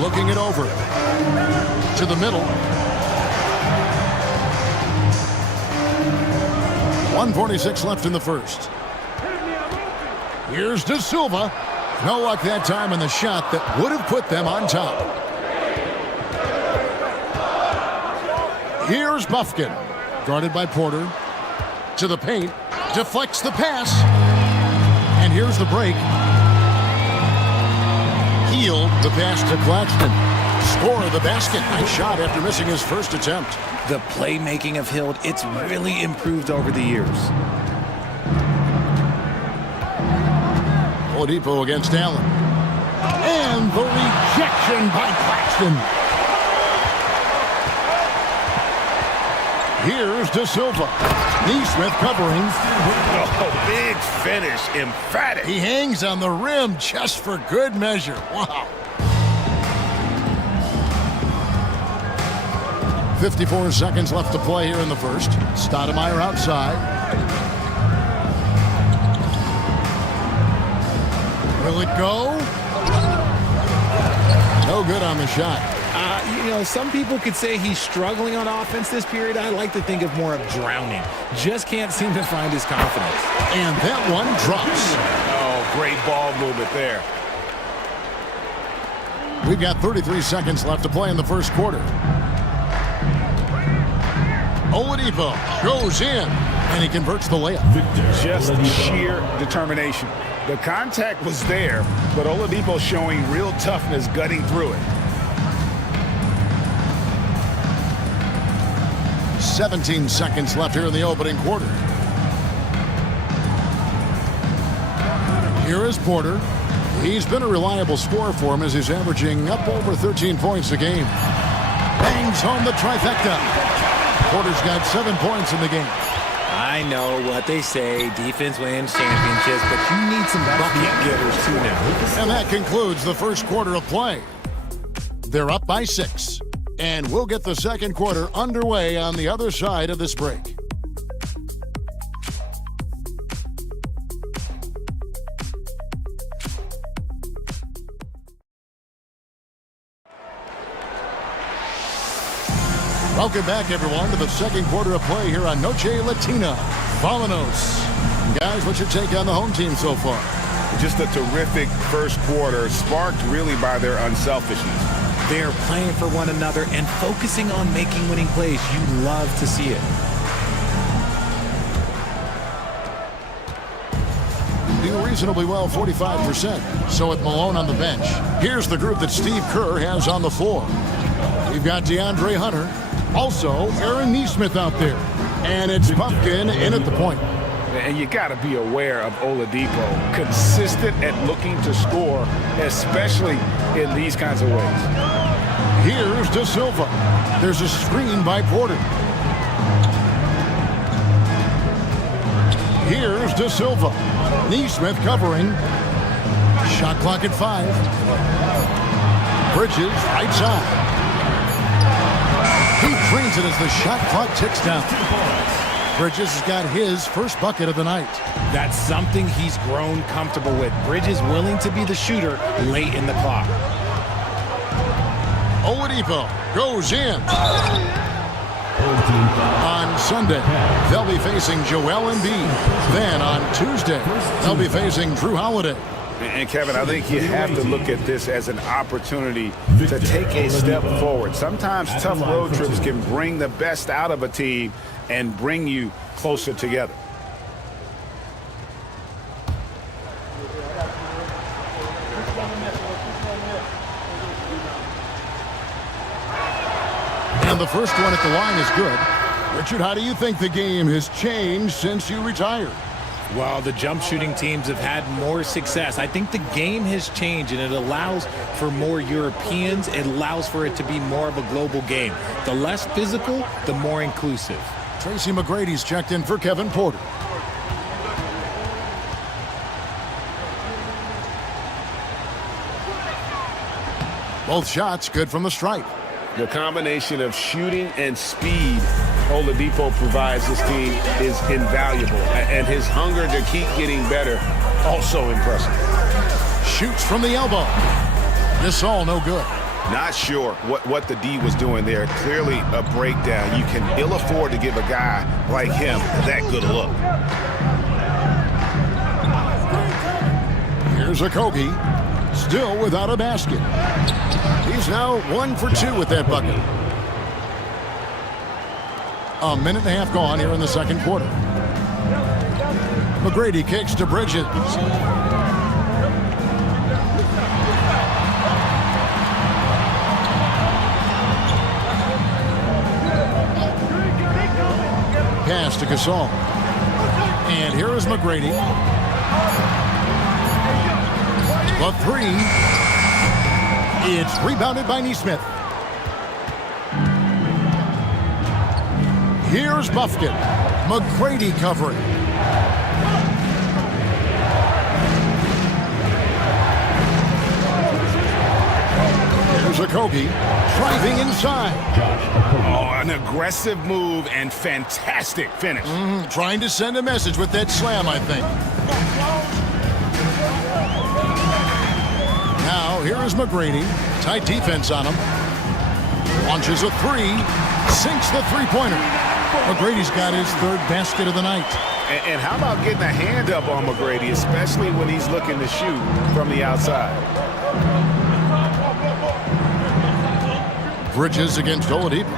looking it over. To the middle. 1:46 left in the first. Here's De Silva. No luck that time in the shot that would have put them on top. Here's Buffkin. Guarded by Porter. To the paint. Deflects the pass. And here's the break. Healed the pass to Claxton. Score the basket. Nice shot after missing his first attempt. The playmaking of Hild, it's really improved over the years. Oladipo against Allen. And the rejection by Claxton. Here's De Silva. Neesmith covering. Oh, big finish. Emphatic. He hangs on the rim just for good measure. Wow. 54 seconds left to play here in the first. Stoudemire outside. Will it go? No good on the shot. Some people could say he's struggling on offense this period. I like to think of more of drowning. Just can't seem to find his confidence. And that one drops. Oh, great ball movement there. We've got 33 seconds left to play in the first quarter. Oladipo goes in, and he converts the layup. Just sheer determination. The contact was there, but Oladipo showing real toughness gutting through it. 17 seconds left here in the opening quarter. Here is Porter. He's been a reliable scorer for him as he's averaging up over 13 points a game. Bangs home the trifecta. Porter's got 7 points in the game. I know what they say, defense wins championships, but you need some bucket getters too now. And that concludes the first quarter of play. They're up by 6. And we'll get the second quarter underway on the other side of this break. Welcome back, everyone, to the second quarter of play here on Noche Latina. Vámonos. Guys, what's your take on the home team so far? Just a terrific first quarter, sparked really by their unselfishness. They're playing for one another and focusing on making winning plays. You love to see it. Do reasonably well, 45%. So with Malone on the bench, here's the group that Steve Kerr has on the floor. We've got DeAndre Hunter. Also, Aaron Neesmith out there. And it's Buffkin in at the point. And you got to be aware of Oladipo. Consistent at looking to score, especially in these kinds of ways. Here's De Silva. There's a screen by Porter. Here's De Silva. Neesmith covering. Shot clock at 5. Bridges, right side. He drains it as the shot clock ticks down. Bridges has got his first bucket of the night. That's something he's grown comfortable with. Bridges willing to be the shooter late in the clock. Oladipo goes in. On Sunday, they'll be facing Joel Embiid. Then on Tuesday, they'll be facing Drew Holiday. And Kevin, I think you have to look at this as an opportunity to take a step forward. Sometimes tough road trips can bring the best out of a team and bring you closer together. And the first one at the line is good. Richard, how do you think the game has changed since you retired? Well, the jump shooting teams have had more success. I think the game has changed, and it allows for more Europeans. It allows for it to be more of a global game. The less physical, the more inclusive. Tracy McGrady's checked in for Kevin Porter. Both shots good from the stripe. The combination of shooting and speed Oladipo provides this team is invaluable. And his hunger to keep getting better, also impressive. Shoots from the elbow. This all no good. Not sure what the D was doing there. Clearly a breakdown. You can ill afford to give a guy like him that good a look. Here's Okogie, still without a basket. He's now 1 for 2 with that bucket. A minute and a half gone here in the second quarter. McGrady kicks to Bridges. Pass to Gasol. And here is McGrady. The three. It's rebounded by Neesmith. Here's Buffkin. McGrady covering. Here's Okogie driving inside. Oh, an aggressive move and fantastic finish. Trying to send a message with that slam, I think. Now, here is McGrady. Tight defense on him. Launches a three. Sinks the three-pointer. McGrady's got his third basket of the night. And how about getting a hand up on McGrady, especially when he's looking to shoot from the outside? Bridges against Oladipo.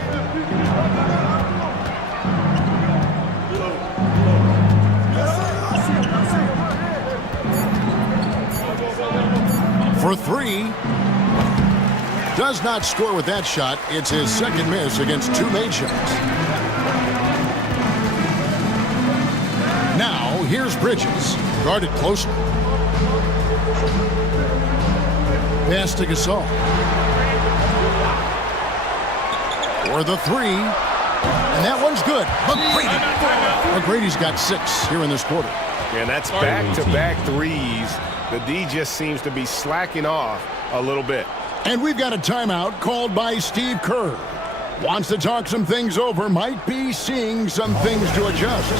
For three. Does not score with that shot. It's his second miss against two made shots. Now, here's Bridges. Guarded closely. Pass to Gasol. For the three. And that one's good. McGrady's got 6 here in this quarter. And that's back-to-back threes. The D just seems to be slacking off a little bit. And we've got a timeout called by Steve Kerr. Wants to talk some things over, might be seeing some things to adjust.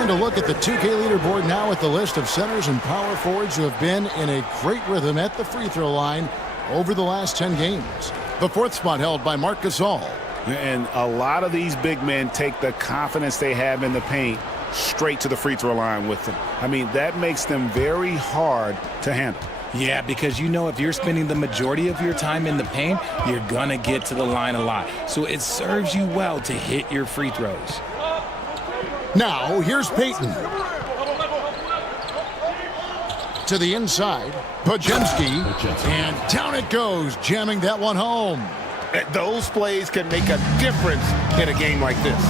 A look at the 2K leaderboard now at the list of centers and power forwards who have been in a great rhythm at the free throw line over the last 10 games. The 4th spot held by Marc Gasol. And a lot of these big men take the confidence they have in the paint straight to the free throw line with them. I mean, that makes them very hard to handle. Yeah, because you know if you're spending the majority of your time in the paint, you're going to get to the line a lot. So it serves you well to hit your free throws. Now, here's Payton. To the inside, Podziemski, and down it goes, jamming that one home. Those plays can make a difference in a game like this.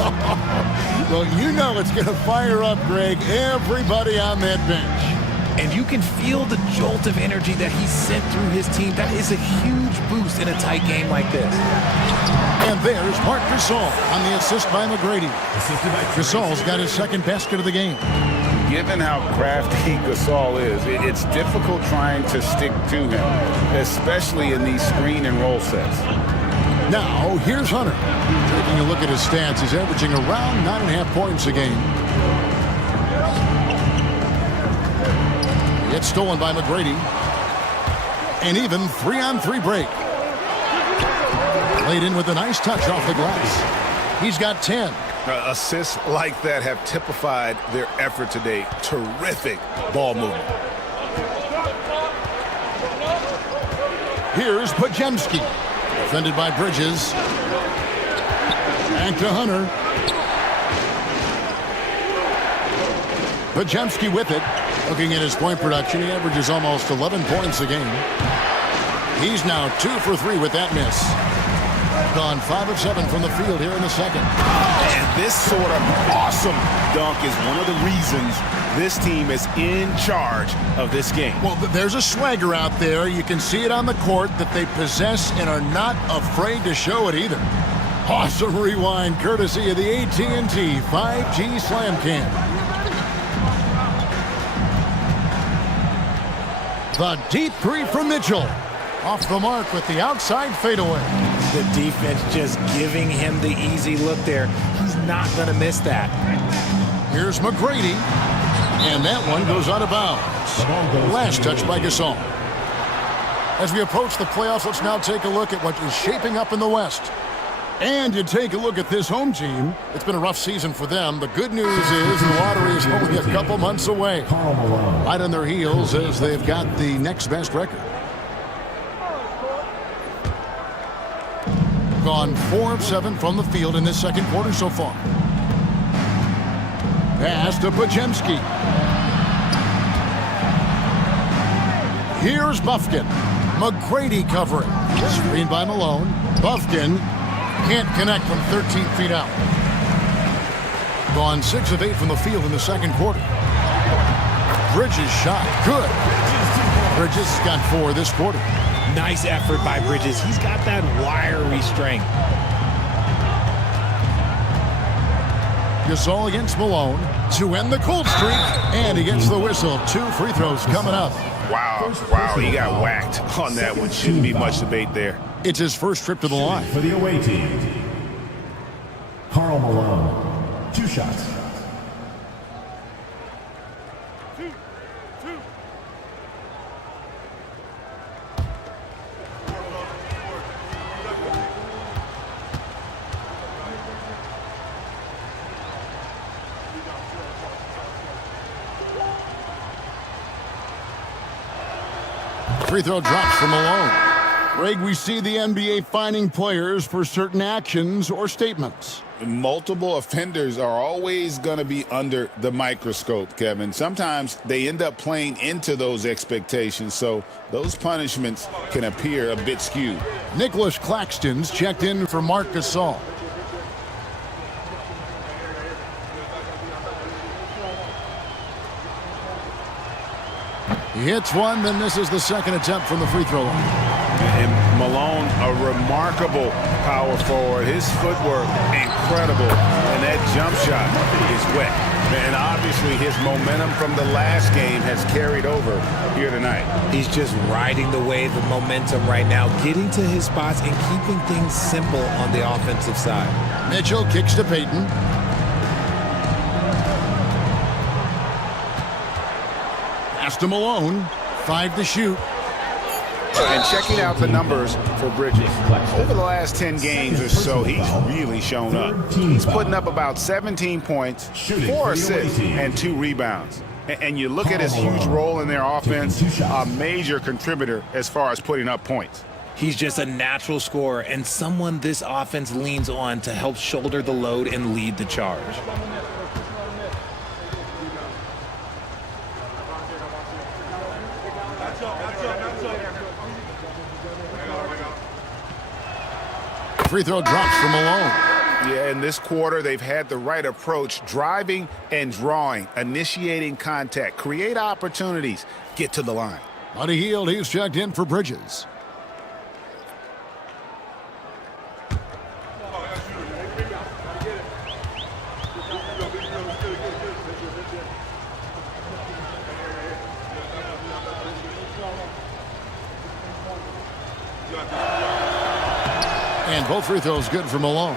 Well, you know it's going to fire up, Greg, everybody on that bench. And you can feel the jolt of energy that he sent through his team. That is a huge boost in a tight game like this. And there's Marc Gasol on the assist by McGrady. Gasol's got his second basket of the game. Given how crafty Gasol is, it's difficult trying to stick to him, especially in these screen and roll sets. Now, here's Hunter. Taking a look at his stats, he's averaging around 9.5 points a game. It's stolen by McGrady. An even 3-on-3 break. Laid in with a nice touch off the glass. He's got 10. Assists like that have typified their effort today. Terrific ball movement. Here's Pajemski. Defended by Bridges. Back to Hunter. Pajemski with it. Looking at his point production, he averages almost 11 points a game. He's now 2 for 3 with that miss. Gone 5 of 7 from the field here in the second. And this sort of awesome dunk is one of the reasons this team is in charge of this game. Well, there's a swagger out there. You can see it on the court that they possess and are not afraid to show it either. Awesome rewind courtesy of the AT&T 5G Slam Cam. The deep three from Mitchell. Off the mark with the outside fadeaway. The defense just giving him the easy look there. He's not going to miss that. Here's McGrady. And that one goes out of bounds. Last touch by Gasol. As we approach the playoffs, let's now take a look at what is shaping up in the West. And you take a look at this home team. It's been a rough season for them. The good news is the lottery is only a couple months away. Right on their heels as they've got the next best record. Gone 4 of 7 from the field in this second quarter so far. Pass to Pajemski. Here's Buffkin. McGrady covering. Screened by Malone. Buffkin can't connect from 13 feet out. Gone 6 of 8 from the field in the second quarter. Bridges shot. Good. Bridges got 4 this quarter. Nice effort by Bridges. He's got that wiry strength. Gasol against Malone to end the cold streak. And he gets the whistle. 2 free throws coming up. Wow, he got whacked on that one. Shouldn't be much debate there. It's his first trip to the line. For the away team, Karl Malone, 2 shots. Free throw drops from Malone. Greg, we see the NBA fining players for certain actions or statements. Multiple offenders are always going to be under the microscope, Kevin. Sometimes they end up playing into those expectations, so those punishments can appear a bit skewed. Nicholas Claxton's checked in for Marc Gasol. He hits one, then misses the second attempt from the free throw line. And Malone, a remarkable power forward. His footwork, incredible. And that jump shot is wet. And obviously his momentum from the last game has carried over here tonight. He's just riding the wave of momentum right now, getting to his spots and keeping things simple on the offensive side. Mitchell kicks to Payton. To Malone, 5 to shoot. And checking out the numbers for Bridges. Over the last 10 games or so, he's really shown up. He's putting up about 17 points, 4 assists, and 2 rebounds. And you look at his huge role in their offense, a major contributor as far as putting up points. He's just a natural scorer and someone this offense leans on to help shoulder the load and lead the charge. Free throw drops from Malone. Yeah, in this quarter, they've had the right approach, driving and drawing, initiating contact, create opportunities, get to the line. Buddy Hield, he's checked in for Bridges. And both free throws good for Malone.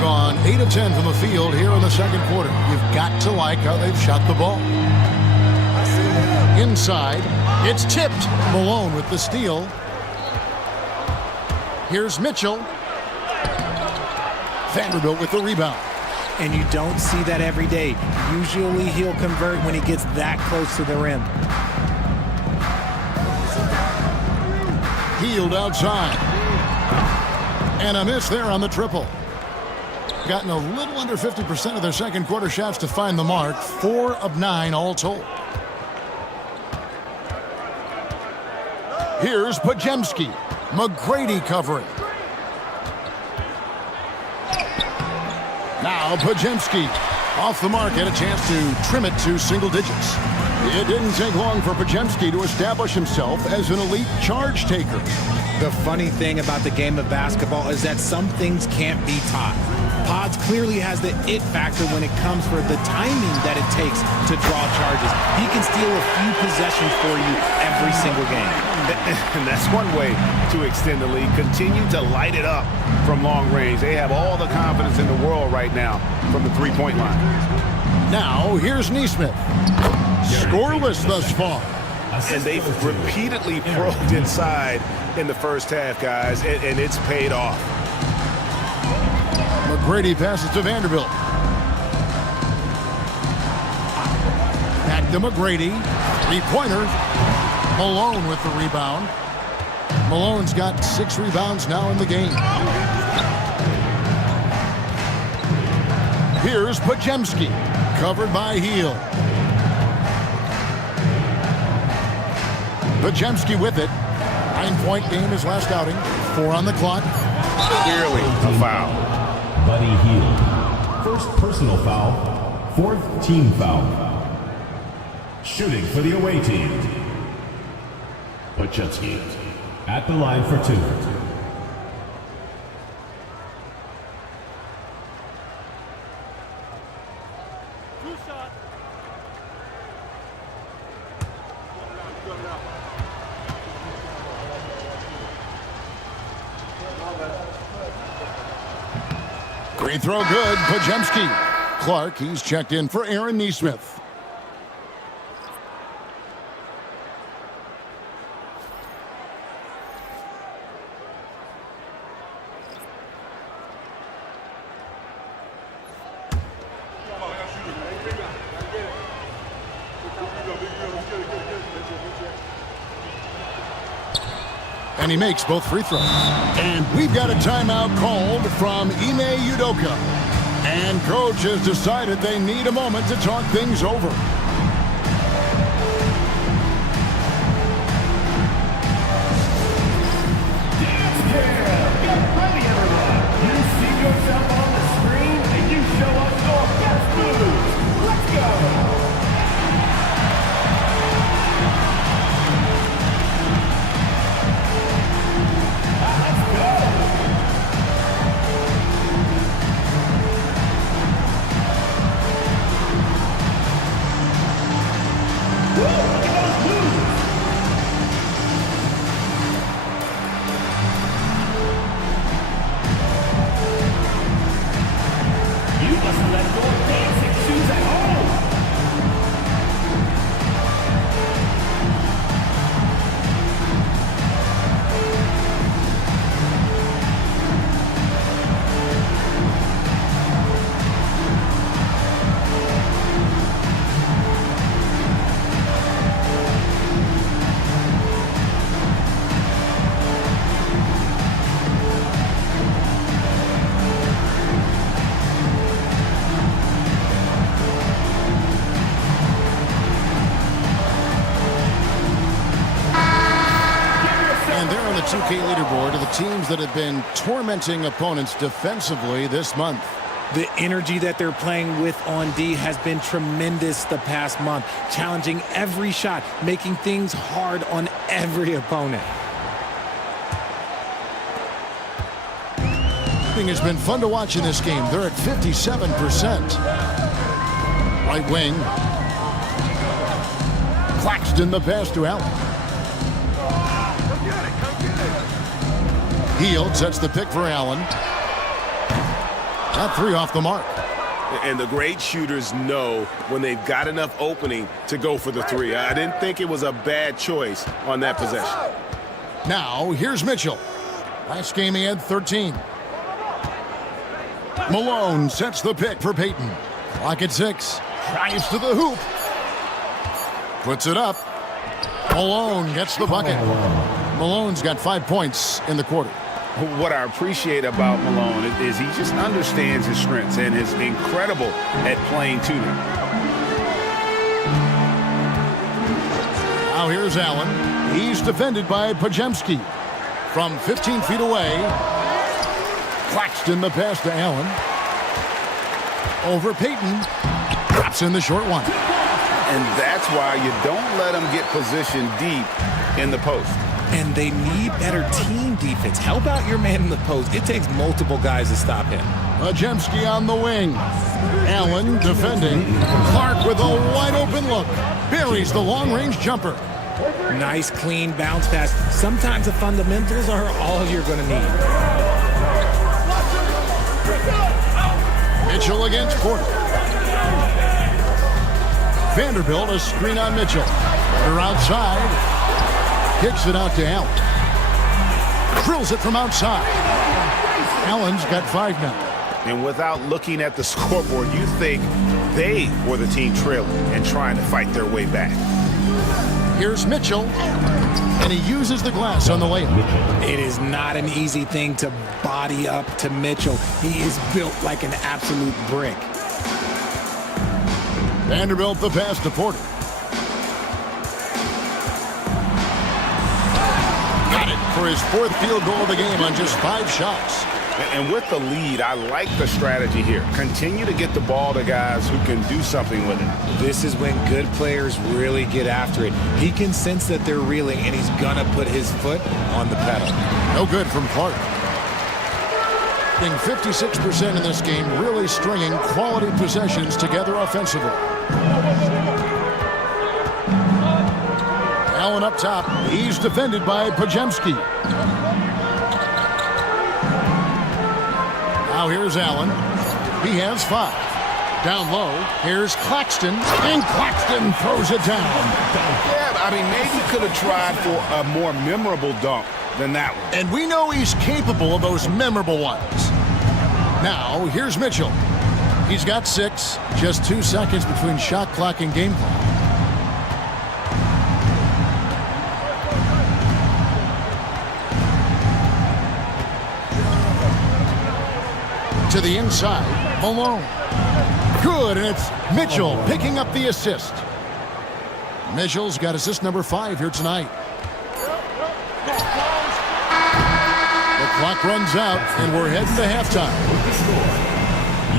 Gone 8 of 10 from the field here in the second quarter. You've got to like how they've shot the ball. Inside, it's tipped. Malone with the steal. Here's Mitchell. Vanderbilt with the rebound. And you don't see that every day. Usually he'll convert when he gets that close to the rim. Healed outside. And a miss there on the triple. Gotten a little under 50% of their second quarter shots to find the mark. 4 of 9 all told. Here's Pajemski. McGrady covering. Now Pajemski off the mark, had a chance to trim it to single digits. It didn't take long for Pajemski to establish himself as an elite charge taker. The funny thing about the game of basketball is that some things can't be taught. Pods clearly has the it factor when it comes for the timing that it takes to draw charges. He can steal a few possessions for you every single game. And that's one way to extend the lead. Continue to light it up from long range. They have all the confidence in the world right now from the three-point line. Now, here's Neesmith. Scoreless thus far. And they've repeatedly probed inside in the first half, guys, and it's paid off. McGrady passes to Vanderbilt. Back to McGrady. Three-pointer. Malone with the rebound. Malone's got 6 rebounds now in the game. Here's Pajemski. Covered by Heel. Pajemski with it. 9-point game his last outing. 4 on the clock. Clearly a foul. Buddy Hield. First personal foul. 4th team foul. Shooting for the away team. Pajemski at the line for 2. Free throw good. Pajemski. Clark, he's checked in for Aaron Neesmith. And he makes both free throws. And we've got a timeout called from Ime Udoka. And coach has decided they need a moment to talk things over. Get ready, everyone. You see yourself on the screen, and you show us your best moves. Let's go. The 2K leaderboard are the teams that have been tormenting opponents defensively this month. The energy that they're playing with on D has been tremendous the past month, challenging every shot, making things hard on every opponent. It's been fun to watch in this game. They're at 57%. Right wing. Claxton the pass to Allen. Hield sets the pick for Allen. Got 3 off the mark. And the great shooters know when they've got enough opening to go for the 3. I didn't think it was a bad choice on that possession. Now, here's Mitchell. Last game he had 13. Malone sets the pick for Peyton. Clock at 6. Drives to the hoop. Puts it up. Malone gets the bucket. Malone's got 5 points in the quarter. What I appreciate about Malone is he just understands his strengths and is incredible at playing to them. Now here's Allen. He's defended by Pajemski. From 15 feet away, Claxton the pass to Allen. Over Peyton. Drops in the short one. And that's why you don't let them get positioned deep in the post. And they need better team defense. Help out your man in the post. It takes multiple guys to stop him. Pajemski on the wing. Allen defending. Clark with a wide open look. Buries the long-range jumper. Nice, clean bounce pass. Sometimes the fundamentals are all you're going to need. Mitchell against Porter. Vanderbilt, a screen on Mitchell. They're outside. Kicks it out to Allen. Drills it from outside. Allen's got 5 now. And without looking at the scoreboard, you think they were the team trailing and trying to fight their way back. Here's Mitchell, and he uses the glass on the layup. It is not an easy thing to body up to Mitchell. He is built like an absolute brick. Vanderbilt the pass to Porter. Got it for his 4th field goal of the game on just 5 shots. And with the lead, I like the strategy here. Continue to get the ball to guys who can do something with it. This is when good players really get after it. He can sense that they're reeling, and he's going to put his foot on the pedal. No good from Clark. Being 56% in this game, really stringing quality possessions together offensively. Allen up top. He's defended by Pajemski. Now here's Allen. He has 5. Down low, here's Claxton, and Claxton throws it down. Yeah, I mean, maybe could have tried for a more memorable dunk than that one. And we know he's capable of those memorable ones. Now, here's Mitchell. He's got 6, just 2 seconds between shot clock and game clock. To the inside, Malone. Good, and it's Mitchell picking up the assist. Mitchell's got assist number 5 here tonight. The clock runs out, and we're heading to halftime.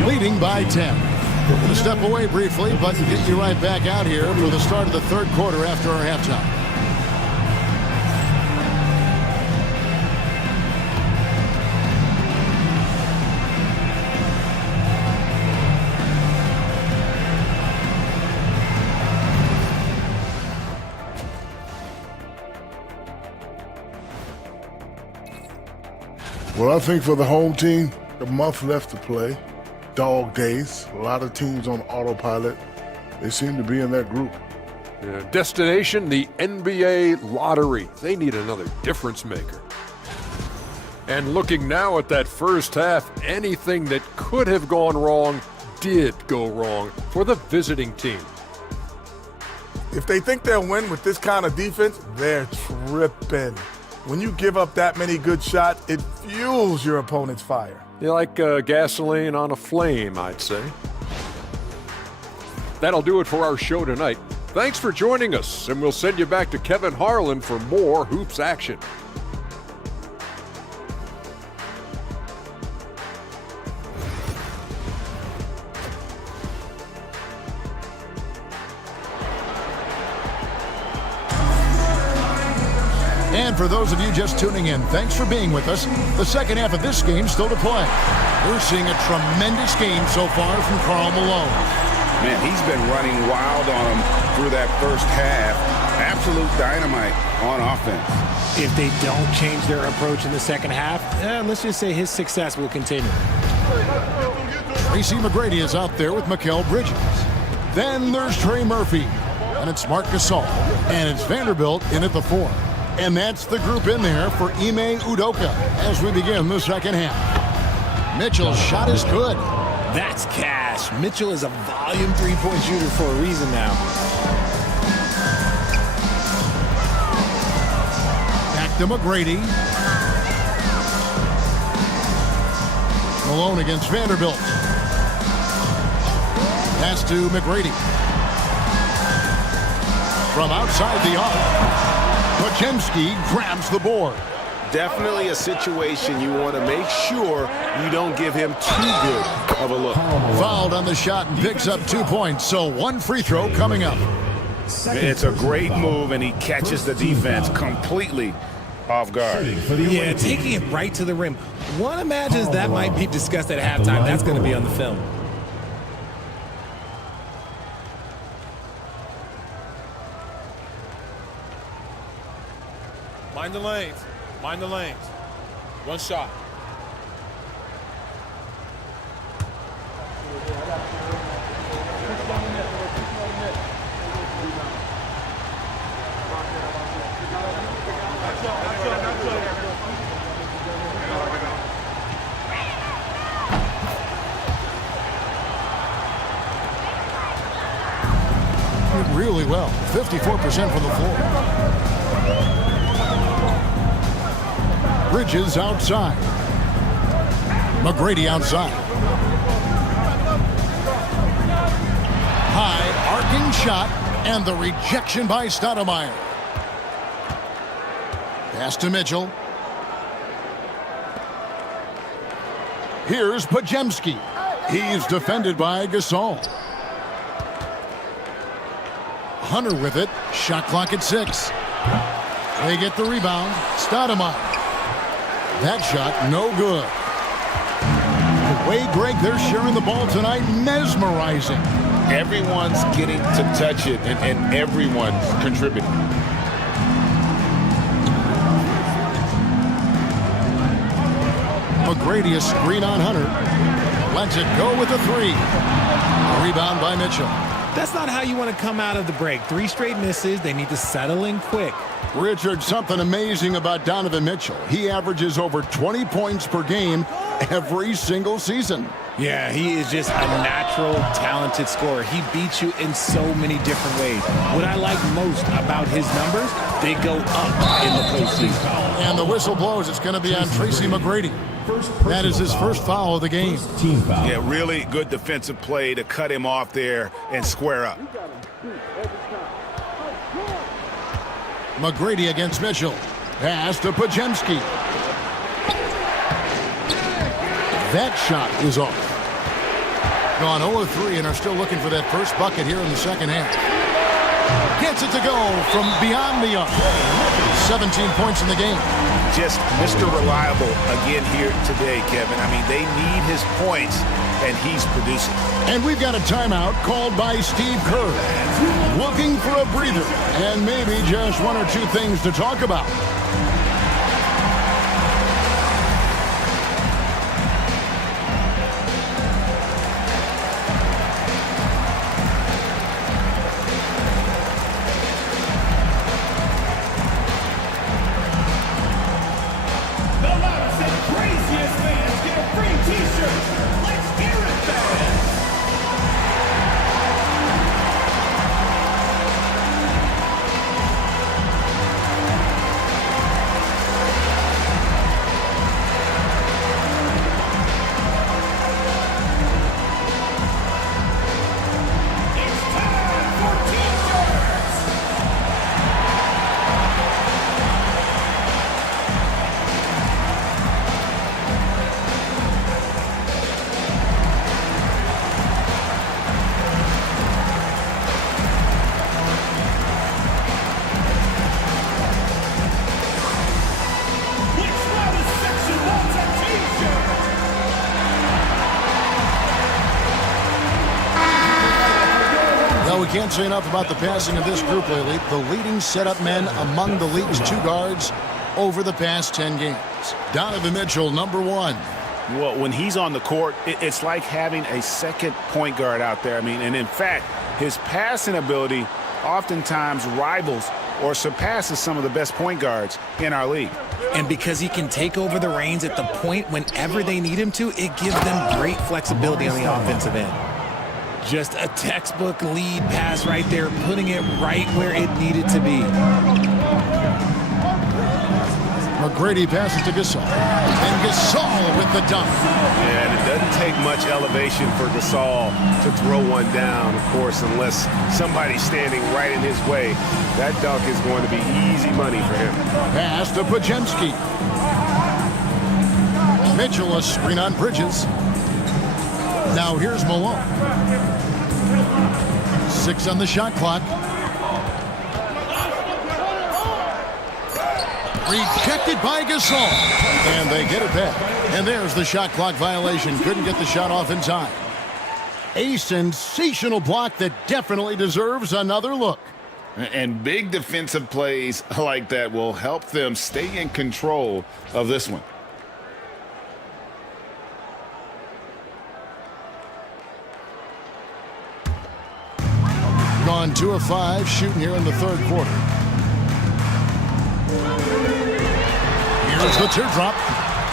Leading by 10. We're going to step away briefly, but get you right back out here for the start of the 3rd quarter after our halftime. Well, I think for the home team, a month left to play. Dog days. A lot of teams on autopilot. They seem to be in that group. Destination, the NBA lottery. They need another difference maker. And looking now at that first half, anything that could have gone wrong did go wrong for the visiting team. If they think they'll win with this kind of defense, they're tripping. When you give up that many good shots, it fuels your opponent's fire. You're like gasoline on a flame, I'd say. That'll do it for our show tonight. Thanks for joining us, and we'll send you back to Kevin Harlan for more hoops action. And for those of you just tuning in, thanks for being with us. The second half of this game still to play. We're seeing a tremendous game so far from Karl Malone. Man, he's been running wild on him through that first half. Absolute dynamite on offense. If they don't change their approach in the second half, let's just say his success will continue. Tracy McGrady is out there with Mikal Bridges. Then there's Trey Murphy. And it's Marc Gasol. And it's Vanderbilt in at the 4. And that's the group in there for Ime Udoka as we begin the second half. Mitchell's shot is good. That's cash. Mitchell is a volume three-point shooter for a reason now. Back to McGrady. Malone against Vanderbilt. Pass to McGrady. From outside the arc, Podziemski grabs the board. Definitely a situation you want to make sure you don't give him too good of a look. Fouled on the shot and picks up 2 points, so one free throw coming up. It's a great move, and he catches the defense completely off guard. Yeah, taking it right to the rim. One imagines that might be discussed at halftime. That's going to be on the film. Mind the lanes. Mind the lanes. One shot. Really well, 54% from the floor. Bridges outside. McGrady outside. High arcing shot and the rejection by Stoudemire. Pass to Mitchell. Here's Podziemski. He's defended by Gasol. Hunter with it. Shot clock at 6. They get the rebound. Stoudemire. That shot, no good. The way, Greg, they're sharing the ball tonight, mesmerizing. Everyone's getting to touch it, and everyone's contributing. McGrady, a screen on Hunter. Lets it go with a 3. Rebound by Mitchell. That's not how you want to come out of the break. 3 straight misses. They need to settle in quick. Richard, something amazing about Donovan Mitchell. He averages over 20 points per game every single season. Yeah, he is just a natural, talented scorer. He beats you in so many different ways. What I like most about his numbers, they go up in the postseason. And the whistle blows. It's going to be on Tracy McGrady. That is his first foul of the game. Team foul. Yeah, really good defensive play to cut him off there and square up. McGrady against Mitchell. Pass to Podziemski. That shot is off. Gone 0-3 and are still looking for that first bucket here in the second half. Gets it to go from beyond the arc. 17 points in the game. Just Mr. Reliable again here today, Kevin. I mean, they need his points, and he's producing. And we've got a timeout called by Steve Kerr. Looking for a breather and maybe just 1 or 2 things to talk about. We can't say enough about the passing of this group lately. The leading setup men among the league's 2 guards over the past 10 games. Donovan Mitchell, number 1. Well, when he's on the court, it's like having a second point guard out there. I mean, and in fact, his passing ability oftentimes rivals or surpasses some of the best point guards in our league. And because he can take over the reins at the point whenever they need him to, it gives them great flexibility on the offensive end. Just a textbook lead pass right there, putting it right where it needed to be. McGrady passes to Gasol. And Gasol with the dunk. And it doesn't take much elevation for Gasol to throw one down, of course, unless somebody's standing right in his way. That dunk is going to be easy money for him. Pass to Pajemski. Mitchell, a screen on Bridges. Now here's Malone. 6 on the shot clock. Rejected by Gasol. And they get it back. And there's the shot clock violation. Couldn't get the shot off in time. A sensational block that definitely deserves another look. And big defensive plays like that will help them stay in control of this one. Gone 2 of 5 shooting here in the third quarter. Here's the teardrop.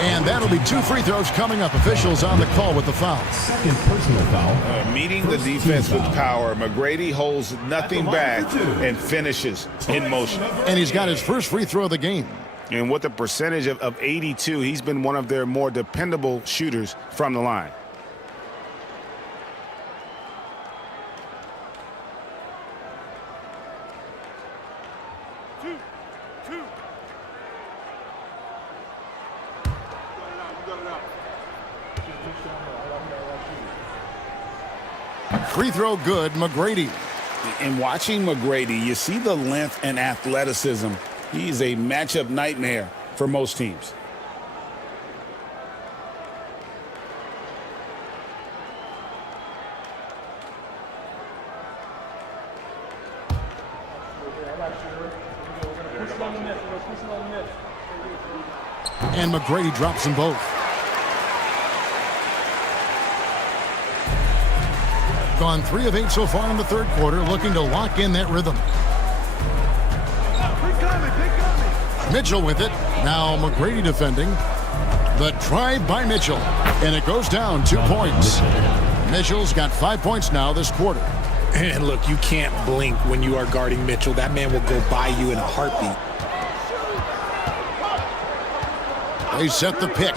And that'll be 2 free throws coming up. Officials on the call with the foul. Second personal foul. Meeting the defense with power. McGrady holds nothing back and finishes in motion. And he's got his first free throw of the game. And with a percentage of 82, he's been one of their more dependable shooters from the line. Free throw good, McGrady. In watching McGrady, you see the length and athleticism. He's a matchup nightmare for most teams. And McGrady drops them both. Gone 3 of 8 so far in the third quarter, looking to lock in that rhythm. Mitchell with it. Now McGrady defending. The drive by Mitchell. And it goes down 2 points. Mitchell's got 5 points now this quarter. And look, you can't blink when you are guarding Mitchell. That man will go by you in a heartbeat. They set the pick.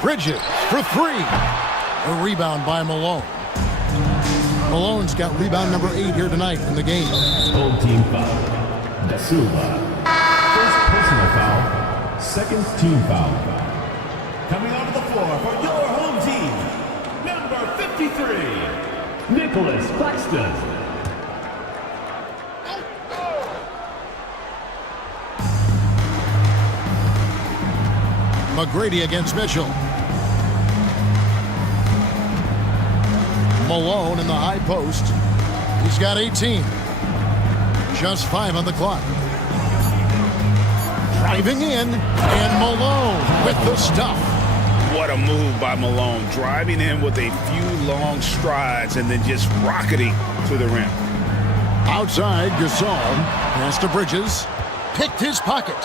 Bridges for 3. A rebound by Malone. Malone's got rebound number 8 here tonight in the game. Home team foul. Da Silva. First personal foul. Second team foul. Coming onto the floor for your home team, number 53, Nicholas Claxton. McGrady against Mitchell. Malone in the high post. He's got 18. Just 5 on the clock. Driving in, and Malone with the stuff. What a move by Malone, driving in with a few long strides and then just rocketing to the rim. Outside, Gasol. Pass to Bridges. Picked his pocket.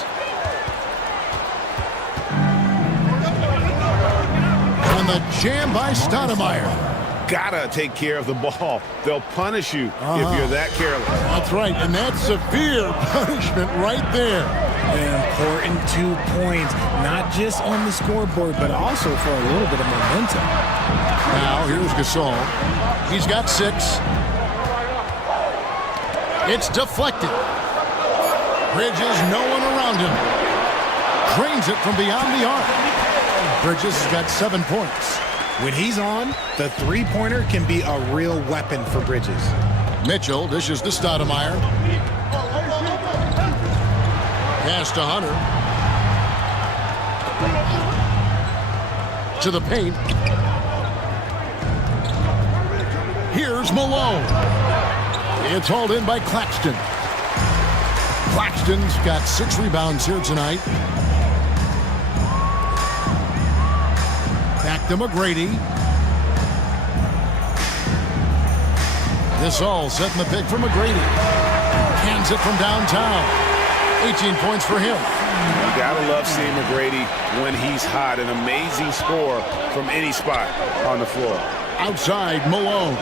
And the jam by Stoudemire. Gotta take care of the ball. They'll punish you if you're that careless. That's right, and that's severe punishment right there. An important 2 points, not just on the scoreboard, but also for a little bit of momentum. Now, here's Gasol. He's got 6. It's deflected. Bridges, no one around him. Drains it from beyond the arc. Bridges has got 7 points. When he's on, the three-pointer can be a real weapon for Bridges. Mitchell dishes to Stoudemire. Pass to Hunter. To the paint. Here's Malone. It's hauled in by Claxton. Claxton's got 6 rebounds here tonight. Back to McGrady. This all setting the pick for McGrady. Lands it from downtown. 18 points for him. You gotta love seeing McGrady when he's hot. An amazing score from any spot on the floor. Outside, Malone.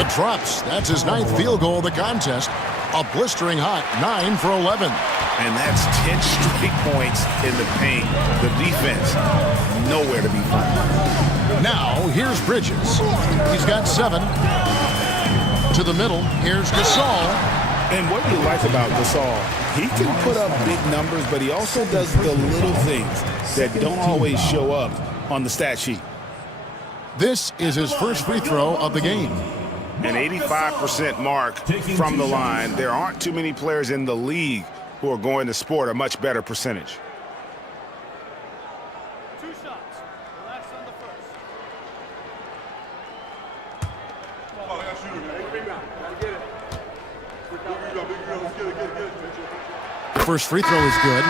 It drops. That's his 9th field goal of the contest. A blistering hot 9 for 11. And that's 10 straight points in the paint. The defense, nowhere to be found. Now, here's Bridges. He's got 7. To the middle, here's Gasol. And what you like about Gasol, he can put up big numbers, but he also does the little things that don't always show up on the stat sheet. This is his first free throw of the game. An 85% mark from the line. There aren't too many players in the league who are going to sport a much better percentage. 2 shots. Relax on the first. First free throw is good.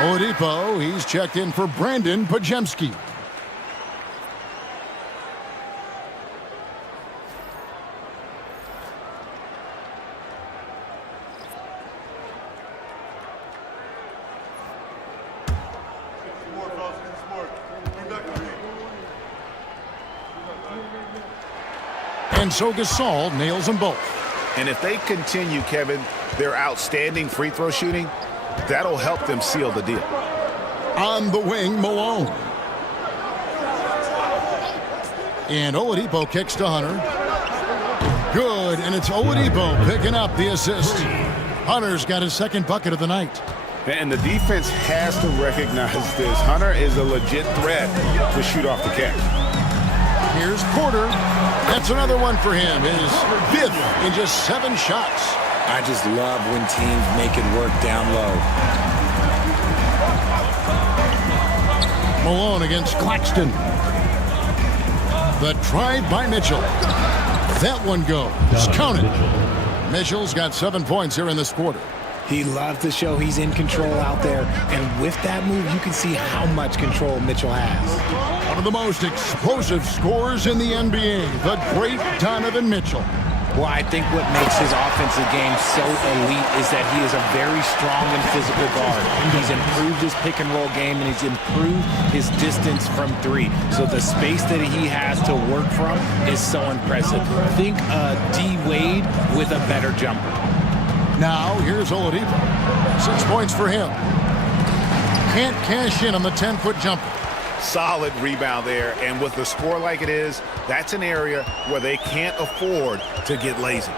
Oladipo, he's checked in for Brandon Pajemski. And so Gasol nails them both. And if they continue, Kevin, their outstanding free throw shooting, that'll help them seal the deal. On the wing, Malone. And Oladipo kicks to Hunter. Good, and it's Oladipo picking up the assist. Hunter's got his 2nd bucket of the night. And the defense has to recognize this. Hunter is a legit threat to shoot off the catch. Here's Porter. That's another one for him. His 5th in just 7 shots. I just love when teams make it work down low. Malone against Claxton. The drive by Mitchell. That one goes. Count it. Mitchell's got 7 points here in this quarter. He loves to show he's in control out there. And with that move, you can see how much control Mitchell has. One of the most explosive scorers in the NBA, the great Donovan Mitchell. Well, I think what makes his offensive game so elite is that he is a very strong and physical guard. He's improved his pick and roll game, and he's improved his distance from 3. So the space that he has to work from is so impressive. Think D. Wade with a better jumper. Now, here's Oladipo. 6 points for him. Can't cash in on the 10-foot jumper. Solid rebound there, and with the score like it is, that's an area where they can't afford to get lazy.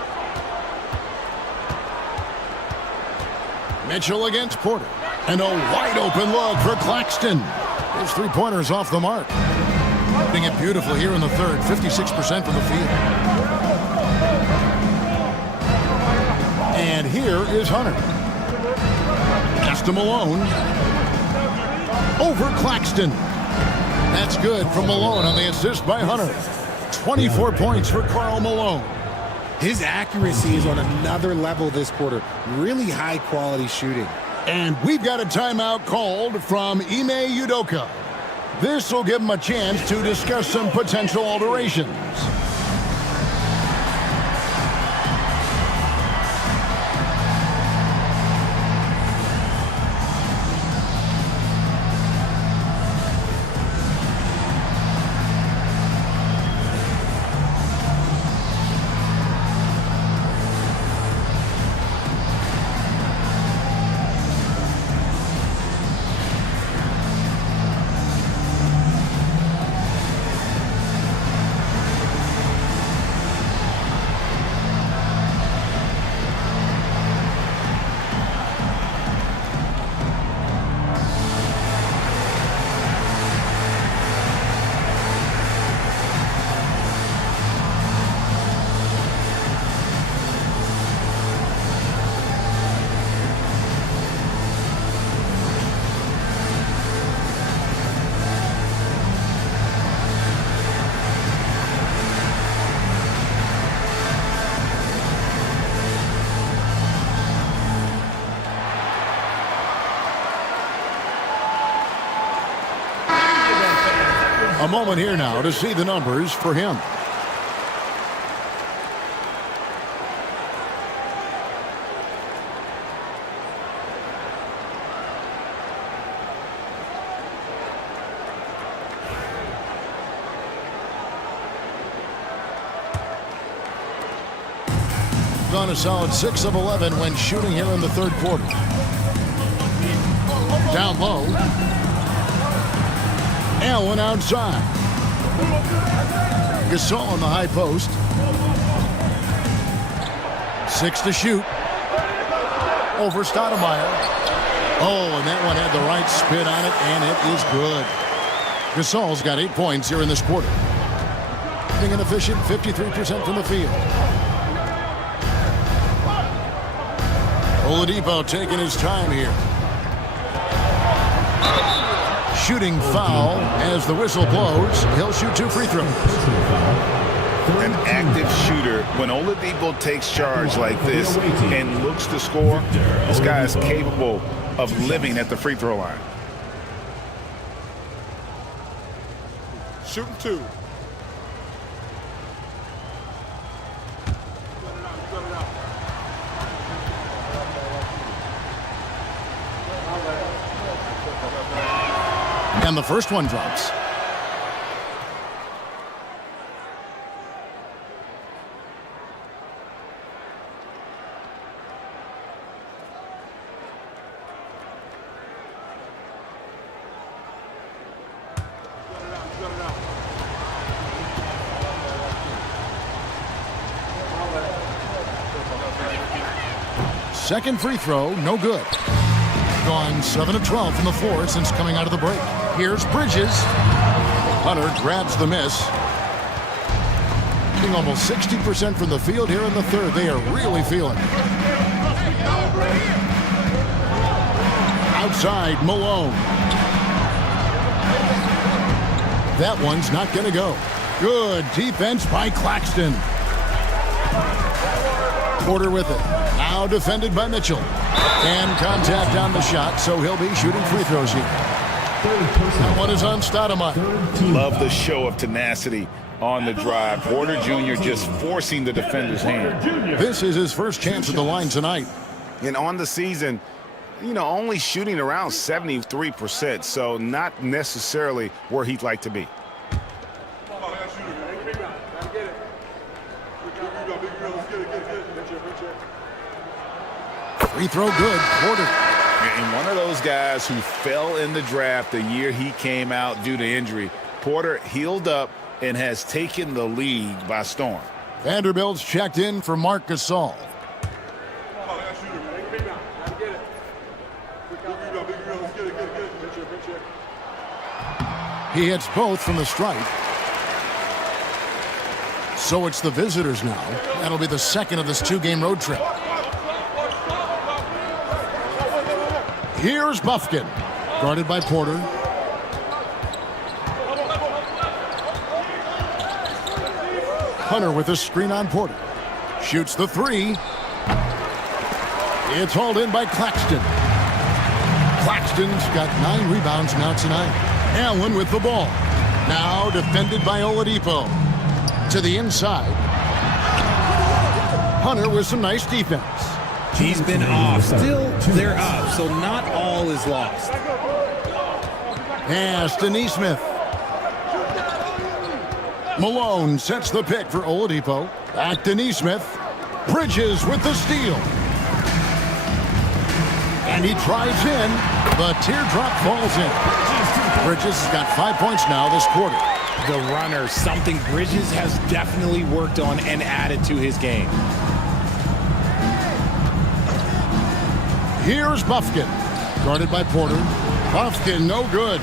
Mitchell against Porter. And a wide-open look for Claxton. His 3-pointer's off the mark. Hitting it beautifully here in the 3rd, 56% from the field. And here is Hunter. Pass to Malone. Over Claxton. That's good from Malone on the assist by Hunter. 24 points for Karl Malone. His accuracy is on another level this quarter. Really high-quality shooting. And we've got a timeout called from Ime Udoka. This will give him a chance to discuss some potential alterations. A moment here now to see the numbers for him. gone a solid 6 of 11 when shooting here in the third quarter. Down low. Allen outside. Gasol on the high post. 6 to shoot. Over Stoudemire. Oh, and that one had the right spin on it, and it is good. Gasol's got 8 points here in this quarter. Being an efficient 53% from the field. Oladipo taking his time here. Shooting foul as the whistle blows. He'll shoot 2 free throws. An active shooter. When Oladipo takes charge like this and looks to score, this guy is capable of living at the free throw line. Shooting 2. And the first one drops. Second free throw, no good. Gone 7 of 12 from the floor since coming out of the break. Here's Bridges. Hunter grabs the miss. Shooting almost 60% from the field here in the third. They are really feeling it. Outside, Malone. That one's not going to go. Good defense by Claxton. Porter with it. Now defended by Mitchell. And contact on the shot, so he'll be shooting free throws here. That one is on Stoudemire. Love the show of tenacity on the drive. Porter Jr. just forcing the defender's hand. This is his first chance at the line tonight. And on the season, only shooting around 73%, so not necessarily where he'd like to be. Free throw good. Porter. And one of those guys who fell in the draft the year he came out due to injury. Porter healed up and has taken the league by storm. Vanderbilt's checked in for Marc Gasol. He hits both from the stripe. So it's the visitors now. That'll be the second of this 2-game road trip. Here's Buffkin, guarded by Porter. Hunter with a screen on Porter. Shoots the 3. It's hauled in by Claxton. Claxton's got 9 rebounds now tonight. Allen with the ball. Now defended by Oladipo. To the inside. Hunter with some nice defense. He's been off. Still, they're up, so not all is lost. Pass to Neesmith. Malone sets the pick for Oladipo. Back to Neesmith. Bridges with the steal. And he drives in. The teardrop falls in. Bridges has got 5 points now this quarter. The runner, something Bridges has definitely worked on and added to his game. Here's Buffkin, guarded by Porter. Buffkin, no good.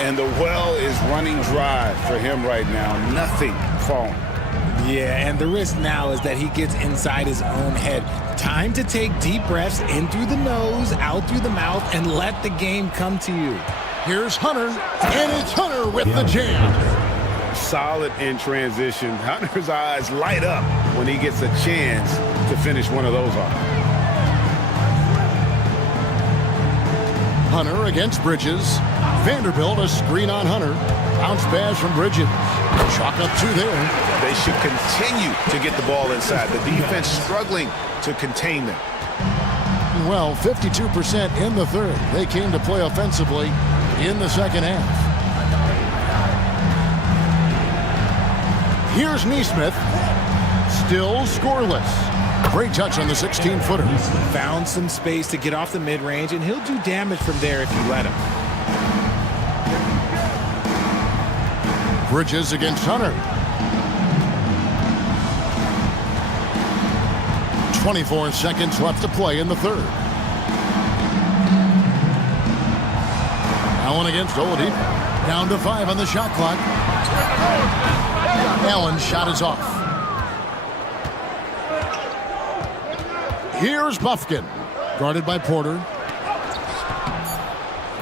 And the well is running dry for him right now. Nothing falling. Yeah, and the risk now is that he gets inside his own head. Time to take deep breaths in through the nose, out through the mouth, and let the game come to you. Here's Hunter, and it's Hunter with the jam. Solid in transition. Hunter's eyes light up when he gets a chance to finish one of those off. Hunter against Bridges. Vanderbilt a screen on Hunter. Bounce pass from Bridges. Chalk up 2 there. They should continue to get the ball inside. The defense struggling to contain them. Well, 52% in the third. They came to play offensively in the second half. Here's Neesmith. Still scoreless. Great touch on the 16-footer. Found some space to get off the mid-range, and he'll do damage from there if you let him. Bridges against Hunter. 24 seconds left to play in the third. Allen against Oladipo. Down to 5 on the shot clock. Allen's shot is off. Here's Buffkin. Guarded by Porter.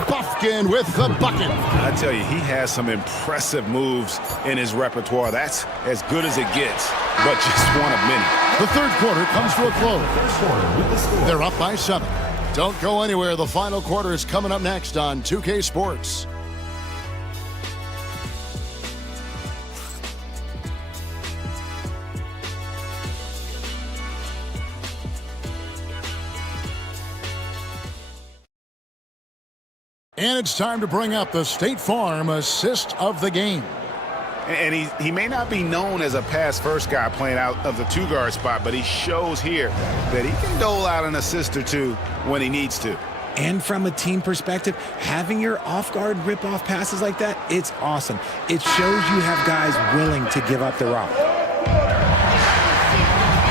Buffkin with the bucket. I tell you, he has some impressive moves in his repertoire. That's as good as it gets, but just one of many. The third quarter comes to a close. They're up by 7. Don't go anywhere. The final quarter is coming up next on 2K Sports. And it's time to bring up the State Farm assist of the game. And he may not be known as a pass-first guy playing out of the two-guard spot, but he shows here that he can dole out an assist or two when he needs to. And from a team perspective, having your off-guard rip-off passes like that, it's awesome. It shows you have guys willing to give up the rock.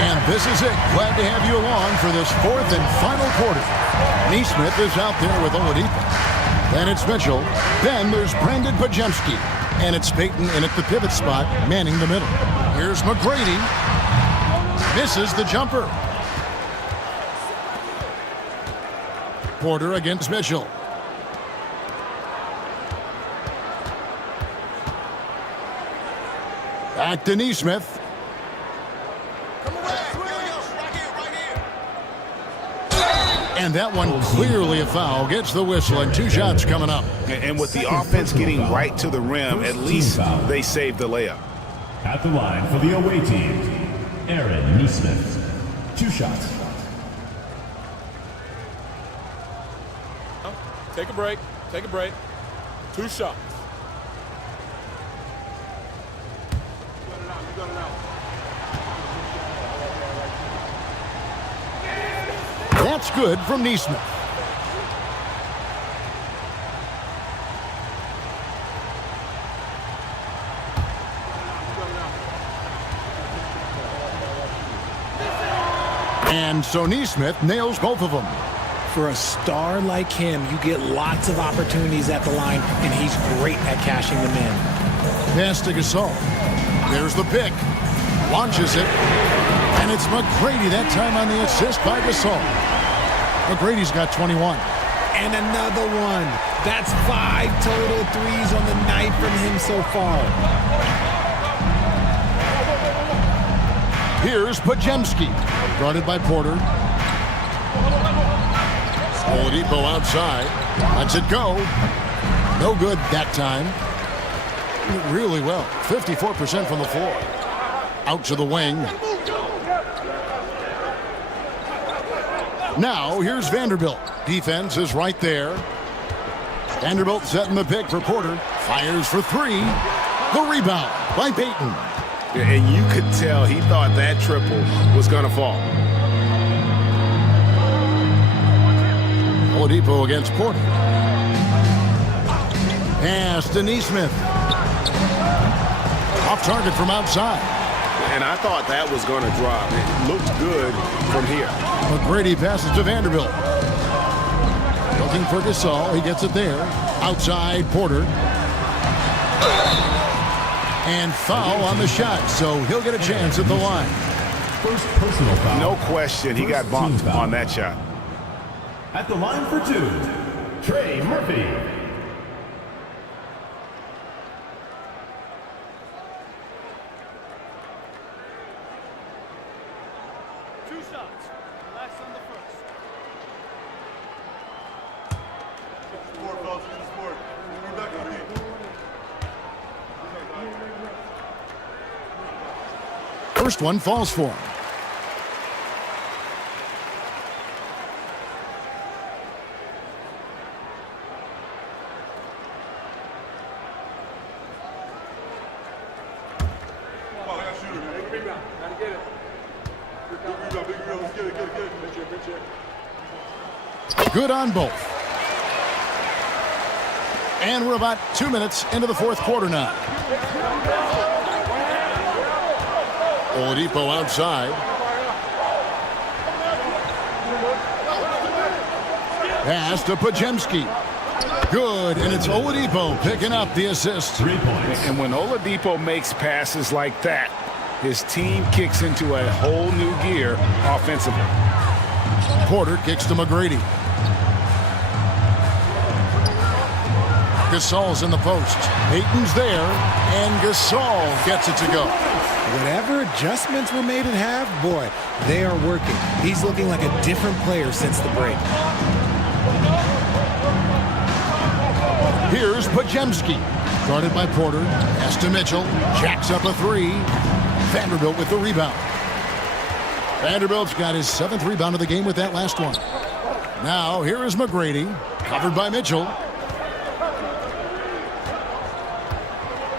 And this is it. Glad to have you along for this fourth and final quarter. Neesmith is out there with Oladipo. Then it's Mitchell. Then there's Brandon Pajemski. And it's Payton in at the pivot spot, manning the middle. Here's McGrady. Misses the jumper. Porter against Mitchell. Back to Neesmith. And that one clearly a foul. Gets the whistle and 2 shots coming up. And with the offense getting right to the rim, at least they saved the layup. At the line for the away team, Aaron Neesmith. 2 shots. Take a break. Take a break. 2 shots. That's good from Neesmith. And so Neesmith nails both of them. For a star like him, you get lots of opportunities at the line, and he's great at cashing them in. Pass to Gasol. There's the pick. Launches it. And it's McGrady that time on the assist by Gasol. McGrady's got 21. And another one. That's 5 total threes on the night from him so far. Here's Pajemski. Guarded by Porter. Oladipo outside. Lets it go. No good that time. Really well. 54% from the floor. Out to the wing. Now, here's Vanderbilt. Defense is right there. Vanderbilt setting the pick for Porter. Fires for 3. The rebound by Payton. And you could tell he thought that triple was going to fall. Oladipo against Porter. Pass to Neesmith. Off target from outside. And I thought that was going to drop. It looked good from here. McGrady passes to Vanderbilt. Looking for Gasol. He gets it there. Outside, Porter. And foul on the shot, so he'll get a chance at the line. First personal foul. No question, he got bumped on that shot. At the line for 2, Trey Murphy. First one falls for him. Good on both. And we're about 2 minutes into the fourth quarter now. Oladipo outside. Pass to Pajemski. Good, and it's Oladipo picking up the assist. 3 points. And when Oladipo makes passes like that, his team kicks into a whole new gear offensively. Porter kicks to McGrady. Gasol's in the post. Payton's there, and Gasol gets it to go. Whatever adjustments were made at half, boy, they are working. He's looking like a different player since the break. Here's Pajemski. Guarded by Porter. Pass to Mitchell. Jacks up a three. Vanderbilt with the rebound. Vanderbilt's got his 7th rebound of the game with that last one. Now, here is McGrady. Covered by Mitchell.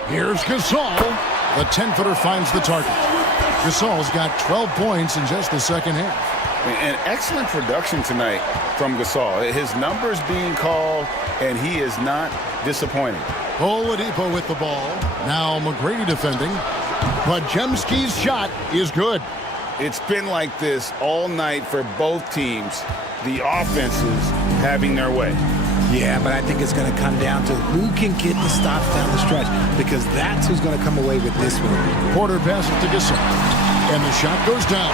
Here's Gasol. The 10-footer finds the target. Gasol's got 12 points in just the second half. And excellent production tonight from Gasol. His numbers being called, and he is not disappointing. Oladipo with the ball. Now McGrady defending. Pajemski's shot is good. It's been like this all night for both teams. The offenses having their way. Yeah, but I think it's going to come down to who can get the stops down the stretch, because that's who's going to come away with this one. Porter passes to Gasol, and the shot goes down.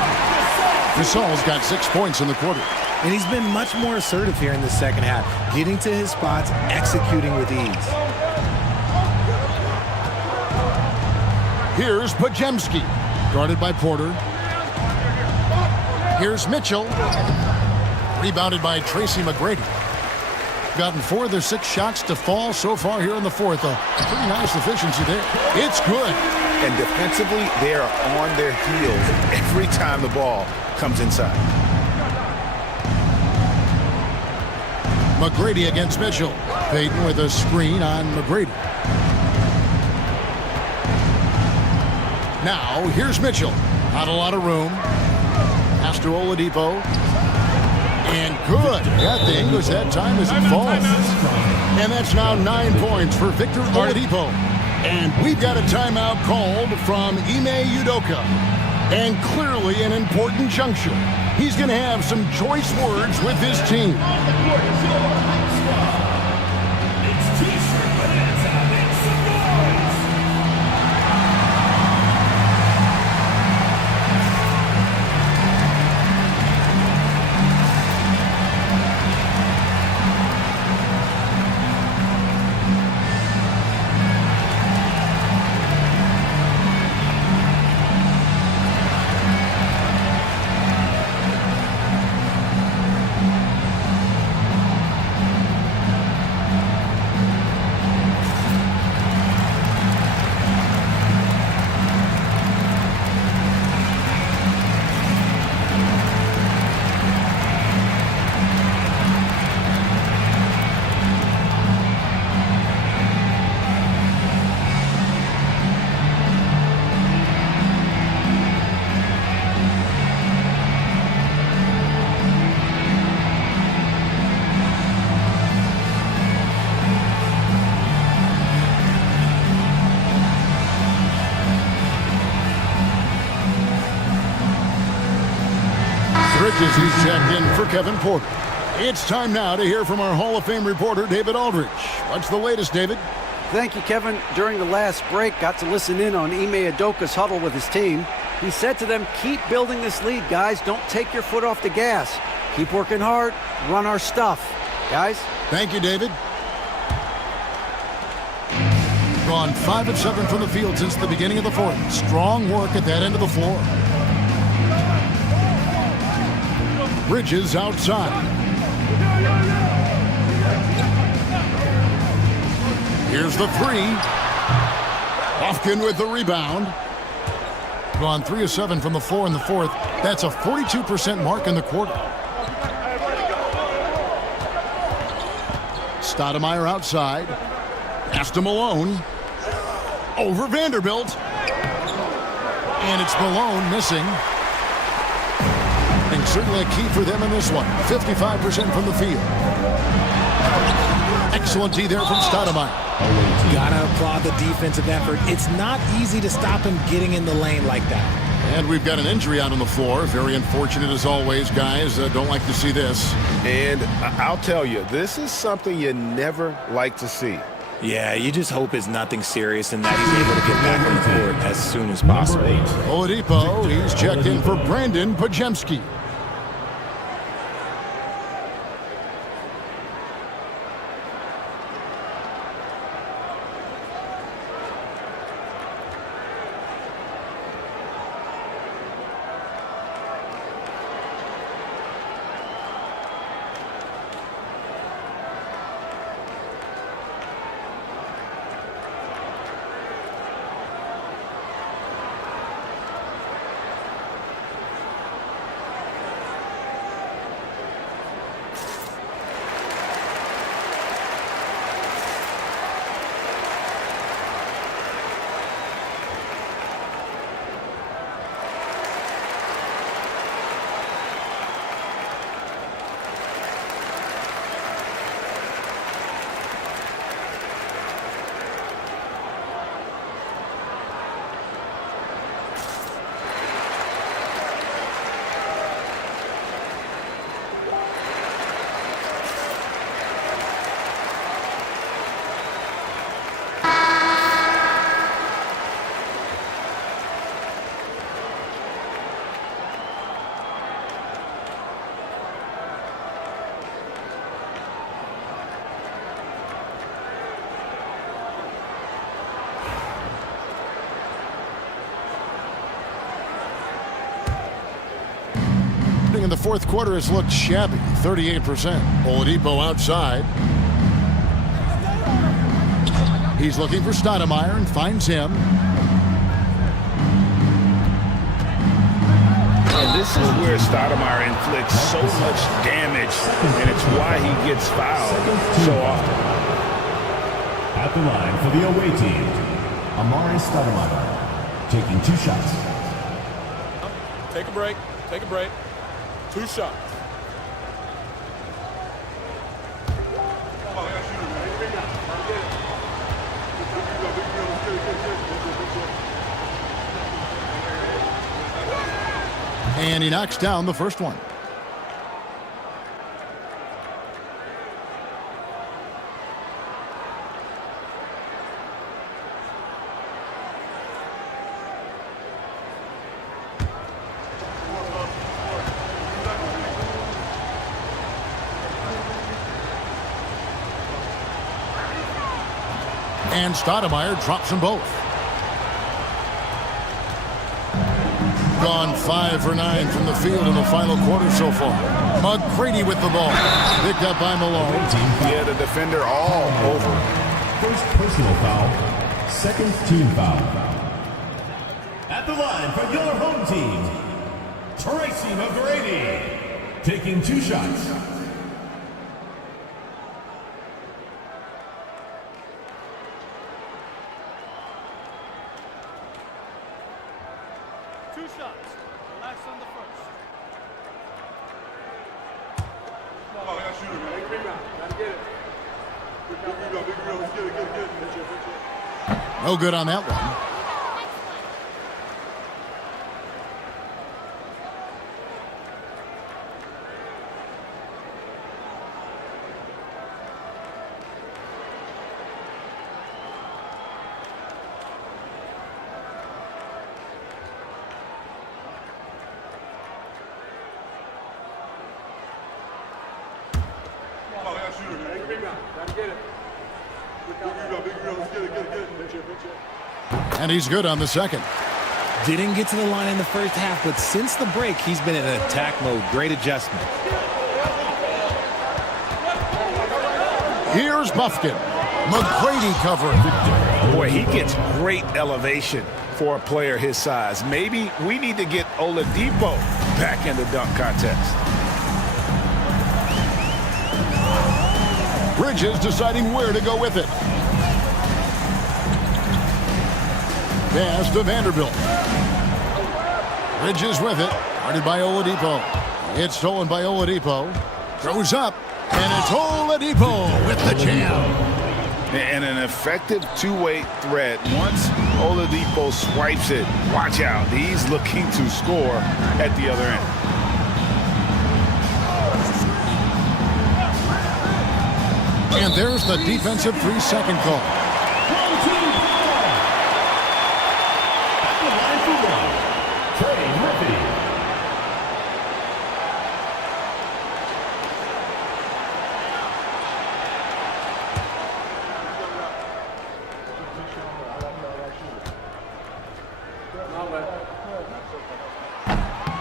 Gasol's got 6 points in the quarter. And he's been much more assertive here in the second half, getting to his spots, executing with ease. Here's Pajemski, guarded by Porter. Here's Mitchell, rebounded by Tracy McGrady. Gotten 4 of their 6 shots to fall so far here in the fourth. A pretty nice efficiency there. It's good. And defensively, they are on their heels every time the ball comes inside. McGrady against Mitchell. Payton with a screen on McGrady. Now, here's Mitchell. Not a lot of room. Pass to Oladipo. And good. That thing was that time as it falls. And that's now 9 points for Victor Oladipo. And we've got a timeout called from Ime Udoka. And clearly an important juncture. He's going to have some choice words with his team. Bridges, he's checked in for Kevin Porter. It's time now to hear from our Hall of Fame reporter, David Aldridge. What's the latest, David? Thank you, Kevin. During the last break, got to listen in on Ime Udoka's huddle with his team. He said to them, keep building this lead, guys. Don't take your foot off the gas. Keep working hard. Run our stuff. Guys? Thank you, David. Gone 5 of 7 from the field since the beginning of the fourth. Strong work at that end of the floor. Bridges outside. Here's the three. Hofkin with the rebound. Gone 3 of 7 from the floor in the fourth. That's a 42% mark in the quarter. Stoudemire outside. Pass to Malone. Over Vanderbilt. And it's Malone missing. Certainly a key for them in this one. 55% from the field. Excellent D there from Stoudemire. Gotta applaud the defensive effort. It's not easy to stop him getting in the lane like that. And we've got an injury out on the floor. Very unfortunate as always, guys. Don't like to see this. And I'll tell you, this is something you never like to see. Yeah, you just hope it's nothing serious and that he's able to get back on the court as soon as possible. Oladipo, he's checked in for Brandon Pajemski. In the fourth quarter has looked shabby, 38%. Oladipo outside. He's looking for Stoudemire and finds him. And this is where Stoudemire inflicts so much damage, and it's why he gets fouled so often. At the line for the away team, Amari Stoudemire, taking 2 shots. Take a break. Take a break. 2 shots. And he knocks down the first one. And Stoudemire drops them both. Gone 5 for 9 from the field in the final quarter so far. McGrady with the ball. Picked up by Malone. Yeah, the defender all over. First personal foul, second team foul. At the line for your home team, Tracy McGrady, taking 2 shots. No good on that one. And he's good on the second. Didn't get to the line in the first half, but since the break, he's been in attack mode. Great adjustment. Here's Buffkin. McGrady covering. Boy, he gets great elevation for a player his size. Maybe we need to get Oladipo back in the dunk contest. Bridges deciding where to go with it. Pass to Vanderbilt. Bridges with it. Guarded by Oladipo. It's stolen by Oladipo. Throws up, and it's Oladipo with the jam. And an effective two-way threat. Once Oladipo swipes it, watch out. He's looking to score at the other end. And there's the defensive 3-second call.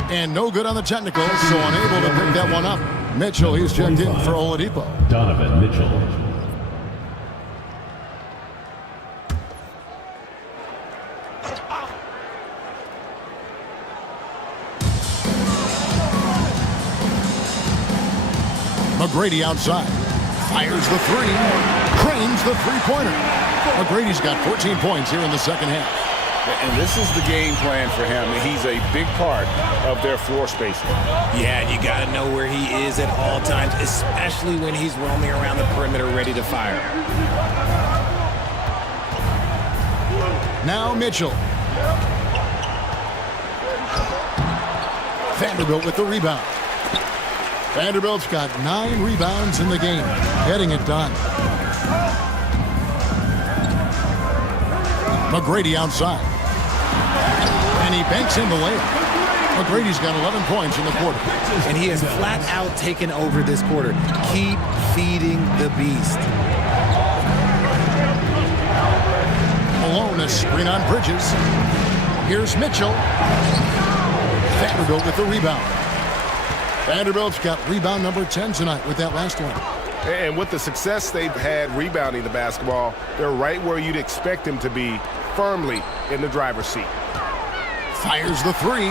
And no good on the technical, so unable to pick that one up. Mitchell, he's checked in for Oladipo. Donovan Mitchell. McGrady outside. Fires the three. Cranes the three-pointer. McGrady's got 14 points here in the second half. And this is the game plan for him. He's a big part of their floor spacing. Yeah, and you got to know where he is at all times, especially when he's roaming around the perimeter ready to fire. Now Mitchell. Vanderbilt with the rebound. Vanderbilt's got 9 rebounds in the game, getting it done. McGrady outside. And he banks in the layup. McGrady's got 11 points in the quarter. And he has flat out taken over this quarter. Keep feeding the beast. Malone, a screen on Bridges. Here's Mitchell. Vanderbilt with the rebound. Vanderbilt's got rebound number 10 tonight with that last one. And with the success they've had rebounding the basketball, they're right where you'd expect them to be, firmly in the driver's seat. Fires the three.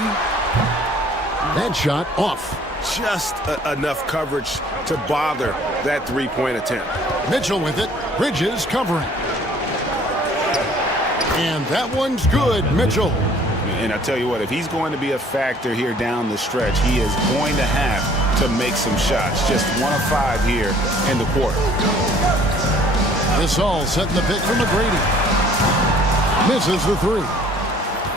That shot off. Just enough coverage to bother that three-point attempt. Mitchell with it. Bridges covering. And that one's good, Mitchell. And I tell you what, if he's going to be a factor here down the stretch, he is going to have to make some shots. Just 1 of 5 here in the quarter. This all setting the pick for McGrady. Misses the three.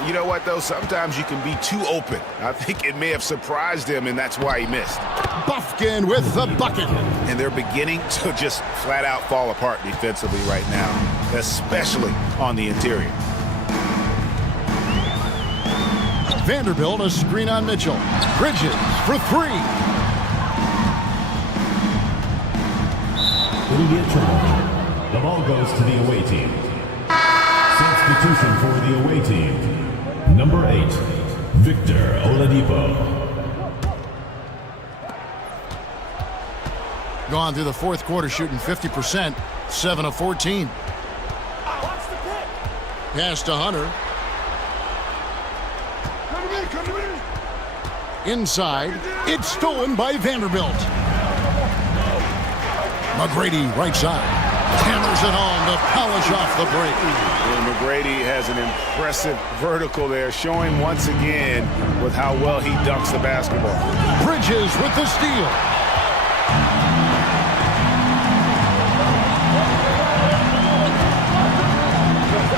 You know what, though? Sometimes you can be too open. I think it may have surprised him, and that's why he missed. Bufkin with the bucket. And they're beginning to just flat out fall apart defensively right now, especially on the interior. Vanderbilt, a screen on Mitchell. Bridges for three. It'll be a turnover. The ball goes to the away team. Substitution for the away team. Number 8, Victor Oladipo. Gone through the fourth quarter shooting 50%, 7 of 14. Pass to Hunter. Inside, it's stolen by Vanderbilt. McGrady right side. Hammers it home to polish off the break. And McGrady has an impressive vertical there, showing once again with how well he dunks the basketball. Bridges with the steal.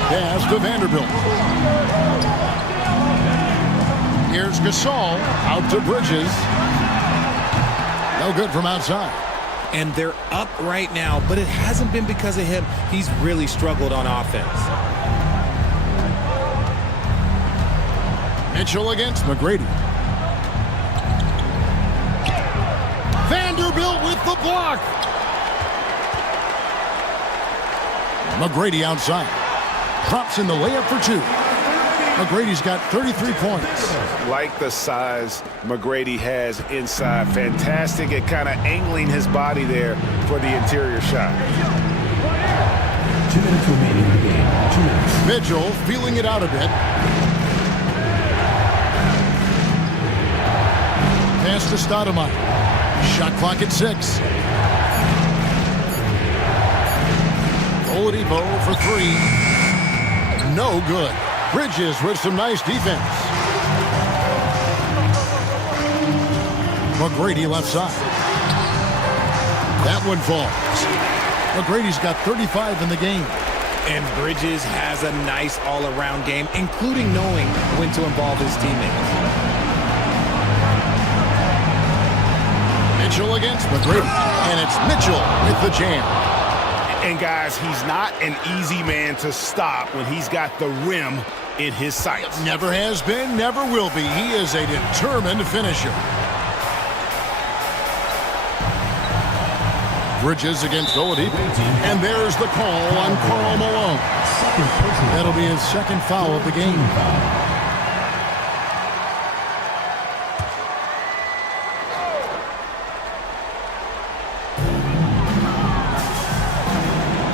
Pass to Vanderbilt. Here's Gasol out to Bridges. No good from outside. And they're up right now, but it hasn't been because of him. He's really struggled on offense. Mitchell against McGrady. Vanderbilt with the block. McGrady outside. Drops in the layup for 2. McGrady's got 33 points. Like the size McGrady has inside. Fantastic at kind of angling his body there for the interior shot. 2 minutes remaining in the game. 2 minutes. Mitchell feeling it out a bit. Pass to Stoudemire. Shot clock at 6. Oladipo for 3. No good. Bridges with some nice defense. McGrady left side. That one falls. McGrady's got 35 in the game. And Bridges has a nice all-around game, including knowing when to involve his teammates. Mitchell against McGrady. And it's Mitchell with the jam. And guys, he's not an easy man to stop when he's got the rim in his sights. Never has been, never will be. He is a determined finisher. Bridges against Oladipo. And there's the call on Karl Malone. That'll be his second foul of the game.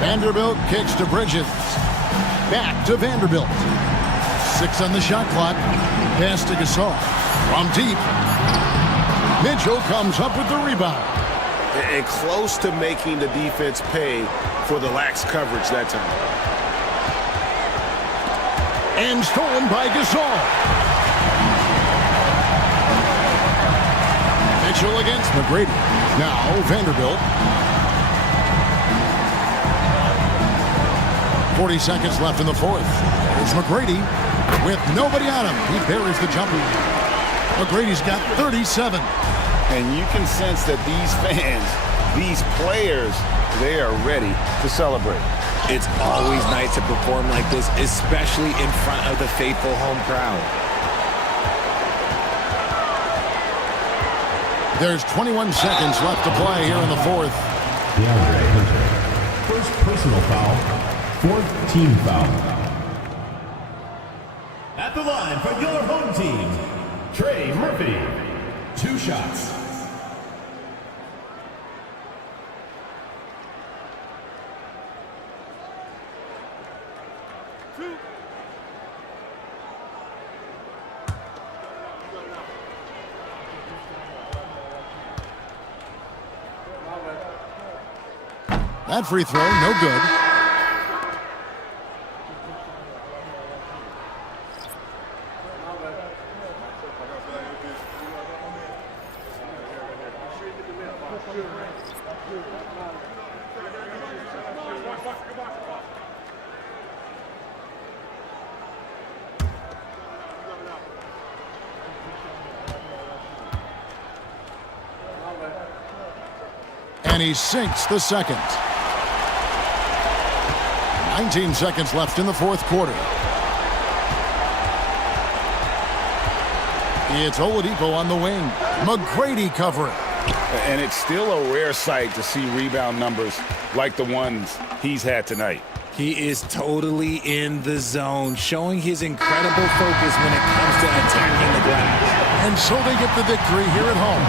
Vanderbilt kicks to Bridges. Back to Vanderbilt. 6 on the shot clock. Pass to Gasol. From deep. Mitchell comes up with the rebound. And close to making the defense pay for the lax coverage that time. And stolen by Gasol. Mitchell against McGrady. Now Vanderbilt. 40 seconds left in the fourth. There's McGrady with nobody on him. He buries the jumper. McGrady's got 37. And you can sense that these fans, these players, they are ready to celebrate. It's always nice to perform like this, especially in front of the faithful home crowd. There's 21 seconds left to play here in the fourth. First personal foul, fourth team foul. At the line for your home team, Trey Murphy. 2 shots. That free throw, no good. And he sinks the second. 19 seconds left in the fourth quarter. It's Oladipo on the wing. McGrady covering. And it's still a rare sight to see rebound numbers like the ones he's had tonight. He is totally in the zone, showing his incredible focus when it comes to attacking the glass. And so they get the victory here at home.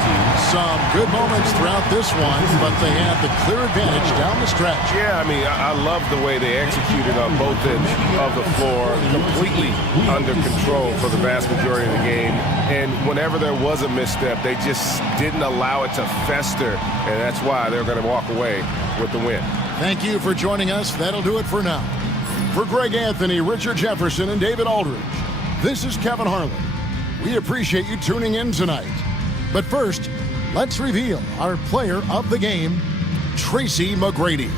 Some good moments throughout this one, but they had the clear advantage down the stretch. Yeah, I mean, I love the way they executed on both ends of the floor, completely under control for the vast majority of the game. And whenever there was a misstep, they just didn't allow it to fester, and that's why they're going to walk away with the win. Thank you for joining us. That'll do it for now. For Greg Anthony, Richard Jefferson, and David Aldridge, this is Kevin Harlan. We appreciate you tuning in tonight. But first, let's reveal our player of the game, Tracy McGrady.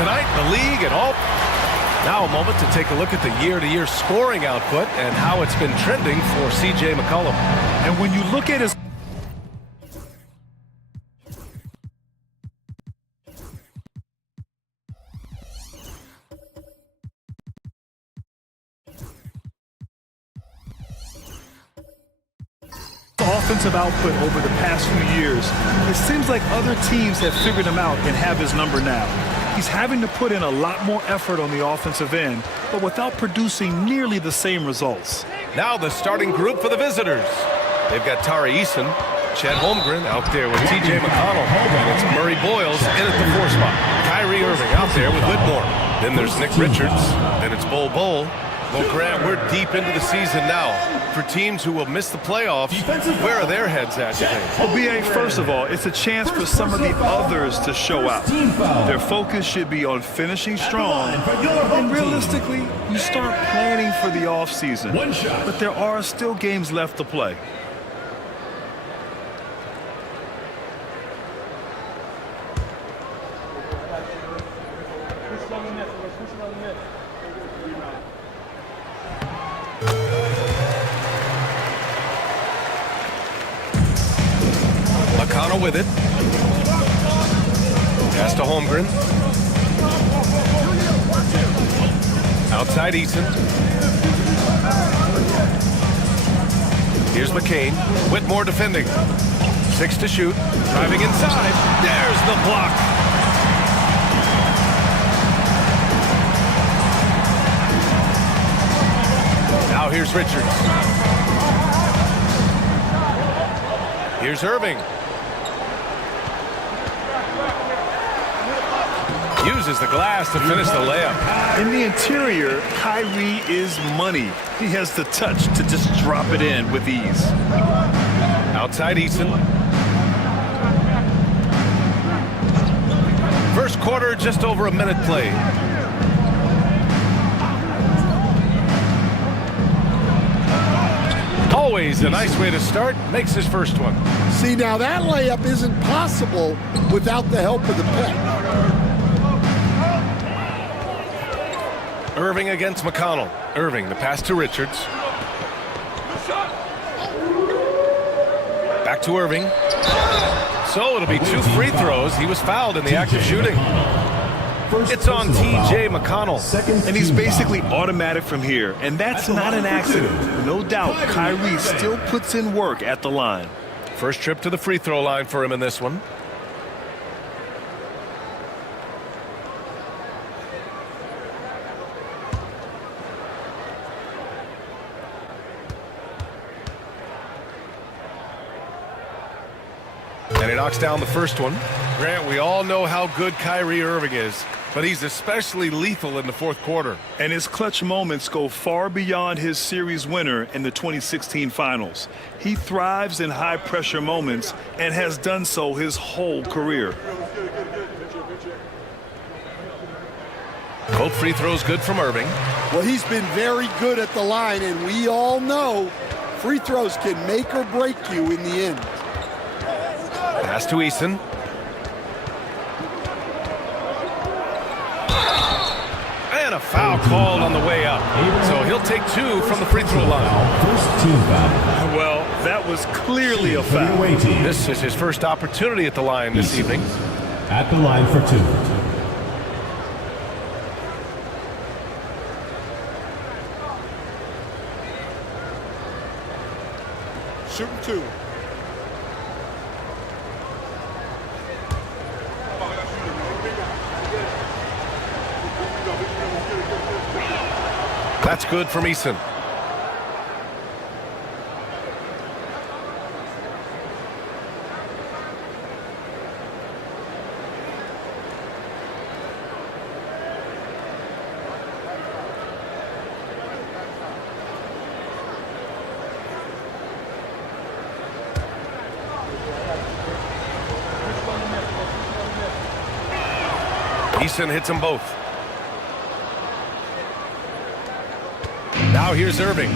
Tonight, the league and all. Now a moment to take a look at the year-to-year scoring output and how it's been trending for C.J. McCollum. And when you look at his offensive output over the past few years, it seems like other teams have figured him out and have his number now. He's having to put in a lot more effort on the offensive end, but without producing nearly the same results. Now the starting group for the visitors. They've got Tari Eason, Chet Holmgren out there with T.J. McConnell, and it's Murray Boyles in at the 4 spot. Kyrie Irving out there with Whitmore. Then there's Nick Richards. Then it's Bol Bol. Well, Grant, we're deep into the season now. For teams who will miss the playoffs, where are their heads at today? Well, B.A., first of all, it's a chance for some of the others to show out. Their focus should be on finishing strong, and realistically, you start planning for the offseason. But there are still games left to play. McConnell with it. Pass to Holmgren. Outside Eason. Here's McCain. Whitmore defending. 6 to shoot. Driving inside. There's the block. Now here's Richards. Here's Irving. Uses the glass to finish the layup. In the interior, Kyrie is money. He has the touch to just drop it in with ease. Outside Eason. First quarter, just over a minute played. Always a nice way to start. Makes his first one. See, now that layup isn't possible without the help of the pick. Irving against McConnell. Irving, the pass to Richards. Back to Irving. So it'll be 2 free throws. He was fouled in the act of shooting. It's on T.J. McConnell. And he's basically automatic from here, and that's not an accident. No doubt, Kyrie still puts in work at the line. First trip to the free throw line for him in this one. And he knocks down the first one. Grant, we all know how good Kyrie Irving is, but he's especially lethal in the fourth quarter. And his clutch moments go far beyond his series winner in the 2016 finals. He thrives in high-pressure moments and has done so his whole career. Both free throws good from Irving. Well, he's been very good at the line, and we all know free throws can make or break you in the end. Pass to Eason. And And a foul called on the way up. So he'll take 2 from the free throw line. First team foul. Well, that was clearly a foul. Away team. This is his first opportunity at the line this evening. At the line for 2. Shooting 2. That's good from Eason. Eason hits them both. Now here's Irving.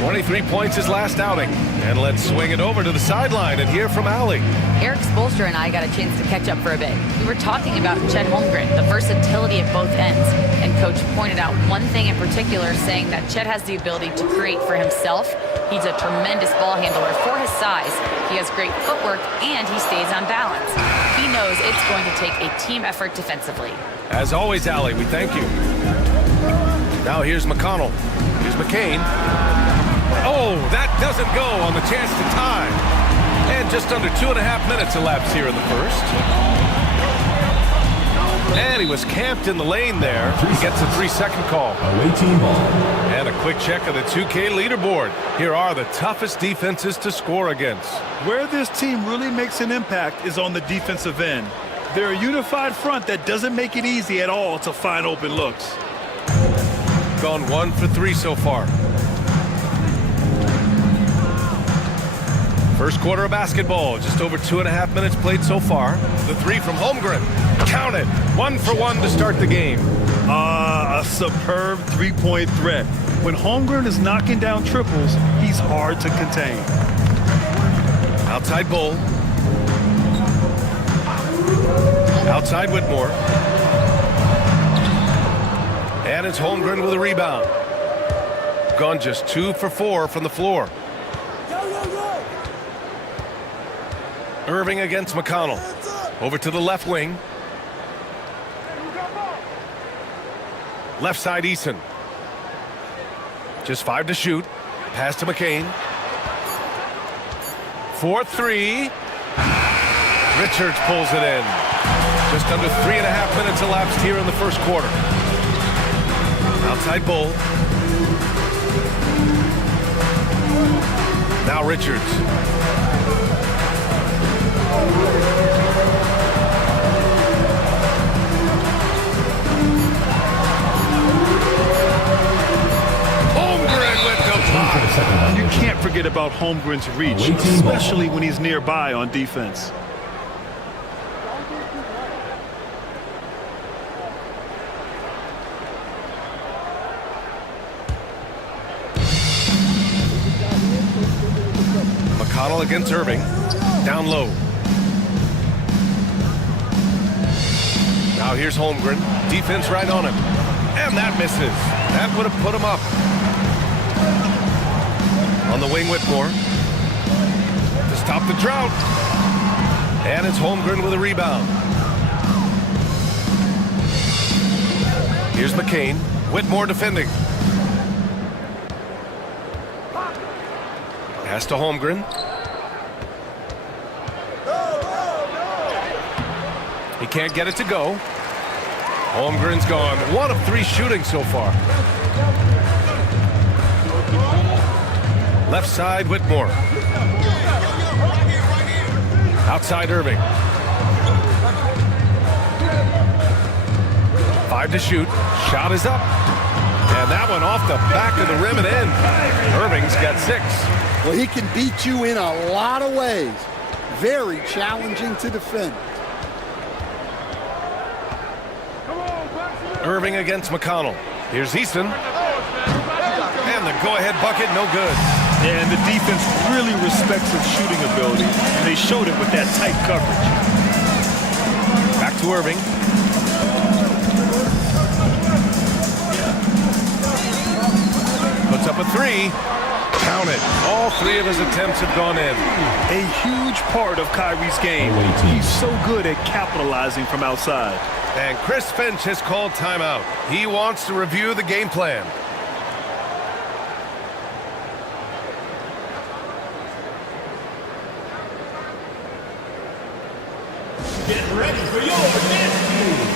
23 points his last outing. And let's swing it over to the sideline and hear from Allie. Eric Spoelstra and I got a chance to catch up for a bit. We were talking about Chet Holmgren, the versatility of both ends. And Coach pointed out one thing in particular, saying that Chet has the ability to create for himself. He's a tremendous ball handler for his size. He has great footwork, and he stays on balance. He knows it's going to take a team effort defensively. As always, Allie, we thank you. Now here's McConnell. Here's McCain. Oh, that doesn't go on the chance to tie. And just under 2.5 minutes elapsed here in the first. And he was camped in the lane there. He gets a 3-second call. Away team ball. And a quick check of the 2K leaderboard. Here are the toughest defenses to score against. Where this team really makes an impact is on the defensive end. They're a unified front that doesn't make it easy at all to find open looks. Gone 1 for 3 so far. First quarter of basketball, just over 2.5 minutes played so far. The 3 from Holmgren, counted. 1 for 1 to start the game. A superb three-point threat. When Holmgren is knocking down triples, he's hard to contain. Outside Bull. Outside Whitmore. And it's Holmgren with a rebound. Gone just 2 for 4 from the floor. Irving against McConnell. Over to the left wing. Left side Eason. Just 5 to shoot. Pass to McCain. 4-3. Richards pulls it in. Just under 3.5 minutes elapsed here in the first quarter. Outside Bull. Now Richards. Holmgren with the block. You can't forget about Holmgren's reach, especially when he's nearby on defense. McConnell against Irving. Down low. Now here's Holmgren. Defense right on him. And that misses. That would have put him up. On the wing, Whitmore. To stop the drought. And it's Holmgren with a rebound. Here's McCain. Whitmore defending. Pass to Holmgren. He can't get it to go. Holmgren's gone 1 of 3 shooting so far. Left side, Whitmore. Outside, Irving. 5 to shoot. Shot is up. And that one off the back of the rim and in. Irving's got 6. Well, he can beat you in a lot of ways. Very challenging to defend. Irving against McConnell. Here's Eason. And the go-ahead bucket, no good. And the defense really respects his shooting ability, and they showed it with that tight coverage. Back to Irving. up a three. Count it. All three of his attempts have gone in. A huge part of Kyrie's game. He's so good at capitalizing from outside. And Chris Finch has called timeout. He wants to review the game plan. Get ready for your dance move.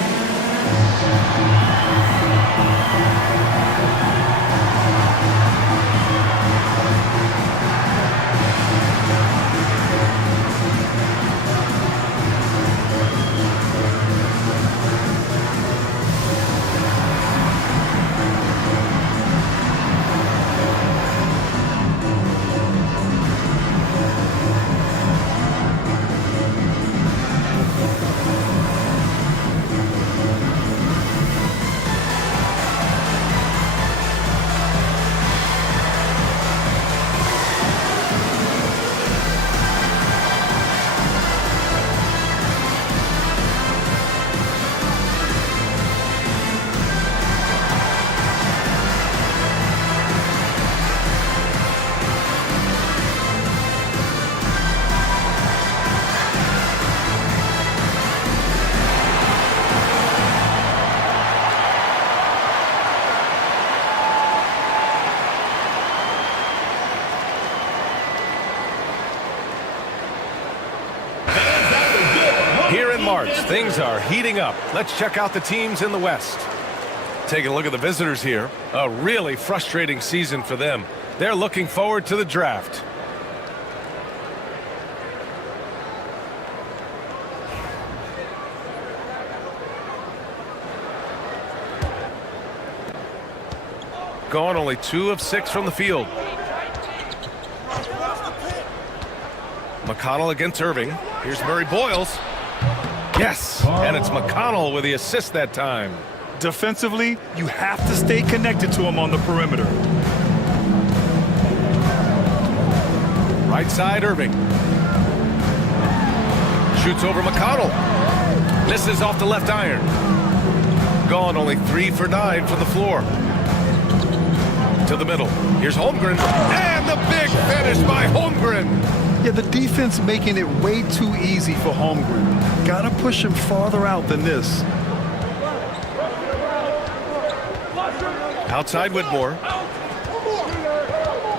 Here in March, things are heating up. Let's check out the teams in the West. Taking a look at the visitors here. A really frustrating season for them. They're looking forward to the draft. Gone only 2 of 6 from the field. McConnell against Irving. Here's Murray Boyles. Yes, and it's McConnell with the assist that time. Defensively, you have to stay connected to him on the perimeter. Right side, Irving. Shoots over McConnell. Misses off the left iron. Gone only 3 for 9 from the floor. To the middle. Here's Holmgren. And the big finish by Holmgren. Yeah, the defense making it way too easy for Holmgren. Gotta push him farther out than this. Outside Whitmore.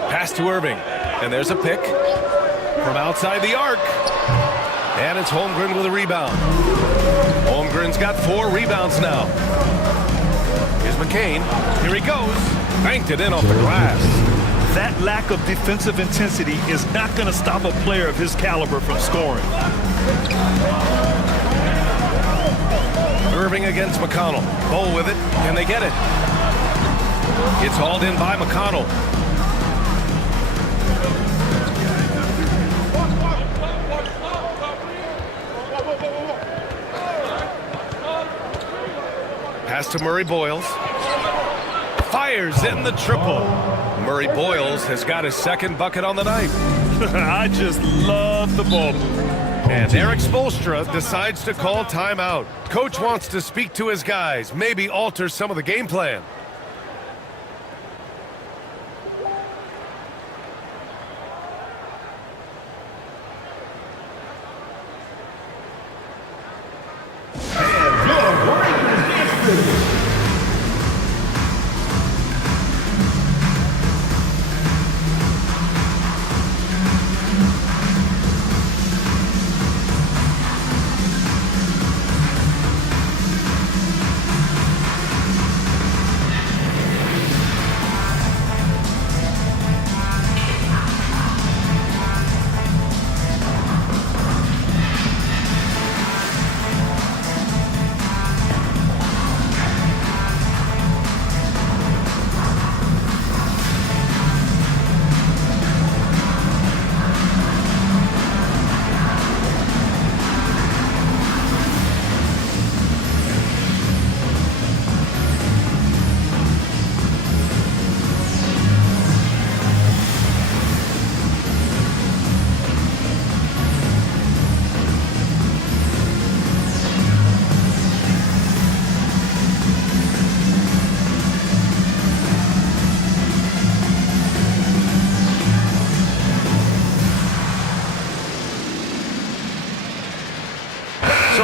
Pass to Irving. And there's a pick. From outside the arc. And it's Holmgren with a rebound. Holmgren's got 4 rebounds now. Here's McCain. Here he goes. Banked it in off the glass. That lack of defensive intensity is not going to stop a player of his caliber from scoring. Irving against McConnell. Bowl with it. Can they get it? It's hauled in by McConnell. Pass to Murray Boyles. Fires in the triple. Murray Boyles has got his second bucket on the night. I just love the ball move. And Eric Spoelstra decides to call timeout. Coach wants to speak to his guys, maybe alter some of the game plan.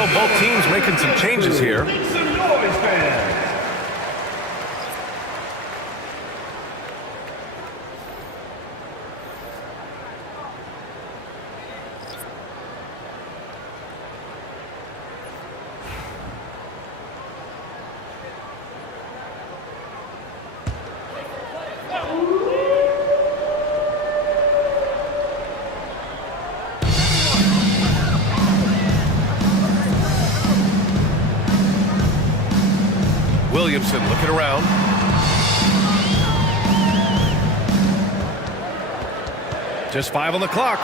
so both teams making some changes here. Make some noise, fans. Williamson looking around. Just 5 on the clock.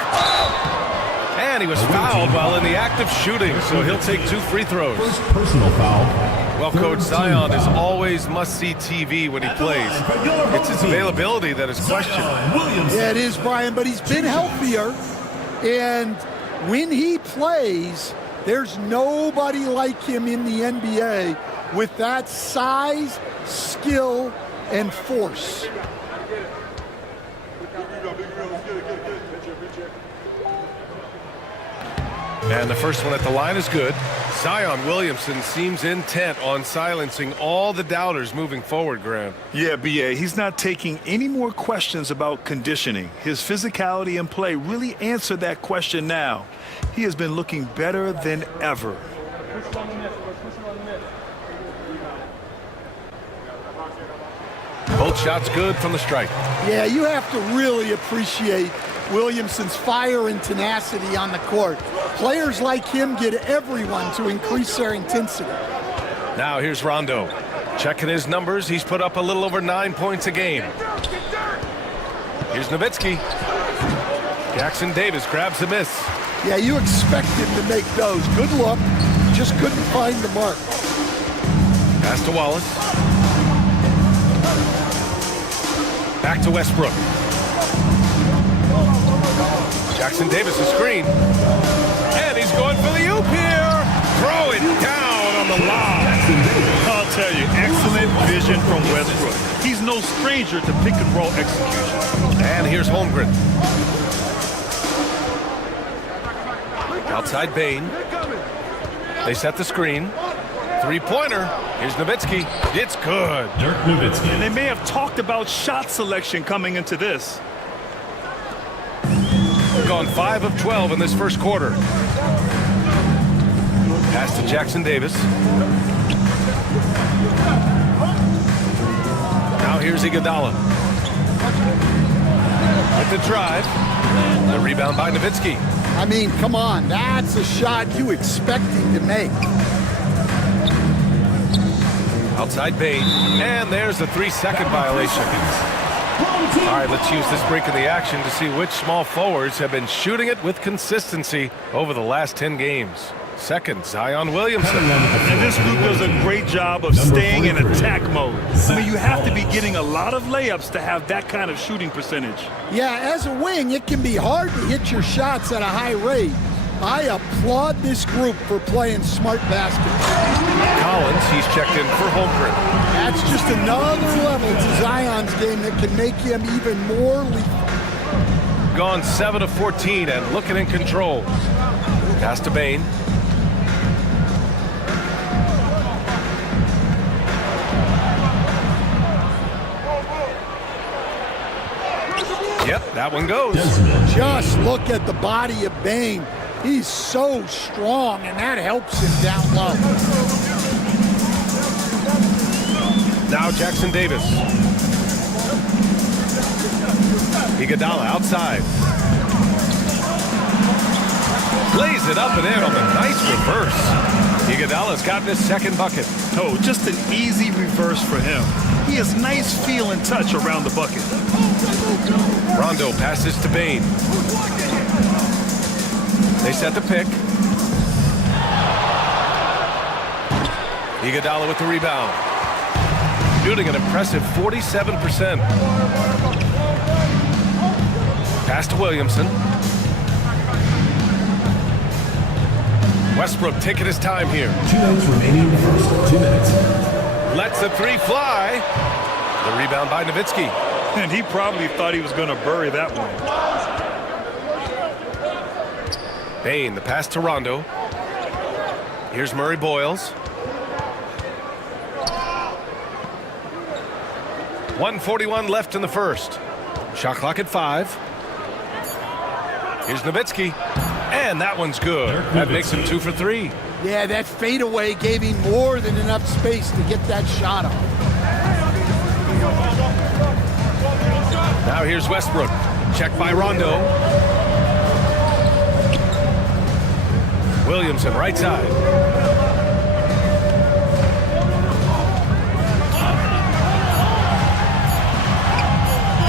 And he was fouled while in the act of shooting, so he'll take 2 free throws. First personal foul. Well, Coach, Zion is always must-see TV when he plays. It's his availability that is questioned. Yeah, it is, Brian, but he's been healthier. And when he plays, there's nobody like him in the NBA with that size, skill, and force. And the first one at the line is good. Zion Williamson seems intent on silencing all the doubters moving forward, Graham. Yeah, B.A., he's not taking any more questions about conditioning. His physicality and play really answered that question now. He has been looking better than ever. Both shots good from the stripe. Yeah, you have to really appreciate Williamson's fire and tenacity on the court. Players like him get everyone to increase their intensity. Now here's Rondo. Checking his numbers, he's put up a little over 9 points a game. Here's Nowitzki. Jackson Davis grabs the miss. Yeah, you expect him to make those. Good look, just couldn't find the mark. Pass to Wallace. Back to Westbrook. Jackson Davis, a screen. And he's going for the oop here. Throw it down on the lob. I'll tell you, excellent vision from Westbrook. He's no stranger to pick and roll execution. And here's Holmgren. Outside Bain. They set the screen. Three-pointer. Here's Nowitzki. It's good. Dirk Nowitzki. And they may have talked about shot selection coming into this. Gone 5 of 12 in this first quarter. Pass to Jackson Davis. Now here's Iguodala. With the drive. The rebound by Nowitzki. I mean, come on, that's a shot you expect him to make. Outside Bain. And there's the 3-second violation. All right, let's use this break in the action to see which small forwards have been shooting it with consistency over the last 10 games. Second, Zion Williamson. And this group does a great job of staying in attack mode. I mean, you have to be getting a lot of layups to have that kind of shooting percentage. Yeah, as a wing, it can be hard to hit your shots at a high rate. I applaud this group for playing smart basketball. Collins, he's checked in for Holmgren. That's just another level to Zion's game that can make him even more lethal. Gone 7 of 14 and looking in control. Pass to Bain. Yep, that one goes. Just look at the body of Bain. He's so strong, and that helps him down low. Now Jackson Davis. Iguodala outside. Lays it up and in on the nice reverse. Iguodala's gotten his second bucket. Oh, just an easy reverse for him. He has nice feel and touch around the bucket. Rondo passes to Bain. They set the pick. Iguodala with the rebound. Shooting an impressive 47%. Pass to Williamson. Westbrook taking his time here. 2 minutes remaining in the first. 2 minutes. Lets the three fly. The rebound by Nowitzki. And he probably thought he was going to bury that one. Bain, the pass to Rondo. Here's Murray Boyles. 1:41 left in the first. Shot clock at 5. Here's Nowitzki. And that one's good. That makes him 2 for 3. Yeah, that fadeaway gave him more than enough space to get that shot off. Now here's Westbrook. Check by Rondo. Williamson, right side.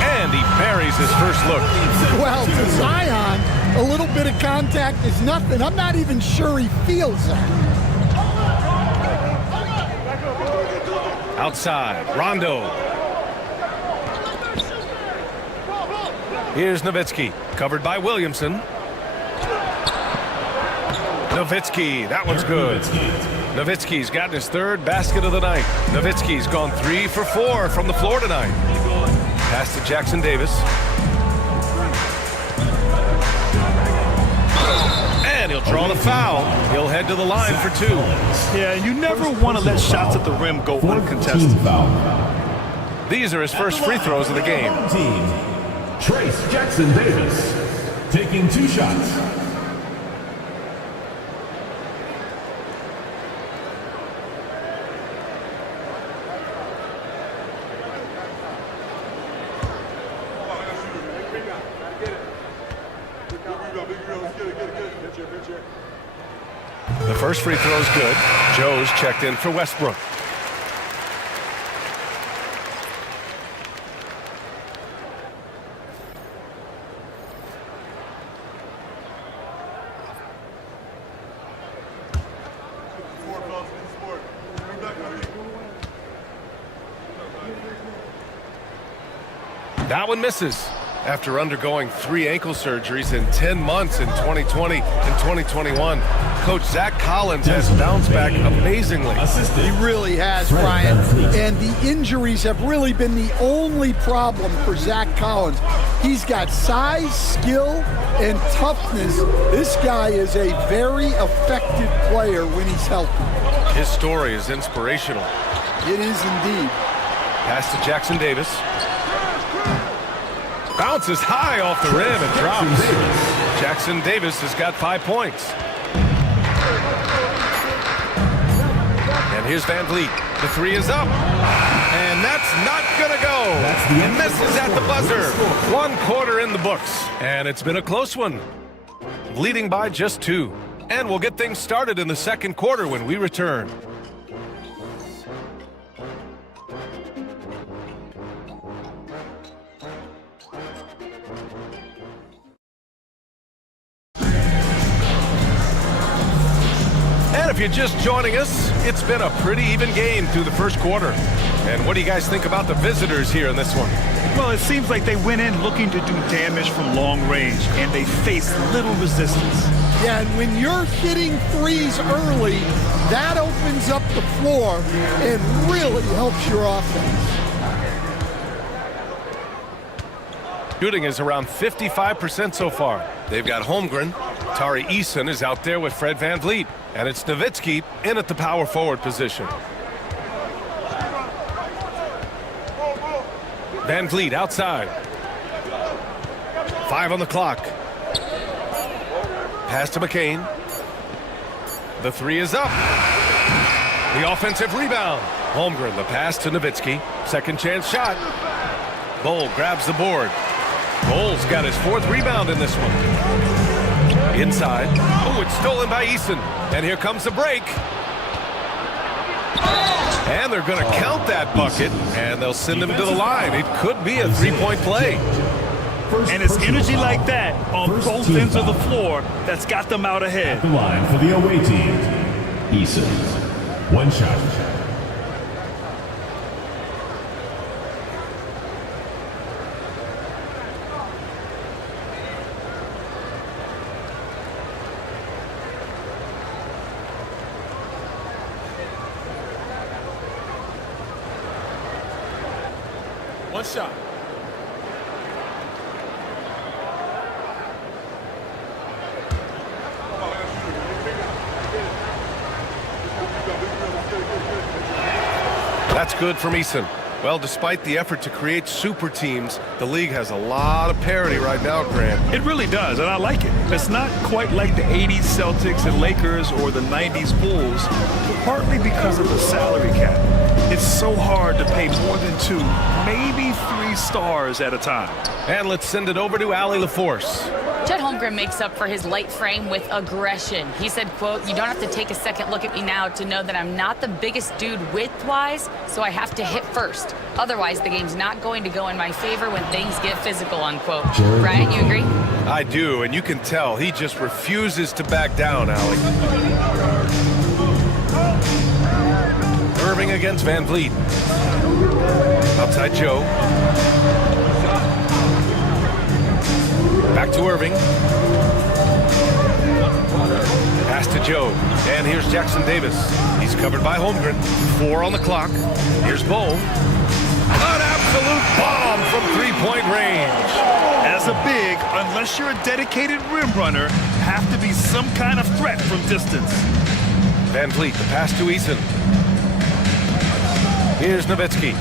And he buries his first look. Well, to Zion, a little bit of contact is nothing. I'm not even sure he feels that. Outside, Rondo. Here's Nowitzki, covered by Williamson. Nowitzki, that one's good. Nowitzki's gotten his 3rd basket of the night. Nowitzki's gone 3 for 4 from the floor tonight. Pass to Jackson Davis. And he'll draw the foul. He'll head to the line for 2. Yeah, you never want to let shots at the rim go uncontested. These are his first free throws of the game. Trace Jackson Davis taking 2 shots. The first free throw is good. Joe's checked in for Westbrook. That one misses. After undergoing 3 ankle surgeries in 10 months in 2020 and 2021, Coach Zach Collins has bounced back amazingly. He really has, Brian. And the injuries have really been the only problem for Zach Collins. He's got size, skill, and toughness. This guy is a very effective player when he's healthy. His story is inspirational. It is indeed. Pass to Jackson Davis. Bounces high off the rim and drops. Jackson Davis has got 5 points. And here's Van Vliet. The 3 is up. And that's not going to go. He misses at the buzzer. 1 quarter in the books. And it's been a close one. Leading by just 2. And we'll get things started in the second quarter when we return. If you're just joining us, it's been a pretty even game through the first quarter. And what do you guys think about the visitors here in this one? Well, it seems like they went in looking to do damage from long range, and they faced little resistance. Yeah, and when you're hitting threes early, that opens up the floor and really helps your offense. Shooting is around 55% so far. They've got Holmgren. Tari Eason is out there with Fred Van Vliet. And it's Nowitzki in at the power forward position. Van Vliet outside. 5 on the clock. Pass to McCain. The 3 is up. The offensive rebound. Holmgren, the pass to Nowitzki. Second chance shot. Bull grabs the board. Bull's got his 4th rebound in this one. Inside. Oh, it's stolen by Eason. And here comes the break. And they're going to count that bucket, and they'll send him to the line. It could be a 3-point play. And it's energy like that on both ends of the floor that's got them out ahead. At the line for the away team, Eason. 1 shot. One shot. That's good from Eason. Well, despite the effort to create super teams, the league has a lot of parity right now, Grant. It really does, and I like it. It's not quite like the 80s Celtics and Lakers or the 90s Bulls, partly because of the salary cap. It's so hard to pay more than 2, maybe 3 stars at a time. And let's send it over to Allie LaForce. Chet Holmgren makes up for his light frame with aggression. He said, quote, "You don't have to take a second look at me now to know that I'm not the biggest dude width-wise, so I have to hit first. Otherwise, the game's not going to go in my favor when things get physical," unquote. Brian, you agree? I do, and you can tell he just refuses to back down, Allie. Irving against Van Vliet. Outside Joe. Back to Irving. Pass to Joe. And here's Jackson Davis. He's covered by Holmgren. 4 on the clock. Here's Bowl. An absolute bomb from three-point range. As a big, unless you're a dedicated rim runner, have to be some kind of threat from distance. Van Vliet, the pass to Eason. Here's Nowitzki.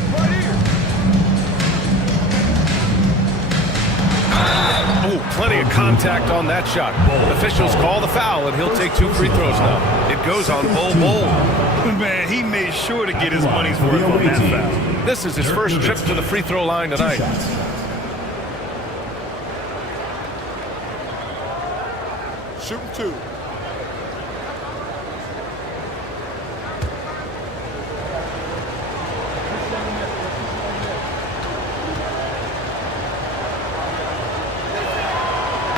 Oh, plenty of contact on that shot. Officials call the foul, and he'll take 2 free throws now. It goes on Bowl. Man, he made sure to get his money's worth on that foul. This is his first trip to the free throw line tonight. Shooting 2.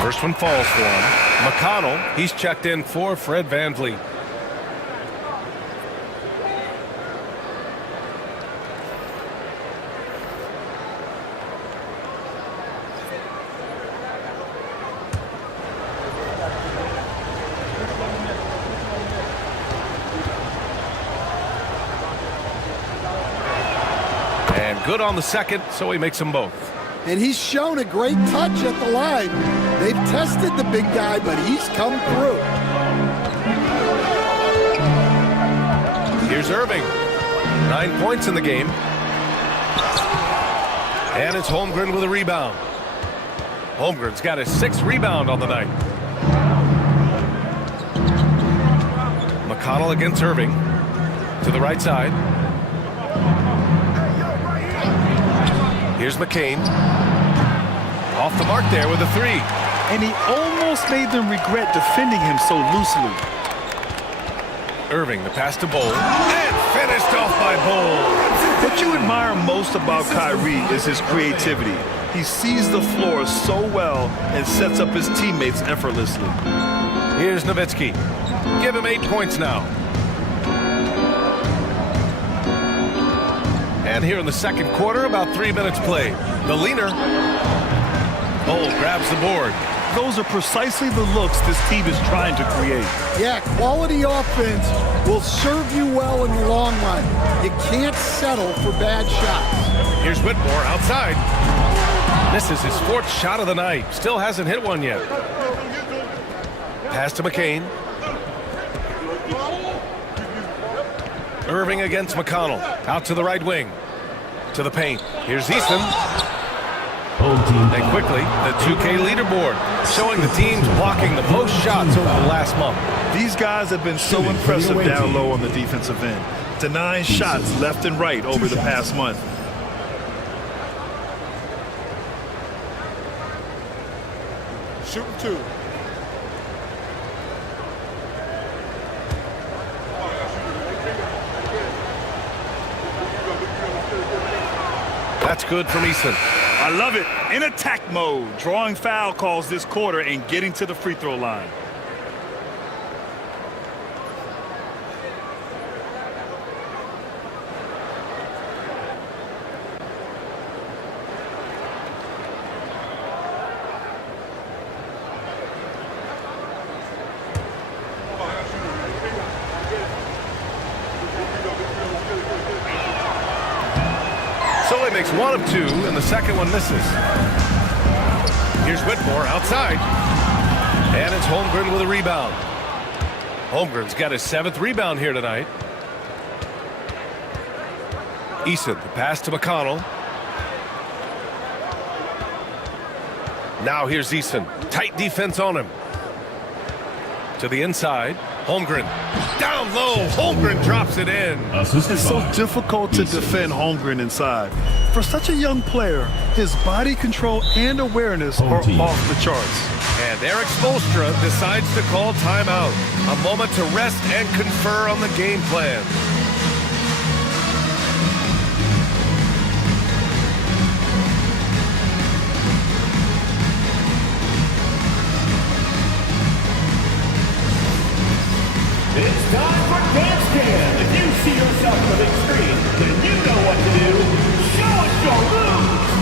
First one falls for him. McConnell, he's checked in for Fred Van Vliet. And good on the second, so he makes them both. And he's shown a great touch at the line. They've tested the big guy, but he's come through. Here's Irving. 9 points in the game. And it's Holmgren with a rebound. Holmgren's got his 6th rebound on the night. McConnell against Irving. To the right side. Here's McCain. Off the mark there with a 3. And he almost made them regret defending him so loosely. Irving, the pass to Bowl. And finished off by Bowl. What you admire most about Kyrie is his creativity. He sees the floor so well and sets up his teammates effortlessly. Here's Nowitzki. Give him 8 points now. And here in the second quarter, about 3 minutes played. The leaner. Bowl grabs the board. Those are precisely the looks this team is trying to create. Yeah, quality offense will serve you well in the long run. You can't settle for bad shots. Here's Whitmore outside. This is his 4th shot of the night. Still hasn't hit one yet. Pass to McCain. Irving against McConnell. Out to the right wing. To the paint. Here's Easton. And quickly, the 2K leaderboard, showing the teams blocking the most shots over the last month. These guys have been so impressive down low on the defensive end. Denying shots left and right over the past month. Shooting 2. That's good from Eason. I love it. In attack mode, drawing foul calls this quarter and getting to the free throw line. So he makes 1 of 2, and the second one misses. Here's Whitmore outside. And it's Holmgren with a rebound. Holmgren's got his 7th rebound here tonight. Eason, the pass to McConnell. Now here's Eason. Tight defense on him. To the inside. Holmgren. Down low. Holmgren drops it in. It's so difficult to defend Holmgren inside. For such a young player, his body control and awareness are off the charts. And Eric Spoelstra decides to call timeout. A moment to rest and confer on the game plan. It's time for Dance Cam. If you see yourself on the big screen, then you know what to do. Show us your moves.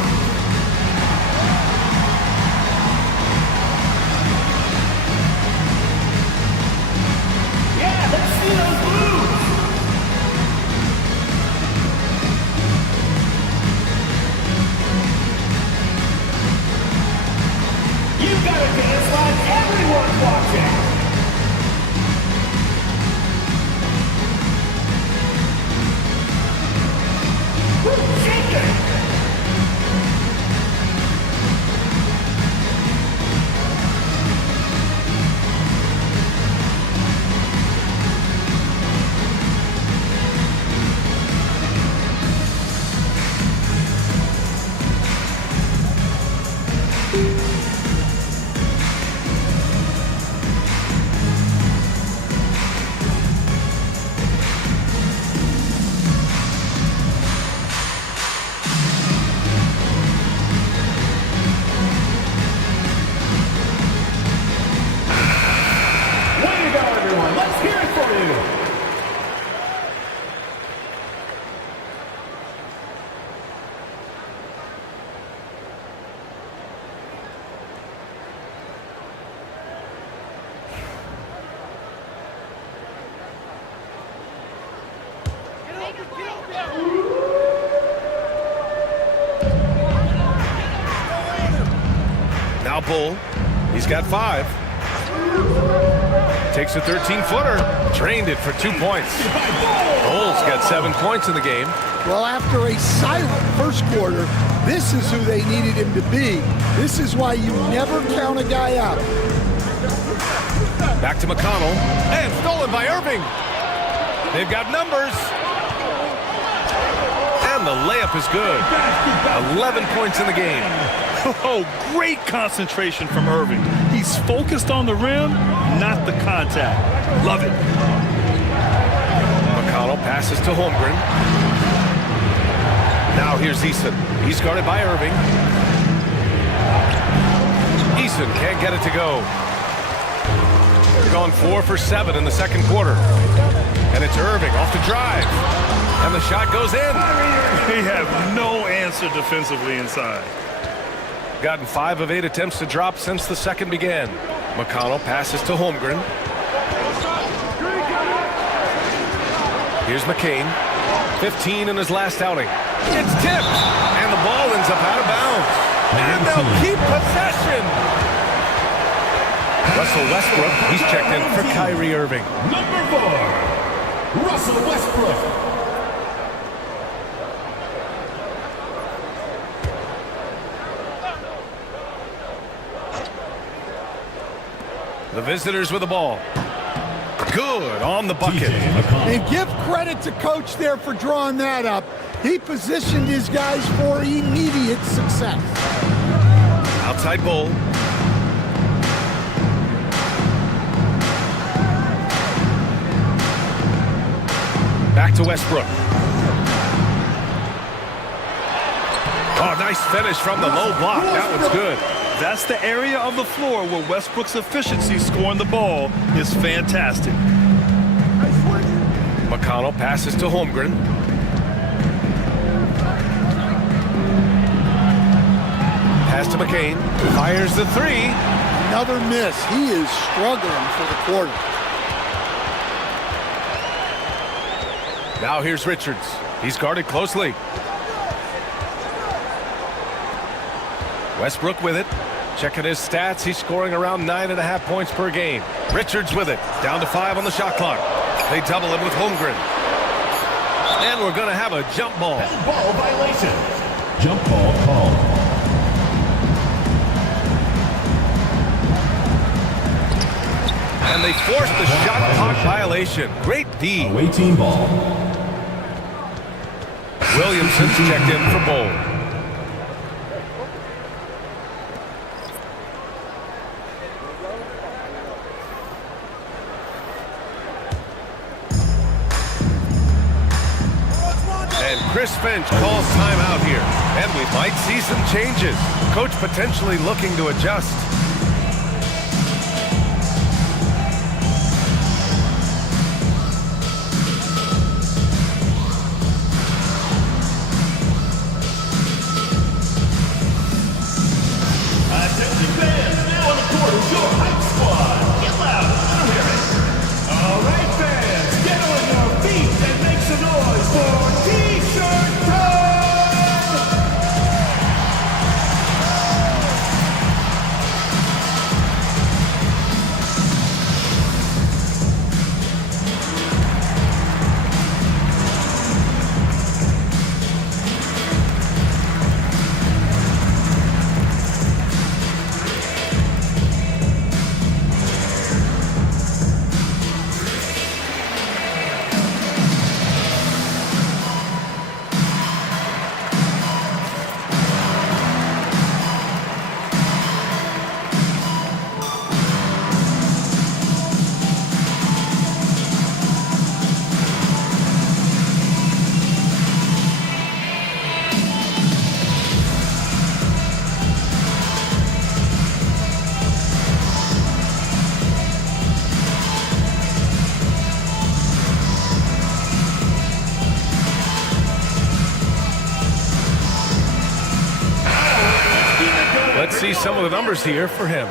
Yeah, let's see those moves. You've got a dance like everyone's watching. Now Bull. He's got 5. Takes a 13-footer. Drained it for 2 points. Bull's got 7 points in the game. Well, after a silent first quarter, this is who they needed him to be. This is why you never count a guy out. Back to McConnell. And stolen by Irving. They've got numbers. And the layup is good. 11 points in the game. Oh, great concentration from Irving. He's focused on the rim, not the contact. Love it. McConnell passes to Holmgren. Now here's Eason. He's guarded by Irving. Eason can't get it to go. They're going 4 for 7 in the second quarter. And it's Irving off the drive. And the shot goes in. They have no answer defensively inside. Gotten 5 of 8 attempts to drop since the second began. McConnell passes to Holmgren. Here's McCain. 15 in his last outing. It's tipped. And the ball ends up out of bounds. And they'll keep possession. Russell Westbrook. He's checked in for Kyrie Irving. Number 4, Russell Westbrook. The visitors with the ball. Good on the bucket. And give credit to Coach there for drawing that up. He positioned his guys for immediate success. Outside Bull. Back to Westbrook. Oh, nice finish from the low block. That one's good. That's the area of the floor where Westbrook's efficiency scoring the ball is fantastic. McConnell passes to Holmgren. Pass to McCain. Fires the 3. Another miss. He is struggling for the quarter. Now here's Richards. He's guarded closely. Westbrook with it. Checking his stats. He's scoring around 9.5 points per game. Richards with it. Down to 5 on the shot clock. They double him with Holmgren. And we're going to have a jump ball. Ball violation. Jump ball called. And they forced the shot clock violation. Great D. Away team ball. Williamson's checked in for Bowl. And Chris Finch calls timeout here. And we might see some changes. Coach potentially looking to adjust. Attention fans, now on the court is your hype squad. Get loud, let them hear it. All right, fans, get on your feet and make some noise for T-shirt time! Let's see some of the numbers here for him.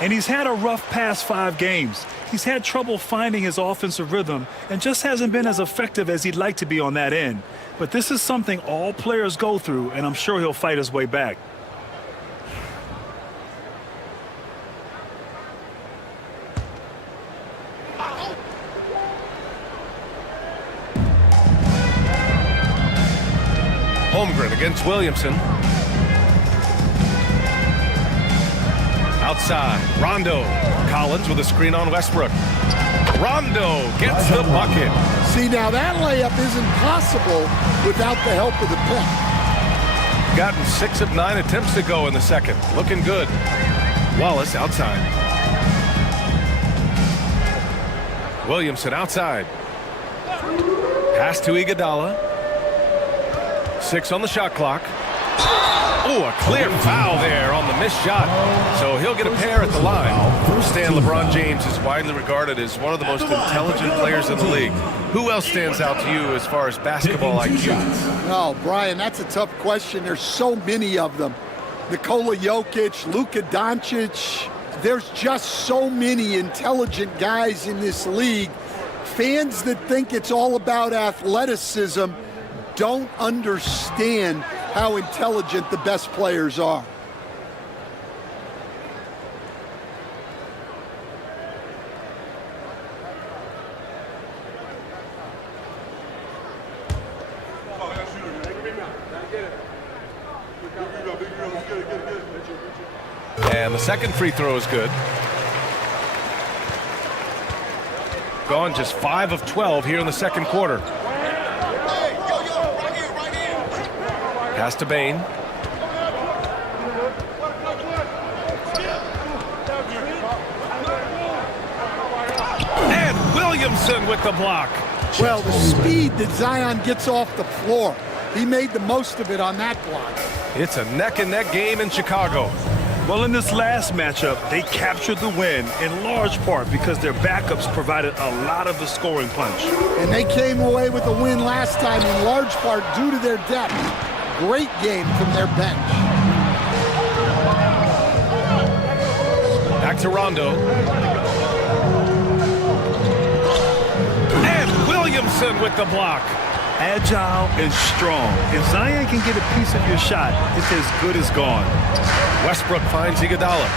And he's had a rough past 5 games. He's had trouble finding his offensive rhythm and just hasn't been as effective as he'd like to be on that end. But this is something all players go through, and I'm sure he'll fight his way back. Holmgren against Williamson. Outside, Rondo. Collins with a screen on Westbrook. Rondo gets the bucket. See, now that layup isn't possible without the help of the pick. Gotten 6 of 9 attempts to go in the second. Looking good. Wallace outside. Williamson outside. Pass to Iguodala. 6 on the shot clock. Oh, a clear foul there on the missed shot. So he'll get a pair at the line. Stan LeBron James is widely regarded as one of the most intelligent players in the league. Who else stands out to you as far as basketball IQ? Oh, Brian, that's a tough question. There's so many of them. Nikola Jokic, Luka Doncic. There's just so many intelligent guys in this league. Fans that think it's all about athleticism don't understand how intelligent the best players are. And the second free throw is good. Gone just 5 of 12 here in the second quarter. Pass to Bain. And Williamson with the block. Well, the speed that Zion gets off the floor, he made the most of it on that block. It's a neck-and-neck game in Chicago. Well, in this last matchup, they captured the win in large part because their backups provided a lot of the scoring punch. And they came away with a win last time in large part due to their depth. Great game from their bench. Back to Rondo. And Williamson with the block. Agile and strong. If Zion can get a piece of your shot, it's as good as gone. Westbrook finds Iguodala.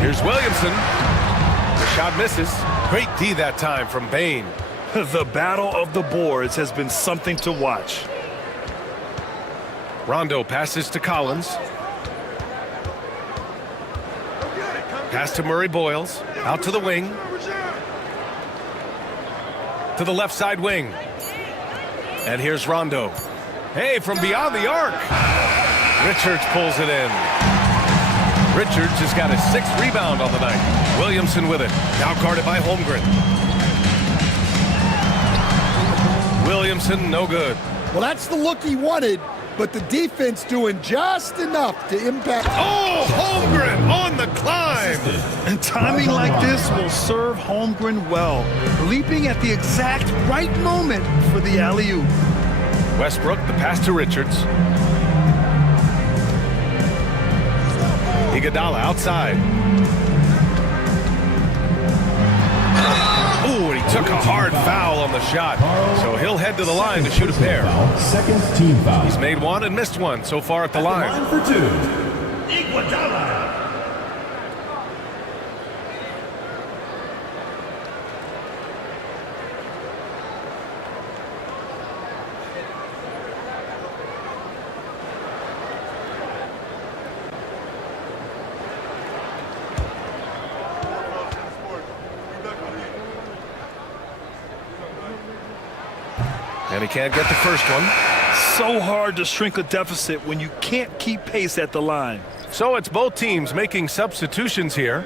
Here's Williamson. The shot misses. Great D that time from Bain. The battle of the boards has been something to watch. Rondo passes to Collins. Pass to Murray Boyles. Out to the wing. To the left side wing. And here's Rondo. Hey, from beyond the arc. Richards pulls it in. Richards has got his 6th rebound on the night. Williamson with it. Now guarded by Holmgren. Williamson, no good. Well, that's the look he wanted, but the defense doing just enough to impact. Oh, Holmgren on the climb. And timing like this will serve Holmgren well, leaping at the exact right moment for the alley-oop. Westbrook, the pass to Richards. Iguodala outside. Ooh, and he took a hard foul on the shot. So he'll head to the line to shoot a pair. Second team foul. He's made one and missed one so far at the line. Line for 2. Iguodala. And he can't get the first one. So hard to shrink a deficit when you can't keep pace at the line. So it's both teams making substitutions here.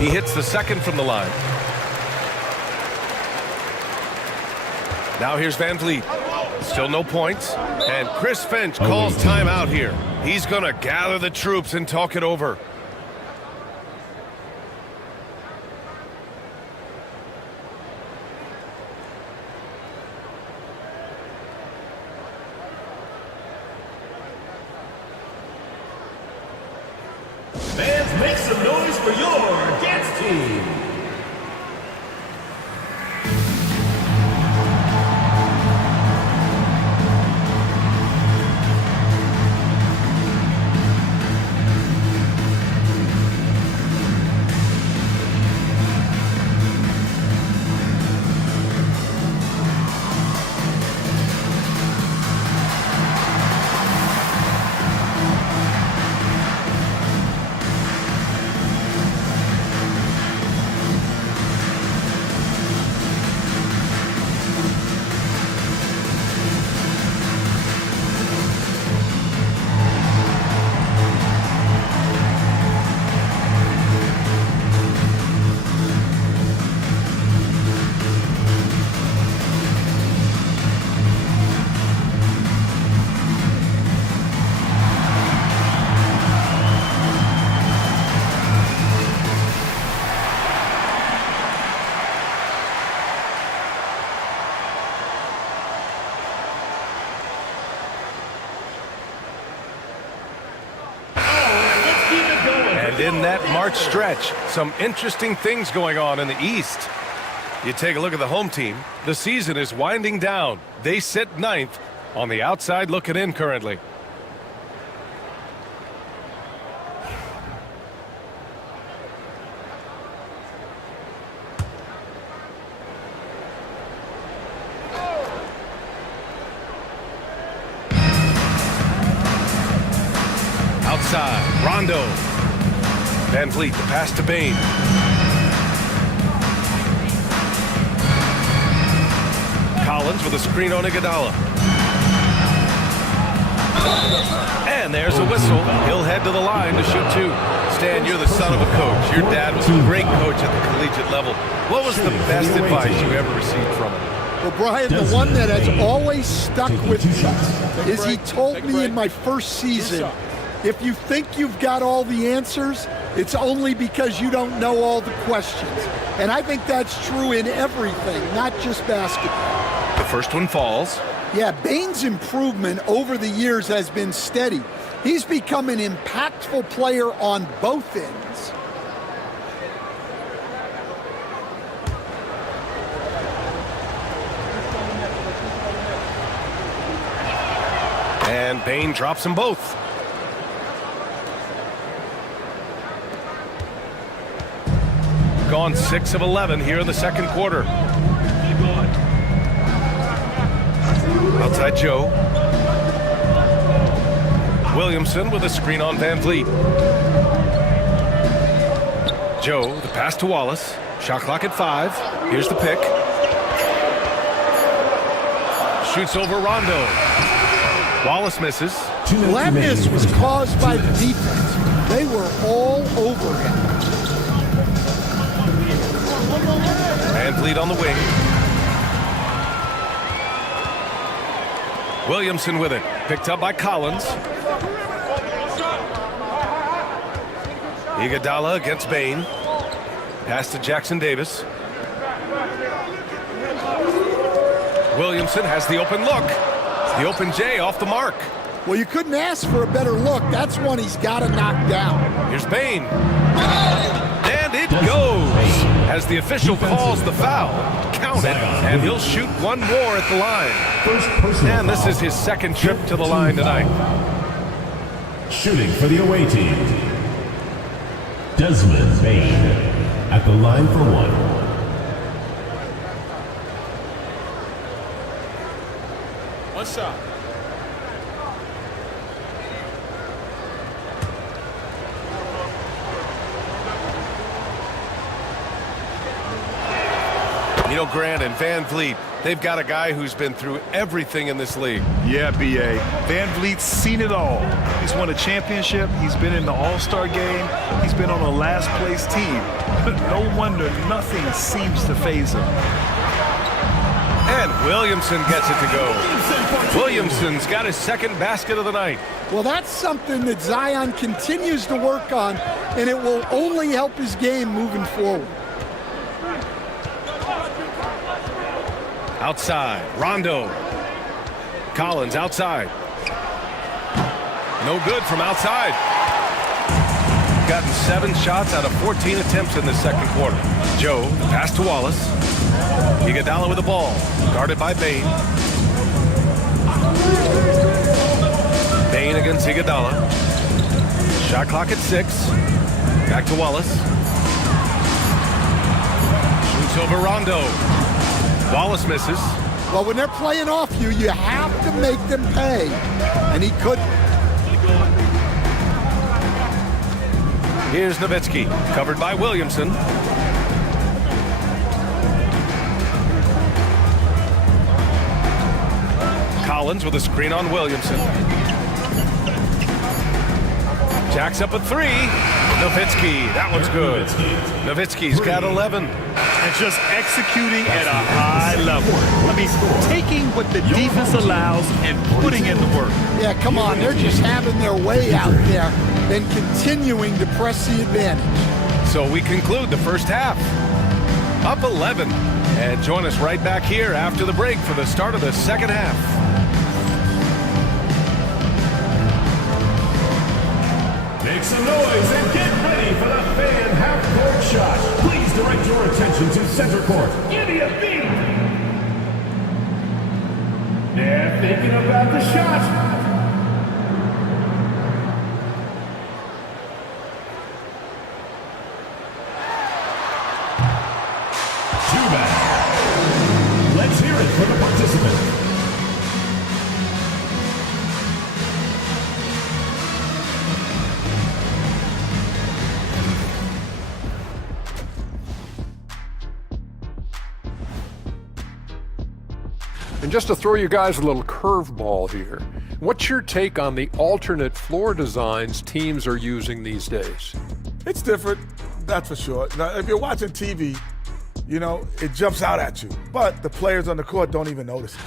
He hits the second from the line. Now here's Van Vliet. Still no points. And Chris Finch calls timeout here. He's going to gather the troops and talk it over. Fans, make some noise for your dance team. In that March stretch, some interesting things going on in the East. You take a look at the home team. The season is winding down. They sit 9th on the outside looking in currently. Outside, Rondo. Van Vliet, the pass to Bane. Collins with a screen on Iguodala. And there's a whistle. He'll head to the line to shoot 2. Stan, you're the son of a coach. Your dad was a great coach at the collegiate level. What was the best advice you ever received from him? Well, Brian, the one that has always stuck with me is he told me in my first season, if you think you've got all the answers, it's only because you don't know all the questions. And I think that's true in everything, not just basketball. The first one falls. Yeah, Bane's improvement over the years has been steady. He's become an impactful player on both ends. And Bain drops them both. Gone 6 of 11 here in the second quarter. Outside Joe. Williamson with a screen on Van Vliet. Joe, the pass to Wallace. Shot clock at 5. Here's the pick. Shoots over Rondo. Wallace misses. Well, that miss was caused by the defense. They were all over him. Van Vliet on the wing. Williamson with it. Picked up by Collins. Iguodala against Bain. Pass to Jackson Davis. Williamson has the open look. The open J off the mark. Well, you couldn't ask for a better look. That's one he's got to knock down. Here's Bain. And it goes. As the official calls the foul. Count it. And he'll shoot one more at the line. And this is his second trip to the line tonight. Shooting for the away team, Desmond Bain at the line for one. What's up? You know, Grant and Van Vliet, they've got a guy who's been through everything in this league. Yeah, B.A. Van Vliet's seen it all. He's won a championship. He's been in the All-Star game. He's been on a last-place team. No wonder nothing seems to faze him. And Williamson gets it to go. Williamson's got his second basket of the night. Well, that's something that Zion continues to work on, and it will only help his game moving forward. Outside, Rondo. Collins outside. No good from outside. Gotten 7 shots out of 14 attempts in the second quarter. Joe, pass to Wallace. Iguodala with the ball. Guarded by Bain. Bain against Iguodala. Shot clock at 6. Back to Wallace. Shoots over Rondo. Wallace misses. Well, when they're playing off you, you have to make them pay. And he couldn't. Here's Nowitzki, covered by Williamson. Collins with a screen on Williamson. Jacks up a 3. Nowitzki, that one's good. Nowitzki's got 11. And just executing at a high level. I mean, taking what the defense allows and putting in the work. Yeah, come on. They're just having their way out there and continuing to press the advantage. So we conclude the first half. Up 11. And join us right back here after the break for the start of the second half. Make some noise and get ready for the fan half-court shot. Please direct your attention to center court. Give me a beat. They're thinking about the shot. Too bad. Let's hear it for the participant. And just to throw you guys a little curveball here, what's your take on the alternate floor designs teams are using these days? It's different, that's for sure. Now, if you're watching TV, you know, it jumps out at you. But the players on the court don't even notice it.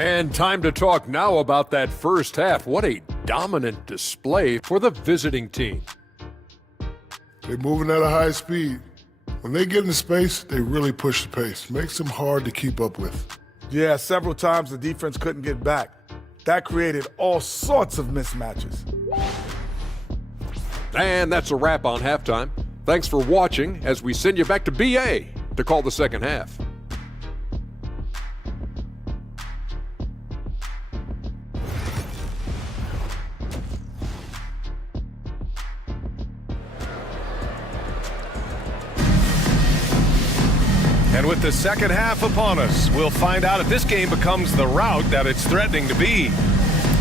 And time to talk now about that first half. What a dominant display for the visiting team. They're moving at a high speed. When they get into space, they really push the pace. Makes them hard to keep up with. Yeah, several times the defense couldn't get back. That created all sorts of mismatches. And that's a wrap on halftime. Thanks for watching as we send you back to BA to call the second half. with the second half upon us, we'll find out if this game becomes the rout that it's threatening to be.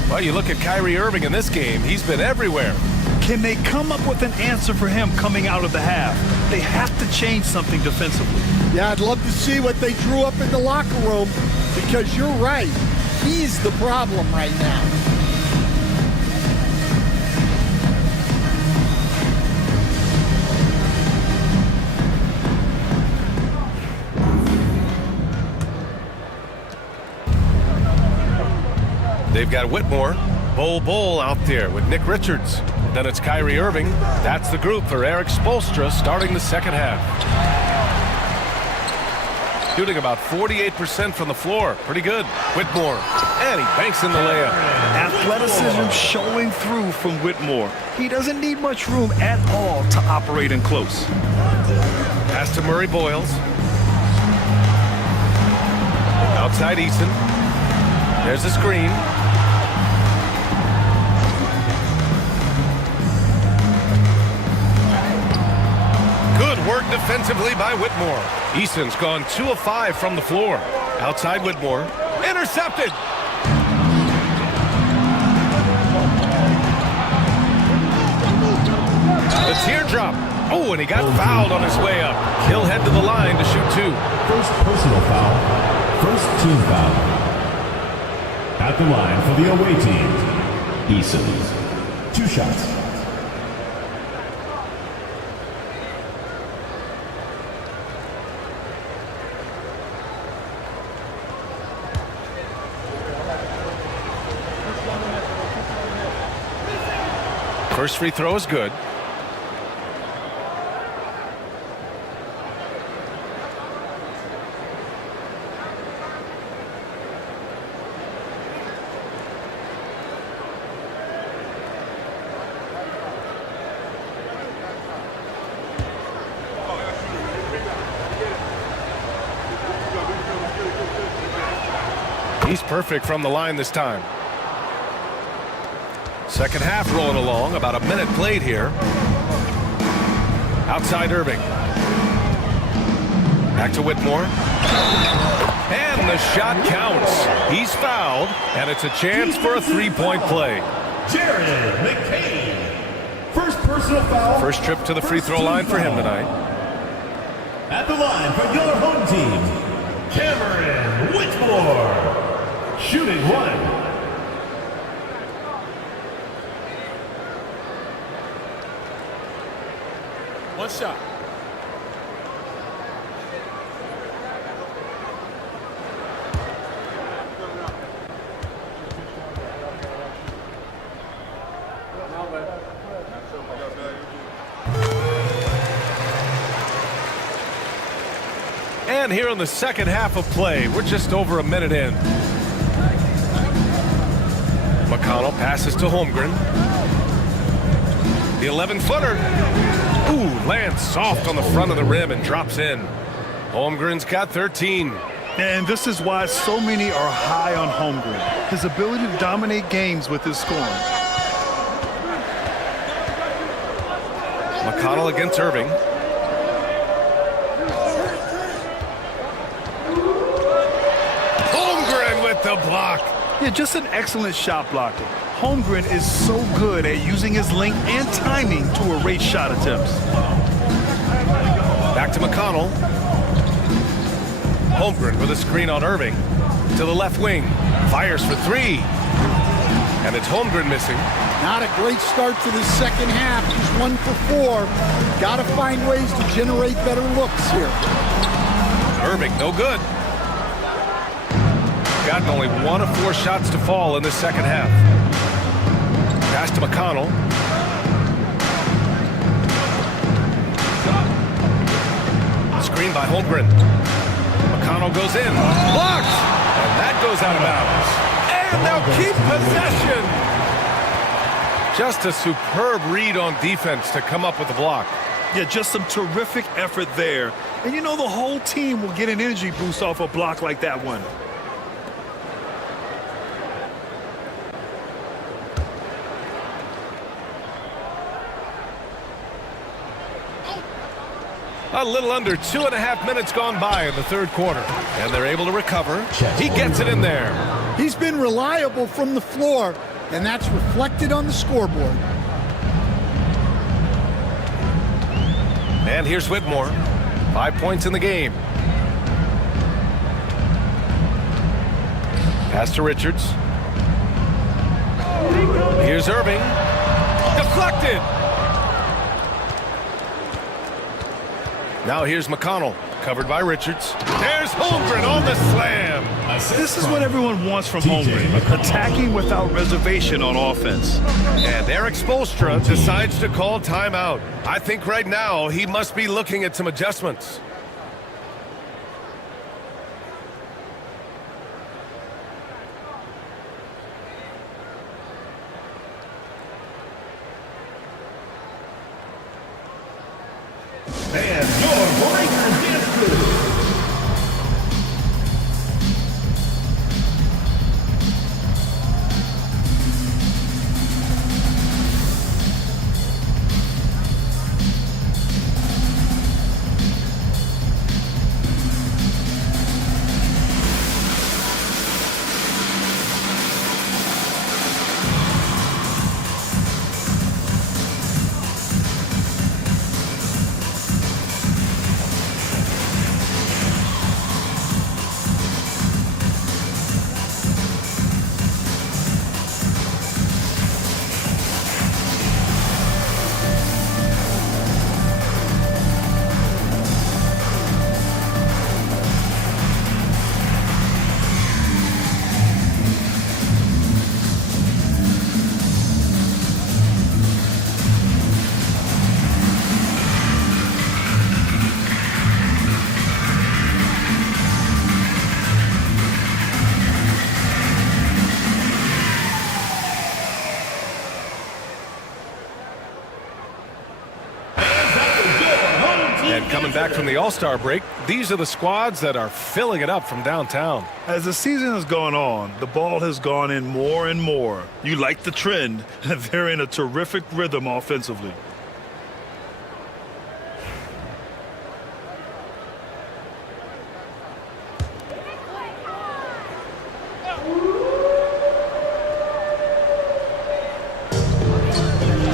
Well, you look at Kyrie Irving in this game, he's been everywhere. Can they come up with an answer for him coming out of the half? They have to change something defensively. Yeah, I'd love to see what they drew up in the locker room, because you're right. He's the problem right now. They've got Whitmore, Bol out there with Nick Richards. Then it's Kyrie Irving. That's the group for Eric Spoelstra starting the second half. Shooting about 48% from the floor. Pretty good. Whitmore. And he banks in the layup. Athleticism showing through from Whitmore. He doesn't need much room at all to operate in close. Pass to Murray Boyles. Outside Eason. There's a screen. Good work defensively by Whitmore. Eason's gone 2 of 5 from the floor. Outside Whitmore. Intercepted. The teardrop. Oh, and he got fouled on his way up. He'll head to the line to shoot 2. First personal foul. First team foul. At the line for the away team, Eason. 2 shots. First free throw is good. He's perfect from the line this time. Second half rolling along, about a minute played here. Outside Irving. Back to Whitmore. And the shot counts. He's fouled, and it's a chance for a three-point play. Jared McCain. First personal foul. First trip to the free throw line for him tonight. At the line for your home team, Cameron Whitmore. Shooting 1. One shot. And here in the second half of play, we're just over a minute in. McConnell passes to Holmgren. The 11-footer. Ooh, lands soft on the front of the rim and drops in. Holmgren's got 13. And this is why so many are high on Holmgren. His ability to dominate games with his scoring. McConnell against Irving. Holmgren with the block. Yeah, just an excellent shot blocker. Holmgren is so good at using his length and timing to erase shot attempts. Back to McConnell. Holmgren with a screen on Irving. To the left wing. Fires for 3. And it's Holmgren missing. Not a great start to the second half. He's 1 for 4. Got to find ways to generate better looks here. Irving, no good. Gotten only 1 of 4 shots to fall in the second half. Pass to McConnell. Screen by Holmgren. McConnell goes in. Blocked! And that goes out of bounds. And they'll keep possession. Just a superb read on defense to come up with the block. Yeah, just some terrific effort there. And you know the whole team will get an energy boost off a block like that one. A little under 2.5 minutes gone by in the third quarter. And they're able to recover. He gets it in there. He's been reliable from the floor, and that's reflected on the scoreboard. And here's Whitmore. 5 points in the game. Pass to Richards. Here's Irving. Deflected. Now here's McConnell, covered by Richards. There's Holmgren on the slam. This is what everyone wants from Holmgren, attacking without reservation on offense. And Eric Spoelstra decides to call timeout. I think right now he must be looking at some adjustments. And your Breaker Dance Crew. Coming back from the All-Star break, these are the squads that are filling it up from downtown. As the season has gone on, the ball has gone in more and more. You like the trend. They're in a terrific rhythm offensively.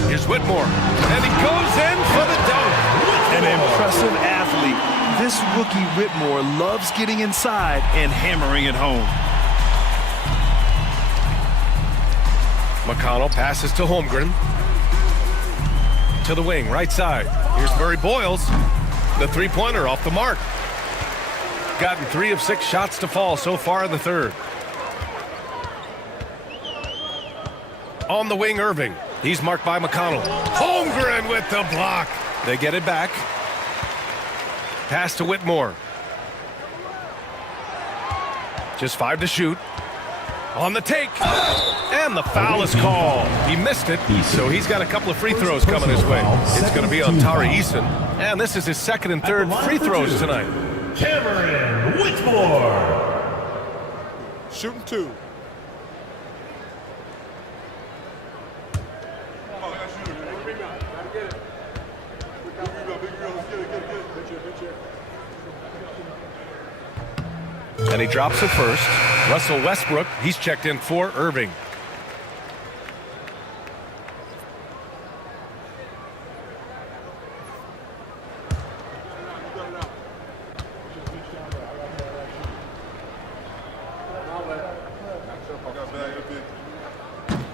Here's Whitmore, and he goes in for the dunk. An impressive athlete. This rookie Whitmore loves getting inside and hammering it home. McConnell passes to Holmgren. To the wing, right side. Here's Murray Boyles. The three-pointer off the mark. Gotten 3 of 6 shots to fall so far in the third. On the wing, Irving. He's marked by McConnell. Holmgren with the block. They get it back. Pass to Whitmore. Just 5 to shoot. On the take. And the foul is called. He missed it, so he's got a couple of free throws coming his way. It's going to be on Tari Eason. And this is his second and third free throws tonight. Cameron Whitmore. Shooting 2. And he drops it first. Russell Westbrook, he's checked in for Irving.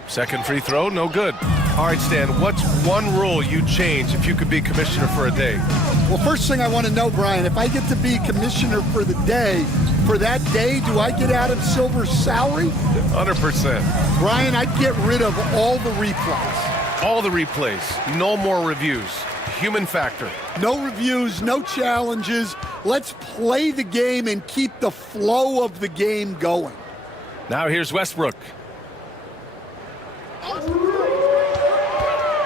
Second free throw, no good. All right, Stan, what's one rule you'd change if you could be commissioner for a day? Well, first thing I want to know, Brian, if I get to be commissioner for the day, for that day, do I get Adam Silver's salary? 100%. Brian, I'd get rid of all the replays. All the replays. No more reviews. Human factor. No reviews, no challenges. Let's play the game and keep the flow of the game going. Now here's Westbrook.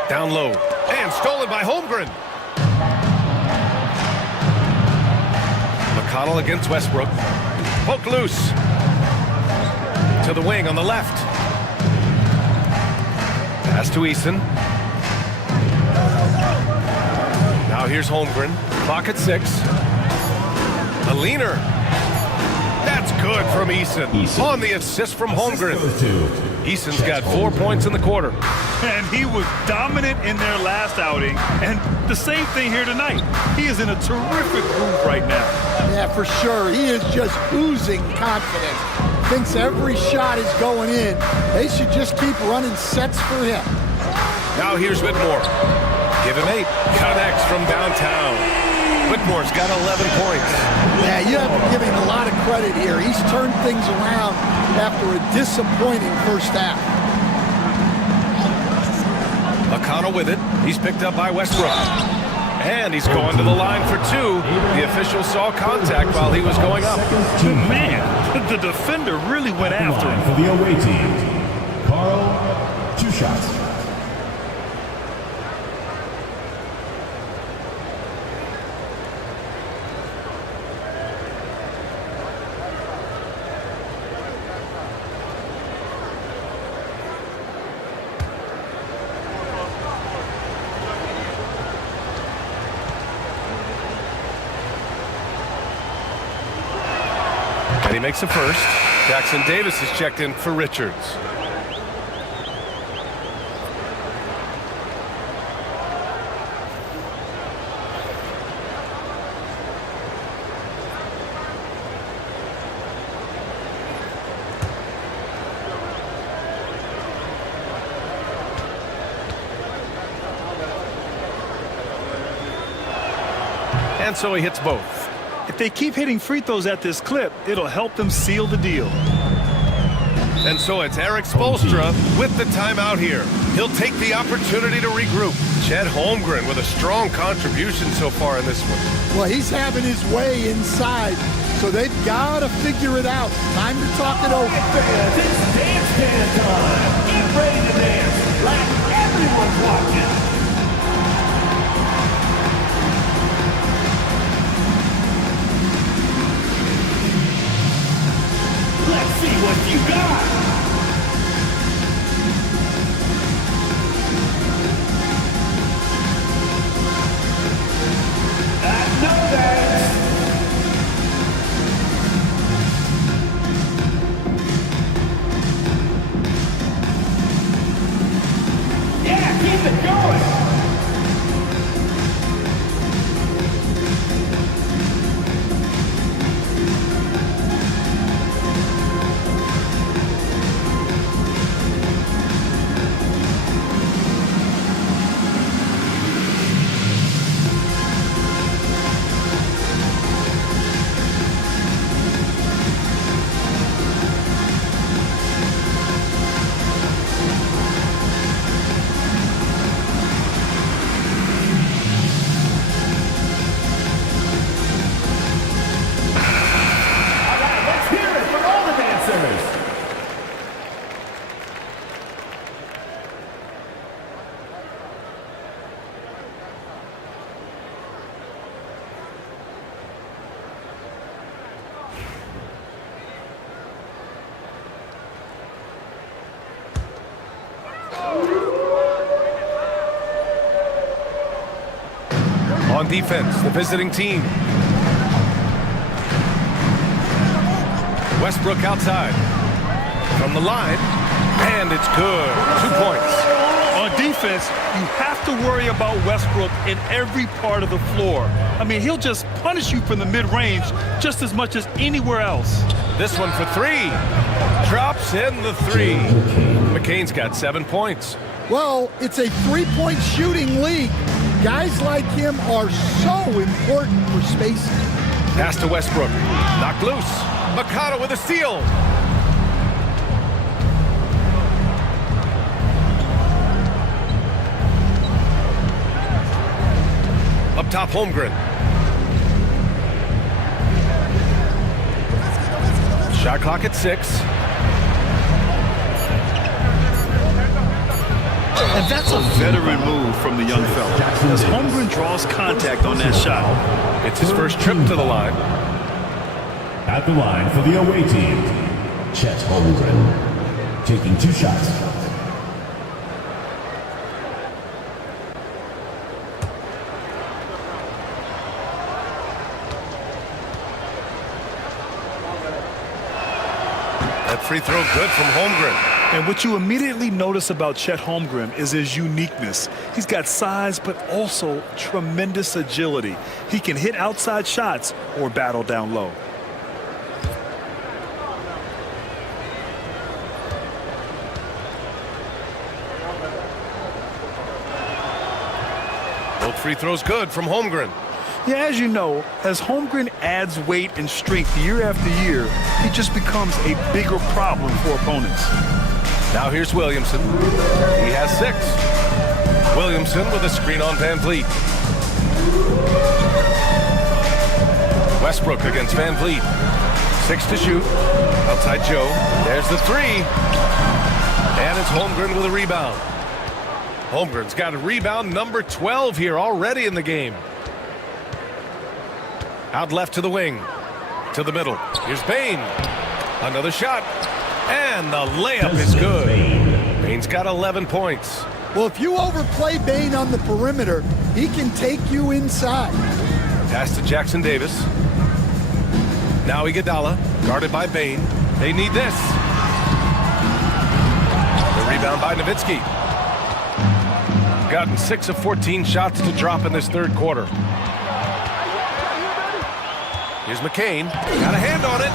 Down low. And stolen by Holmgren. McConnell against Westbrook. Poke loose. To the wing on the left. Pass to Eason. Now here's Holmgren. Clock at 6. A leaner. That's good from Eason. On the assist from Holmgren. Eason's got 4 points in the quarter. And he was dominant in their last outing. And the same thing here tonight. He is in a terrific groove right now. Yeah, for sure. He is just oozing confidence. Thinks every shot is going in. They should just keep running sets for him. Now here's Whitmore. Give him 8. Connects from downtown. Whitmore's got 11 points. Yeah, you have to give him a lot of credit here. He's turned things around after a disappointing first half. McConnell with it. He's picked up by Westbrook. And he's going to the line for 2. The official saw contact while he was going up. Man, the defender really went after him. For the away team, Carl, 2 shots. And he makes a first. Jackson Davis is checked in for Richards. And so he hits both. If they keep hitting free throws at this clip, it'll help them seal the deal. And so it's Eric Spoelstra with the timeout here. He'll take the opportunity to regroup. Chet Holmgren with a strong contribution so far in this one. Well, he's having his way inside, so they've got to figure it out. Time to talk it over. It's dance time. Get ready to dance like everyone's watching. Let's see what you got. No thanks. Yeah, keep it going. On defense, the visiting team. Westbrook outside. From the line, and it's good. 2 points. On defense, you have to worry about Westbrook in every part of the floor. I mean, he'll just punish you from the mid-range just as much as anywhere else. This one for 3. Drops in the 3. McCain's got 7 points. Well, it's a three-point shooting league. Guys like him are so important for spacing. Pass to Westbrook. Knocked loose. McConnell with a steal. Up top, Holmgren. Shot clock at 6. And that's a veteran move from the young fella, as Holmgren draws contact on that shot. It's his first trip to the line. At the line for the away team, Chet Holmgren, taking 2 shots. That free throw good from Holmgren. And what you immediately notice about Chet Holmgren is his uniqueness. He's got size, but also tremendous agility. He can hit outside shots or battle down low. Both free throws good from Holmgren. Yeah, as you know, as Holmgren adds weight and strength year after year, he just becomes a bigger problem for opponents. Now here's Williamson. He has 6. Williamson with a screen on Van Vliet. Westbrook against Van Vliet. 6 to shoot. Outside Joe. There's the 3. And it's Holmgren with a rebound. Holmgren's got a rebound number 12 here already in the game. Out left to the wing. To the middle. Here's Bain. Another shot. And the layup is good. Bain's got 11 points. Well, if you overplay Bain on the perimeter, he can take you inside. Pass to Jackson Davis. Now Iguodala, guarded by Bain. They need this. The rebound by Nowitzki. Gotten 6 of 14 shots to drop in this third quarter. Here's McCain. Got a hand on it.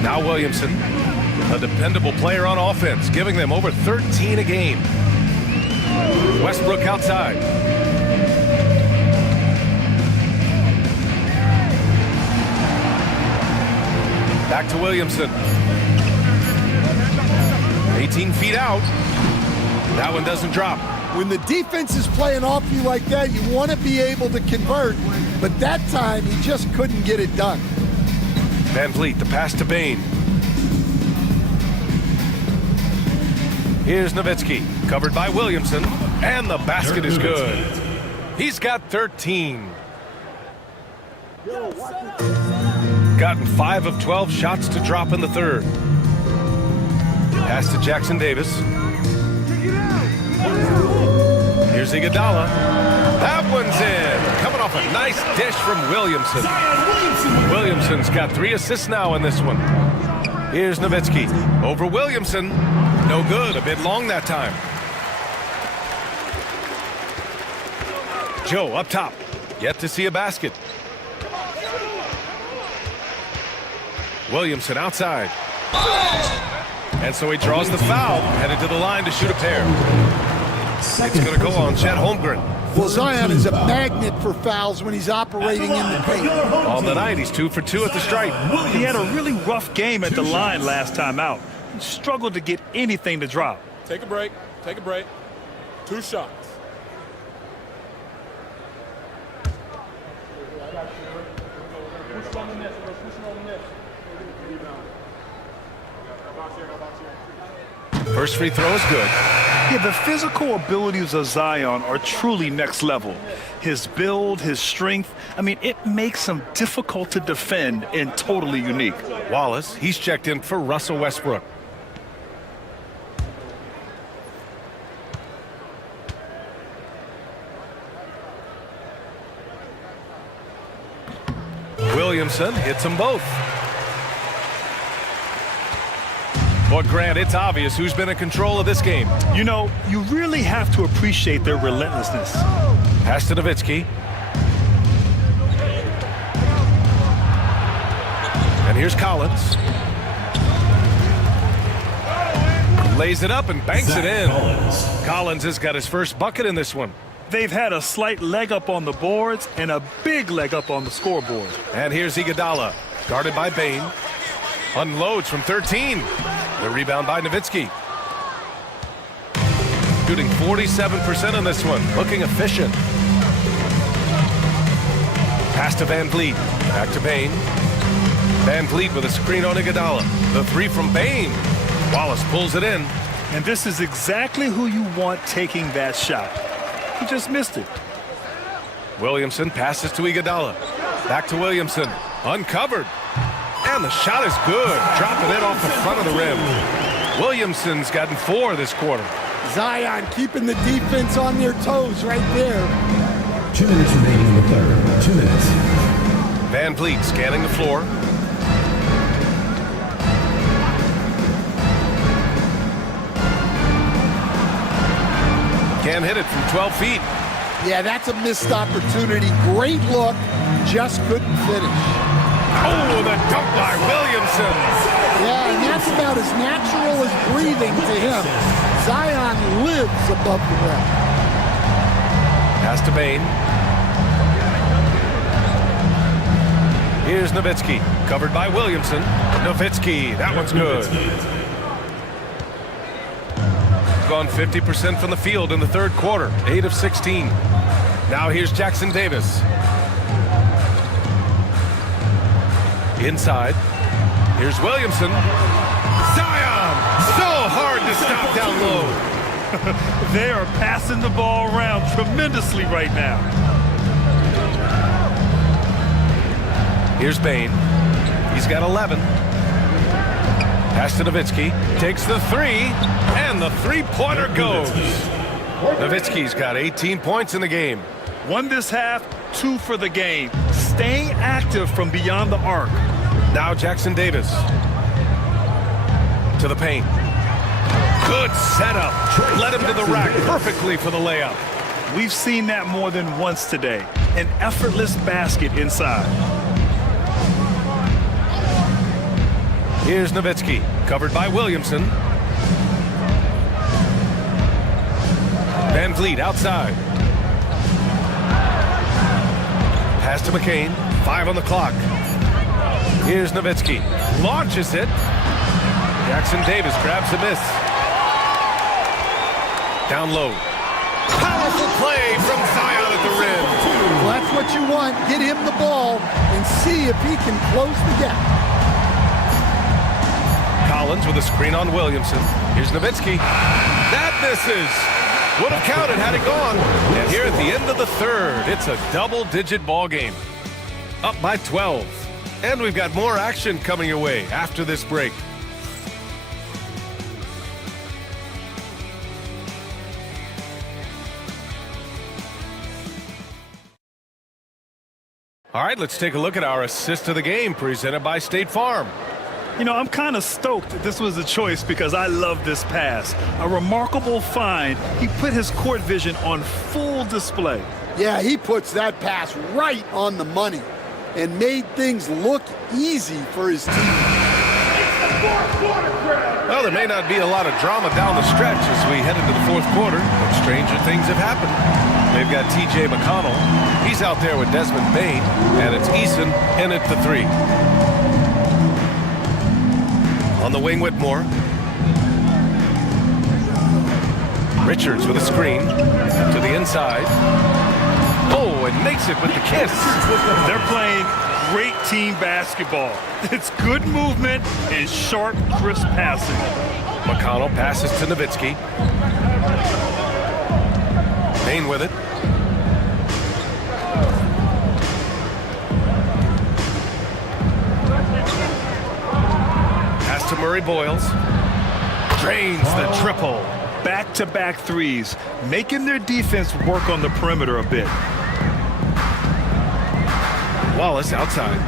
Now Williamson, a dependable player on offense, giving them over 13 a game. Westbrook outside. Back to Williamson. 18 feet out. That one doesn't drop. When the defense is playing off you like that, you want to be able to convert, but that time he just couldn't get it done. Van Vliet, the pass to Bain. Here's Nowitzki, covered by Williamson, and the basket is good. He's got 13. Gotten 5 of 12 shots to drop in the third. Pass to Jackson Davis. Here's Iguodala. That one's in. Coming off a nice dish from Williamson. Williamson's got 3 assists now in this one. Here's Nowitzki. Over Williamson. No good. A bit long that time. Joe up top. Yet to see a basket. Williamson outside. And so he draws the foul. Headed to the line to shoot a pair. It's going to go on Chet Holmgren. Well, Zion is a magnet for fouls when he's operating in the paint. On the night, he's 2 for 2 at the stripe. He had a really rough game at the line last time out. He struggled to get anything to drop. Take a break. Take a break. 2 shots. First free throw is good. Yeah, the physical abilities of Zion are truly next level. His build, his strength, I mean, it makes him difficult to defend and totally unique. Wallace, he's checked in for Russell Westbrook. Williamson hits them both. But Grant, it's obvious who's been in control of this game. You know, you really have to appreciate their relentlessness. Pass to Nowitzki. And here's Collins. Lays it up and banks it in. Collins has got his first bucket in this one. They've had a slight leg up on the boards and a big leg up on the scoreboard. And here's Iguodala, guarded by Bain. Unloads from 13. The rebound by Nowitzki. Shooting 47% on this one. Looking efficient. Pass to Van Vliet. Back to Bain. Van Vliet with a screen on Iguodala. The 3 from Bain. Wallace pulls it in. And this is exactly who you want taking that shot. He just missed it. Williamson passes to Iguodala. Back to Williamson. Uncovered. And the shot is good. Dropping it off the front of the rim. Williamson's gotten 4 this quarter. Zion keeping the defense on their toes right there. 2 minutes remaining in the third. 2 minutes. Van Vliet scanning the floor. Can't hit it from 12 feet. Yeah, that's a missed opportunity. Great look, just couldn't finish. Oh, the dunk by Williamson. Yeah, and that's about as natural as breathing to him. Zion lives above the rim. Pass to Bain. Here's Nowitzki, covered by Williamson. Nowitzki, that one's good. Gone 50% from the field in the third quarter, 8 of 16. Now here's Jackson Davis. Inside. Here's Williamson. Zion! So hard to stop down low. They are passing the ball around tremendously right now. Here's Bain. He's got 11. Pass to Nowitzki. Takes the three, and the three-pointer goes. Nowitzki's got 18 points in the game. One this half, 2 for the game. Staying active from beyond the arc. Now Jackson Davis. To the paint. Good setup. Led him to the rack perfectly for the layup. We've seen that more than once today. An effortless basket inside. Here's Nowitzki, covered by Williamson. Van Vliet outside. Pass to McCain, 5 on the clock. Here's Nowitzki, launches it. Jackson Davis grabs the miss. Down low. Powerful play from Zion at the rim. Well, that's what you want. Get him the ball and see if he can close the gap. Collins with a screen on Williamson. Here's Nowitzki. That misses. Would have counted had it gone. And here at the end of the third, it's a double-digit ball game. Up by 12. And we've got more action coming your way after this break. All right, let's take a look at our assist of the game presented by State Farm. You know, I'm kind of stoked that this was a choice because I love this pass. A remarkable find. He put his court vision on full display. Yeah, he puts that pass right on the money and made things look easy for his team. Well, there may not be a lot of drama down the stretch as we head into the fourth quarter, but stranger things have happened. They've got T.J. McConnell. He's out there with Desmond Bain, and it's Eason in at the 3. On the wing, Whitmore. Richards with a screen to the inside. Oh, and makes it with the kiss. They're playing great team basketball. It's good movement and sharp, crisp passing. McConnell passes to Nowitzki. Bain with it. Pass to Murray Boyles. Drains the triple. Back-to-back threes, making their defense work on the perimeter a bit. Wallace outside.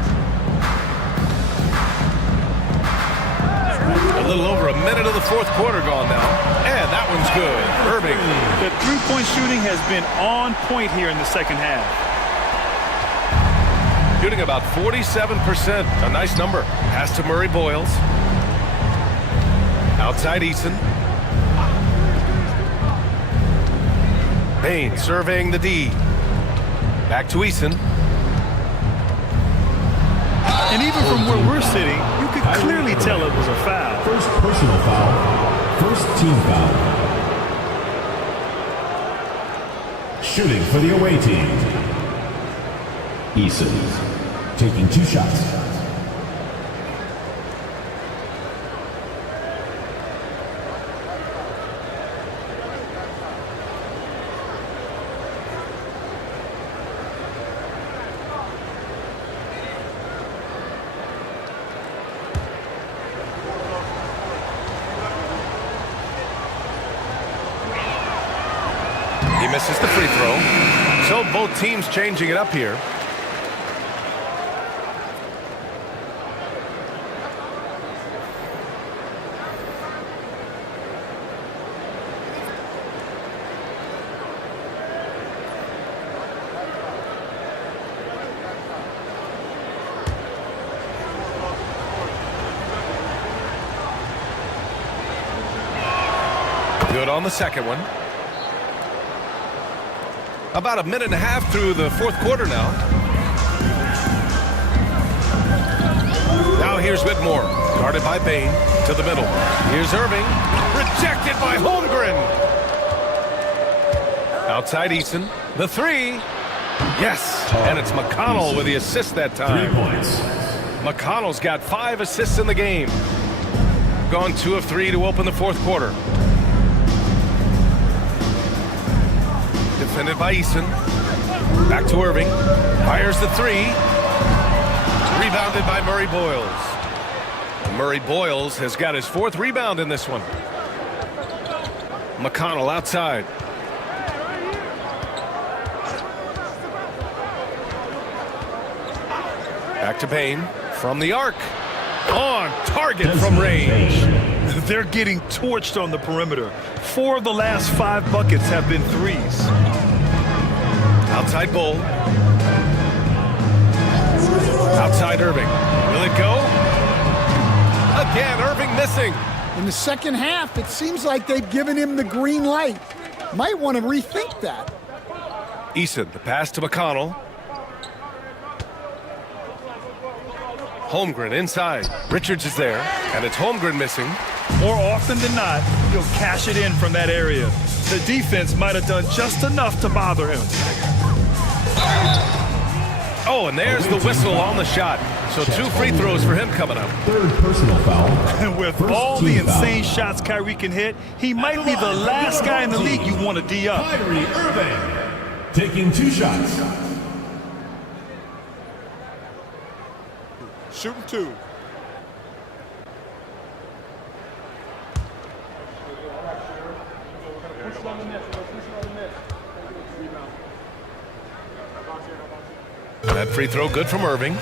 A little over a minute of the fourth quarter gone now. And that one's good. Irving. The three-point shooting has been on point here in the second half. Shooting about 47%. A nice number. Pass to Murray Boyles. Outside Eason. Bain surveying the D. Back to Eason. And even from where we're sitting, you could clearly tell it was a foul. First personal foul. First team foul. Shooting for the away team. Eason taking 2 shots. He misses the free throw. So both teams changing it up here. Good on the second one. About a minute and a half through the fourth quarter now. Now here's Whitmore, guarded by Bain, to the middle. Here's Irving, rejected by Holmgren. Outside Eason, the three. Yes, and it's McConnell with the assist that time. 3 points. McConnell's got 5 assists in the game. Gone 2 of 3 to open the fourth quarter. Defended by Eason. Back to Irving. Fires the three. Rebounded by Murray Boyles. Murray Boyles has got his 4th rebound in this one. McConnell outside. Back to Bain from the arc. On target from range. They're getting torched on the perimeter. 4 of the last 5 buckets have been threes. Outside Bull. Outside Irving. Will it go? Again, Irving missing. In the second half, it seems like they've given him the green light. Might want to rethink that. Eason, the pass to McConnell. Holmgren inside. Richards is there, and it's Holmgren missing. More often than not, he'll cash it in from that area. The defense might have done just enough to bother him. Oh, and there's the whistle on the shot. So 2 free throws for him coming up. 3rd personal foul. And with all the insane shots Kyrie can hit, he might be the last guy in the league you want to D up. Kyrie Irving taking 2 shots. Shooting 2. That free throw good from Irving.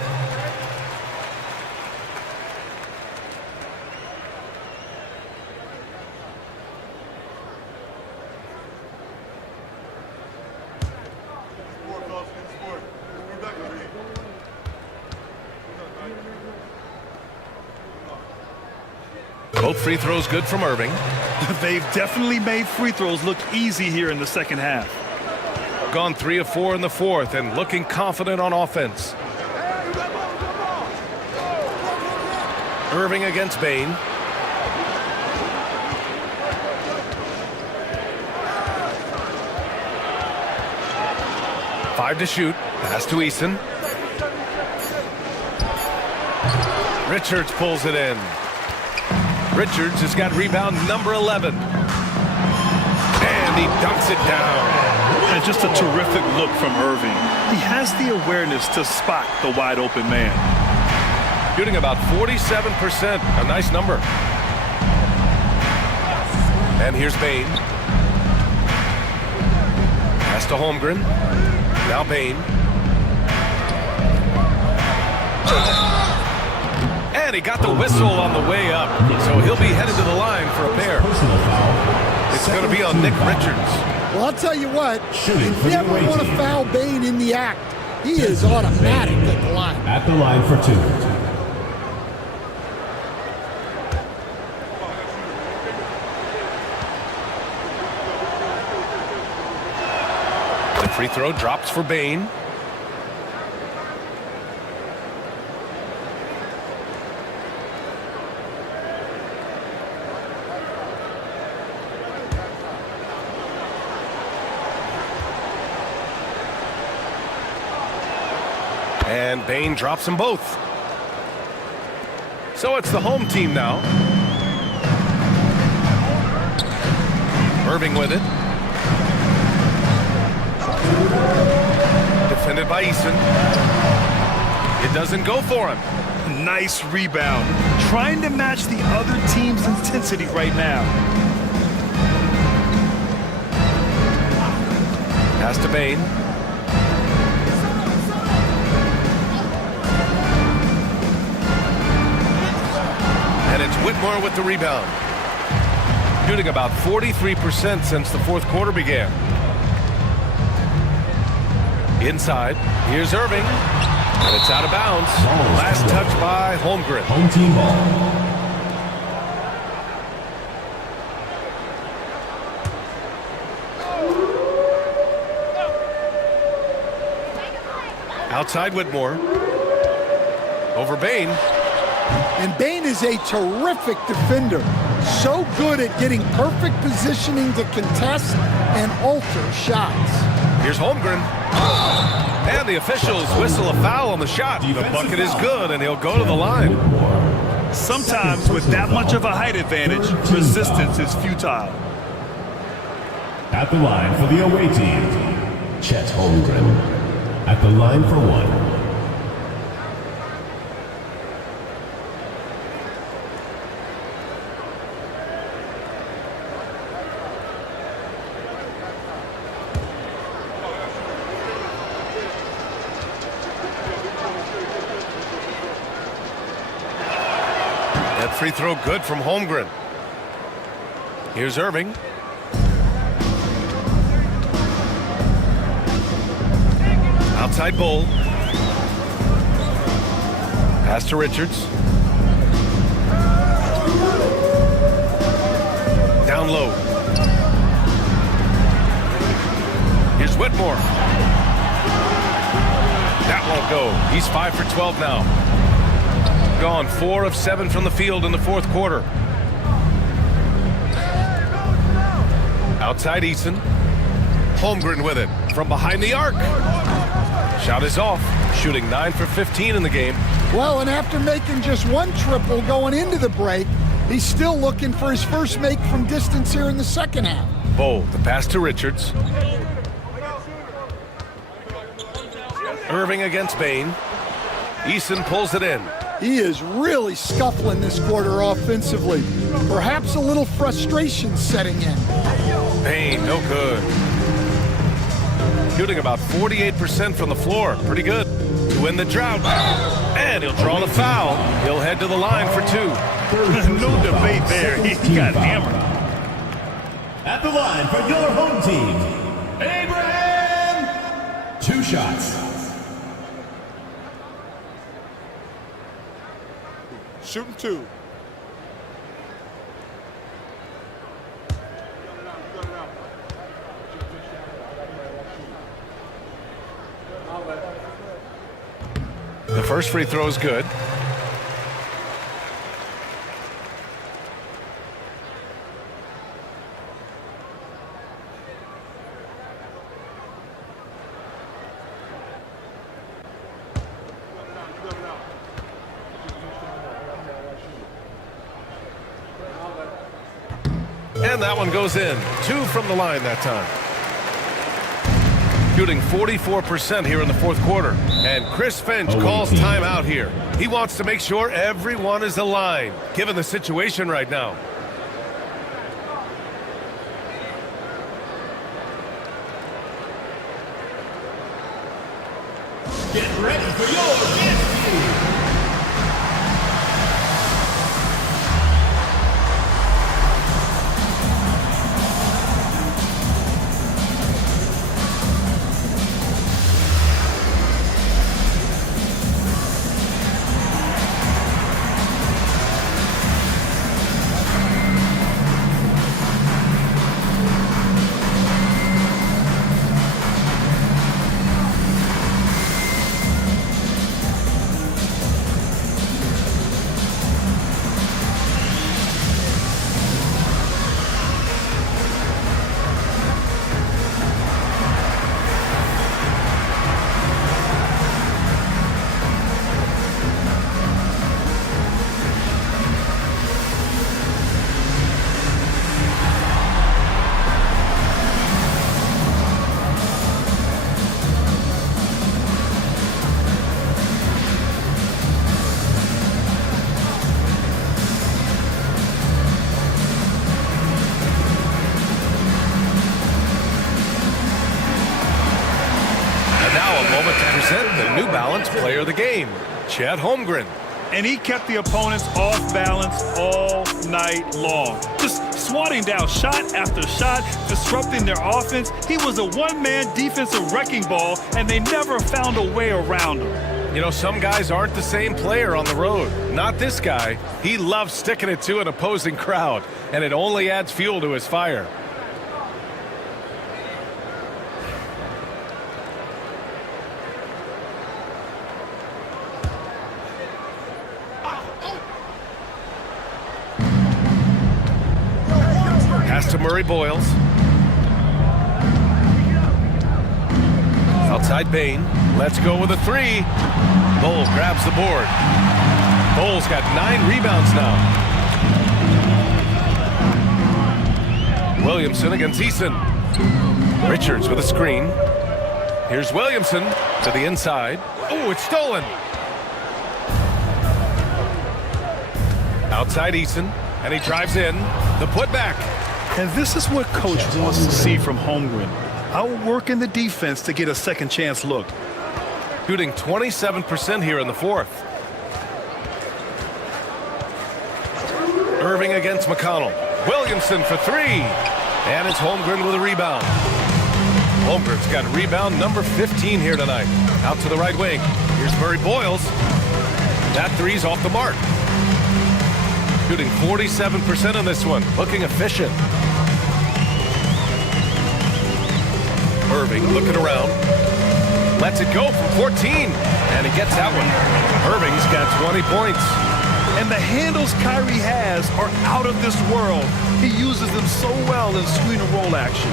Both free throws good from Irving. They've definitely made free throws look easy here in the second half. Gone 3 of 4 in the fourth and looking confident on offense. Irving against Bain. Five to shoot. Pass to Eason. Richards pulls it in. Richards has got rebound number 11. And he dunks it down. And just a terrific look from Irving. He has the awareness to spot the wide open man. Shooting about 47%. A nice number. And here's Bain. Pass to Holmgren. Now Bain. And he got the whistle on the way up. So he'll be headed to the line for a pair. It's going to be on Nick Richards. Well, I'll tell you what, you never want to foul Bain in the act. He is automatic at the line. At the line for 2. The free throw drops for Bain. And Bain drops them both. So it's the home team now. Irving with it. Defended by Eason. It doesn't go for him. Nice rebound. Trying to match the other team's intensity right now. Pass to Bain. And it's Whitmore with the rebound. Shooting about 43% since the fourth quarter began. Inside, here's Irving. And it's out of bounds. Last touch by Holmgren. Home team ball. Outside Whitmore. Over Bain. And Bain is a terrific defender. So good at getting perfect positioning to contest and alter shots. Here's Holmgren. And the officials whistle a foul on the shot. The bucket is good, and he'll go to the line. Sometimes with that much of a height advantage, resistance is futile. At the line for the away team, Chet Holmgren. At the line for one. That free throw good from Holmgren. Here's Irving. Outside Bull. Pass to Richards. Down low. Here's Whitmore. That won't go. He's 5 for 12 now. Gone 4 of 7 from the field in the fourth quarter. Outside Eason. Holmgren with it from behind the arc. Shot is off. Shooting 9 for 15 in the game. Well, and after making just one triple going into the break, he's still looking for his first make from distance here in the second half. Bull, the pass to Richards. Irving against Bain. Eason pulls it in. He is really scuffling this quarter offensively. Perhaps a little frustration setting in. Bain, no good. Shooting about 48% from the floor. Pretty good to win the drought. And he'll draw the foul. He'll head to the line for 2. No debate there. He got hammered. At the line for your home team, Abraham. 2 shots. Shooting 2. The first free throw is good. And that one goes in. 2 from the line that time. Shooting 44% here in the fourth quarter. And Chris Finch calls timeout here. He wants to make sure everyone is aligned, given the situation right now. Get ready for your dance team. The New Balance player of the game, Chet Holmgren. And he kept the opponents off balance all night long. Just swatting down shot after shot, disrupting their offense. He was a one-man defensive wrecking ball, and they never found a way around him. You know, some guys aren't the same player on the road. Not this guy. He loves sticking it to an opposing crowd, and it only adds fuel to his fire. Pass to Murray Boyles. Outside Bain. Let's go with a three. Bull grabs the board. Bull's got 9 rebounds now. Williamson against Eason. Richards with a screen. Here's Williamson to the inside. Oh, it's stolen. Outside Eason, and he drives in. The putback. And this is what Coach wants to see from Holmgren. Outworking the defense to get a second chance look. Shooting 27% here in the fourth. Irving against McConnell. Williamson for 3. And it's Holmgren with a rebound. Holmgren's got rebound number 15 here tonight. Out to the right wing. Here's Murray Boyles. That three's off the mark. Shooting 47% on this one. Looking efficient. Irving looking around. Lets it go from 14. And he gets that one. Irving's got 20 points. And the handles Kyrie has are out of this world. He uses them so well in screen and roll action.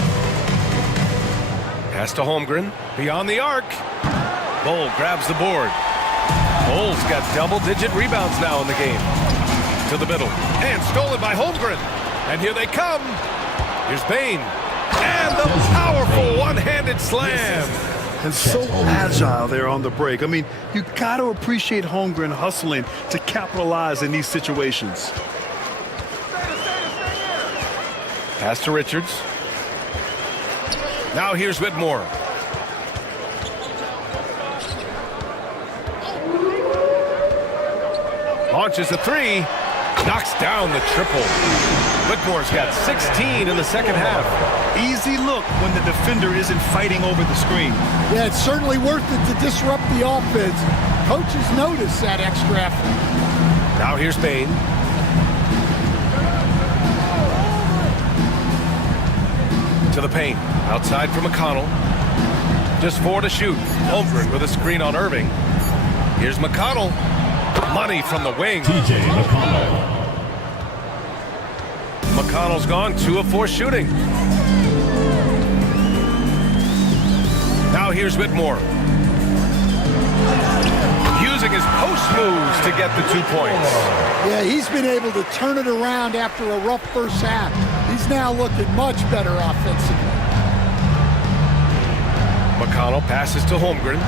Pass to Holmgren. Beyond the arc. Bull grabs the board. Bull's got double-digit rebounds now in the game. To the middle. And stolen by Holmgren. And here they come. Here's Bain. And the powerful one-handed slam. And so agile there on the break. I mean, you got to appreciate Holmgren hustling to capitalize in these situations. Pass to Richards. Now here's Whitmore. Launches a three. Knocks down the triple. Whitmore's got 16 in the second half. Easy look when the defender isn't fighting over the screen. Yeah, it's certainly worth it to disrupt the offense. Coaches notice that extra effort. Now here's Bain. To the paint. Outside for McConnell. Just 4 to shoot. Holmgren with a screen on Irving. Here's McConnell. Money from the wing. TJ McConnell. McConnell's gone 2 of 4 shooting. Now here's Whitmore. Using his post moves to get the 2 points. Yeah, he's been able to turn it around after a rough first half. He's now looking much better offensively. McConnell passes to Holmgren.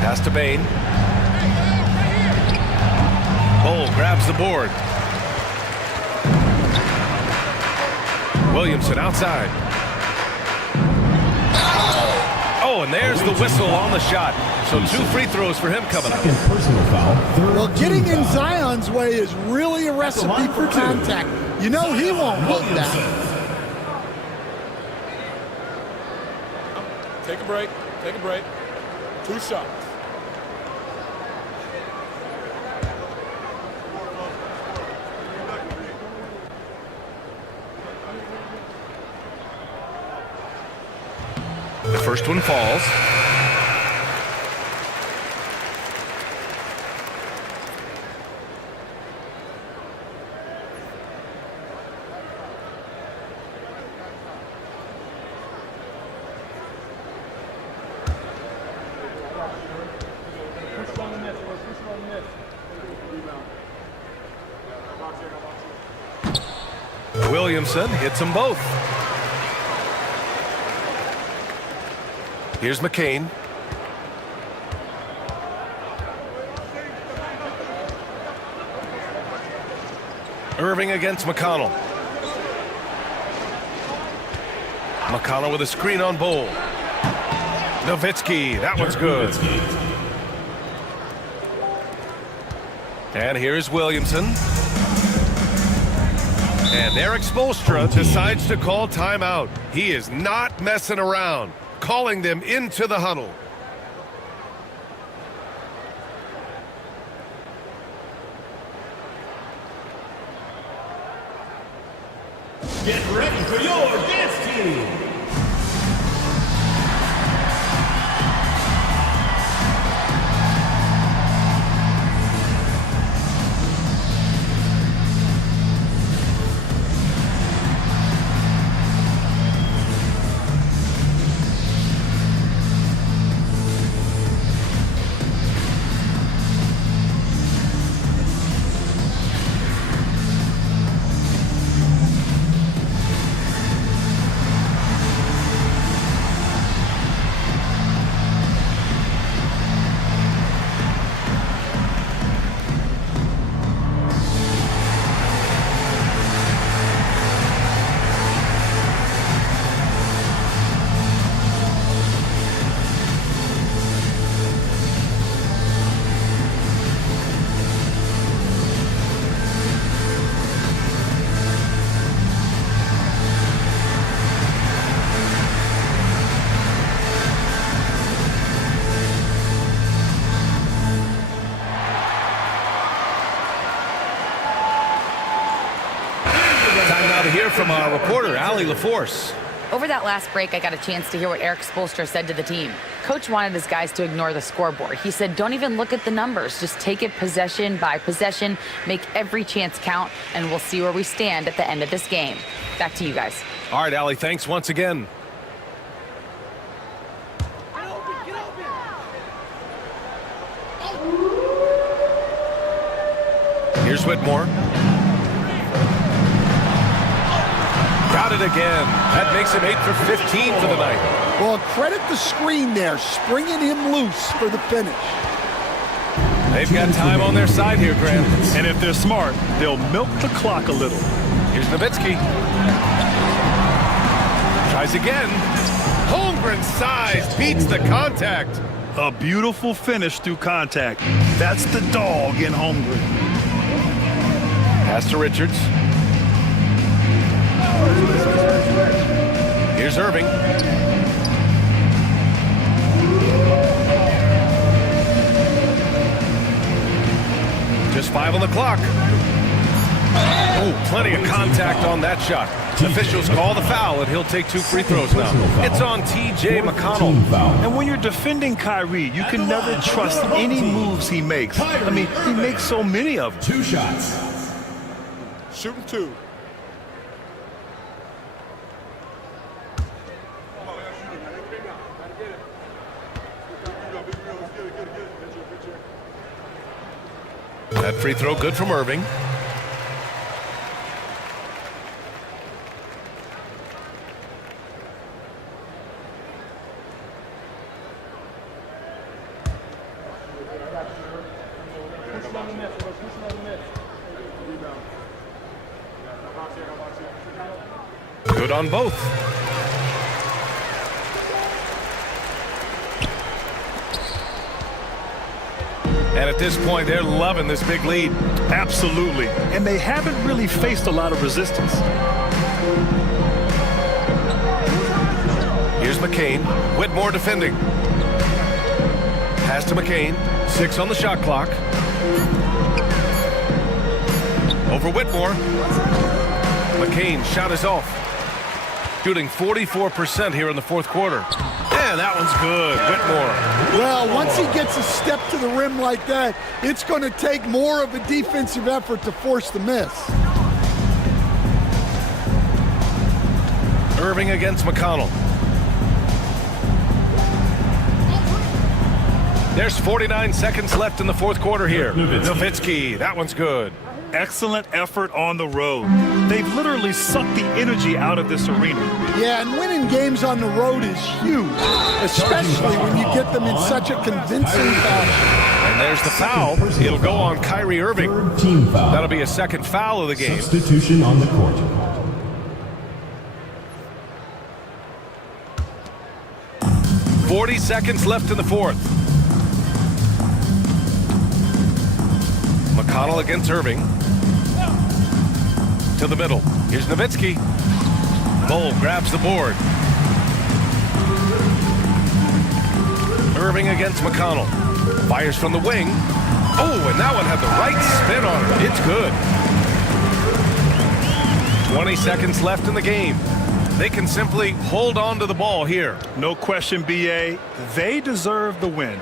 Pass to Bain. Bull grabs the board. Williamson outside. Oh, and there's the whistle on the shot. So 2 free throws for him coming up. Personal foul. Well, getting in Zion's way is really a recipe for contact. You know he won't hold that. Take a break. Take a break. 2 shots. The first one falls. Williamson hits them both. Here's McCain. Irving against McConnell. McConnell with a screen on Bull. Nowitzki, that one's good. And here's Williamson. And Eric Spoelstra decides to call timeout. He is not messing around. Calling them into the huddle. Get ready for your dance team. hear from our reporter, Allie LaForce. Over that last break, I got a chance to hear what Eric Spoelstra said to the team. Coach wanted his guys to ignore the scoreboard. He said, don't even look at the numbers. Just take it possession by possession, make every chance count, and we'll see where we stand at the end of this game. Back to you guys. All right, Allie, thanks once again. Here's Whitmore. Got it again. That makes him 8 for 15 for the night. Well, credit the screen there, springing him loose for the finish. They've got time on their side here, Grant. And if they're smart, they'll milk the clock a little. Here's Nowitzki. Tries again. Holmgren's size beats the contact. A beautiful finish through contact. That's the dog in Holmgren. Pass to Richards. Here's Irving. Just 5 on the clock. Oh, plenty of contact on that shot. Officials call the foul, and he'll take 2 free throws now. It's on T.J. McConnell. And when you're defending Kyrie, you can never trust any moves he makes. I mean, he makes so many of them. 2 shots. Shooting 2. That free throw good from Irving. Good on both. And at this point, they're loving this big lead. Absolutely. And they haven't really faced a lot of resistance. Here's McCain. Whitmore defending. Pass to McCain. 6 on the shot clock. Over Whitmore. McCain shot is off. Shooting 44% here in the 4th quarter. And that one's good. Whitmore. Well, once he gets a step to the rim like that, it's going to take more of a defensive effort to force the miss. Irving against McConnell. There's 49 seconds left in the 4th quarter here. Nowitzki, that one's good. Excellent effort on the road. They've literally sucked the energy out of this arena. Yeah, and winning games on the road is huge, especially when you get them in such a convincing fashion. And there's the foul. It'll go on Kyrie Irving. Team foul. That'll be a second foul of the game. Substitution on the court. .40 seconds left in the 4th. McConnell against Irving. To the middle. Here's Nowitzki. Bull grabs the board. Irving against McConnell. Fires from the wing. Oh, and that one had the right spin on it. It's good. 20 seconds left in the game. They can simply hold on to the ball here. No question, B.A. They deserve the win.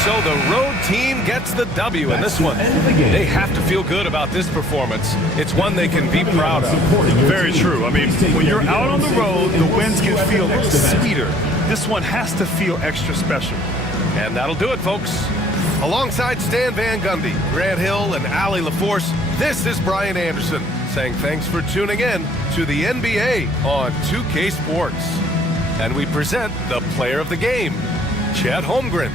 So the road team gets the W in this one. They have to feel good about this performance. It's one they can be proud of. Very true. I mean, when you're out on the road, the wins can feel sweeter. This one has to feel extra special. And that'll do it, folks. Alongside Stan Van Gundy, Grant Hill, and Allie LaForce, this is Brian Anderson saying thanks for tuning in to the NBA on 2K Sports. And we present the player of the game, Chet Holmgren.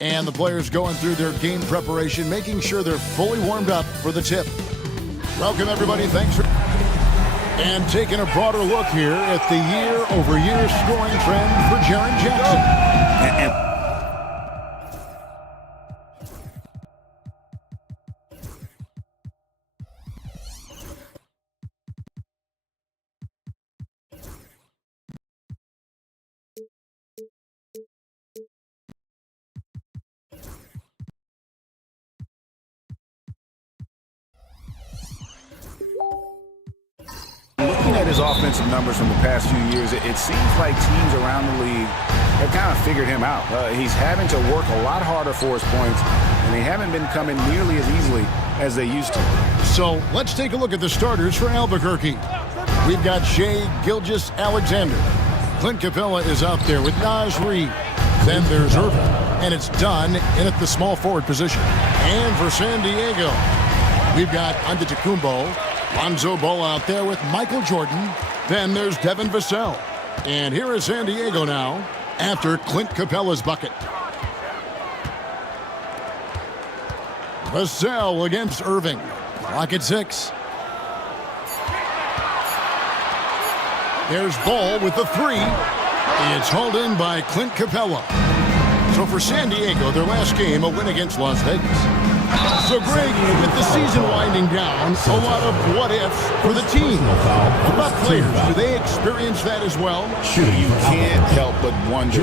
And the players going through their game preparation, making sure they're fully warmed up for the tip. Welcome, everybody. Thanks for... And taking a broader look here at the year-over-year scoring trend for Jaren Jackson. Looking at his offensive numbers from the past few years, it seems like teams around the league have kind of figured him out. He's having to work a lot harder for his points, and they haven't been coming nearly as easily as they used to. So let's take a look at the starters for Albuquerque. We've got Shai Gilgeous-Alexander. Clint Capella is out there with Naz Reid. Then there's Irvin, and it's done in at the small forward position. And for San Diego, we've got Antetokounmpo, Lonzo Ball out there with Michael Jordan. Then there's Devin Vassell. And here is San Diego now after Clint Capella's bucket. Vassell against Irving. Clock at 6. There's Ball with the 3. It's hauled in by Clint Capella. So for San Diego, their last game, a win against Las Vegas. So, Greg, with the season winding down, a lot of what-ifs for the team. What about players? Do they experience that as well? You can't help but wonder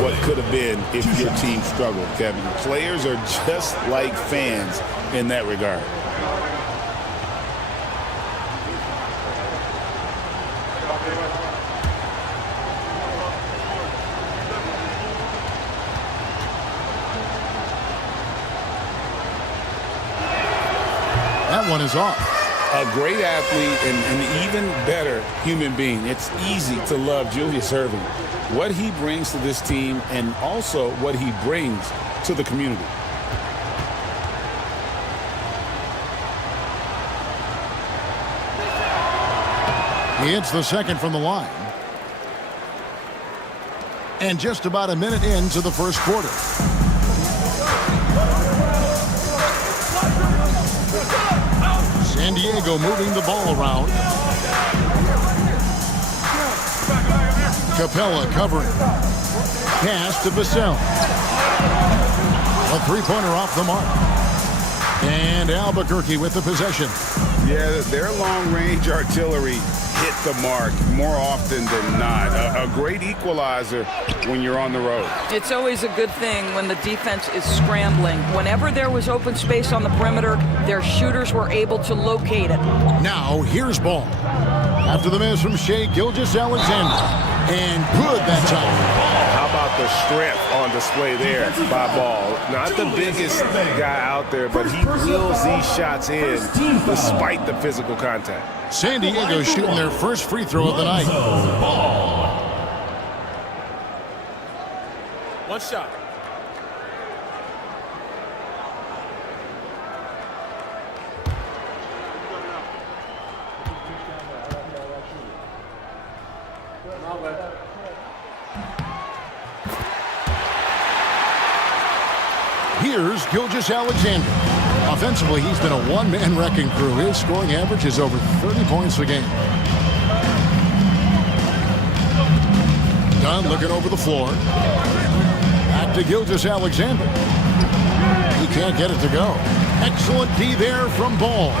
what could have been if your team struggled, Kevin. Players are just like fans in that regard. That one is off. A great athlete and an even better human being. It's easy to love Julius Erving. What he brings to this team and also what he brings to the community. He hits the second from the line. And just about a minute into the first quarter. San Diego moving the ball around. Capella covering. pass to Vassell. A three-pointer off the mark. And Albuquerque with the possession. Yeah, their long-range artillery hit the mark more often than not. A great equalizer when you're on the road. It's always a good thing when the defense is scrambling. Whenever there was open space on the perimeter, their shooters were able to locate it. Now, here's Ball. After the miss from Shai Gilgeous-Alexander. And good that time. How about the strength on display there by Ball? Not the biggest guy out there, but he wheels these shots in despite the physical contact. San Diego shooting their first free throw of the night. One shot. Here's Gilgeous-Alexander. Offensively, he's been a one-man wrecking crew. His scoring average is over 30 points a game. Dunn looking over the floor. Back to Gilgeous-Alexander. He can't get it to go. Excellent D there from Ball.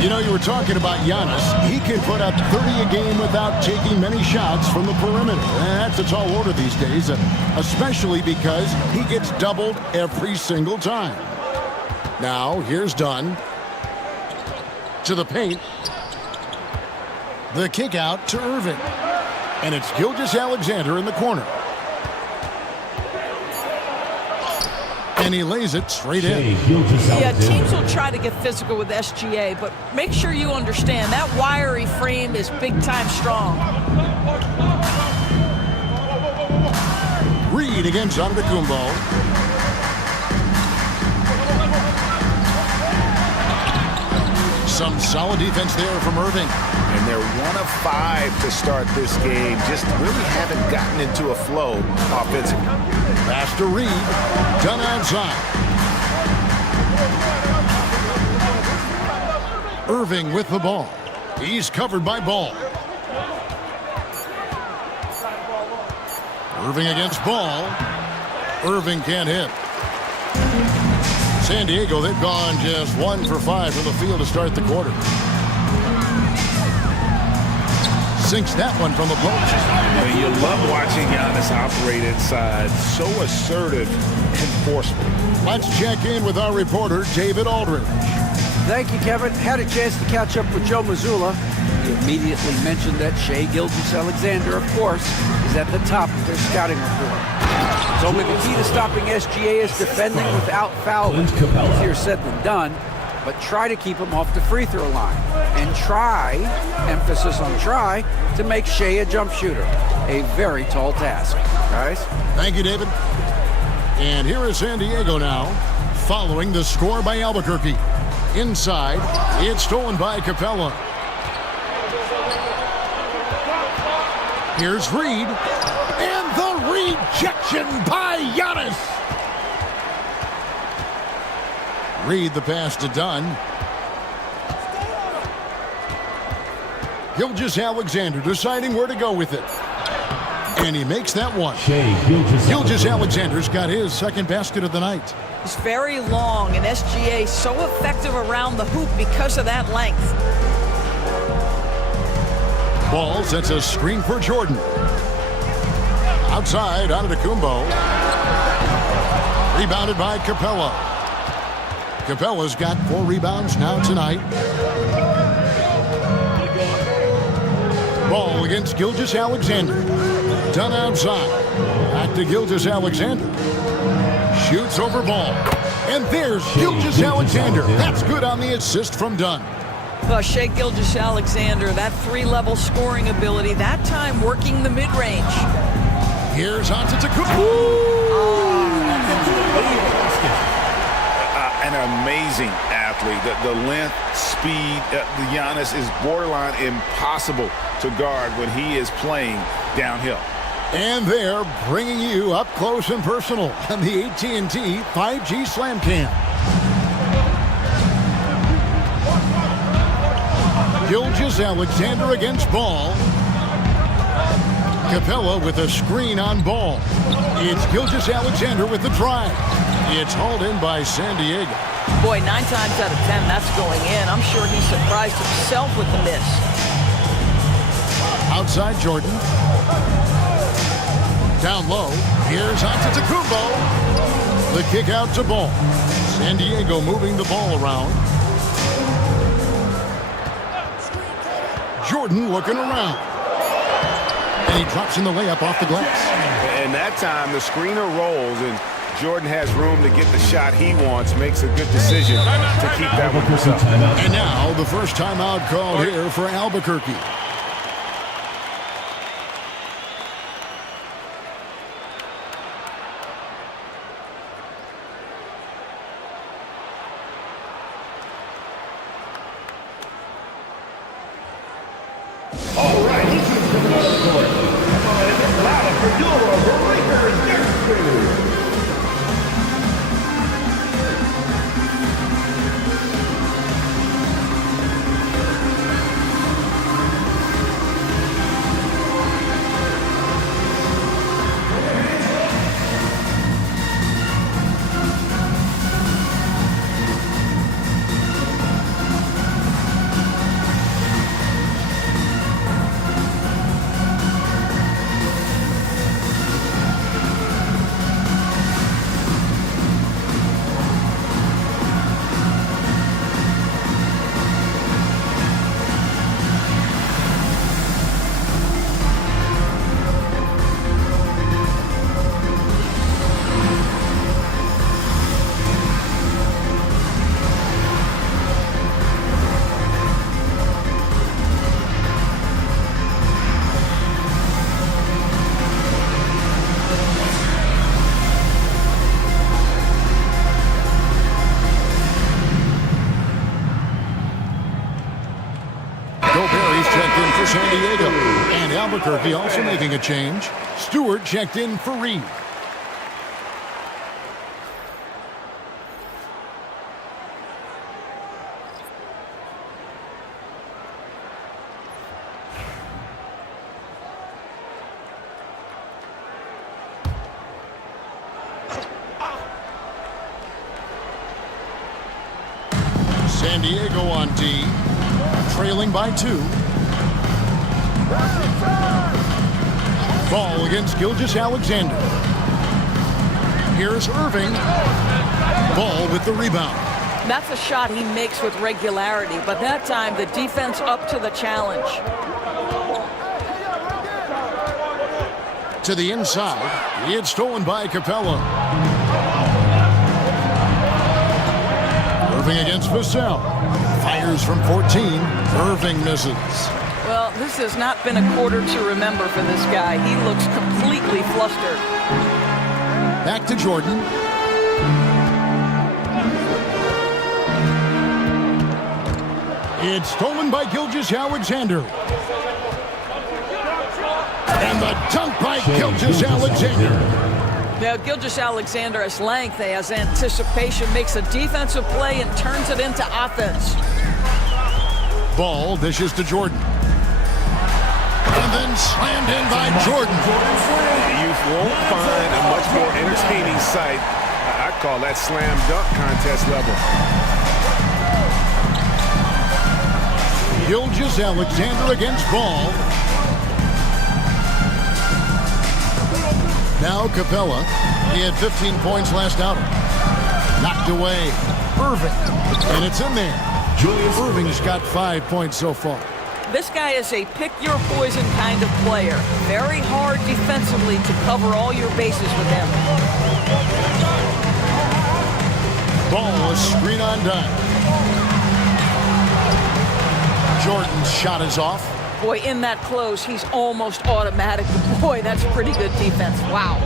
You know, you were talking about Giannis. He can put up 30 a game without taking many shots from the perimeter. That's a tall order these days, especially because he gets doubled every single time. Now, here's Dunn. To the paint. The kick out to Irving. And it's Gilgeous-Alexander in the corner. And he lays it straight in. Yeah, teams will try to get physical with SGA, but make sure you understand that wiry frame is big-time strong. Reed against Antetokounmpo. Some solid defense there from Irving. And they're 1 of 5 to start this game. Just really haven't gotten into a flow offensively. Pass to Reed. Done outside. Irving with the ball. He's covered by Ball. Irving against Ball. Irving can't hit. San Diego, they've gone just 1 for 5 from the field to start the quarter. Sinks that one from the post. You love watching Giannis operate inside. So assertive and forceful. Let's check in with our reporter, David Aldridge. Thank you, Kevin. Had a chance to catch up with Joe Mazzulla. He immediately mentioned that Shai Gilgeous-Alexander, of course, is at the top of their scouting report. Told me the key to stopping SGA is defending without fouling. Easier said than done, but try to keep him off the free throw line. And try, emphasis on try, to make Shai a jump shooter. A very tall task. Guys? Thank you, David. And here is San Diego now, following the score by Albuquerque. Inside, it's stolen by Capella. Here's Reed. And the rejection by Giannis. Reed the pass to Dunn. Gilgeous-Alexander deciding where to go with it. And he makes that one. Gilgeous-Alexander's got his second basket of the night. He's very long, and SGA so effective around the hoop because of that length. Ball sets a screen for Jordan. Outside, Antetokounmpo. Rebounded by Capella. Capella's got 4 rebounds now tonight. Ball against Gilgeous-Alexander. Done outside. Back to Gilgeous-Alexander. Shoots over Ball. And there's Gilgeous-Alexander. That's good on the assist from Dunn. Shai Gilgeous-Alexander, that 3-level scoring ability, that time working the mid-range. Here's Antetokounmpo. An amazing athlete. The length, speed, Giannis is borderline impossible to guard when he is playing downhill. And they're bringing you up close and personal on the AT&T 5G Slam Cam. Gilgeous-Alexander against Ball. Capella with a screen on Ball. It's Gilgeous-Alexander with the drive. It's hauled in by San Diego. Boy, 9 times out of 10, that's going in. I'm sure he surprised himself with the miss. Outside Jordan. Down low. Here's Antetokounmpo. The kick out to Ball. San Diego moving the ball around. Jordan looking around. And he drops in the layup off the glass. And that time the screener rolls and Jordan has room to get the shot he wants, makes a good decision to keep that one himself. And now the first timeout called here for Albuquerque. All right, this is coming on the court. Come on, if it's loud for your Lakers next crew. San Diego. And Albuquerque also making a change. Stewart checked in for Reed. San Diego on D, trailing by 2. Ball against Gilgeous-Alexander. Here's Irving. Ball with the rebound. That's a shot he makes with regularity, but that time the defense up to the challenge. To the inside. It's stolen by Capella. Irving against Vassell. Fires from 14. Irving misses. Well, this has not been a quarter to remember for this guy. He looks completely flustered. Back to Jordan. It's stolen by Gilgeous-Alexander. And the dunk by Gilgeous-Alexander. Now, Gilgeous-Alexander has length, has anticipation, makes a defensive play and turns it into offense. Ball dishes to Jordan. And then slammed in by Jordan. You won't find a much more entertaining sight. I call that slam dunk contest level. Gilgeous-Alexander against Ball. Now Capella. He had 15 points last outing. Knocked away. Irving. And it's in there. Irving's got 5 points so far. This guy is a pick-your-poison kind of player. Very hard defensively to cover all your bases with him. Ball, a screen on dime. Jordan's shot is off. Boy, in that close, he's almost automatic. Boy, that's pretty good defense. Wow.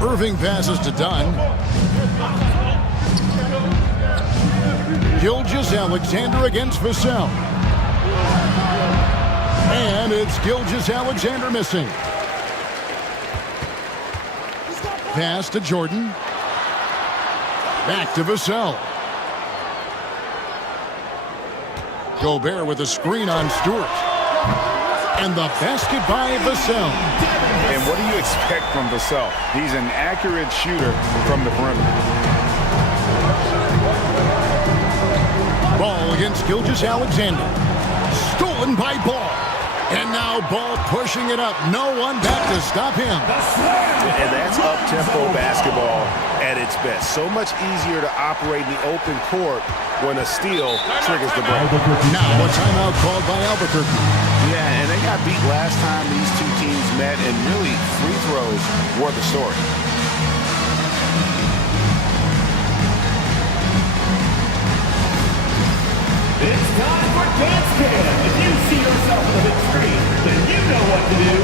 Irving passes to Dunn. Gilgeous-Alexander against Vassell. And it's Gilgeous-Alexander missing. Pass to Jordan. Back to Vassell. Gobert with a screen on Stewart. And the basket by Vassell. And what do you expect from Vassell? He's an accurate shooter from the perimeter. Ball against Gilgeous-Alexander. Stolen by Ball. And now Ball pushing it up. No one back to stop him. And that's up-tempo basketball at its best. So much easier to operate in the open court when a steal triggers the break. Now a timeout called by Albuquerque. Yeah, and they got beat last time these two teams met, and really free throws were the story. It's time for Dance Cam. If you see yourself on the big screen, then you know what to do.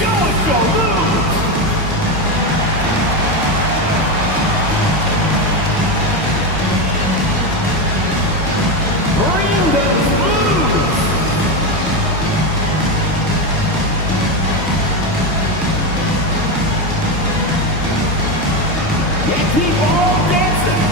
Show us your moves. Bring those moves. And keep on dancing.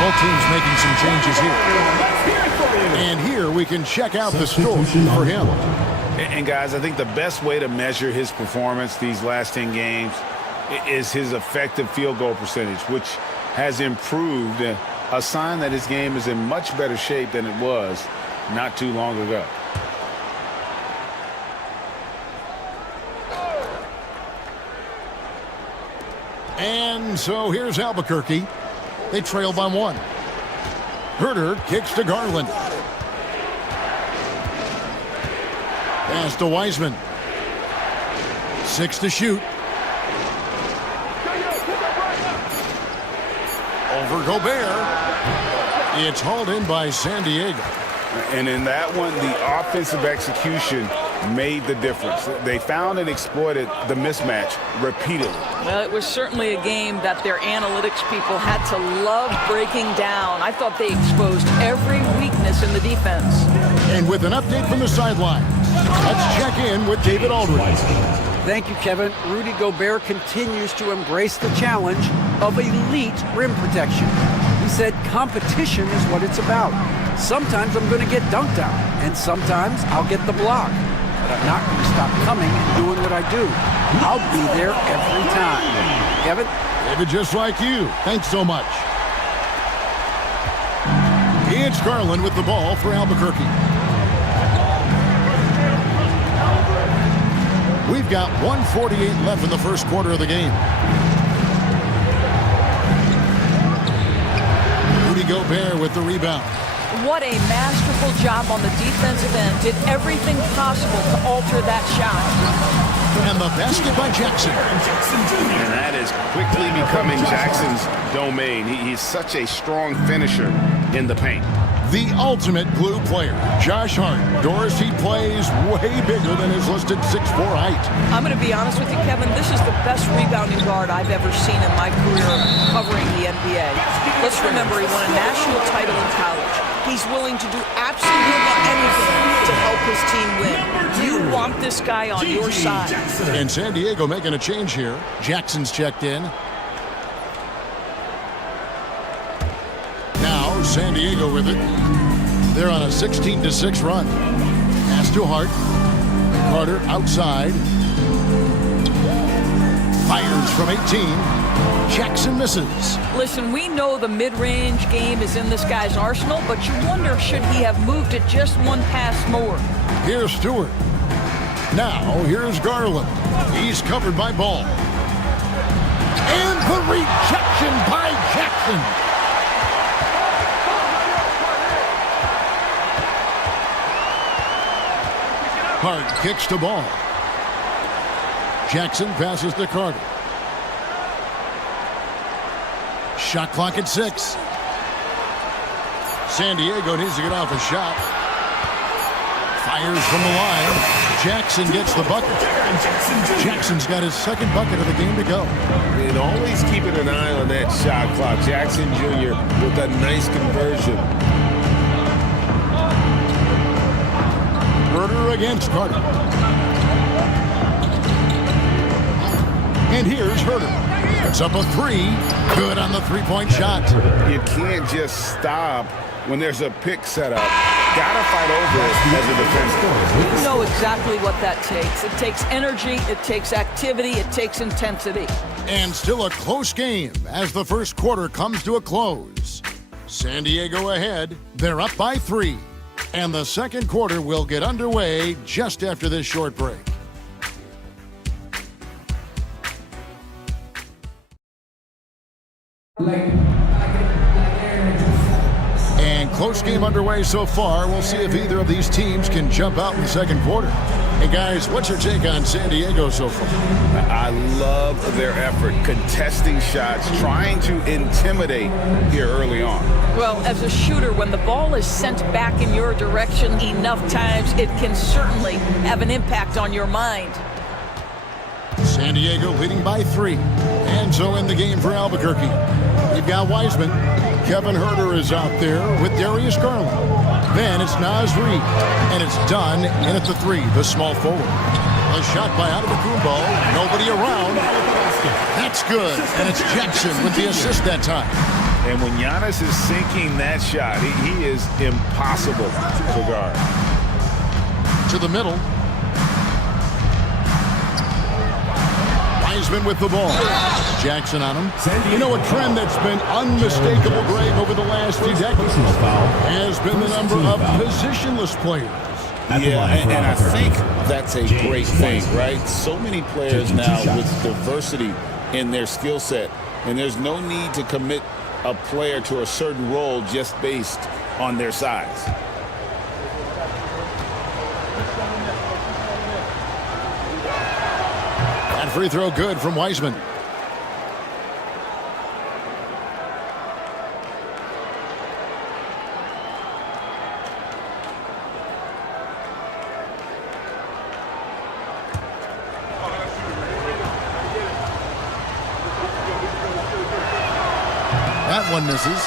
Both teams making some changes here. And here we can check out the story for him. And guys, I think the best way to measure his performance these last 10 games is his effective field goal percentage, which has improved, a sign that his game is in much better shape than it was not too long ago. And so here's Albuquerque. They trail by one. Herter kicks to Garland. Pass to Wiseman. 6 to shoot. Over Gobert. It's hauled in by San Diego. And in that one, the offensive execution made the difference. They found and exploited the mismatch repeatedly. Well, it was certainly a game that their analytics people had to love breaking down. I thought they exposed every weakness in the defense. And with an update from the sideline, let's check in with David Aldridge. Thank you, Kevin. Rudy Gobert continues to embrace the challenge of elite rim protection. He said competition is what it's about. Sometimes I'm going to get dunked on, and sometimes I'll get the block. But I'm not going to stop coming and doing what I do. I'll be there every time. Kevin? David, just like you. Thanks so much. It's Garland with the ball for Albuquerque. We've got 1:48 left in the first quarter of the game. Rudy Gobert with the rebound. What a masterful job on the defensive end. Did everything possible to alter that shot. And the basket by Jackson. And that is quickly becoming Jackson's domain. He's such a strong finisher in the paint. The ultimate glue player, Josh Hart. Doris, he plays way bigger than his listed 6'4" height. I'm going to be honest with you, Kevin. This is the best rebounding guard I've ever seen in my career covering the NBA. Let's remember, he won a national title in college. He's willing to do absolutely anything to help his team win. You want this guy on your side. And San Diego making a change here. Jackson's checked in. Now San Diego with it. They're on a 16-6 run. Pass to Hart. Carter outside. Fires from 18. Jackson misses. Listen, we know the mid-range game is in this guy's arsenal, but you wonder, should he have moved it just one pass more? Here's Stewart. Now here's Garland. He's covered by Ball. And the rejection by Jackson. Hart kicks the ball. Jackson passes to Carter. Shot clock at 6. San Diego needs to get off a shot. Fires from the line. Jackson gets the bucket. Jackson's got his second bucket of the game to go. And always keeping an eye on that shot clock. Jackson Jr. with a nice conversion. Herder against Carter. And here's Herder. It's up a 3. Good on the three-point shot. You can't just stop when there's a pick set up. Gotta fight over it as a defender. You know exactly what that takes. It takes energy, it takes activity, it takes intensity. And still a close game as the first quarter comes to a close. San Diego ahead. They're up by 3. And the second quarter will get underway just after this short break. And close game underway so far. We'll see if either of these teams can jump out in the second quarter. Hey guys, what's your take on San Diego so far? I love their effort, contesting shots, trying to intimidate here early on. Well, as a shooter, when the ball is sent back in your direction enough times, it can certainly have an impact on your mind. San Diego leading by 3. And so in the game for Albuquerque. We've got Wiseman. Kevin Herder is out there with Darius Garland. Then it's Naz Reid. And it's done in at the 3, the small forward. A shot by Antetokounmpo. Nobody around. That's good. And it's Jackson with the assist that time. And when Giannis is sinking that shot, he is impossible to guard. To the middle. Wiseman with the ball. Jackson on him. You know, a trend that's been unmistakable, Greg, over the last few decades has been the number of positionless players. Yeah, and I think that's a great thing, right? So many players now with diversity in their skill set, and there's no need to commit a player to a certain role just based on their size. That free throw good from Wiseman. That one misses.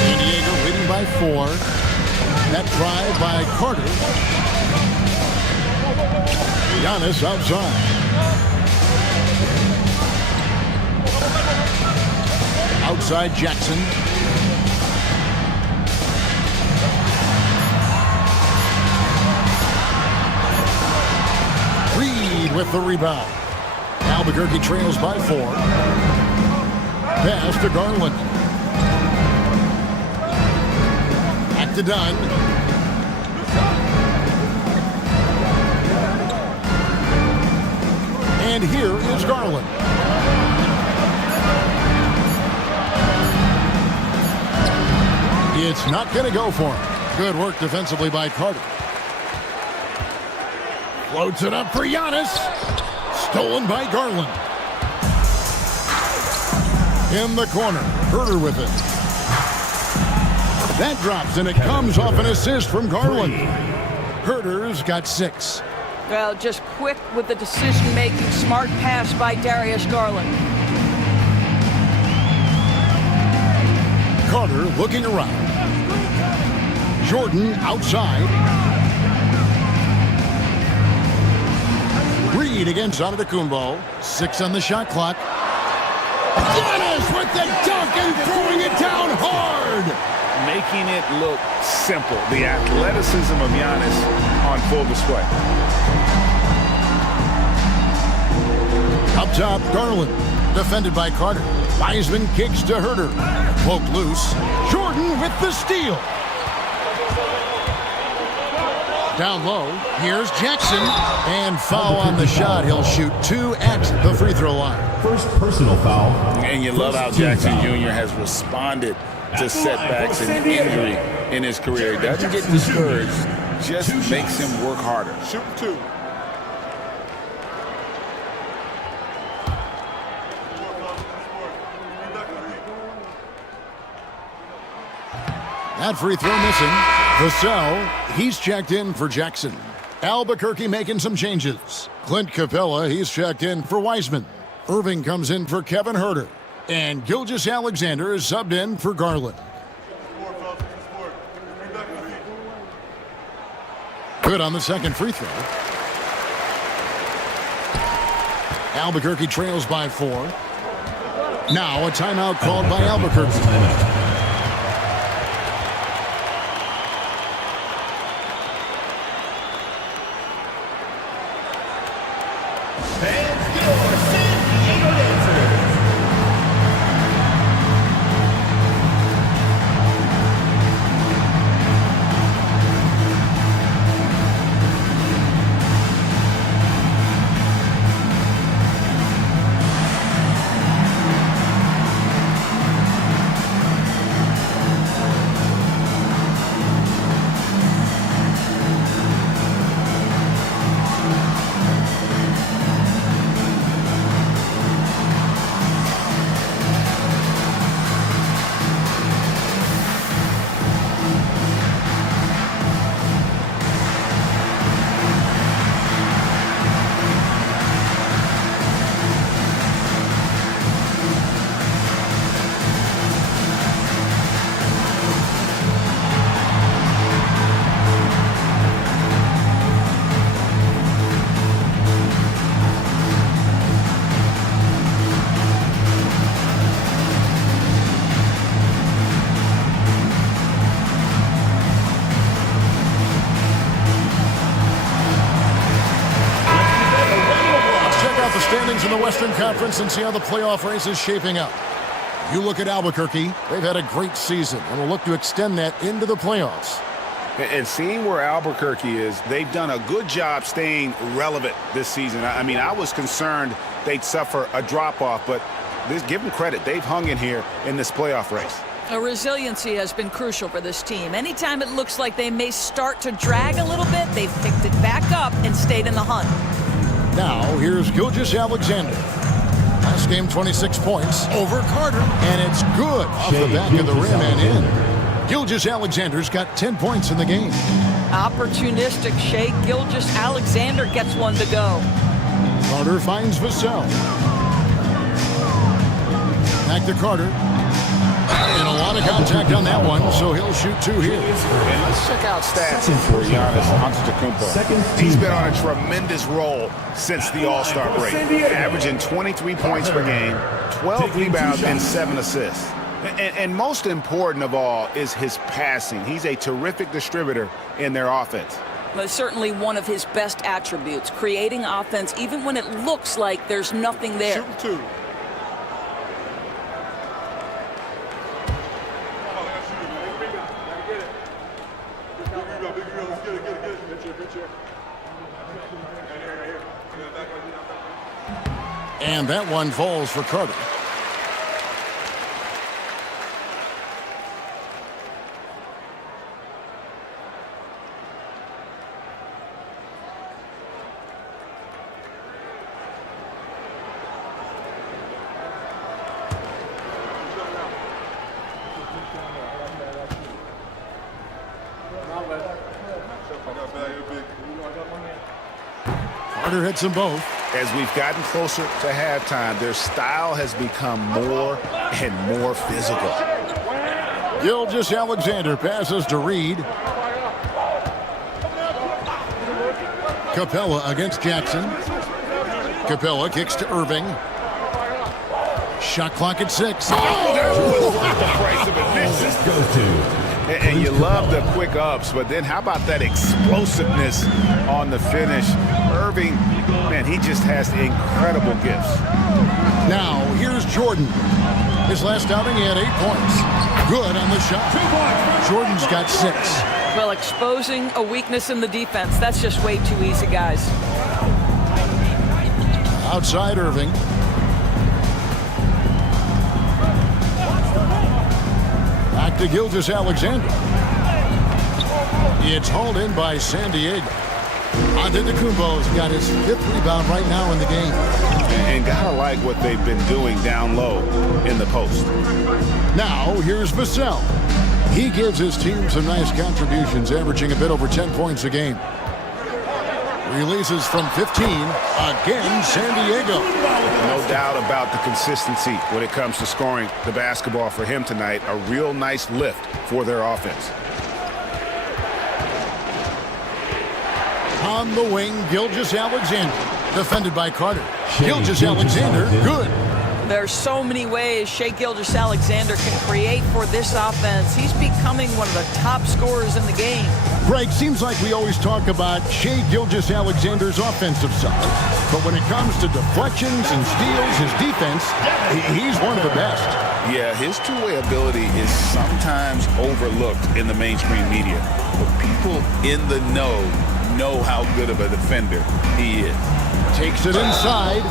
San Diego leading by 4. That drive by Carter. Giannis outside. Outside Jackson. Reid with the rebound. Albuquerque trails by 4. Pass to Garland. Back to Dunn. And here is Garland. It's not going to go for him. Good work defensively by Carter. Floats it up for Giannis. Stolen by Garland. In the corner. Herder with it. That drops, and it comes off an assist from Garland. Herder's got 6. Well, just quick with the decision-making, smart pass by Darius Garland. Carter looking around. Jordan outside. Reid against Antetokounmpo. 6 on the shot clock. Giannis with the dunk and throwing it down hard. Making it look simple. The athleticism of Giannis on full display. Up top, Garland. Defended by Carter. Wiseman kicks to Herder. Poked loose. Jordan with the steal. Down low. Here's Jackson. And foul on the shot. He'll shoot 2 at the free throw line. First personal foul. And you love how Jackson Jr. has responded to setbacks and injury in his career. He doesn't get discouraged, just makes him work harder. Shoot 2. That free throw missing. Vassell, he's checked in for Jackson. Albuquerque making some changes. Clint Capella, he's checked in for Wiseman. Irving comes in for Kevin Huerter. And Gilgeous-Alexander is subbed in for Garland. Good on the second free throw. Albuquerque trails by 4. Now a timeout called by Albuquerque. In the Western Conference and see how the playoff race is shaping up. You look at Albuquerque, they've had a great season and will look to extend that into the playoffs. And seeing where Albuquerque is, they've done a good job staying relevant this season. I mean, I was concerned they'd suffer a drop-off, but give them credit. They've hung in here in this playoff race. Resiliency has been crucial for this team. Anytime it looks like they may start to drag a little bit, they've picked it back up and stayed in the hunt. Now, here's Gilgeous-Alexander. Last game, 26 points over Carter. And it's good off the back of the rim and in. Gilgeous-Alexander's got 10 points in the game. Opportunistic Shea Gilgeous-Alexander gets one to go. Carter finds Vassell. Back to Carter. And a lot of contact on that one, so he'll shoot 2 here. And let's check out stats for Giannis Antetokounmpo. He's been on a tremendous roll since the All-Star break, averaging 23 points per game, 12 rebounds, and 7 assists. And most important of all is his passing. He's a terrific distributor in their offense. But certainly one of his best attributes, creating offense even when it looks like there's nothing there. Shoot 2. And that one falls for Carter. Carter hits them both. As we've gotten closer to halftime, their style has become more and more physical. Gilgeous-Alexander passes to Reed. Capella against Jackson. Capella kicks to Irving. Shot clock at 6. Oh, there's the price of admission. And you love the quick ups, but then how about that explosiveness on the finish? Irving, man, he just has incredible gifts. Now, here's Jordan. His last outing, he had 8 points. Good on the shot. Jordan's got 6. Well, exposing a weakness in the defense, that's just way too easy, guys. Outside Irving. Back to Gilgeous-Alexander. It's hauled in by San Diego. Antetokounmpo's got his 5th rebound right now in the game. And gotta like what they've been doing down low in the post. Now, here's Vassell. He gives his team some nice contributions, averaging a bit over 10 points a game. Releases from 15. Again, San Diego. No doubt about the consistency when it comes to scoring the basketball for him tonight. A real nice lift for their offense. On the wing, Gilgeous-Alexander. Defended by Carter. Gilgeous-Alexander, good. There's so many ways Shai Gilgeous-Alexander can create for this offense. He's becoming one of the top scorers in the game. Greg, seems like we always talk about Shai Gilgeous-Alexander's offensive side. But when it comes to deflections and steals, his defense, he's one of the best. Yeah, his two-way ability is sometimes overlooked in the mainstream media. But people in the know how good of a defender he is. Takes it inside.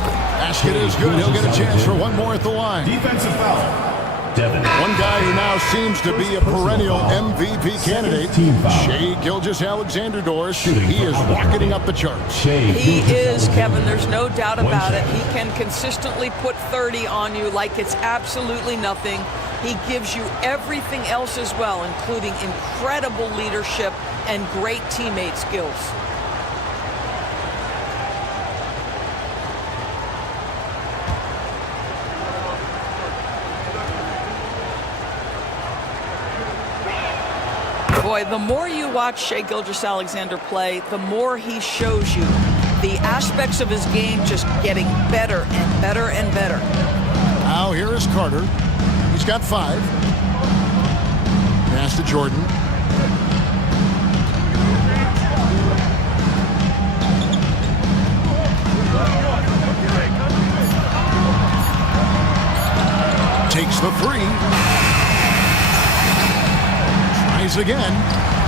Basket is good. He'll get a chance for one more at the line. Defensive foul. Devin. One guy who now seems to be a perennial MVP candidate, Shai Gilgeous-Alexander, Doris. He is rocketing up the charts. He is, Kevin. There's no doubt about it. He can consistently put 30 on you like it's absolutely nothing. He gives you everything else as well, including incredible leadership and great teammate skills. Boy, the more you watch Shai Gilgeous-Alexander play, the more he shows you the aspects of his game just getting better and better and better. Now here is Carter. He's got 5. Pass to Jordan. Takes the 3. Tries again.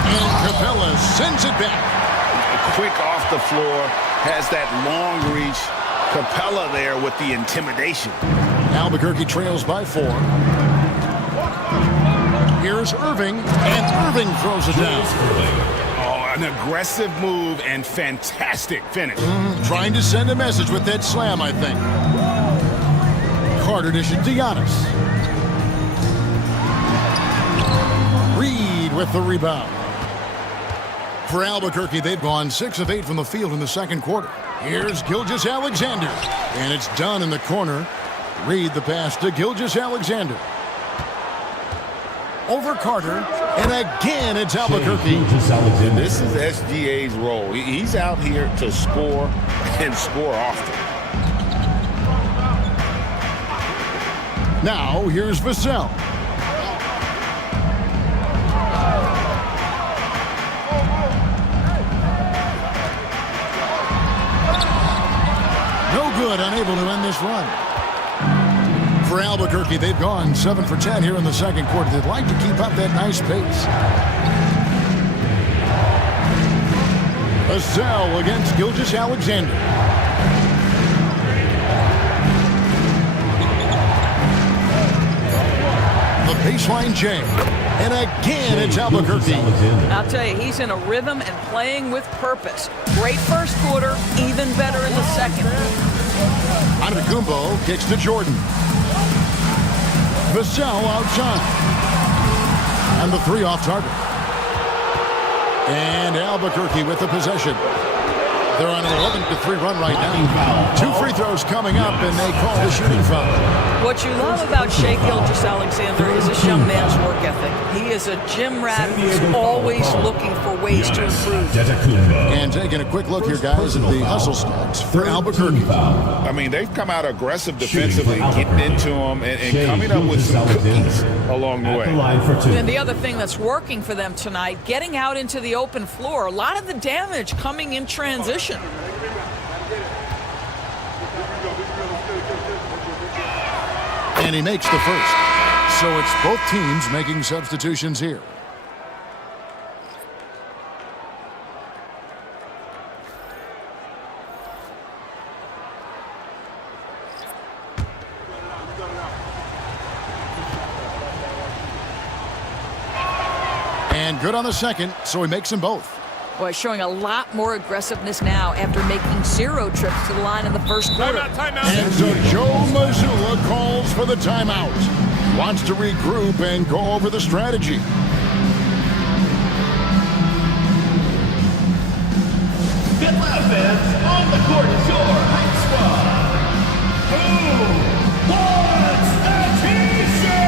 And Capella sends it back. Quick off the floor. Has that long reach. Capella there with the intimidation. Albuquerque trails by 4. Here's Irving, and Irving throws it down. Oh, an aggressive move and fantastic finish. Trying to send a message with that slam, I think. Carter dishes to Giannis. Reed with the rebound. For Albuquerque, they've gone 6 of 8 from the field in the second quarter. Here's Gilgeous-Alexander, and it's done in the corner. Reed the pass to Gilgeous-Alexander. Over Carter, and again it's Albuquerque. This is SGA's role. He's out here to score and score often. Now here's Vassell. No good, unable to end this run. For Albuquerque, they've gone 7 for 10 here in the second quarter. They'd like to keep up that nice pace. Vassell against Gilgeous-Alexander. The baseline jam. And again, it's Albuquerque. I'll tell you, he's in a rhythm and playing with purpose. Great first quarter, even better in the second. Antetokounmpo kicks to Jordan. Vassell outside. And the 3 off target. And Albuquerque with the possession. They're on an 11-3 run right now. 2 free throws coming up, and they call the shooting foul. What you love about Shai Gilgeous-Alexander is this young man's work ethic. He is a gym rat who's always looking for ways to improve. And taking a quick look here, guys, at the hustle stats for Albuquerque. I mean, they've come out aggressive defensively, getting into them and coming up with some cookies along the way. And the other thing that's working for them tonight, getting out into the open floor. A lot of the damage coming in transition. And he makes the first. So it's both teams making substitutions here. And good on the second, so he makes them both. Boy, showing a lot more aggressiveness now after making 0 trips to the line in the first quarter. And so Joe Mazzulla calls for the timeout. Wants to regroup and go over the strategy. Get loud, fans. On the court is your hype squad. Who wants a t-shirt?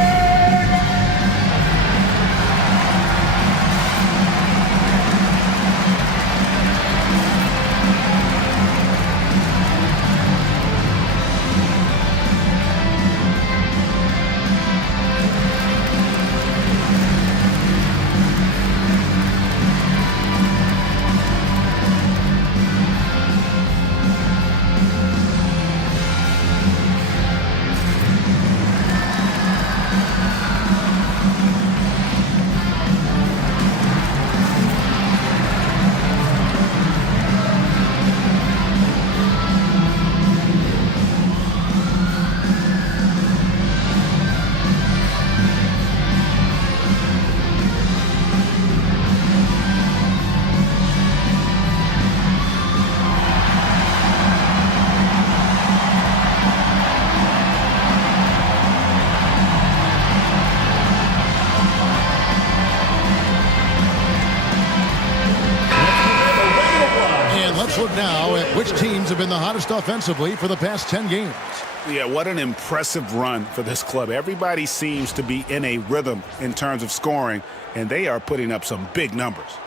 Let's look now at which teams have been the hottest offensively for the past 10 games. Yeah, what an impressive run for this club. Everybody seems to be in a rhythm in terms of scoring, and they are putting up some big numbers.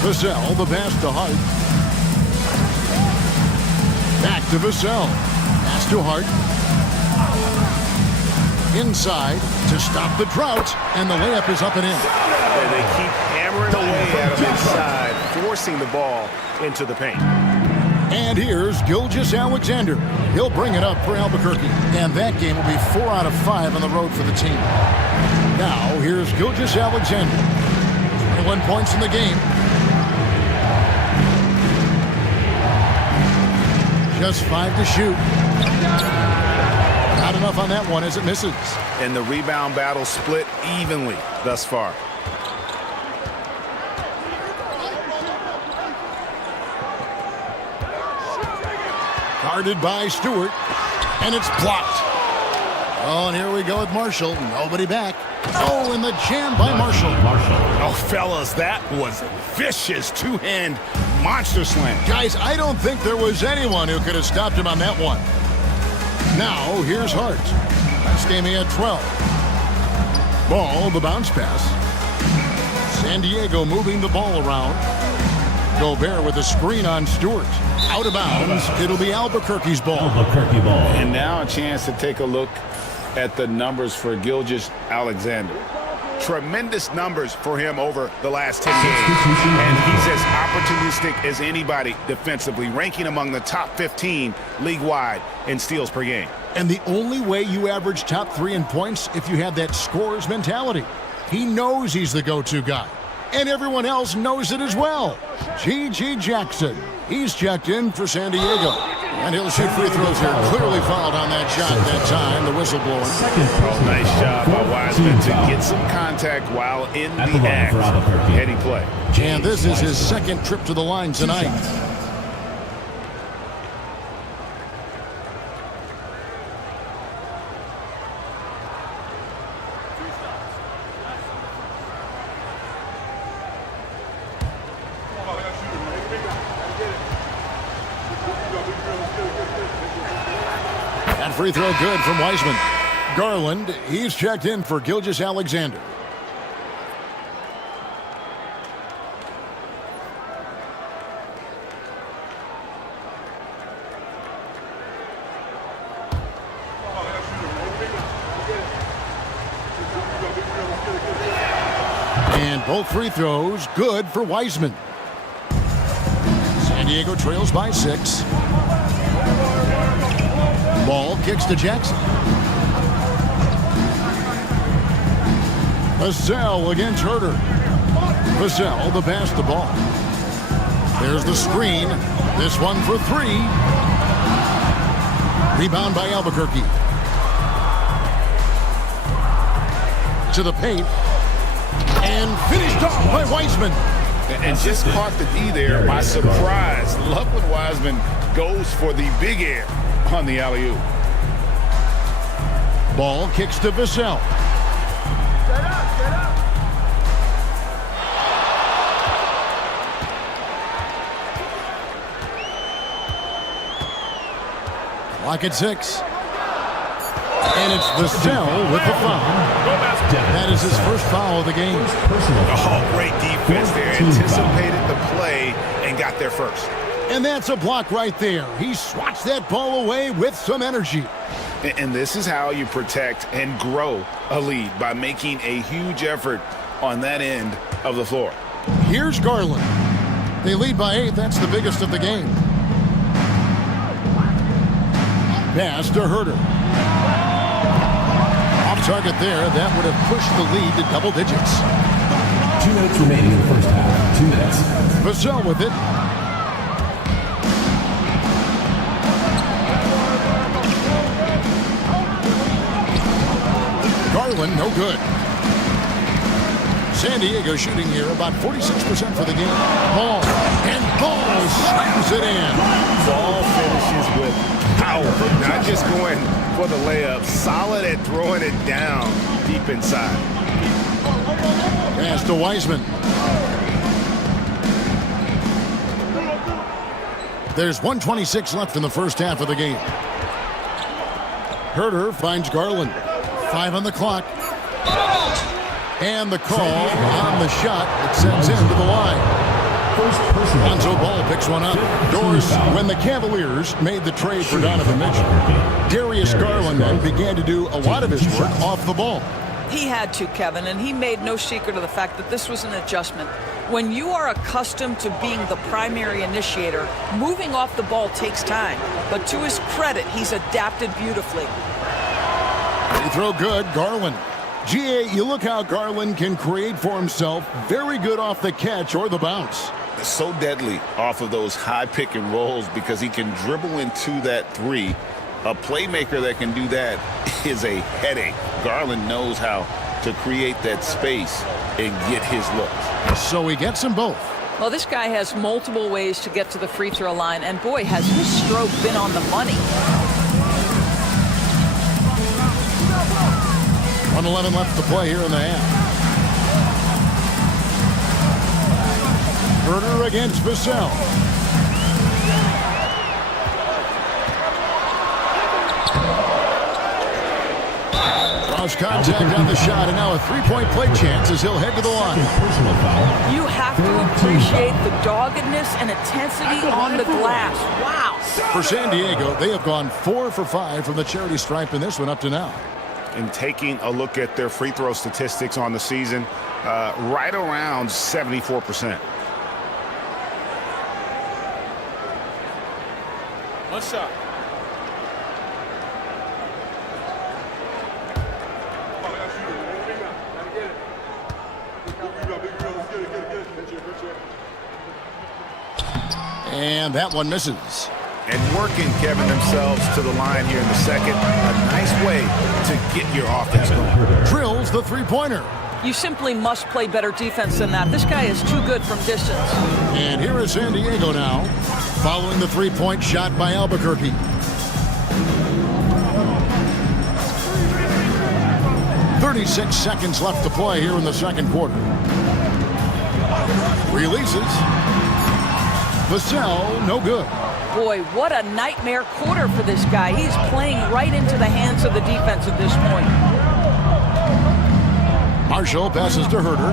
Vassell, the pass to Hart. Back to Vassell. Pass to Hart. Inside to stop the drought, and the layup is up and in. And they keep hammering away at him inside, forcing the ball into the paint. And here's Gilgeous-Alexander. He'll bring it up for Albuquerque. And that game will be 4 out of 5 on the road for the team. Now, here's Gilgeous-Alexander. 21 points in the game. Just 5 to shoot. Not enough on that one as it misses. And the rebound battle split evenly thus far. Guarded by Stewart. And it's blocked. Oh, and here we go with Marshall. Nobody back. Oh, and the jam by Marshall. Oh, fellas, that was a vicious two-hand monster slam. Guys, I don't think there was anyone who could have stopped him on that one. Now, here's Hart. Last game he had 12. Ball, the bounce pass. San Diego moving the ball around. Gobert with a screen on Stewart. Out of bounds. It'll be Albuquerque's ball. Albuquerque ball. And now a chance to take a look at the numbers for Gilgeous-Alexander. Tremendous numbers for him over the last 10 games. And he's as opportunistic as anybody defensively, ranking among the top 15 league-wide in steals per game. And the only way you average top 3 in points if you have that scorer's mentality. He knows he's the go-to guy. And everyone else knows it as well. G.G. Jackson. He's checked in for San Diego. And he'll shoot free throws here. Clearly fouled on that shot that time. The whistle blowing. Oh, nice job by Wiseman to get some contact while in the act. Heady play. And this is his second trip to the line tonight. Free throw good from Wiseman. Garland, he's checked in for Gilgeous-Alexander. And both free throws good for Wiseman. San Diego trails by 6. Ball kicks to Jackson. Vassell against Herter. Vassell to pass the ball. There's the screen. This one for three. Rebound by Albuquerque. To the paint. And finished off by Wiseman. And just caught the D there by surprise. Love when Wiseman goes for the big air on the alley-oop. Ball kicks to Vassell. Clock at 6. And it's Vassell with the foul. That is his first foul of the game. Oh, great defense there. Anticipated the play and got there first. And that's a block right there. He swats that ball away with some energy. And this is how you protect and grow a lead, by making a huge effort on that end of the floor. Here's Garland. They lead by 8. That's the biggest of the game. Pass to Herter. Off target there. That would have pushed the lead to double digits. 2 minutes remaining in the first half. 2 minutes. Vassell with it. Garland, no good. San Diego shooting here about 46% for the game. Ball, and Ball slams it in. Ball finishes with power, not just going for the layup, solid at throwing it down deep inside. Pass to Wiseman. There's 1:26 left in the first half of the game. Herter finds Garland. 5 on the clock. And the call on the shot. It sends him to the line. Lonzo Ball picks one up. Doors, when the Cavaliers made the trade for Donovan Mitchell, Darius Garland then began to do a lot of his work off the ball. He had to, Kevin, and he made no secret of the fact that this was an adjustment. When you are accustomed to being the primary initiator, moving off the ball takes time. But to his credit, he's adapted beautifully. Free throw good, Garland. GA, you look how Garland can create for himself. Very good off the catch or the bounce. So deadly off of those high pick and rolls because he can dribble into that three. A playmaker that can do that is a headache. Garland knows how to create that space and get his looks. So he gets them both. Well, this guy has multiple ways to get to the free throw line, and boy, has his stroke been on the money. 1:11 left to play here in the half. Herter against Vassell. Cross contact on the shot, and now a three-point play chance as he'll head to the line. You have to appreciate the doggedness and intensity on the glass. Wow. For San Diego, they have gone 4 for 5 from the charity stripe in this one up to now. And taking a look at their free throw statistics on the season, right around 74%. One shot. And that one misses. And working, Kevin, themselves to the line here in the second. A nice way to get your offense going. Drills the three-pointer. You simply must play better defense than that. This guy is too good from distance. And here is San Diego now, following the three-point shot by Albuquerque. .36 seconds left to play here in the second quarter. Releases. Vassell, no good. Boy, what a nightmare quarter for this guy. He's playing right into the hands of the defense at this point. Marshall passes to Herter.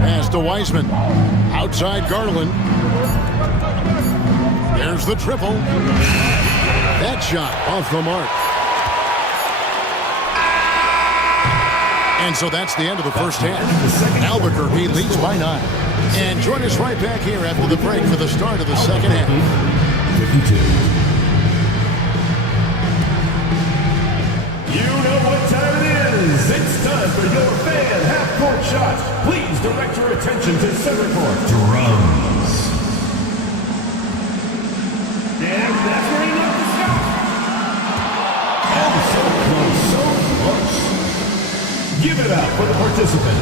Pass to Wiseman. Outside Garland. There's the triple. That shot off the mark. And so that's the end of the first half. Albuquerque leads by 9. And join us right back here after the break for the start of the second half. 52. time for your fan half-court shots. Please direct your attention to center court. Drums. And that's where he knocked the shot. And so close, so close. Give it up for the participant.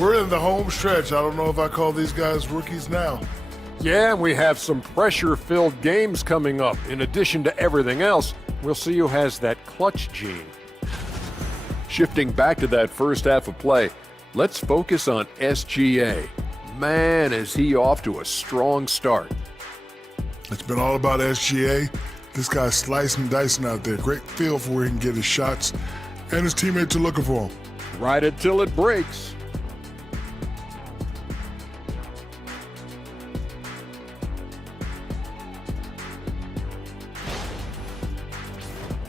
We're in the home stretch. I don't know if I call these guys rookies now. Yeah, and we have some pressure-filled games coming up. In addition to everything else, we'll see who has that clutch gene. Shifting back to that first half of play, let's focus on SGA. Man, is he off to a strong start. It's been all about SGA. This guy's slicing and dicing out there. Great feel for where he can get his shots, and his teammates are looking for him. Right until it breaks.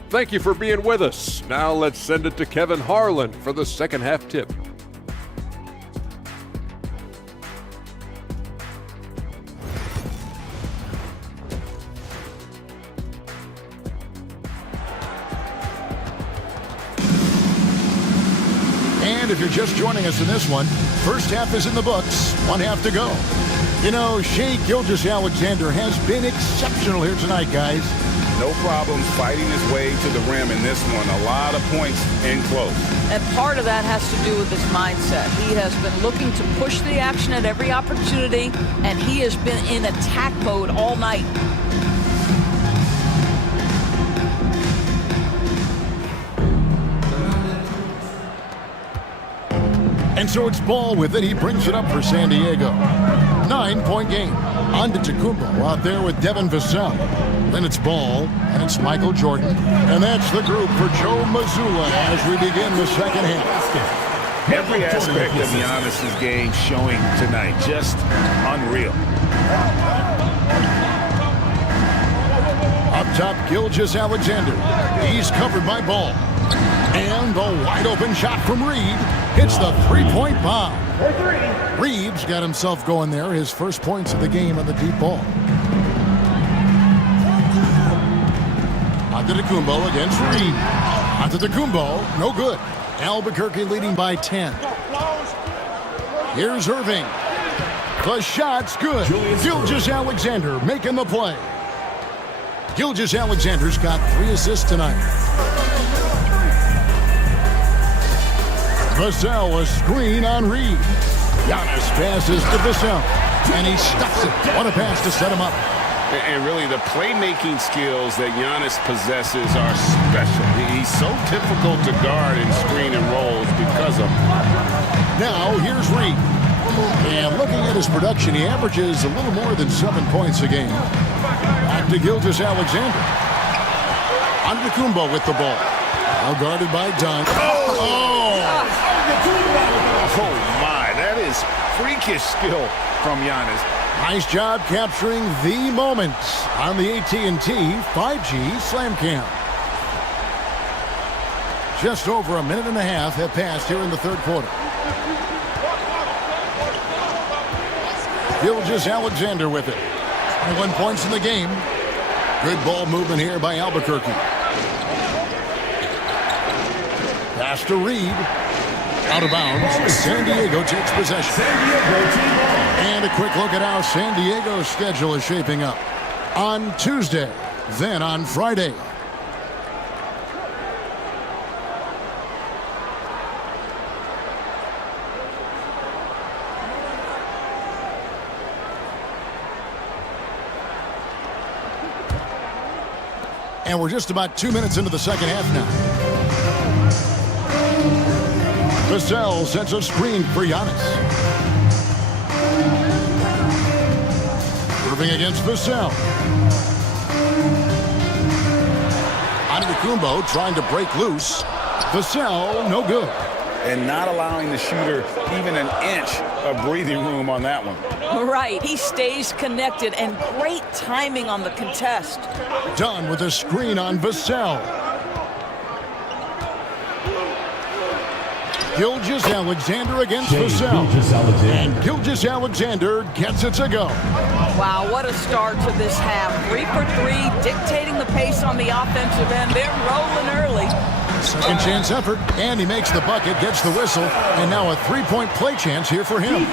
Thank you for being with us. Now let's send it to Kevin Harlan for the second half tip. And if you're just joining us in this one, first half is in the books, one half to go. You know, Shai Gilgeous-Alexander has been exceptional here tonight, guys. No problems fighting his way to the rim in this one. A lot of points in close. And part of that has to do with his mindset. He has been looking to push the action at every opportunity, and he has been in attack mode all night. And so it's Ball with it. He brings it up for San Diego. 9-point game. Antetokounmpo out there with Devin Vassell. Then it's Ball, and it's Michael Jordan. And that's the group for Joe Mazzulla as we begin the second half. Every aspect of Giannis's game showing tonight. Just unreal. Up top, Gilgeous-Alexander. He's covered by Ball. And the wide open shot from Reed hits the three-point bomb. Reeves got himself going there, his first points of the game on the deep ball. Antetokounmpo against Reed. Antetokounmpo, no good. Albuquerque leading by 10. Here's Irving. The shot's good. Gilgeous-Alexander making the play. Gilgeous-Alexander's got 3 assists tonight. Vassell, a screen on Reed. Giannis passes to Vassell, and he stuffs it. What a pass to set him up. And really, the playmaking skills that Giannis possesses are special. He's so difficult to guard in screen and rolls because of them. Now, here's Reed. And looking at his production, he averages a little more than 7 points a game. Back to Gilgeous-Alexander. Antetokounmpo with the ball. Now guarded by Dunn. Oh, my. That is freakish skill from Giannis. Nice job capturing the moment on the AT&T 5G Slam Cam. Just over a minute and a half have passed here in the third quarter. Gilgeous-Alexander with it. 21 points in the game. Good ball movement here by Albuquerque. Pass to Reed. Out of bounds. San Diego takes possession. San Diego team ball. And a quick look at how San Diego's schedule is shaping up. On Tuesday, then on Friday. And we're just about 2 minutes into the second half now. Vassell sets a screen for Giannis. Irving against Vassell. Antetokounmpo trying to break loose. Vassell, no good. And not allowing the shooter even an inch of breathing room on that one. Right, he stays connected, and great timing on the contest. Dunn with a screen on Vassell. Gilgeous-Alexander against Vassell. And Gilgeous-Alexander gets it to go. Wow, what a start to this half. 3 for 3, dictating the pace on the offensive end. They're rolling early. Second chance effort, and he makes the bucket, gets the whistle, and now a three-point play chance here for him.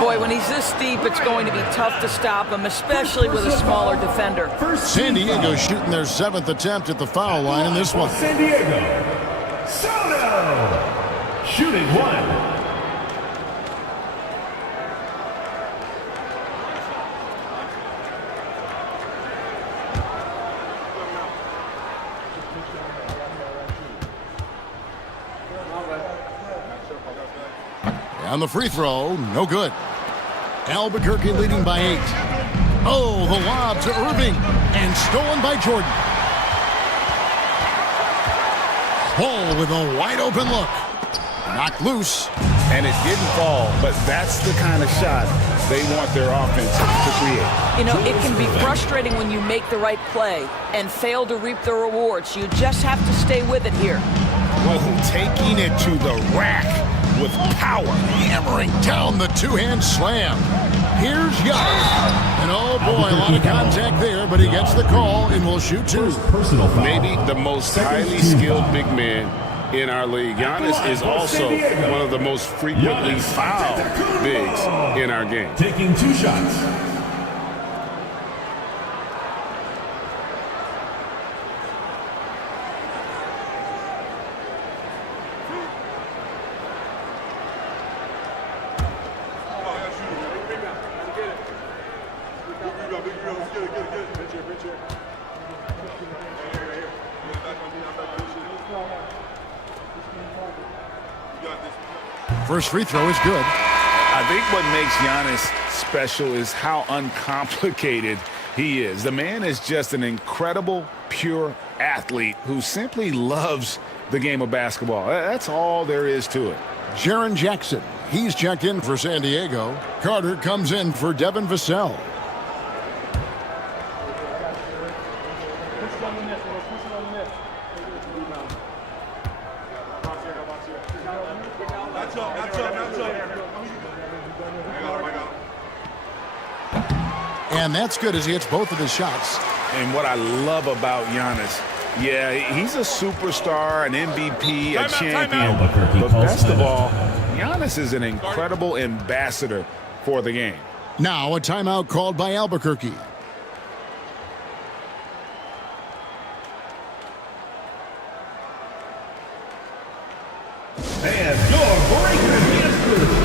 Boy, when he's this deep, it's going to be tough to stop him, especially with a smaller defender. San Diego shooting their 7th attempt at the foul line in this one. San Diego, Soto, shooting 1. On the free throw, no good. Albuquerque leading by 8. Oh, the lob to Irving, and stolen by Jordan. Paul with a wide open look. Knocked loose. And it didn't fall, but that's the kind of shot they want their offense to create. You know, it can be frustrating when you make the right play and fail to reap the rewards. You just have to stay with it here. Well, taking it to the rack with power. Hammering down the two-hand slam. Here's Giannis. And oh boy, a lot of contact there, but he gets the call and will shoot 2. Maybe the most highly skilled big man in our league. Giannis is also one of the most frequently fouled bigs in our game. Taking 2 shots. First free throw is good. I think what makes Giannis special is how uncomplicated he is. The man is just an incredible, pure athlete who simply loves the game of basketball. That's all there is to it. Jaren Jackson, he's checked in for San Diego. Carter comes in for Devin Vassell. And that's good as he hits both of his shots. And what I love about Giannis, yeah, he's a superstar, an MVP, a champion. But best of all, Giannis is an incredible ambassador for the game. Now a timeout called by Albuquerque. And your breaker is through.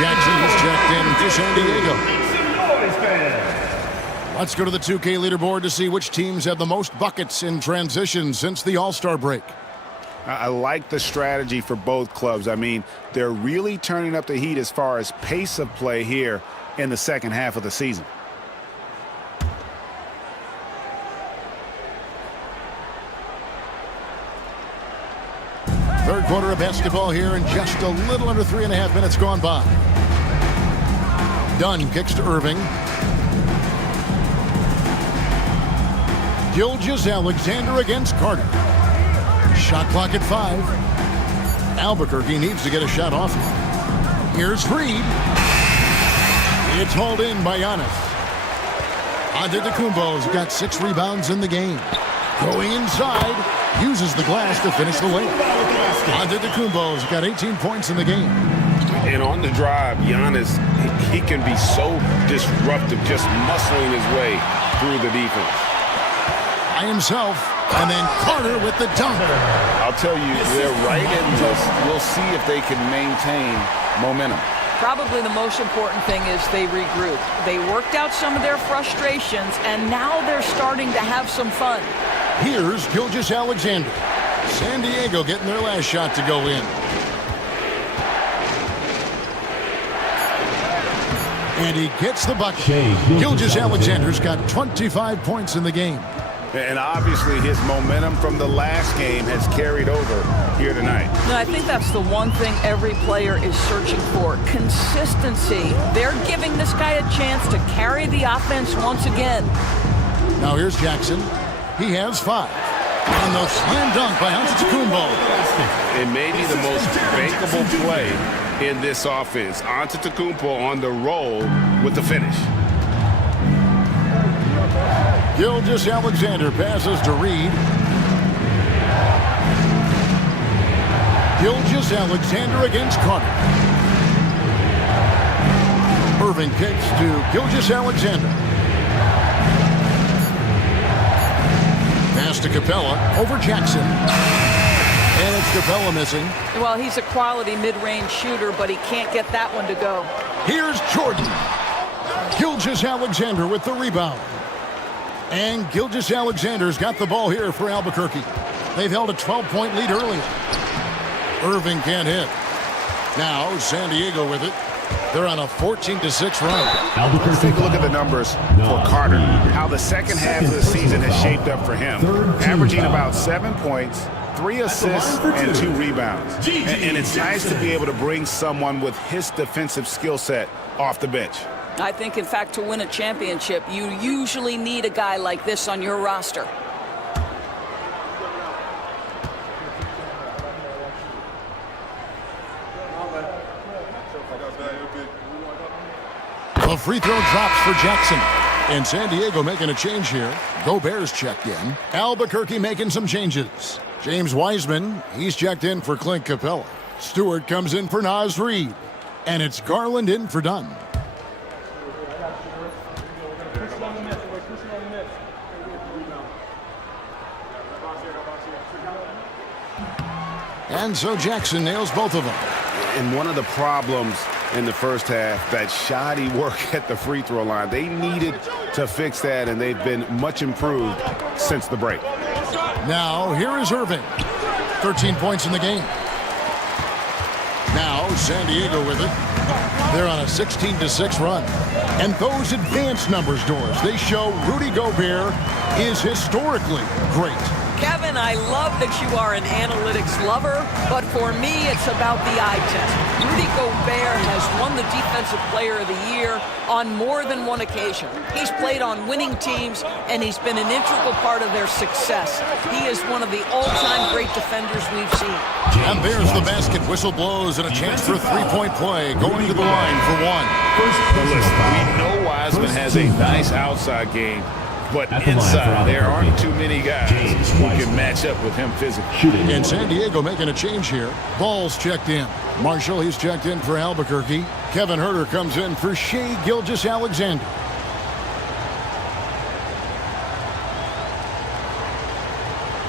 Jackson is checked in for San Diego. Let's go to the 2K leaderboard to see which teams have the most buckets in transition since the All-Star break. I like the strategy for both clubs. I mean, they're really turning up the heat as far as pace of play here in the second half of the season. Third quarter of basketball here, and just a little under 3.5 minutes gone by. Dunn kicks to Irving. Gilgeous-Alexander against Carter. Shot clock at 5. Albuquerque needs to get a shot off. Here's Reed. It's hauled in by Giannis. Antetokounmpo's got 6 rebounds in the game. Going inside, uses the glass to finish the layup. Antetokounmpo's got 18 points in the game. And on the drive, Giannis, he can be so disruptive, just muscling his way through the defense. By himself, and then Carter with the dunk. I'll tell you, they're right in this. We'll see if they can maintain momentum. Probably the most important thing is they regrouped. They worked out some of their frustrations, and now they're starting to have some fun. Here's Gilgeous-Alexander. San Diego getting their last shot to go in. And he gets the bucket. Gilgeous-Alexander's got 25 points in the game. And obviously his momentum from the last game has carried over here tonight. No, I think that's the one thing every player is searching for. Consistency. They're giving this guy a chance to carry the offense once again. Now here's Jackson. He has 5. And the slam dunk by Antetokounmpo. It may be the most bankable play in this offense. Antetokounmpo on the roll with the finish. Gilgeous-Alexander passes to Reed. Gilgeous-Alexander against Carter. Irving kicks to Gilgeous-Alexander. Pass to Capella over Jackson. And it's Capella missing. Well, he's a quality mid-range shooter, but he can't get that one to go. Here's Jordan. Gilgeous-Alexander with the rebound. And Gilgeous-Alexander's got the ball here for Albuquerque. They've held a 12-point lead earlier. Irving can't hit. Now San Diego with it. They're on a 14-6 run. Let's take a look at the numbers for Carter. How the second half of the season has shaped up for him. Averaging about 7 points, 3 assists, and 2 rebounds. And it's nice to be able to bring someone with his defensive skill set off the bench. I think, in fact, to win a championship, you usually need a guy like this on your roster. The free throw drops for Jackson. And San Diego making a change here. Gobert's checked in. Albuquerque making some changes. James Wiseman, he's checked in for Clint Capella. Stewart comes in for Naz Reid. And it's Garland in for Dunn. And so Jackson nails both of them. And one of the problems in the first half, that shoddy work at the free throw line. They needed to fix that, and they've been much improved since the break. Now, here is Irving. 13 points in the game. Now, San Diego with it. They're on a 16-6 run. And those advanced numbers, Doors, they show Rudy Gobert is historically great. Kevin, I love that you are an analytics lover, but for me, it's about the eye test. Rudy Gobert has won the Defensive Player of the Year on more than one occasion. He's played on winning teams, and he's been an integral part of their success. He is one of the all-time great defenders we've seen. And there's the basket. Whistle blows and a chance for a three-point play. Going to the line for one. Listen, we know Wiseman has a nice outside game. But inside, there aren't too many guys who can match up with him physically. And San Diego making a change here. Ball's checked in. Marshall, he's checked in for Albuquerque. Kevin Huerter comes in for Shai Gilgeous-Alexander.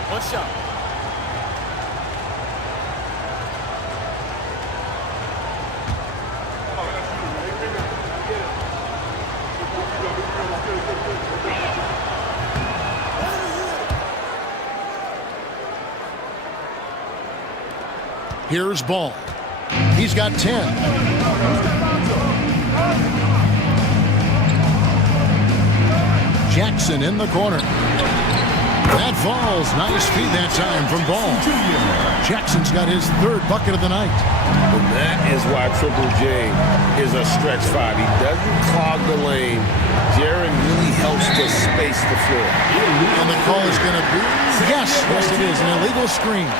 What's up? Here's Ball. He's got 10. Jackson in the corner. That falls. Nice feed that time from Ball. Jackson's got his third bucket of the night. And that is why Triple J is a stretch five. He doesn't clog the lane. Jaron really helps to space the floor. And the call is going to be, yes, it is, an illegal screen.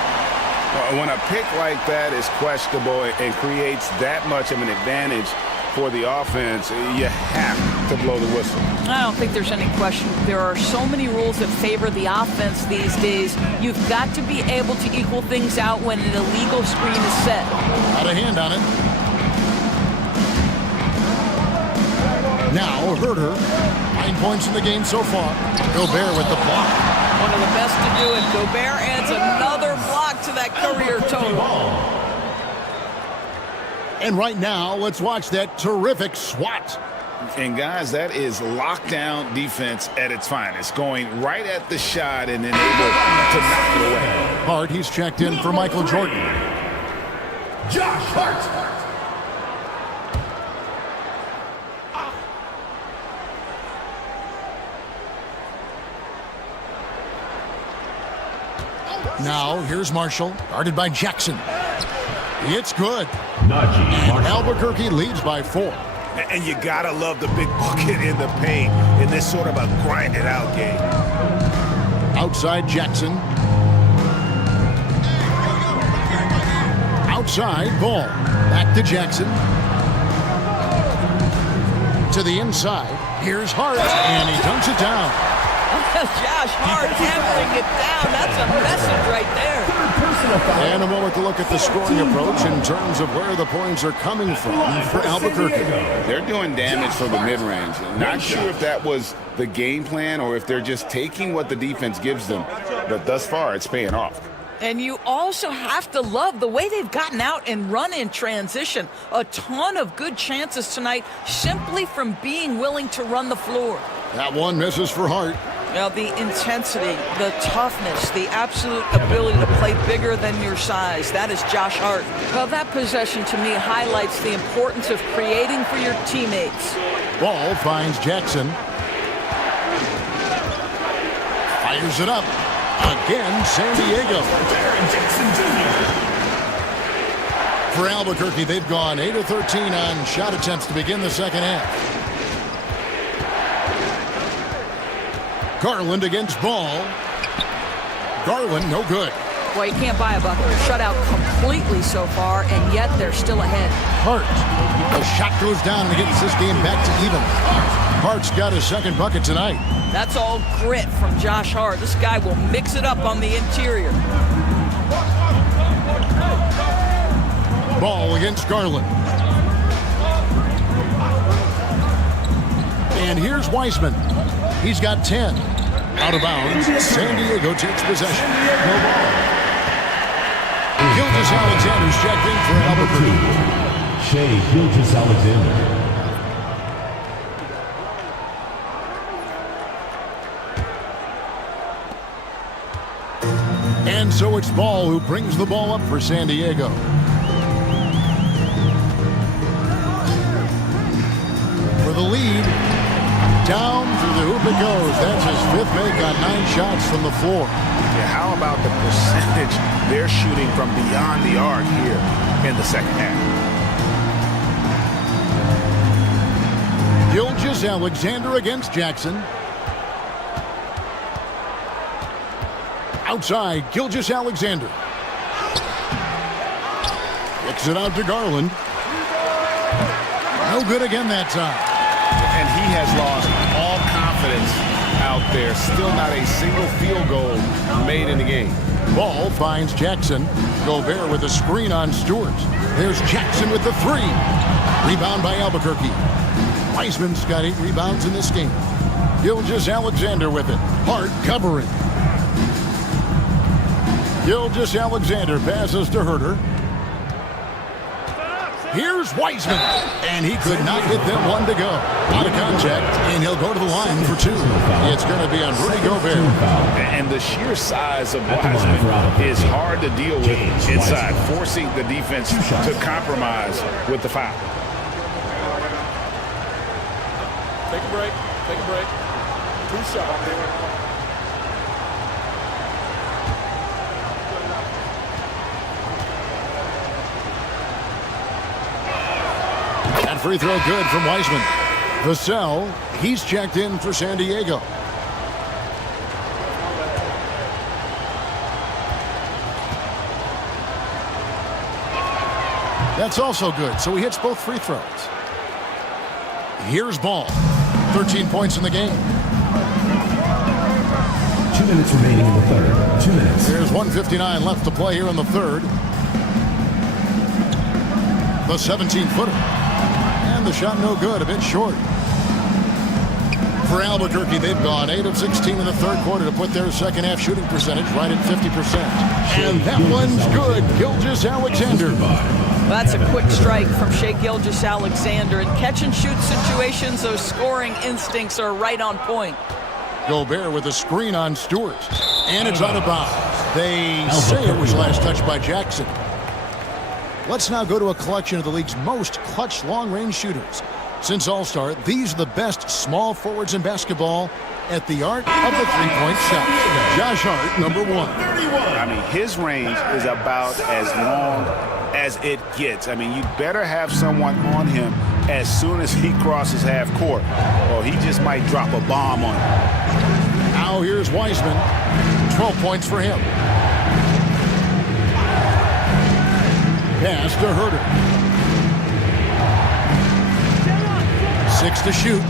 When a pick like that is questionable and creates that much of an advantage, for the offense, you have to blow the whistle. I don't think there's any question. There are so many rules that favor the offense these days. You've got to be able to equal things out when an illegal screen is set. Got a hand on it. Now, Herder. 9 points in the game so far. Gobert with the block. One of the best to do it. Gobert adds another block to that career total. And right now, let's watch that terrific swat. And guys, that is lockdown defense at its finest. Going right at the shot and then able to knock it away. Hart, he's checked in for Michael Jordan. Josh Hart. Now, here's Marshall, guarded by Jackson. It's good. And Albuquerque leads by 4. And you gotta love the big bucket in the paint in this sort of a grinded out game. Outside Jackson. Outside, Ball. Back to Jackson. To the inside. Here's Hart, and he dunks it down. Josh Hart hammering it down. That's a message right there. And a moment to look at the scoring approach in terms of where the points are coming from for Albuquerque. They're doing damage for the mid-range. Not sure if that was the game plan or if they're just taking what the defense gives them. But thus far, it's paying off. And you also have to love the way they've gotten out and run in transition. A ton of good chances tonight simply from being willing to run the floor. That one misses for Hart. Now, the intensity, the toughness, the absolute ability to play bigger than your size. That is Josh Hart. Well, that possession to me highlights the importance of creating for your teammates. Ball finds Jackson. Fires it up. Again, San Diego. For Albuquerque, they've gone 8 of 13 on shot attempts to begin the second half. Garland against Ball. Garland, no good. Boy, you can't buy a bucket. Shut out completely so far, and yet they're still ahead. Hart. The shot goes down and gets this game back to even. Hart's got his second bucket tonight. That's all grit from Josh Hart. This guy will mix it up on the interior. Ball against Garland. And here's Wiseman. He's got 10. Out of bounds. San Diego takes possession. Gilgeous-Alexander's checked in for Albuquerque. Shea Gilgeous-Alexander. And so it's Ball who brings the ball up for San Diego. For the lead. Down through the hoop it goes. That's his 5th make on 9 shots from the floor. Yeah, how about the percentage they're shooting from beyond the arc here in the second half? Gilgeous-Alexander against Jackson. Outside, Gilgeous-Alexander. Kicks it out to Garland. No good again that time. And he has lost all confidence out there. Still not a single field goal made in the game. Ball finds Jackson. Gobert with a screen on Stewart. There's Jackson with the 3. Rebound by Albuquerque. Wiseman's got 8 rebounds in this game. Gilgeous-Alexander with it. Hart covering. Gilgeous-Alexander passes to Herder. Here's Wiseman, and he could not get them one to go. Out of contact, and he'll go to the line for 2. It's going to be on Rudy Gobert. And the sheer size of Wiseman is hard to deal with inside, forcing the defense to compromise with the foul. Take a break. Take a break. 2 shots. That free throw good from Wiseman. Vassell, he's checked in for San Diego. That's also good, so he hits both free throws. Here's Ball. 13 points in the game. 2 minutes remaining in the third. 2 minutes. There's 1:59 left to play here in the third. The 17-footer. And the shot no good, a bit short. For Albuquerque, they've gone 8 of 16 in the third quarter to put their second half shooting percentage right at 50%. And that one's good. Gilgeous-Alexander. That's a quick strike from Shai Gilgeous-Alexander. In catch-and-shoot situations, those scoring instincts are right on point. Gobert with a screen on Stewart. And it's out of bounds. They say it was last touched by Jackson. Let's now go to a collection of the league's most clutch long-range shooters. Since All-Star, these are the best small forwards in basketball at the art of the three-point shot. Josh Hart, number 1. I mean, his range is about as long as it gets. I mean, you better have someone on him as soon as he crosses half court, or he just might drop a bomb on him. Now here's Wiseman. 12 points for him. Pass to Herter. 6 to shoot.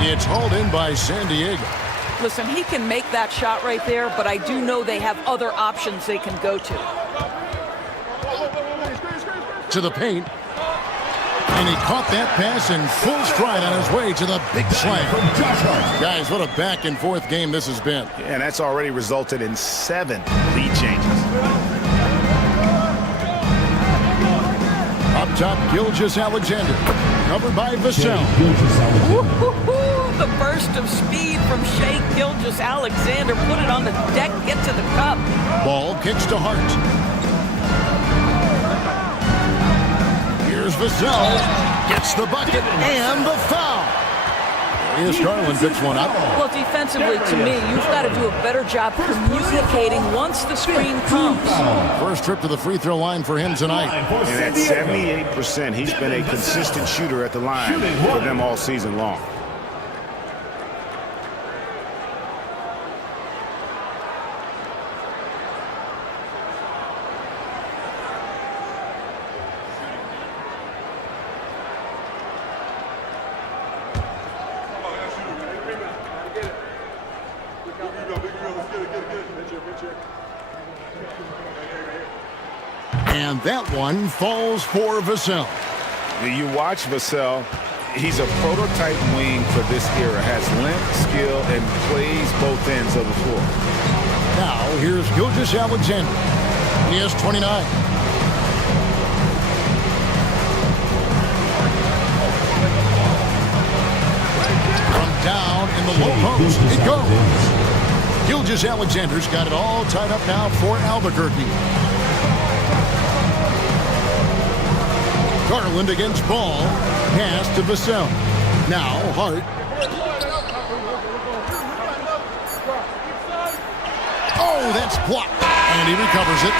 It's hauled in by San Diego. Listen, he can make that shot right there, but I do know they have other options they can go to. To the paint. And he caught that pass in full stride on his way to the big slam. Guys, what a back-and-forth game this has been. Yeah, and that's already resulted in 7 lead changes. Up top, Gilgeous-Alexander. Covered by Vassell. The burst of speed from Shai Gilgeous-Alexander. Put it on the deck, get to the cup. Ball kicks to Hart. Here's Vassell. Gets the bucket and the foul. Here's Garland picks one up. Well, defensively, to me, you've got to do a better job communicating once the screen comes. First trip to the free throw line for him tonight. And at 78%, he's been a consistent shooter at the line for them all season long. And that one falls for Vassell. You watch Vassell, he's a prototype wing for this era. Has length, skill, and plays both ends of the floor. Now, here's Gilgeous-Alexander. He has 29. From down in the low post, it goes. Gilgeous-Alexander's got it all tied up now for Albuquerque. Garland against Ball. Pass to Vassell. Now Hart. Oh, that's blocked. And he recovers it.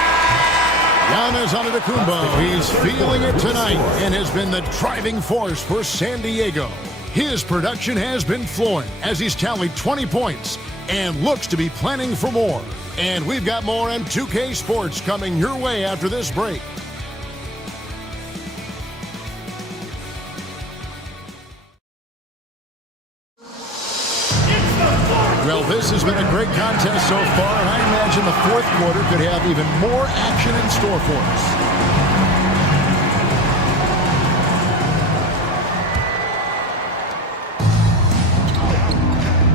Giannis Antetokounmpo. He's feeling it tonight and has been the driving force for San Diego. His production has been flowing as he's tallied 20 points and looks to be planning for more. And we've got more M2K Sports coming your way after this break. Well, this has been a great contest so far, and I imagine the fourth quarter could have even more action in store for us.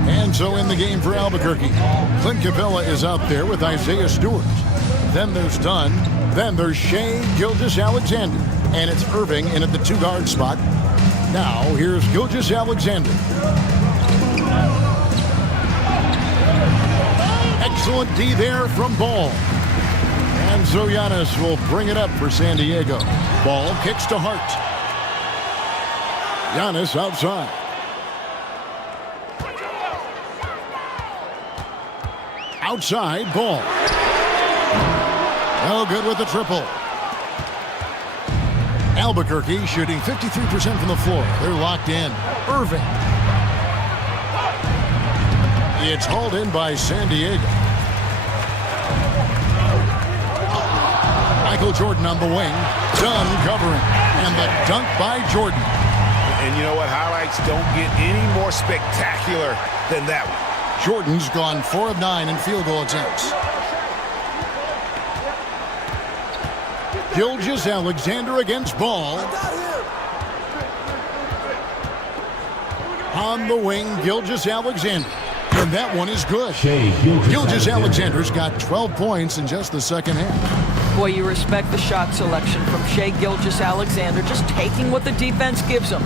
And so in the game for Albuquerque, Clint Capella is out there with Isaiah Stewart. Then there's Dunn. Then there's Shai Gilgeous-Alexander. And it's Irving in at the 2-guard spot. Now here's Gilgeous-Alexander. Excellent D there from Ball. And so Giannis will bring it up for San Diego. Ball kicks to Hart. Giannis outside. Outside, Ball. No good with the triple. Albuquerque shooting 53% from the floor. They're locked in. Irving. It's hauled in by San Diego. Jordan on the wing. Dunn covering. And the dunk by Jordan. And you know what? Highlights don't get any more spectacular than that one. Jordan's gone 4 of 9 in field goal attempts. Gilgeous-Alexander against Ball. On the wing, Gilgeous-Alexander. And that one is good. Gilgeous-Alexander's got 12 points in just the second half. Boy, you respect the shot selection from Shai Gilgeous-Alexander, just taking what the defense gives him.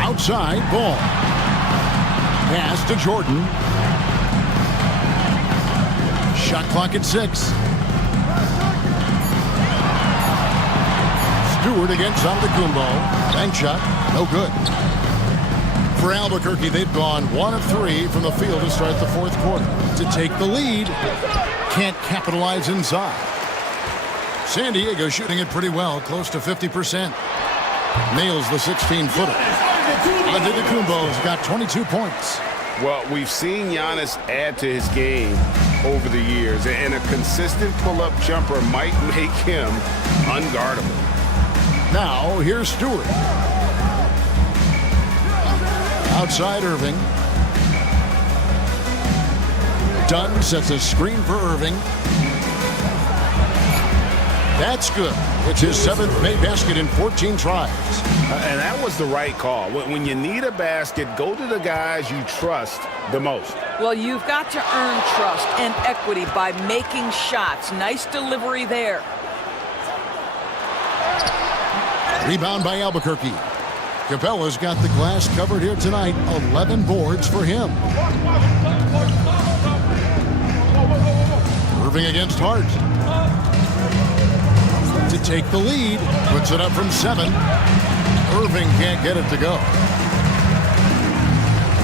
Outside, Ball. Pass to Jordan. Shot clock at 6. Stewart against Antetokounmpo. Bank shot, no good. For Albuquerque, they've gone 1 of 3 from the field to start the fourth quarter. To take the lead, can't capitalize inside. San Diego shooting it pretty well, close to 50%. Nails the 16-footer. Antetokounmpo's got 22 points. Well, we've seen Giannis add to his game over the years, and a consistent pull-up jumper might make him unguardable. Now, here's Stewart. Outside Irving. Dunn sets a screen for Irving. That's good. It's his 7th made basket in 14 tries. And that was the right call. When you need a basket, go to the guys you trust the most. Well, you've got to earn trust and equity by making shots. Nice delivery there. Rebound by Albuquerque. Capella's got the glass covered here tonight. 11 boards for him. Irving against Hart. To take the lead. Puts it up from 7. Irving can't get it to go.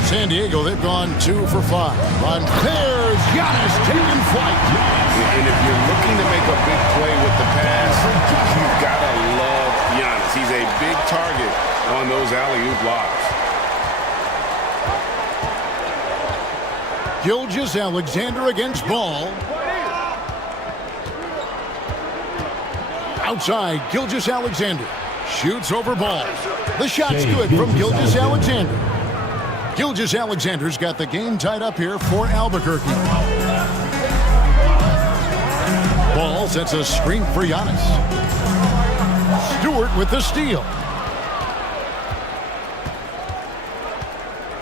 San Diego, they've gone 2 for 5. On there's Giannis taking flight. And if you're looking to make a big play with the pass, you've got to love Giannis. He's a big target on those alley-oop lobs. Gilgeous-Alexander against Ball. Outside, Gilgeous-Alexander shoots over Ball. The shot's good from Gilgeous-Alexander. Gilgeous-Alexander's got the game tied up here for Albuquerque. Ball sets a screen for Giannis. Stewart with the steal.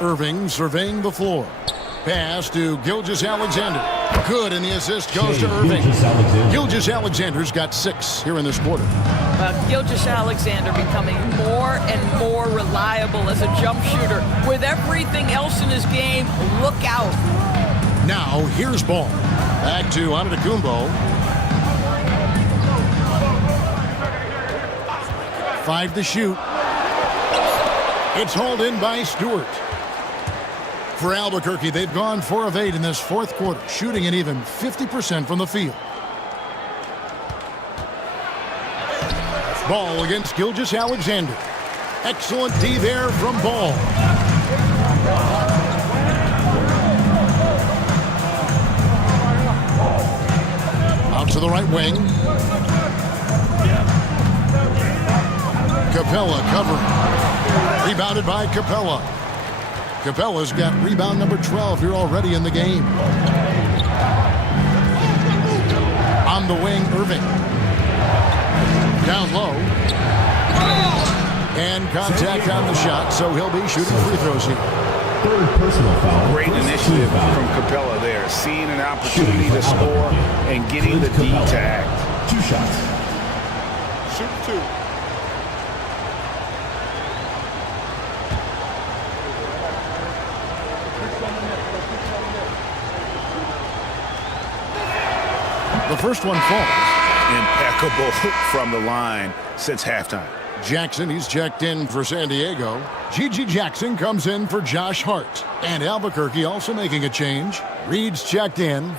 Irving surveying the floor. Pass to Gilgeous-Alexander. Good, and the assist goes to Irving. Gilgeous-Alexander's got 6 here in this quarter. Gilgeous-Alexander becoming more and more reliable as a jump shooter. With everything else in his game, look out. Now, here's Ball. Back to Antetokounmpo. 5 to shoot. It's hauled in by Stewart. For Albuquerque, they've gone 4 of 8 in this fourth quarter, shooting an even 50% from the field. Ball against Gilgeous-Alexander. Excellent D there from Ball. Out to the right wing. Capella covering. Rebounded by Capella. Capella's got rebound number 12 here already in the game. On the wing, Irving. Down low. And contact on the shot, so he'll be shooting free throws here. Third personal foul. Great initiative from Capella there, seeing an opportunity to score and getting the D to act. 2 shots. Shoot 2. The first one falls. Impeccable from the line since halftime. Jackson, he's checked in for San Diego. Gigi Jackson comes in for Josh Hart. And Albuquerque also making a change. Reed's checked in.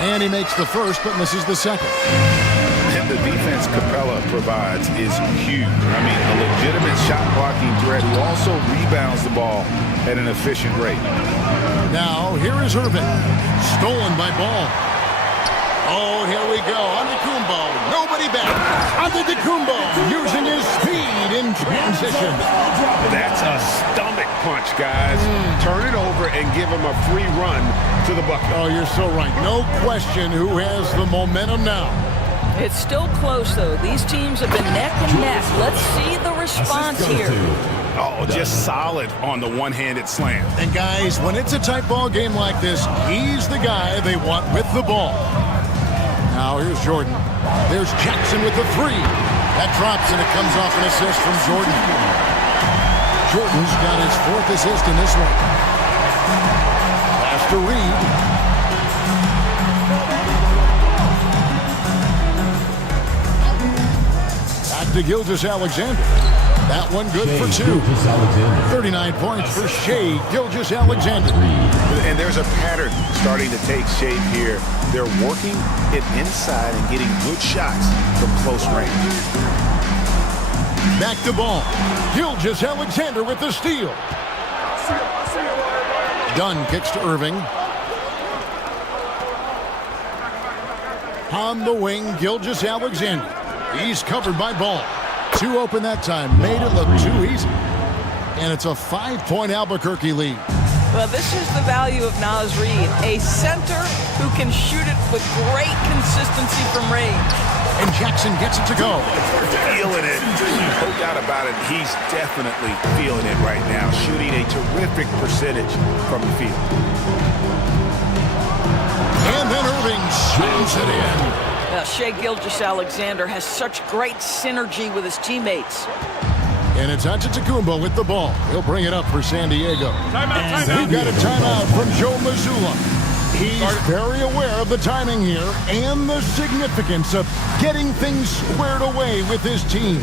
And he makes the first but misses the second. And the defense defense Capella provides is huge. I mean, a legitimate shot blocking threat who also rebounds the ball at an efficient rate. Now, here is Irving. Stolen by Ball. Oh, here we go. Antetokounmpo. Nobody back. Antetokounmpo using his speed in transition. That's a stomach punch, guys. Turn it over and give him a free run to the bucket. Oh, you're so right. No question who has the momentum now. It's still close, though. These teams have been neck and neck. Let's see the response here. Oh, just solid on the one-handed slam. And guys, when it's a tight ball game like this, he's the guy they want with the ball. Now here's Jordan. There's Jackson with the three. That drops and it comes off an assist from Jordan. Jordan's got his 4th assist in this one. Pass to Reed. Back to Gilgeous-Alexander. That one good for 2. 39 points for Shai Gilgeous-Alexander. And there's a pattern starting to take shape here. They're working it inside and getting good shots from close range. Back to Ball. Gilgeous-Alexander with the steal. Dunn kicks to Irving. On the wing, Gilgeous-Alexander. He's covered by Ball. 2 open that time. Made it look too easy. And it's a 5-point Albuquerque lead. Well, this is the value of Naz Reid, a center who can shoot it with great consistency from range. And Jackson gets it to go. Feeling it. No doubt about it. He's definitely feeling it right now. Shooting a terrific percentage from the field. And then Irving slams it in. Shai Gilgeous-Alexander has such great synergy with his teammates. And it's Antetokounmpo with the ball. He'll bring it up for San Diego. Timeout. We've got a timeout from Joe Mazzulla. He's very aware of the timing here and the significance of getting things squared away with his team.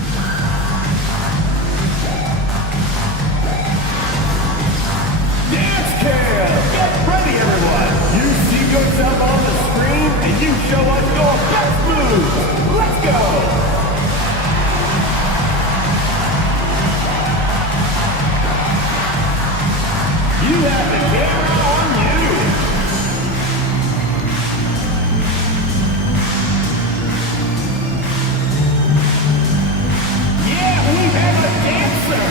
Dance Cam! Get ready, everyone! You see yourself on the screen, and you show us your best moves! Let's go! You have the camera on you! Yeah, we have a dancer!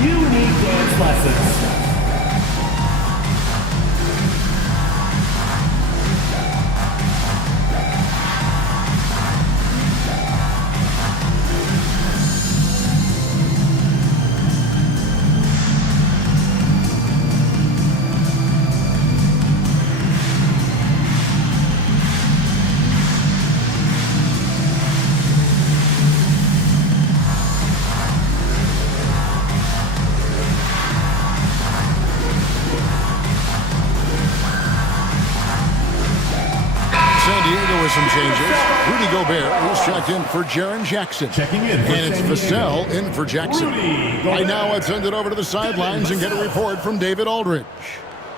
You need dance lessons. Some changes. Rudy Gobert is checked in for Jaren Jackson. Checking in for and it's Vassell in for Jackson. Right now, let's send it over to the sidelines and get a report from David Aldridge.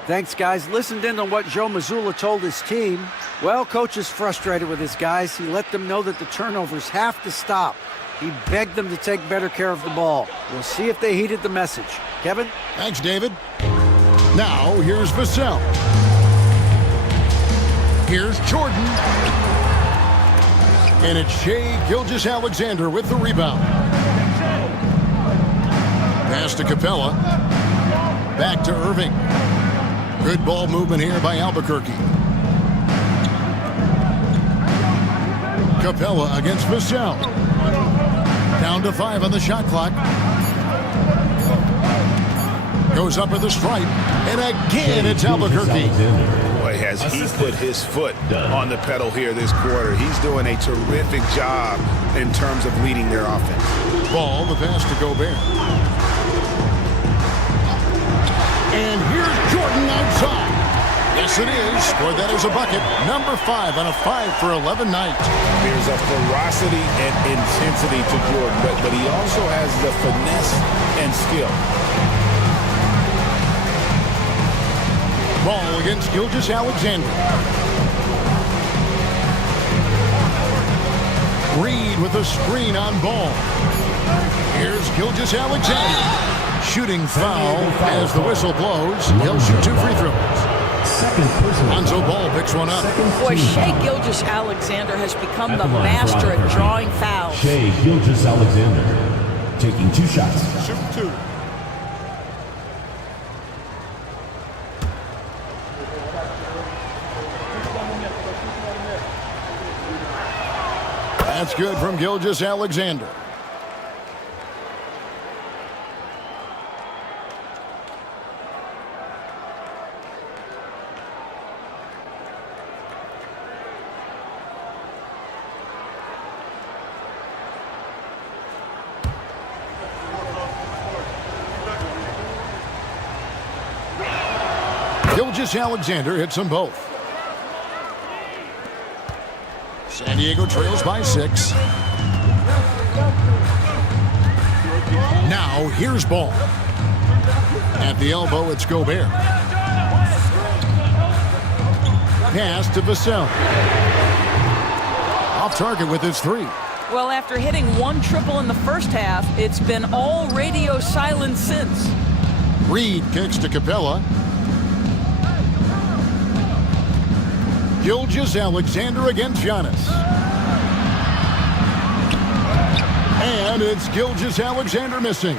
Thanks, guys. Listened in on what Joe Mazzulla told his team. Well, coach is frustrated with his guys. He let them know that the turnovers have to stop. He begged them to take better care of the ball. We'll see if they heeded the message. Kevin? Thanks, David. Now, here's Vassell. Here's Jordan. And it's Shai Gilgeous-Alexander with the rebound. Pass to Capella. Back to Irving. Good ball movement here by Albuquerque. Capella against Vassell. Down to 5 on the shot clock. Goes up with a stripe. And again, it's Albuquerque. Boy, has he put his foot on the pedal here this quarter. He's doing a terrific job in terms of leading their offense. Ball, the pass to Gobert. And here's Jordan outside. Yes, it is. Scored that as a bucket. Number 5 on a 5 for 11 night. There's a ferocity and intensity to Jordan, but he also has the finesse and skill. Ball against Gilgeous Alexander. Reed with a screen on Ball. Here's Gilgeous Alexander. Shooting foul as the whistle blows. He'll shoot 2 free throws. Lonzo Ball picks one up. Boy, Shai Gilgeous Alexander has become the master at drawing fouls. Shai Gilgeous Alexander taking 2 shots. Shoot 2. That's good from Gilgeous Alexander. Gilgeous Alexander hits them both. San Diego trails by 6. Now here's Ball. At the elbow, it's Gobert. Pass to Vassell. Off target with his 3. Well, after hitting 1 triple in the first half, it's been all radio silence since. Reed kicks to Capella. Gilgeous Alexander against Giannis. And it's Gilgeous Alexander missing.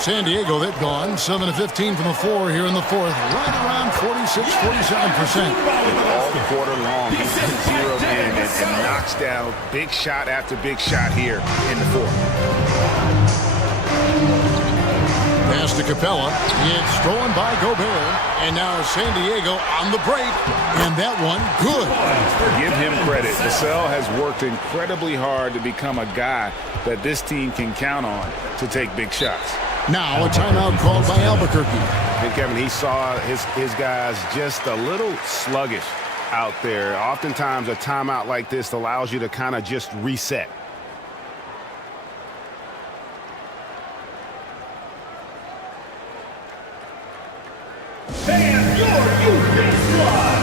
San Diego, they've gone 7 of 15 from the floor here in the fourth. Right around 46-47%. All quarter long, he's zeroed in and knocks down big shot after big shot here in the fourth. Pass to Capella. It's stolen by Gobert. And now San Diego on the break. And that one, good. Give him credit. Vassell has worked incredibly hard to become a guy that this team can count on to take big shots. Now a timeout called by Albuquerque. And Kevin, he saw his guys just a little sluggish out there. Oftentimes a timeout like this allows you to kind of just reset. And your Houston Squad.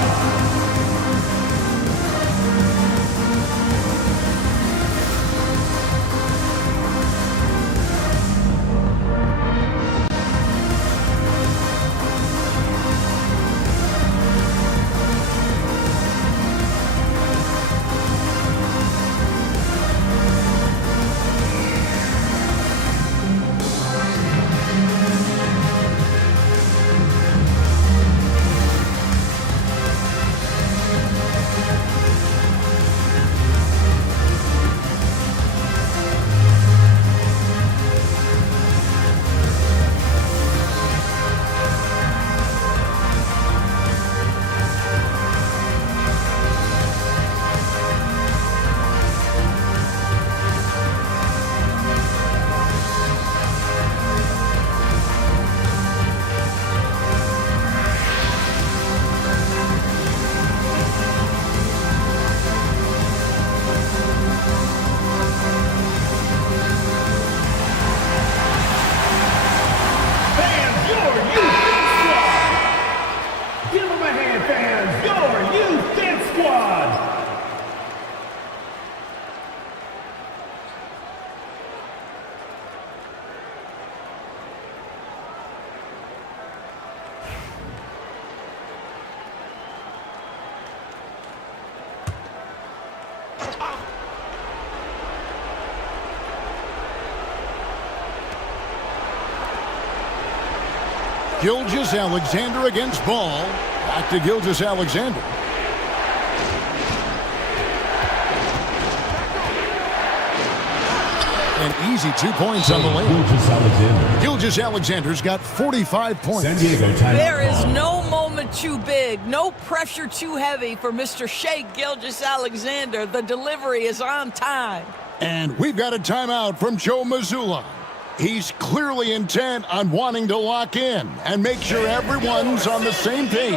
Gilgeous Alexander against Ball. Back to Gilgeous Alexander. An easy 2 points on the layup. Gilgeous Alexander. Gilgeous Alexander's got 45 points. San Diego timeout. There is no moment too big, no pressure too heavy for Mr. Shai Gilgeous Alexander. The delivery is on time. And we've got a timeout from Joe Mazzulla. He's clearly intent on wanting to lock in and make sure everyone's on the same page.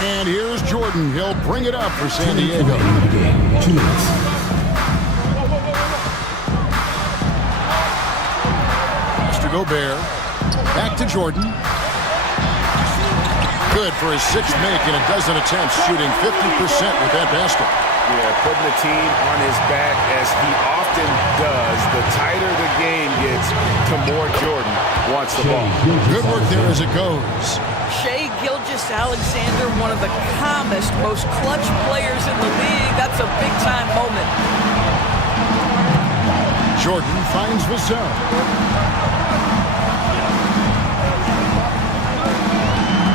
And here's Jordan. He'll bring it up for San Diego. 2 minutes. Mr. Gobert. Back to Jordan. Good for his sixth make in a dozen attempts, shooting 50% with that basket. Yeah, putting the team on his back as he often does. The tighter the game gets, the more Jordan wants the ball. Good work there as it goes. Shai Gilgeous-Alexander, one of the calmest, most clutch players in the league. That's a big-time moment. Jordan finds Vassell.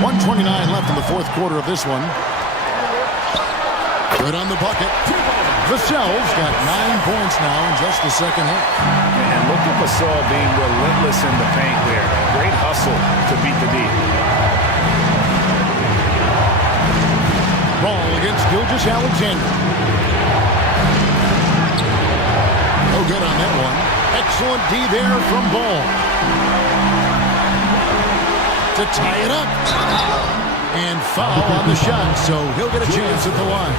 1:29 left in the fourth quarter of this one. Good on the bucket. Vassell's got 9 points now in just the second half. And look at Vassell being relentless in the paint there. Great hustle to beat the D. Ball against Gilgeous-Alexander. No good on that one. Excellent D there from Ball. To tie it up. And foul on the shot, so he'll get a chance at the line.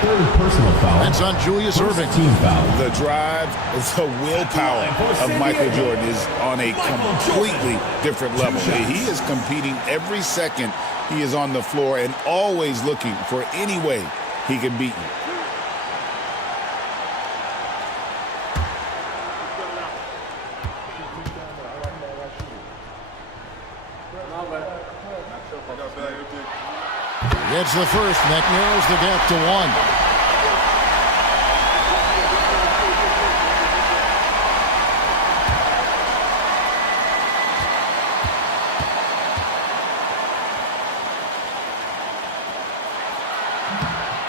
Third personal foul. That's on Julius Erving. Team foul. The drive, the willpower of Michael Jordan is on a completely different level. He is competing every second he is on the floor and always looking for any way he can beat you. Gets the first, and that narrows the gap to 1.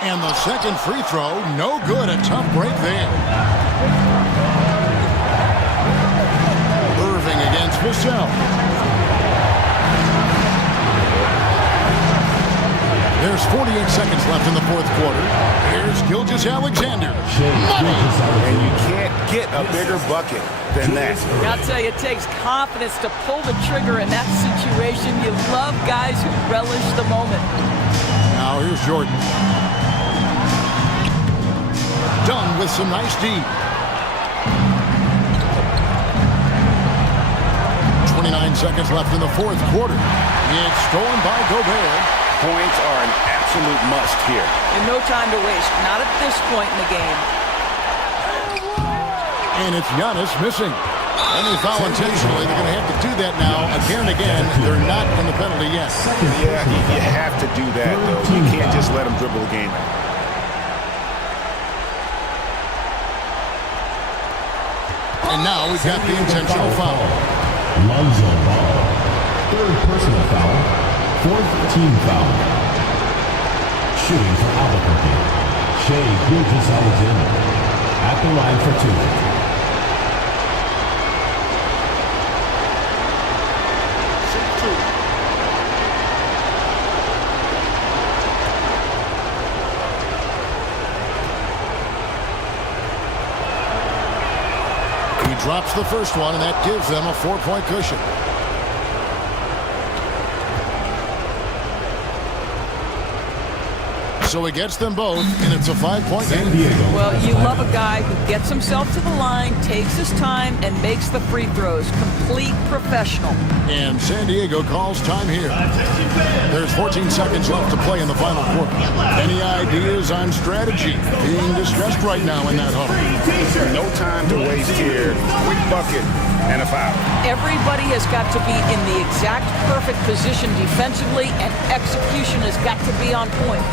And the second free throw, no good. A tough break there. Irving against Vassell. There's 48 seconds left in the fourth quarter. Here's Gilgeous-Alexander. Money! And you can't get a bigger bucket than that. I'll tell you, it takes confidence to pull the trigger in that situation. You love guys who relish the moment. Now here's Jordan. Done with some nice D. 29 seconds left in the fourth quarter. It's stolen by Gobert. Points are an absolute must here. And no time to waste. Not at this point in the game. And it's Giannis missing. Any foul intentionally, they're going to have to do that now again and again. They're not in the penalty yet. Yeah, you have to do that, though. You can't just let them dribble the game out. And now we've got the intentional foul. Lonzo Ball. Third personal foul. Fourth team foul. Shooting for Albuquerque. Shai Gilgeous-Alexander at the line for 2. He drops the first one, and that gives them a 4-point cushion. So he gets them both, and it's a 5-point game. Well, you love a guy who gets himself to the line, takes his time, and makes the free throws. Complete professional. And San Diego calls time here. There's 14 seconds left to play in the final quarter. Any ideas on strategy? Being distressed right now in that huddle. No time to waste here. Quick bucket and a foul. Everybody has got to be in the exact perfect position defensively, and execution has got to be on point.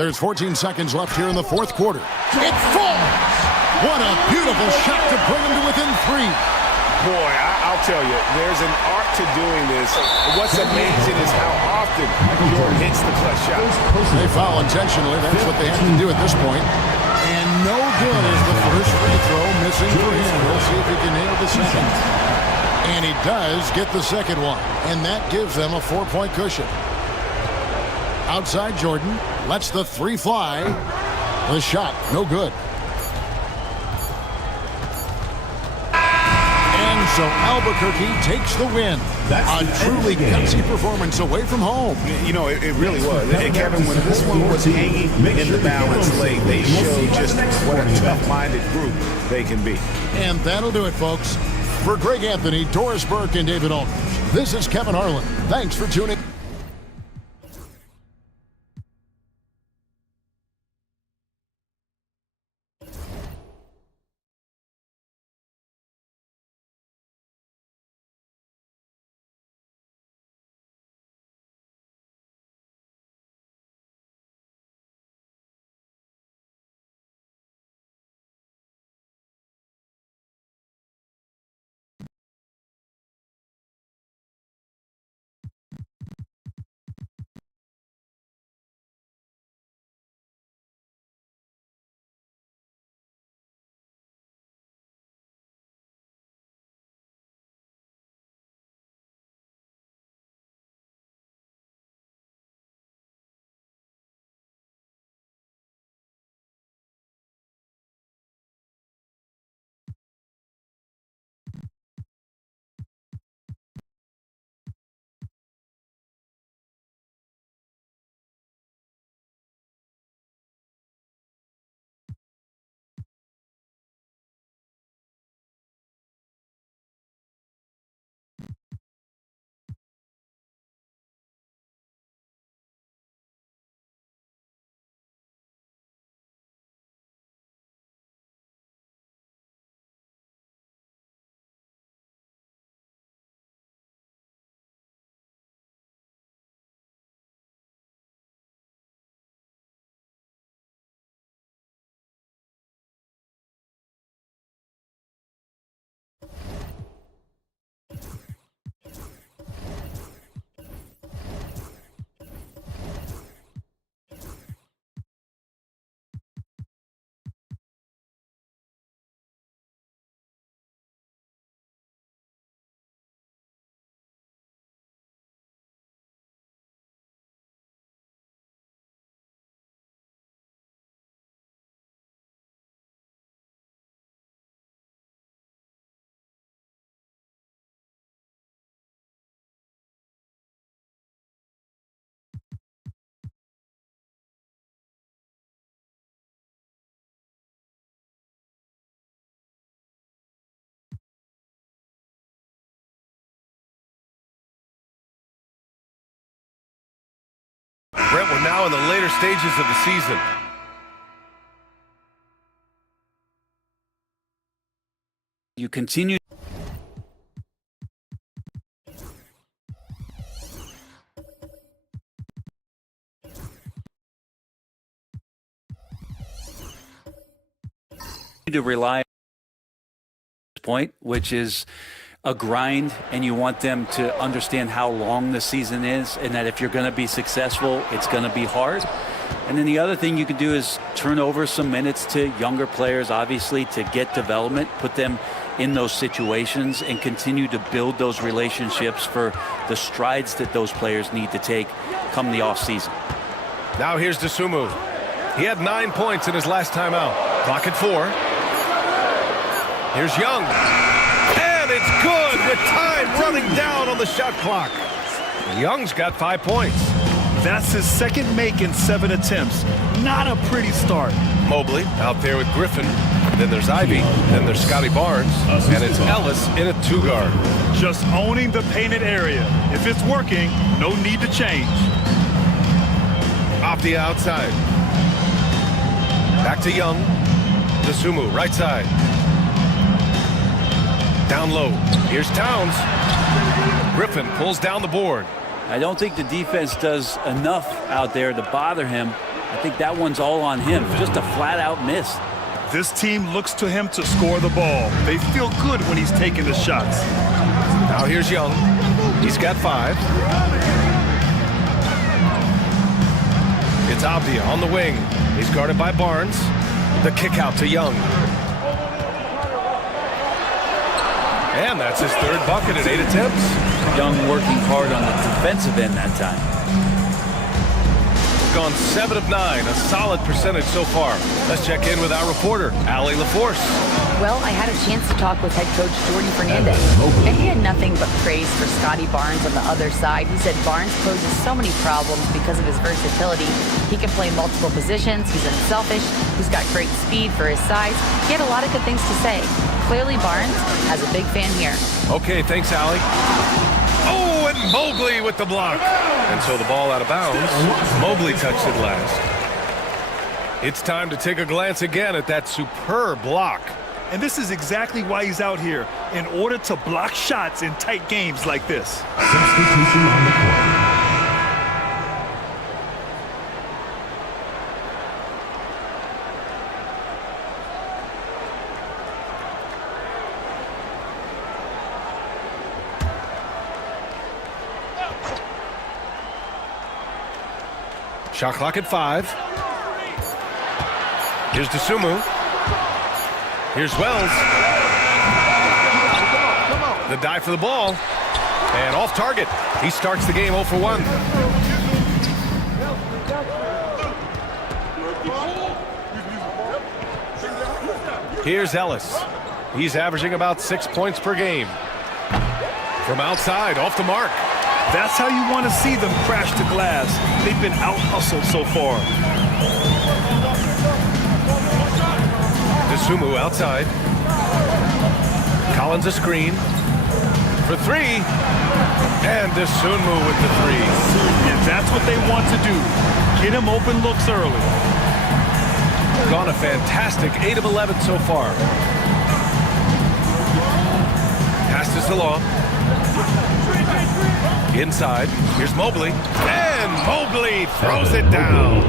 There's 14 seconds left here in the fourth quarter. It falls! What a beautiful shot to bring him to within 3. Boy, I'll tell you, there's an art to doing this. What's amazing is how often Jordan hits the clutch shot. They foul intentionally. That's what they have to do at this point. And no good is the first free throw missing for him. We'll see if he can nail the second. And he does get the second one. And that gives them a 4-point cushion. Outside Jordan, lets the 3 fly. The shot, no good. And so Albuquerque takes the win. A truly gutsy performance away from home. You know, it really was. And Kevin, when this one was hanging in the balance late, they showed just what a tough-minded group they can be. And that'll do it, folks. For Greg Anthony, Doris Burke, and David Aldridge, this is Kevin Harlan. Thanks for tuning. Brent, we're now in the later stages of the season. You continue. To rely on this point, which is a grind, and you want them to understand how long the season is, and that if you're going to be successful, it's going to be hard. And then the other thing you can do is turn over some minutes to younger players, obviously, to get development, put them in those situations, and continue to build those relationships for the strides that those players need to take come the offseason. Now here's Dosunmu. He had 9 points in his last time out. Clock at 4. Here's Young. And it's good with time running down on the shot clock. Young's got 5 points. That's his second make in 7 attempts. Not a pretty start. Mobley out there with Griffin. Then there's Ivy. Then there's Scotty Barnes. And it's Ellis in a 2-guard. Just owning the painted area. If it's working, no need to change. Off the outside. Back to Young. Dosunmu, right side. Down low. Here's Towns. Griffin pulls down the board. I don't think the defense does enough out there to bother him, I think that one's all on him. Just a flat-out miss. This team looks to him to score the ball. They feel good when he's taking the shots. Now here's Young. He's got 5. It's Avdia on the wing. He's guarded by Barnes. The kick out to Young. And that's his 3rd bucket at 8 attempts. Young working hard on the defensive end that time. Gone 7 of 9, a solid percentage so far. Let's check in with our reporter, Allie LaForce. Well, I had a chance to talk with head coach Jordy Fernandez, and he had nothing but praise for Scotty Barnes on the other side. He said Barnes poses so many problems because of his versatility. He can play multiple positions, he's unselfish, he's got great speed for his size. He had a lot of good things to say. Clearly Barnes has a big fan here. Okay, thanks, Allie. Oh, and Mobley with the block. And so the ball out of bounds. Mobley touched it last. It's time to take a glance again at that superb block. And this is exactly why he's out here, in order to block shots in tight games like this. Substitution on the court. Shot clock at 5. Here's DeSumo. Here's Wells. The dive for the ball. And off target. He starts the game 0 for 1. Here's Ellis. He's averaging about 6 points per game. From outside, off the mark. That's how you want to see them crash the glass. They've been out-hustled so far. DeSumo outside. Collins a screen. For 3. And DeSumo with the 3. And that's what they want to do. Get him open looks early. Gone a fantastic 8 of 11 so far. Pass to Salon. Inside, here's Mobley, and Mobley throws it down.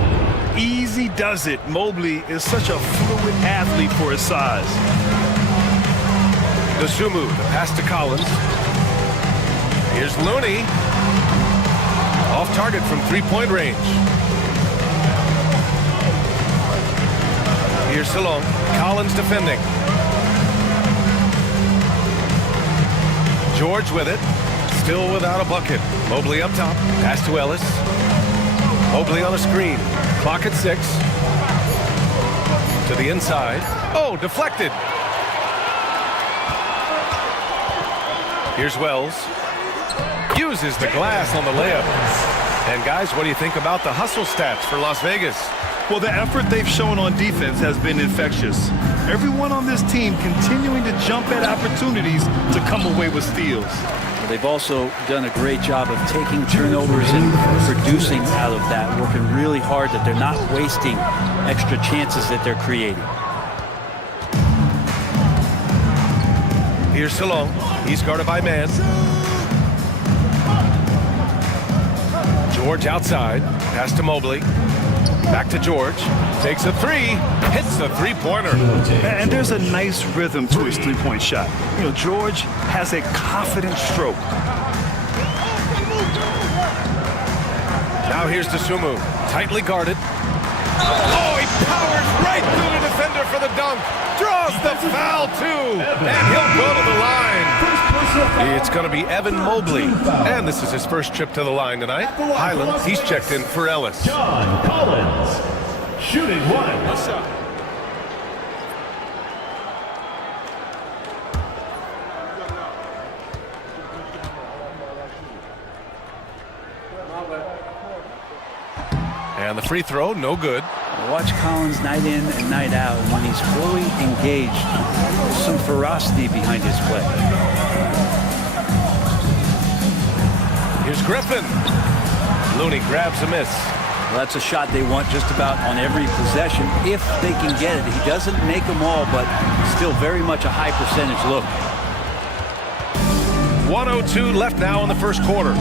Easy does it. Mobley is such a fluid athlete for his size. DeSumo, the pass to Collins. Here's Looney. Off target from 3-point range. Here's Salon. Collins defending. George with it. Still without a bucket. Mobley up top. Pass to Ellis. Mobley on a screen. Clock at 6. To the inside. Oh, deflected. Here's Wells. Uses the glass on the layup. And guys, what do you think about the hustle stats for Las Vegas? Well, the effort they've shown on defense has been infectious. Everyone on this team continuing to jump at opportunities to come away with steals. They've also done a great job of taking turnovers and producing out of that, working really hard that they're not wasting extra chances that they're creating. Here's Salon. He's guarded by man. George outside. Pass to Mobley. Back to George. Takes a 3. Hits the 3-pointer. And there's a nice rhythm to his 3-point shot. You know, George has a confident stroke. Now here's DeSumo. Tightly guarded. Oh, he powers right through the defender for the dunk. Draws the foul, too. And he'll go to the line. It's going to be Evan Mobley. And this is his first trip to the line tonight. Highland, he's checked in for Ellis. John Collins, shooting 1. What's up? And the free throw, no good. Watch Collins night in and night out. And when he's fully engaged, there's some ferocity behind his play. Here's Griffin. Looney grabs a miss. Well, that's a shot they want just about on every possession if they can get it. He doesn't make them all, but still very much a high percentage look. 1:02 left now in the first quarter.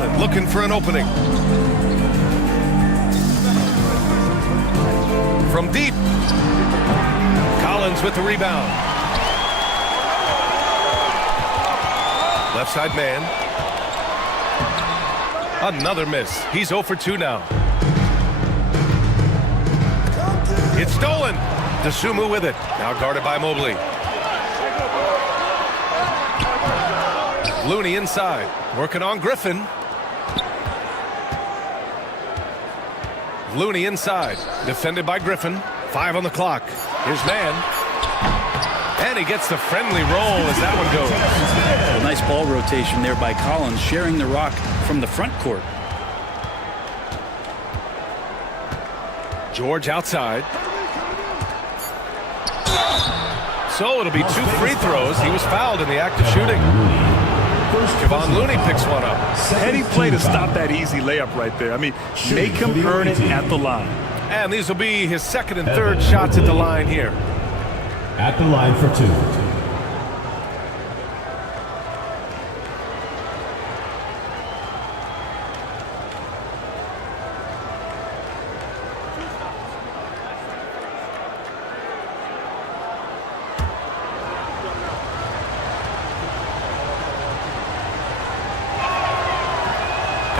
Hyland looking for an opening. From deep. Collins with the rebound. Left side man. Another miss. He's 0 for 2 now. It's stolen. DeSumo with it. Now guarded by Mobley. Looney inside. Working on Griffin. Looney inside. Defended by Griffin. 5 on the clock. Here's man. And he gets the friendly roll as that one goes. A nice ball rotation there by Collins, sharing the rock from the front court. George outside. So it'll be 2 free throws. He was fouled in the act of shooting. Kevon Looney picks one up. Heady play to stop that easy layup right there. I mean, make him earn it at the line. And these will be his second and third shots at the line here. At the line for 2.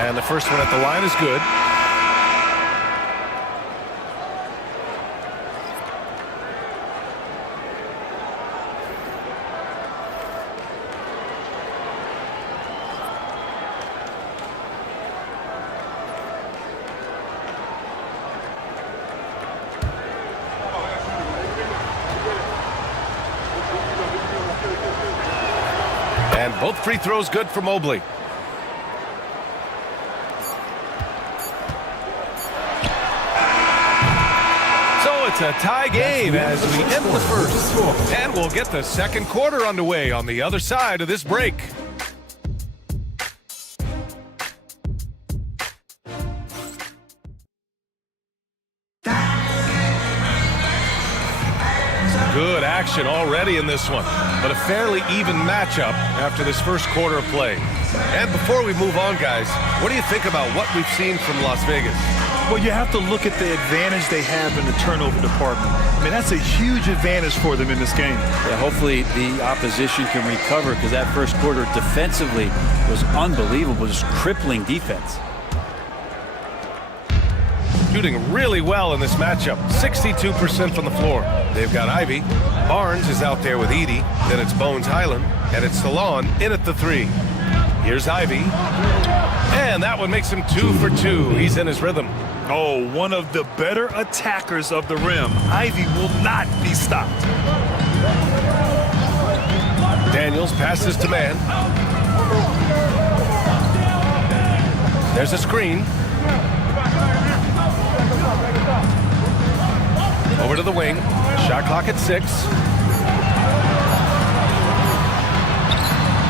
And the first one at the line is good. And both free throws good for Mobley. It's a tie game as we end the first. And we'll get the second quarter underway on the other side of this break. Good action already in this one, but a fairly even matchup after this first quarter of play. And before we move on, guys, what do you think about what we've seen from Las Vegas? Well, you have to look at the advantage they have in the turnover department. I mean, that's a huge advantage for them in this game. Yeah, hopefully the opposition can recover because that first quarter defensively was unbelievable, just crippling defense. Shooting really well in this matchup, 62% from the floor. They've got Ivy. Barnes is out there with Edey. Then it's Bones Hyland. And it's Salon in at the 3. Here's Ivy. And that one makes him 2 for 2. He's in his rhythm. Oh, one of the better attackers of the rim. Ivy will not be stopped. Daniels passes to man. There's a screen. Over to the wing. Shot clock at 6.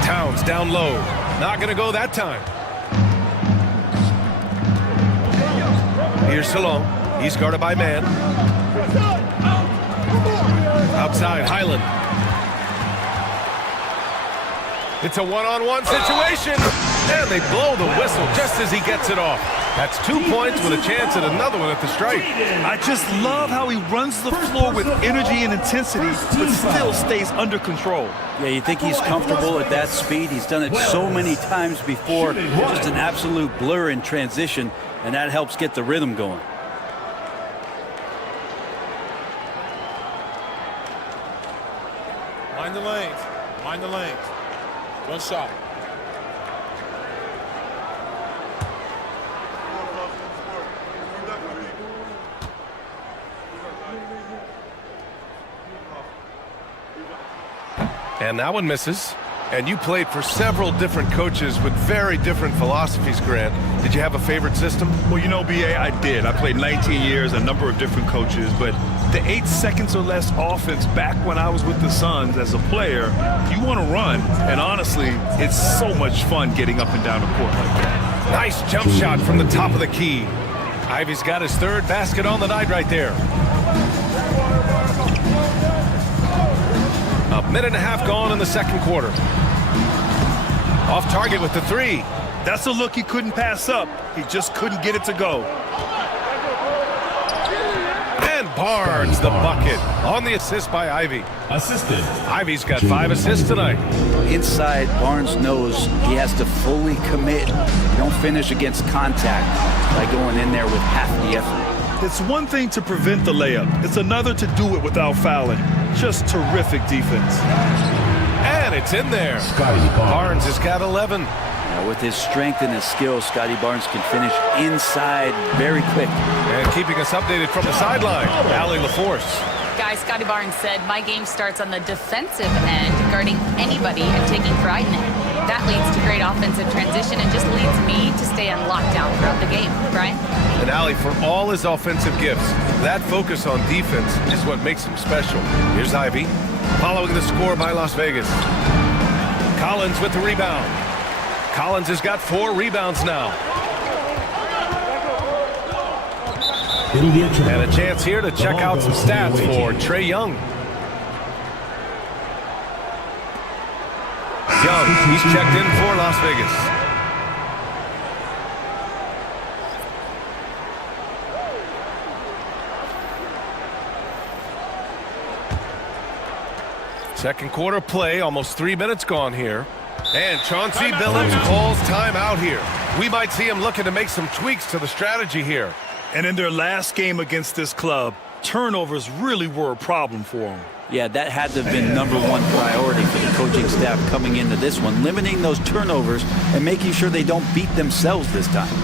Towns down low. Not going to go that time. Here's Salon. He's guarded by man. Outside, Hyland. It's a one-on-one situation. And they blow the whistle just as he gets it off. That's 2 points with a chance at another one at the stripe. I just love how he runs the floor with energy and intensity, but still stays under control. Yeah, you think he's comfortable at that speed. He's done it so many times before. Just an absolute blur in transition, and that helps get the rhythm going. Mind the lanes. Mind the lanes. One shot. And that one misses. And you played for several different coaches with very different philosophies, Grant. Did you have a favorite system? Well, you know, B.A., I did. I played 19 years, a number of different coaches, but the 8 seconds or less offense back when I was with the Suns as a player, you want to run. And honestly, it's so much fun getting up and down the court like that. Nice jump shot from the top of the key. Ivy's got his third basket on the night right there. A minute and a half gone in the second quarter. Off target with the 3. That's a look he couldn't pass up. He just couldn't get it to go. And Barnes, the bucket, on the assist by Ivy. Assisted. Ivy's got 5 assists tonight. Inside, Barnes knows he has to fully commit. You don't finish against contact by going in there with half the effort. It's one thing to prevent the layup. It's another to do it without fouling. Just terrific defense. And it's in there. Barnes has got 11. Now, with his strength and his skill, Scotty Barnes can finish inside very quick. And keeping us updated from the sideline, Allie LaForce. Guys, Scotty Barnes said, my game starts on the defensive end, guarding anybody and taking pride in it. That leads to great offensive transition and just leads me to stay on lockdown throughout the game. Brian? And Allie, for all his offensive gifts, that focus on defense is what makes him special. Here's Ivy, following the score by Las Vegas. Collins with the rebound. Collins has got 4 rebounds now. And a chance here to check out some stats for Trae Young. Young, he's checked in for Las Vegas. Second quarter play, almost 3 minutes gone here. And Chauncey Billups calls timeout here. We might see him looking to make some tweaks to the strategy here. And in their last game against this club, turnovers really were a problem for them. Yeah, that had to have been #1 priority for the coaching staff coming into this one, limiting those turnovers and making sure they don't beat themselves this time.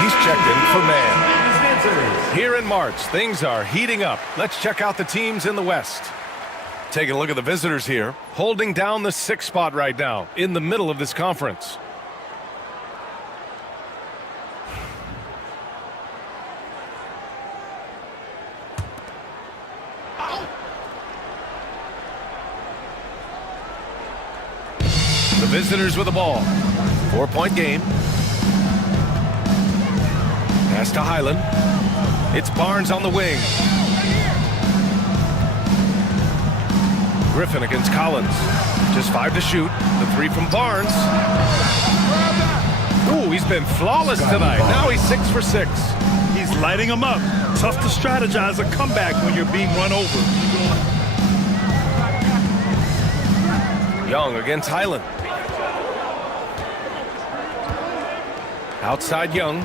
He's checked in for man. Here in March, things are heating up. Let's check out the teams in the West. Taking a look at the visitors here, holding down the 6th spot right now in the middle of this conference. The visitors with the ball. 4-point game. Pass to Highland. It's Barnes on the wing. Griffin against Collins. Just 5 to shoot. The 3 from Barnes. Ooh, he's been flawless tonight. Now he's 6 for 6. He's lighting them up. Tough to strategize a comeback when you're being run over. Young against Highland. Outside Young.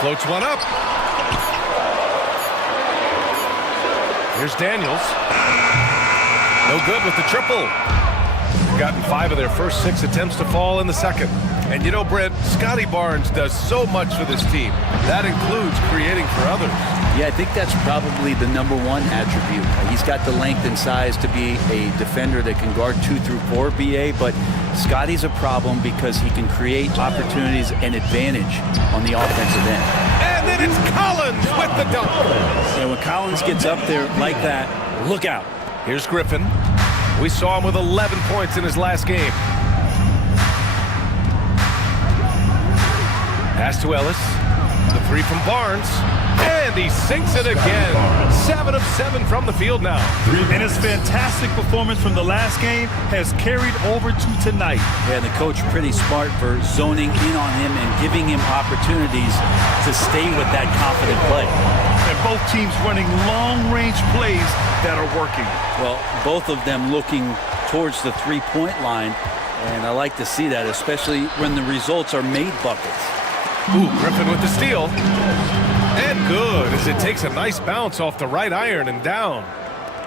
Floats one up. Here's Daniels. No good with the triple. They've gotten 5 of their first 6 attempts to fall in the second. And you know, Brent, Scotty Barnes does so much for this team. That includes creating for others. Yeah, I think that's probably the #1 attribute. He's got the length and size to be a defender that can guard 2 through 4, BA, but Scotty's a problem because he can create opportunities and advantage on the offensive end. And then it's Collins with the dunk. Yeah, when Collins gets up there like that, look out. Here's Griffin. We saw him with 11 points in his last game. Pass to Ellis. The 3 from Barnes. And he sinks it again. 7 of 7 from the field now. And his fantastic performance from the last game has carried over to tonight. Yeah, the coach pretty smart for zoning in on him and giving him opportunities to stay with that confident play. And both teams running long-range plays that are working. Well, both of them looking towards the three-point line, and I like to see that, especially when the results are made buckets. Ooh, Griffin with the steal. And good, as it takes a nice bounce off the right iron and down.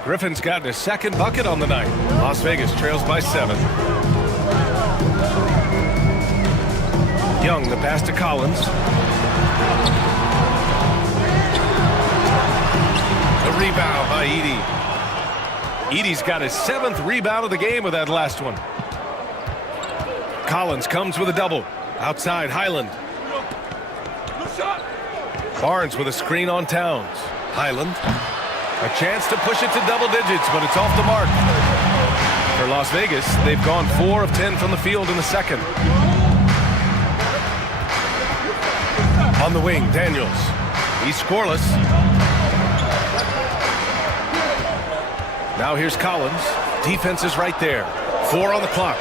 Griffin's gotten his second bucket on the night. Las Vegas trails by 7. Young, the pass to Collins. The rebound by Edey. Edey's got his 7th rebound of the game with that last one. Collins comes with a double. Outside, Highland. Barnes with a screen on Towns. Highland. A chance to push it to double digits, but it's off the mark. For Las Vegas, they've gone 4 of 10 from the field in the second. On the wing, Daniels. He's scoreless. Now here's Collins. Defense is right there. 4 on the clock.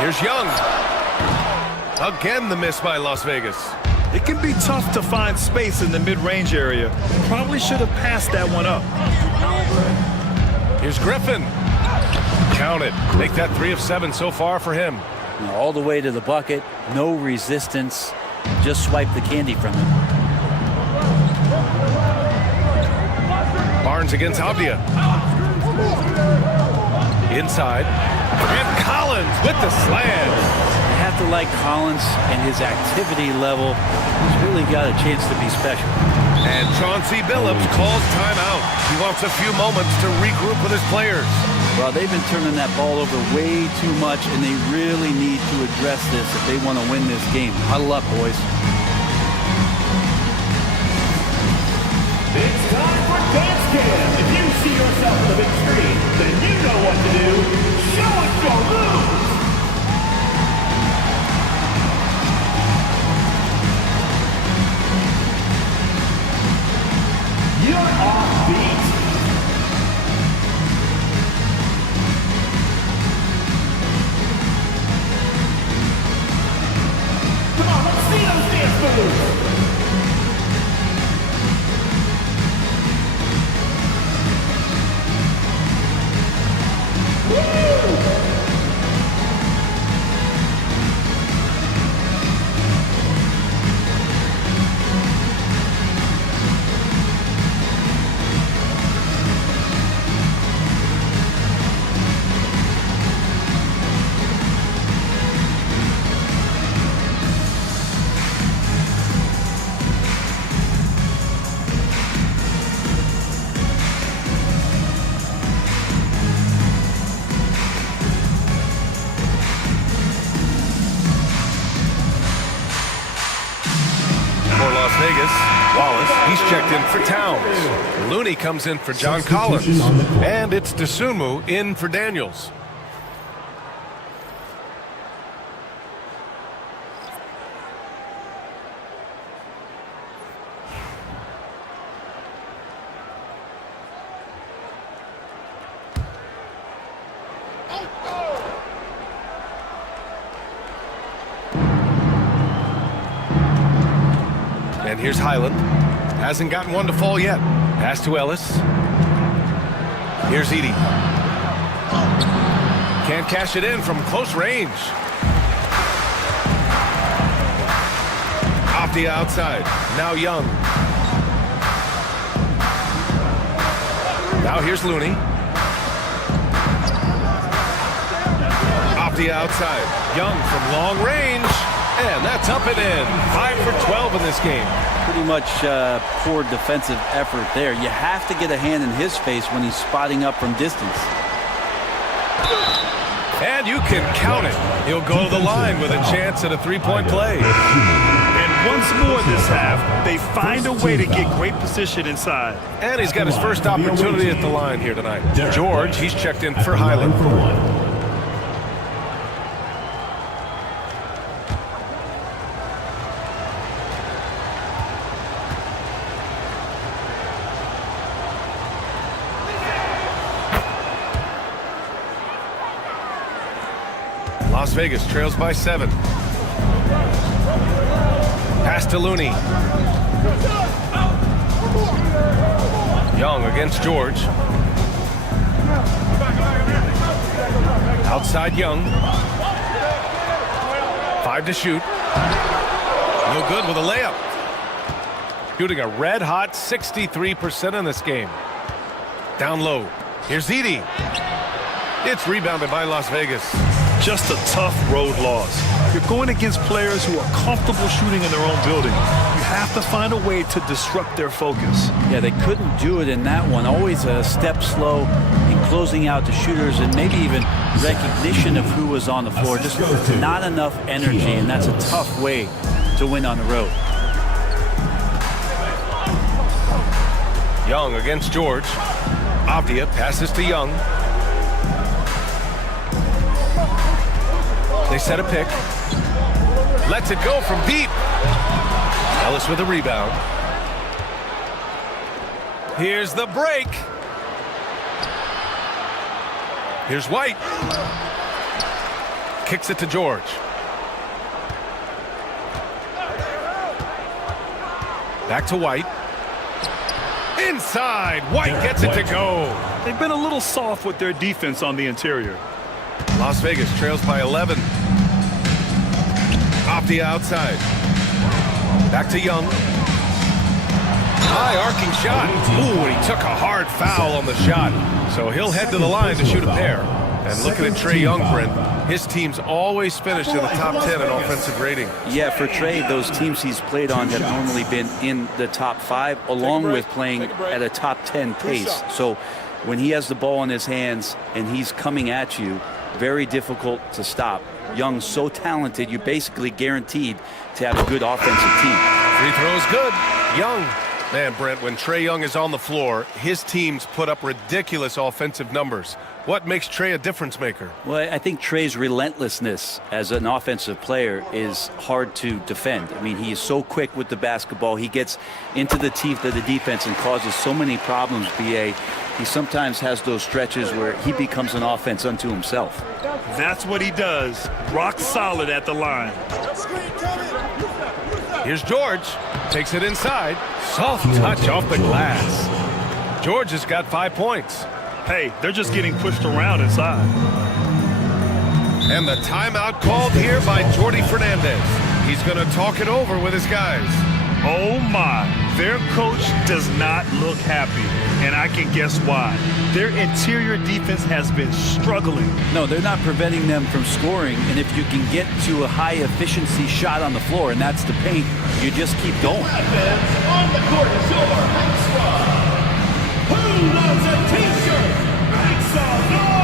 Here's Young. Again, the miss by Las Vegas. It can be tough to find space in the mid-range area. Probably should have passed that one up. Here's Griffin. Count it. Make that 3 of 7 so far for him. All the way to the bucket, no resistance. Just swipe the candy from him. Barnes against Abdia. Inside. And Collins with the slam. You have to like Collins and his activity level. He's really got a chance to be special. And Chauncey Billups calls timeout. He wants a few moments to regroup with his players. Well, they've been turning that ball over way too much, and they really need to address this if they want to win this game. Huddle up, boys. It's time for Dance Cam. If you see yourself on the big screen, then you know what to do. Show us your moves. You're off beat. Come on, let's see those dance moves. He's checked in for Towns. Looney comes in for John Collins. And it's Dosunmu in for Daniels. And here's Highland. Hasn't gotten one to fall yet. Pass to Ellis. Here's Edey. Can't cash it in from close range. Off the outside. Now Young. Now here's Looney. Off the outside. Young from long range. And that's up and in. 5 for 12 in this game. Pretty much poor defensive effort there. You have to get a hand in his face when he's spotting up from distance. And you can count it. He'll go to the line with a chance at a three-point play. And once more this half, they find a way to get great position inside. And he's got his first opportunity at the line here tonight. George, he's checked in for Highland. Las Vegas trails by 7. Pass to Looney. Young against George. Outside Young. 5 to shoot. No good with a layup. Shooting a red-hot 63% in this game. Down low. Here's Edey. It's rebounded by Las Vegas. Just a tough road loss. You're going against players who are comfortable shooting in their own building. You have to find a way to disrupt their focus. Yeah, they couldn't do it in that one. Always a step slow in closing out the shooters and maybe even recognition of who was on the floor. Just not enough energy, and that's a tough way to win on the road. Young against George. Avdia passes to Young. They set a pick. Lets it go from deep. Ellis with a rebound. Here's the break. Here's White. Kicks it to George. Back to White. Inside. White gets it to go. They've been a little soft with their defense on the interior. Las Vegas trails by 11. Off the outside. Back to Young. High arcing shot. Ooh, and he took a hard foul on the shot. So he'll head to the line to shoot a pair. And looking at Trae Young, Brent, his team's always finished in the top 10 in offensive rating. Yeah, for Trae, those teams he's played on have normally been in the top 5, along with playing at a top 10 pace. So when he has the ball in his hands and he's coming at you, very difficult to stop. Young's so talented, you're basically guaranteed to have a good offensive team. Free throw's good. Young. Man, Brent, when Trae Young is on the floor, his teams put up ridiculous offensive numbers. What makes Trae a difference maker? Well, I think Trae's relentlessness as an offensive player is hard to defend. I mean, he is so quick with the basketball. He gets into the teeth of the defense and causes so many problems, B.A. He sometimes has those stretches where he becomes an offense unto himself. That's what he does. Rock solid at the line. Here's George. Takes it inside. Soft touch off the glass. George has got 5 points. Hey, they're just getting pushed around inside. And the timeout called here by Jordi Fernandez. He's going to talk it over with his guys. Oh my, their coach does not look happy, and I can guess why. Their interior defense has been struggling. No, they're not preventing them from scoring, and if you can get to a high efficiency shot on the floor, and that's the paint, you just keep going. On the court is your Hank Squad. Who loves a t-shirt? Make some noise!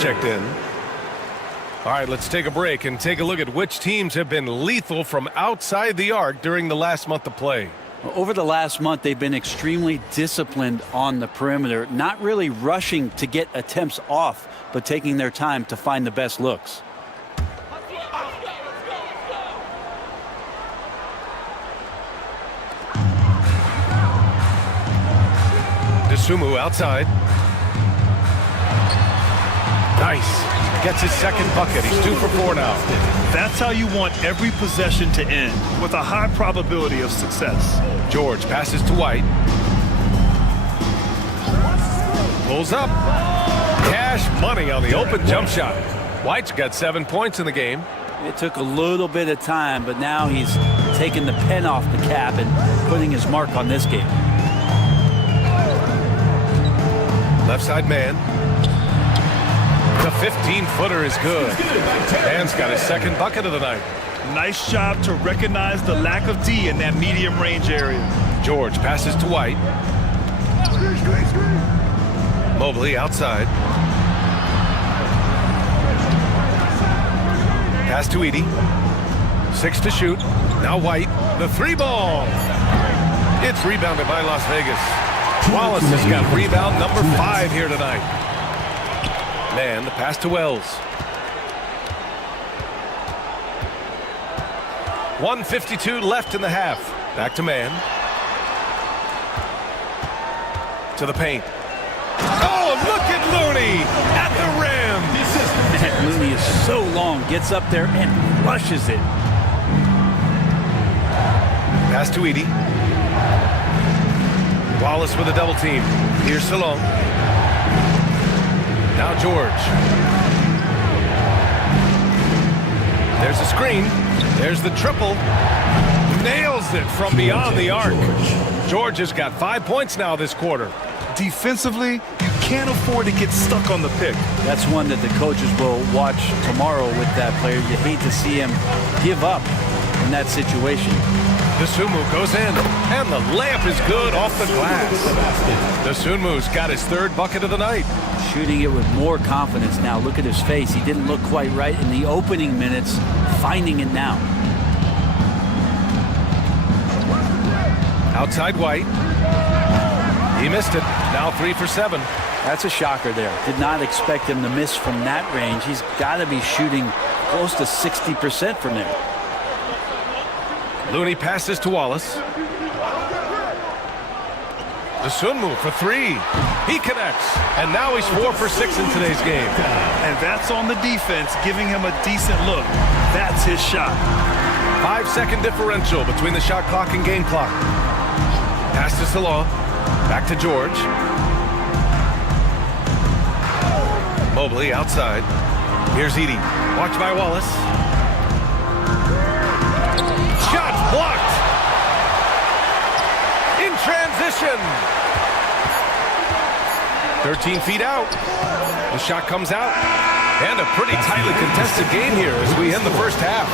Checked in. All right, let's take a break and take a look at which teams have been lethal from outside the arc during the last month of play. Over the last month, they've been extremely disciplined on the perimeter, not really rushing to get attempts off, but taking their time to find the best looks. DeSumo outside. Nice. Gets his second bucket. He's 2 for 4 now. That's how you want every possession to end, with a high probability of success. George passes to White. Pulls up. Cash money on the open jump shot. White's got 7 points in the game. It took a little bit of time, but now he's taking the pen off the cap and putting his mark on this game. Left side man. The 15-footer is good. Man's got his second bucket of the night. Nice job to recognize the lack of D in that medium range area. George passes to White. Mobley outside. Pass to Edey. 6 to shoot. Now White. The 3-ball. It's rebounded by Las Vegas. Wallace has got rebound number 5 here tonight. Man, the pass to Wells. 1:52 left in the half. Back to Man. To the paint. Oh, look at Looney at the rim. Man, Looney is so long, gets up there and rushes it. Pass to Edey. Wallace with a double team. Here's Salon. Now George. There's a screen. There's the triple. Nails it from beyond the arc. George has got 5 points now this quarter. Defensively, you can't afford to get stuck on the pick. That's one that the coaches will watch tomorrow with that player. You hate to see him give up in that situation. Dosunmu goes in, and the layup is good off the glass. Dosunmu's got his 3rd bucket of the night. Shooting it with more confidence now. Look at his face. He didn't look quite right in the opening minutes. Finding it now. Outside White. He missed it. Now 3 for 7. That's a shocker there. Did not expect him to miss from that range. He's got to be shooting close to 60% from there. Looney passes to Wallace. Dosunmu for 3. He connects. And now he's 4 for 6 in today's game. And that's on the defense, giving him a decent look. That's his shot. 5-second differential between the shot clock and game clock. Pass to Salon. Back to George. Mobley outside. Here's Edey. Watch by Wallace. Shot blocked. In transition. 13 feet out. The shot comes out. And a pretty tightly contested game here as we end the first half.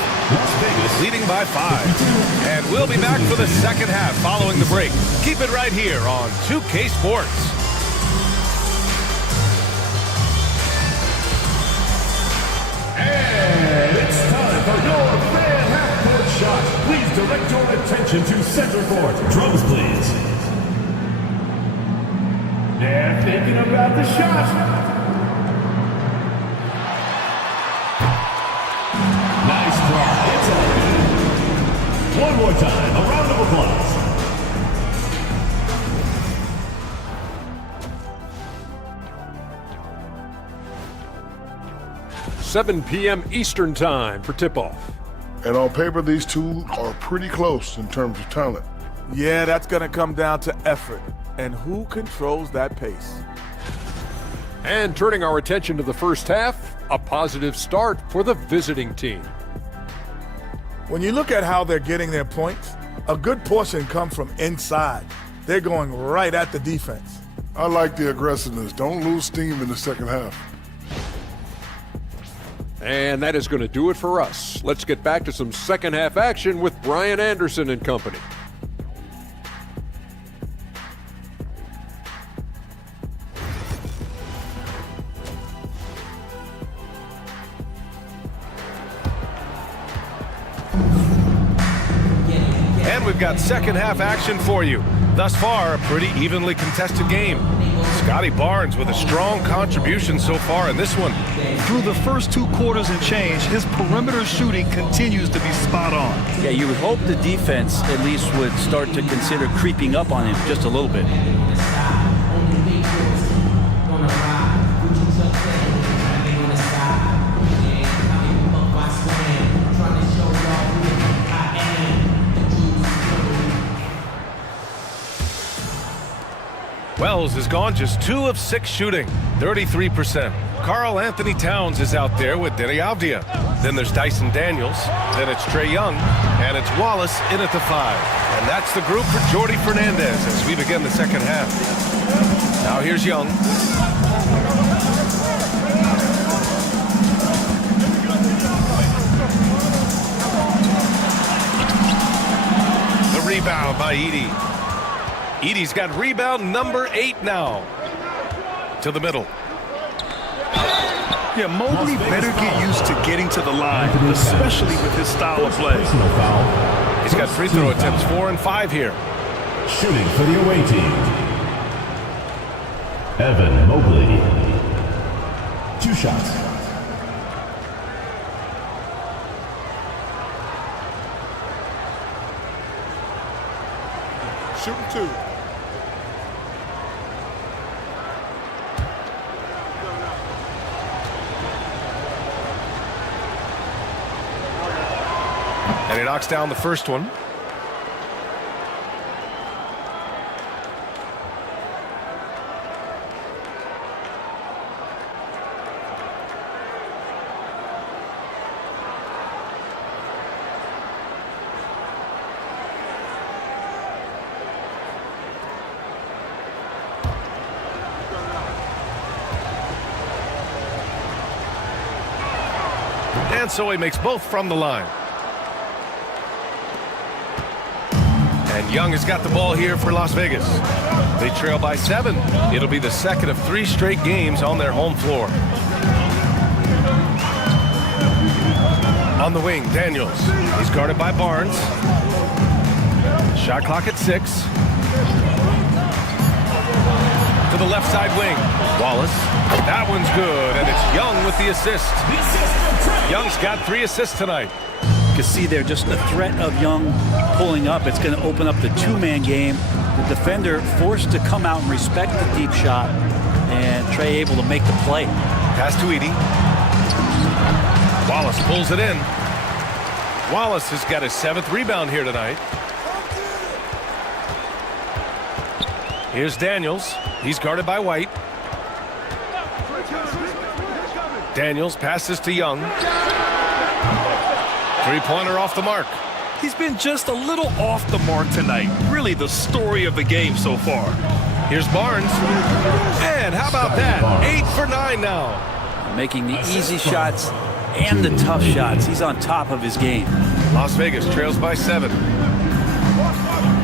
Leading by 5. And we'll be back for the second half following the break. Keep it right here on 2K Sports. And it's time for your fan half-court shot. Please direct your attention to center court. Drums, please. They're thinking about the shot. Nice try. It's on. One more time. A round of applause. $7 p.m. Eastern Time for tip-off. And on paper, these two are pretty close in terms of talent. Yeah, that's going to come down to effort and who controls that pace. And turning our attention to the first half, a positive start for the visiting team. When you look at how they're getting their points, a good portion come from inside. They're going right at the defense. I like the aggressiveness. Don't lose steam in the second half. And that is going to do it for us. Let's get back to some second half action with Brian Anderson and company. And we've got second half action for you. Thus far, a pretty evenly contested game. Scotty Barnes with a strong contribution so far in this one. Through the first 2 quarters and change, his perimeter shooting continues to be spot on. Yeah, you would hope the defense at least would start to consider creeping up on him just a little bit. Well, Wells has gone just 2 of 6 shooting, 33%. Karl Anthony Towns is out there with Denny Avdia. Then there's Dyson Daniels. Then it's Trae Young. And it's Wallace in at the 5. And that's the group for Jordy Fernandez as we begin the second half. Now here's Young. The rebound by Edey. Edey's got rebound number 8 now. To the middle. Yeah, Mobley better get used to getting to the line, especially with his style of play. He's got free throw attempts 4 and 5 here. Shooting for the away team, Evan Mobley. 2 shots. Shooting 2. And he knocks down the first one. And so he makes both from the line. And Young has got the ball here for Las Vegas. They trail by 7. It'll be the second of 3 straight games on their home floor. On the wing, Daniels. He's guarded by Barnes. Shot clock at 6. To the left side wing. Wallace. That one's good, and it's Young with the assist. Young's got 3 assists tonight. You can see there just the threat of Young pulling up. It's going to open up the 2-man game. The defender forced to come out and respect the deep shot, and Trae able to make the play. Pass to Edey. Wallace pulls it in. Wallace has got his 7th rebound here tonight. Here's Daniels. He's guarded by White. Daniels passes to Young. 3-pointer off the mark. He's been just a little off the mark tonight. Really the story of the game so far. Here's Barnes. And how about that? 8 for 9 now. Making the easy shots and the tough shots. He's on top of his game. Las Vegas trails by 7.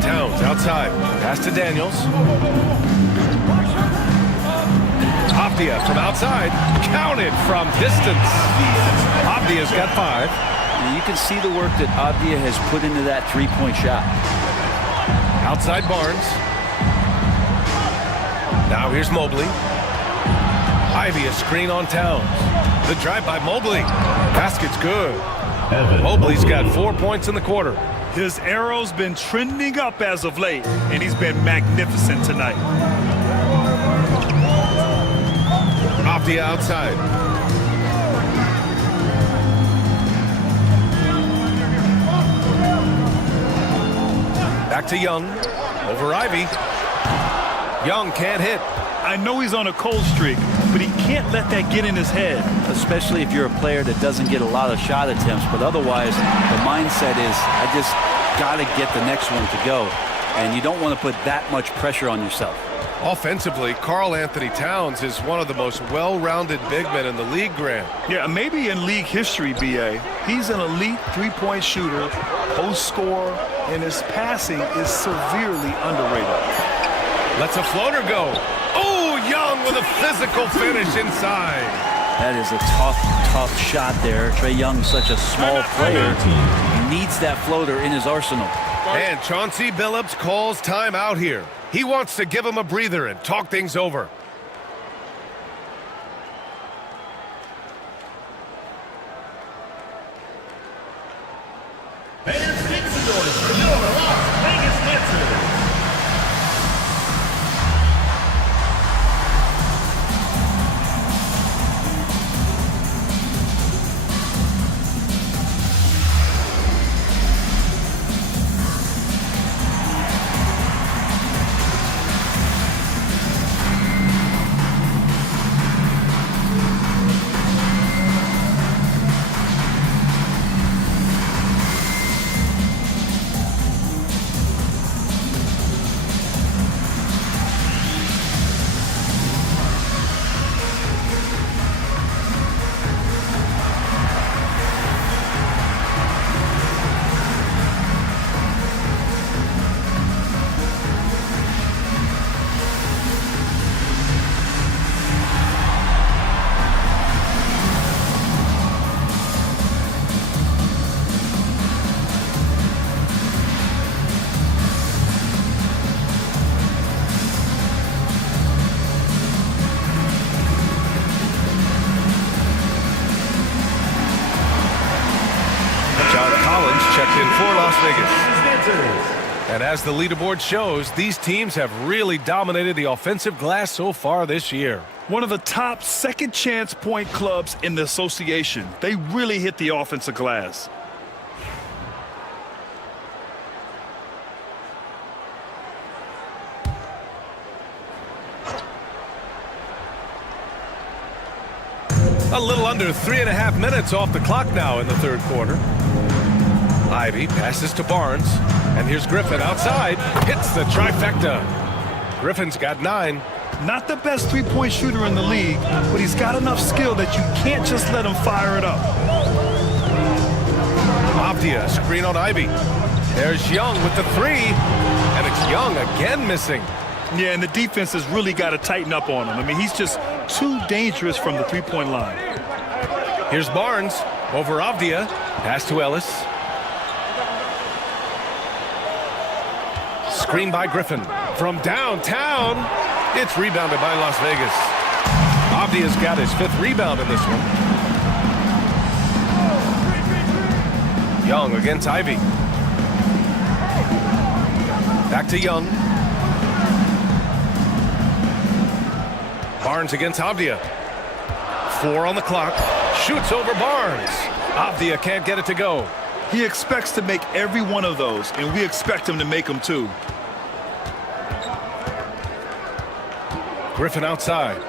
Towns outside. Pass to Daniels. Avdia from outside. Counted from distance. Avdia's got 5. And you can see the work that Avdia has put into that 3-point shot. Outside Barnes. Now here's Mobley. Ivy a screen on Towns. The drive by Mobley. Basket's good. Mobley's got 4 points in the quarter. His arrow's been trending up as of late, and he's been magnificent tonight. Avdia outside. Back to Young. Over Ivy. Young can't hit. I know he's on a cold streak, but he can't let that get in his head. Especially if you're a player that doesn't get a lot of shot attempts, but otherwise the mindset is, I just got to get the next one to go. And you don't want to put that much pressure on yourself. Offensively, Karl Anthony Towns is one of the most well-rounded big men in the league, Grant. Yeah, maybe in league history, B.A. He's an elite 3-point shooter, post scorer, and his passing is severely underrated. Lets a floater go. Oh, Young with a physical finish inside. That is a tough shot there. Trae Young's such a small player. He needs that floater in his arsenal. And Chauncey Billups calls timeout here. He wants to give him a breather and talk things over. Fans, make some noise for your Las Vegas dancers. Las Vegas. And as the leaderboard shows, these teams have really dominated the offensive glass so far this year. One of the top second chance point clubs in the association. They really hit the offensive glass. A little under 3.5 minutes off the clock now in the third quarter. Ivy passes to Barnes, and here's Griffin outside, hits the trifecta. Griffin's got 9. Not the best three-point shooter in the league, but he's got enough skill that you can't just let him fire it up. Avdia, screen on Ivy. There's Young with the 3, and it's Young again missing. Yeah, and the defense has really got to tighten up on him. I mean, he's just too dangerous from the three-point line. Here's Barnes over Avdia. Pass to Ellis. Screen by Griffin. From downtown, it's rebounded by Las Vegas. Avdia's got his 5th rebound in this one. Young against Ivy. Back to Young. Barnes against Avdia. 4 on the clock. Shoots over Barnes. Avdia can't get it to go. He expects to make every one of those, and we expect him to make them too. Griffin outside.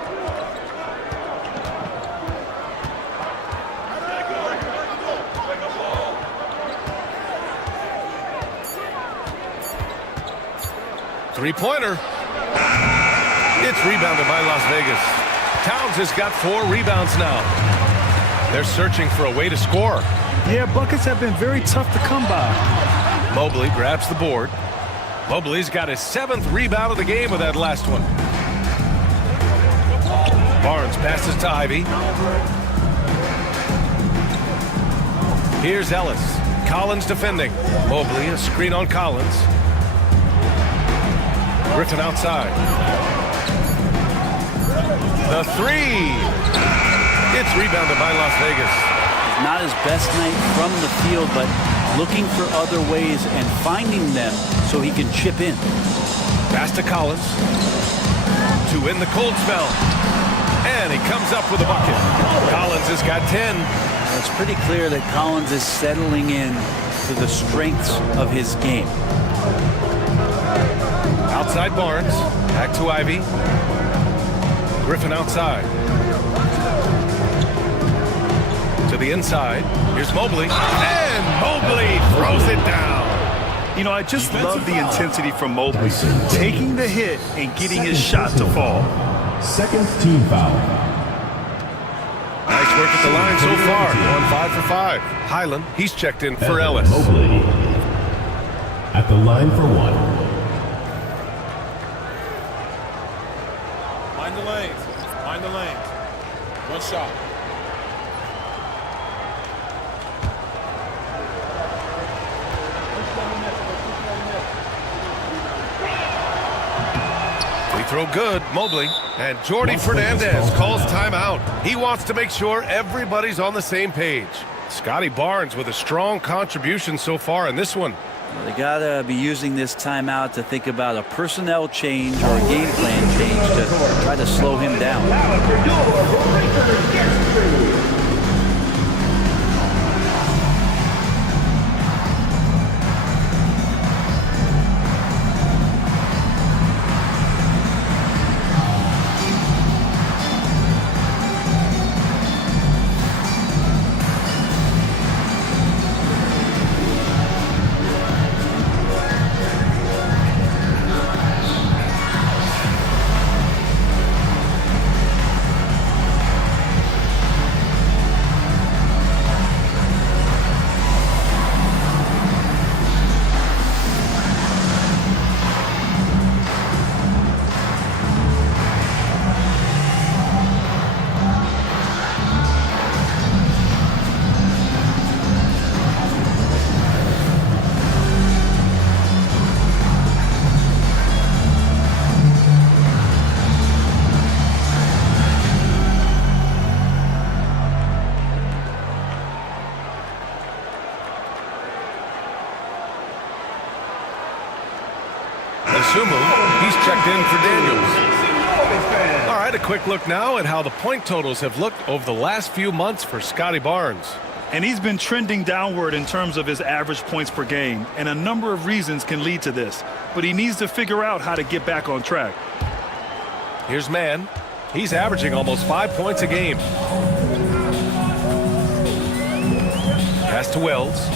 Three-pointer. It's rebounded by Las Vegas. Towns has got 4 rebounds now. They're searching for a way to score. Yeah, buckets have been very tough to come by. Mobley grabs the board. Mobley's got his 7th rebound of the game with that last one. Barnes passes to Ivy. Here's Ellis. Collins defending. Mobley, a screen on Collins. Griffin outside. The 3. It's rebounded by Las Vegas. Not his best night from the field, but looking for other ways and finding them so he can chip in. Pass to Collins. To end the cold spell. And he comes up with a bucket. Collins has got 10. It's pretty clear that Collins is settling in to the strengths of his game. Outside Barnes. Back to Ivy. Griffin outside. To the inside. Here's Mobley. And Mobley throws it down. You know, I just love the intensity from Mobley. Taking the hit and getting his shot to fall. Second team foul. Nice work at the line so far. Going 5 for 5. Highland, he's checked in for Ellis. Mobley at the line for 1. Mind the lanes. Mind the lanes. 1 shot. Throw good, Mobley. And Jordi Fernandez calls timeout. He wants to make sure everybody's on the same page. Scotty Barnes with a strong contribution so far in this one. They got to be using this timeout to think about a personnel change or a game plan change to try to slow him down. DeSumo, he's checked in for Daniels. All right, a quick look now at how the point totals have looked over the last few months for Scotty Barnes. And he's been trending downward in terms of his average points per game, and a number of reasons can lead to this. But he needs to figure out how to get back on track. Here's Mann. He's averaging almost 5 points a game. Pass to Wells.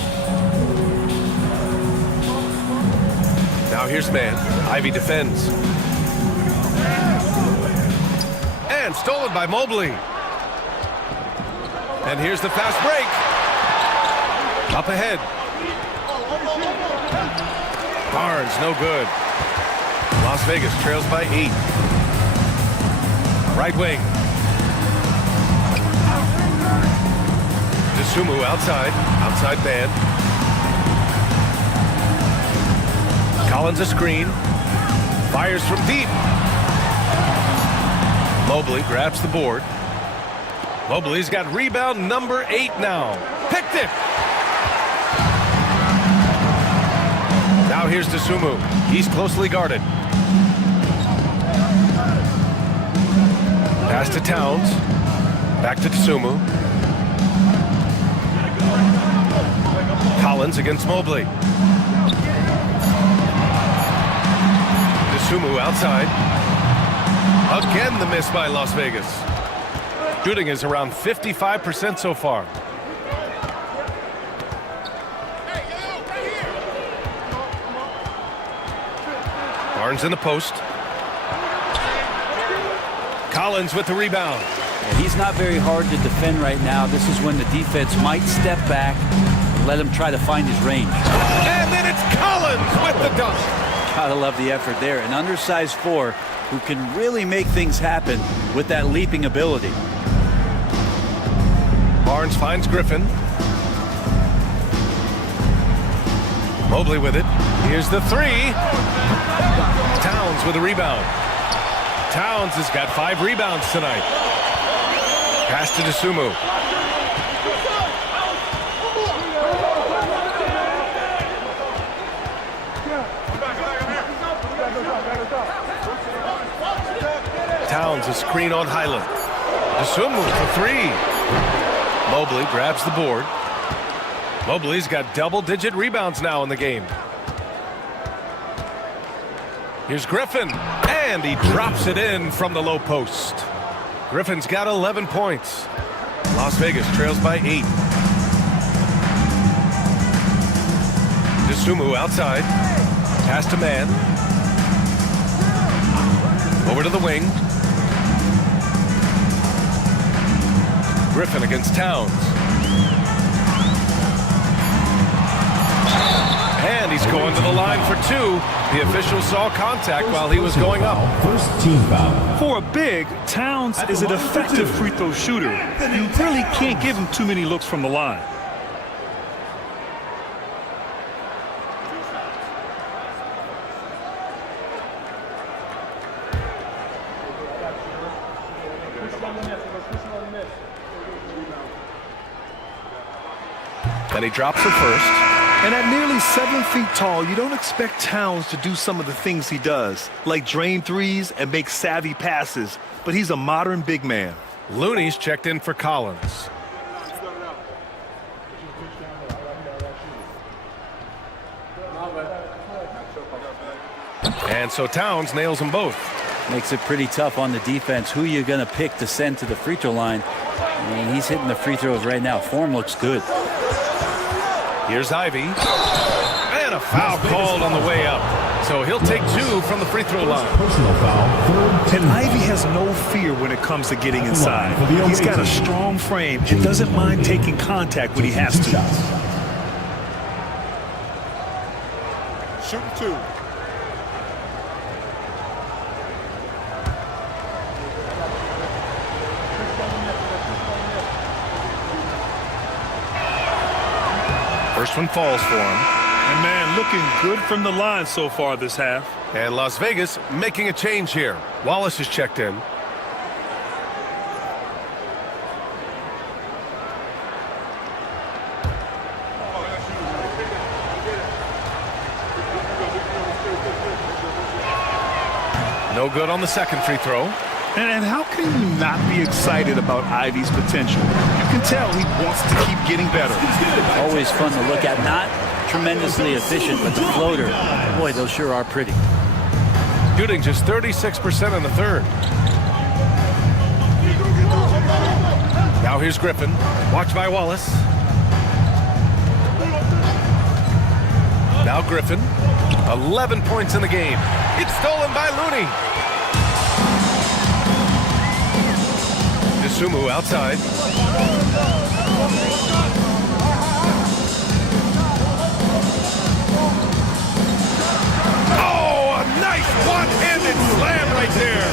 Now here's Mann. Ivy defends. And stolen by Mobley. And here's the fast break. Up ahead. Barnes, no good. Las Vegas trails by 8. Right wing. DeSumo outside man. Collins a screen. Fires from deep. Mobley grabs the board. Mobley's got rebound number 8 now. Picked it. Now here's DeSumo. He's closely guarded. Pass to Towns. Back to DeSumo. Collins against Mobley. DeSumo outside. Again the miss by Las Vegas. Shooting is around 55% so far. Barnes in the post. Collins with the rebound. He's not very hard to defend right now. This is when the defense might step back and let him try to find his range. And then it's Collins with the dunk. Gotta love the effort there. An undersized 4 who can really make things happen with that leaping ability. Barnes finds Griffin. Mobley with it. Here's the 3. Towns with a rebound. Towns has got 5 rebounds tonight. Pass to DeSumo. Towns a screen on Highland. DeSumo for 3. Mobley grabs the board. Mobley's got double-digit rebounds now in the game. Here's Griffin, and he drops it in from the low post. Griffin's got 11 points. Las Vegas trails by 8. DeSumo outside. Pass to Mann. Over to the wing. Griffin against Towns. And he's going to the line for 2. The official saw contact while he was going up. First team foul. For a big, Towns is an effective free throw shooter. You really can't give him too many looks from the line. And he drops it first. And at nearly 7 feet tall, you don't expect Towns to do some of the things he does, like drain threes and make savvy passes, but he's a modern big man. Looney's checked in for Collins. And so Towns nails them both. Makes it pretty tough on the defense. Who you're going to pick to send to the free throw line. And he's hitting the free throws right now. Form looks good. Here's Ivy. And a foul called on the way up. So he'll take 2 from the free throw line. Personal foul. And Ivy has no fear when it comes to getting inside. He's got a strong frame and doesn't mind taking contact when he has to. Shooting 2. First one falls for him. And man, looking good from the line so far this half. And Las Vegas making a change here. Wallace is checked in. No good on the second free throw. And how can you not be excited about Ivy's potential? You can tell he wants to keep getting better. Always fun to look at. Not tremendously efficient, but the floater, boy, those sure are pretty. Shooting just 36% in the third. Now here's Griffin. Watched by Wallace. Now Griffin. 11 points in the game. It's stolen by Looney. Sumu outside. Oh, a nice one-handed slam right there.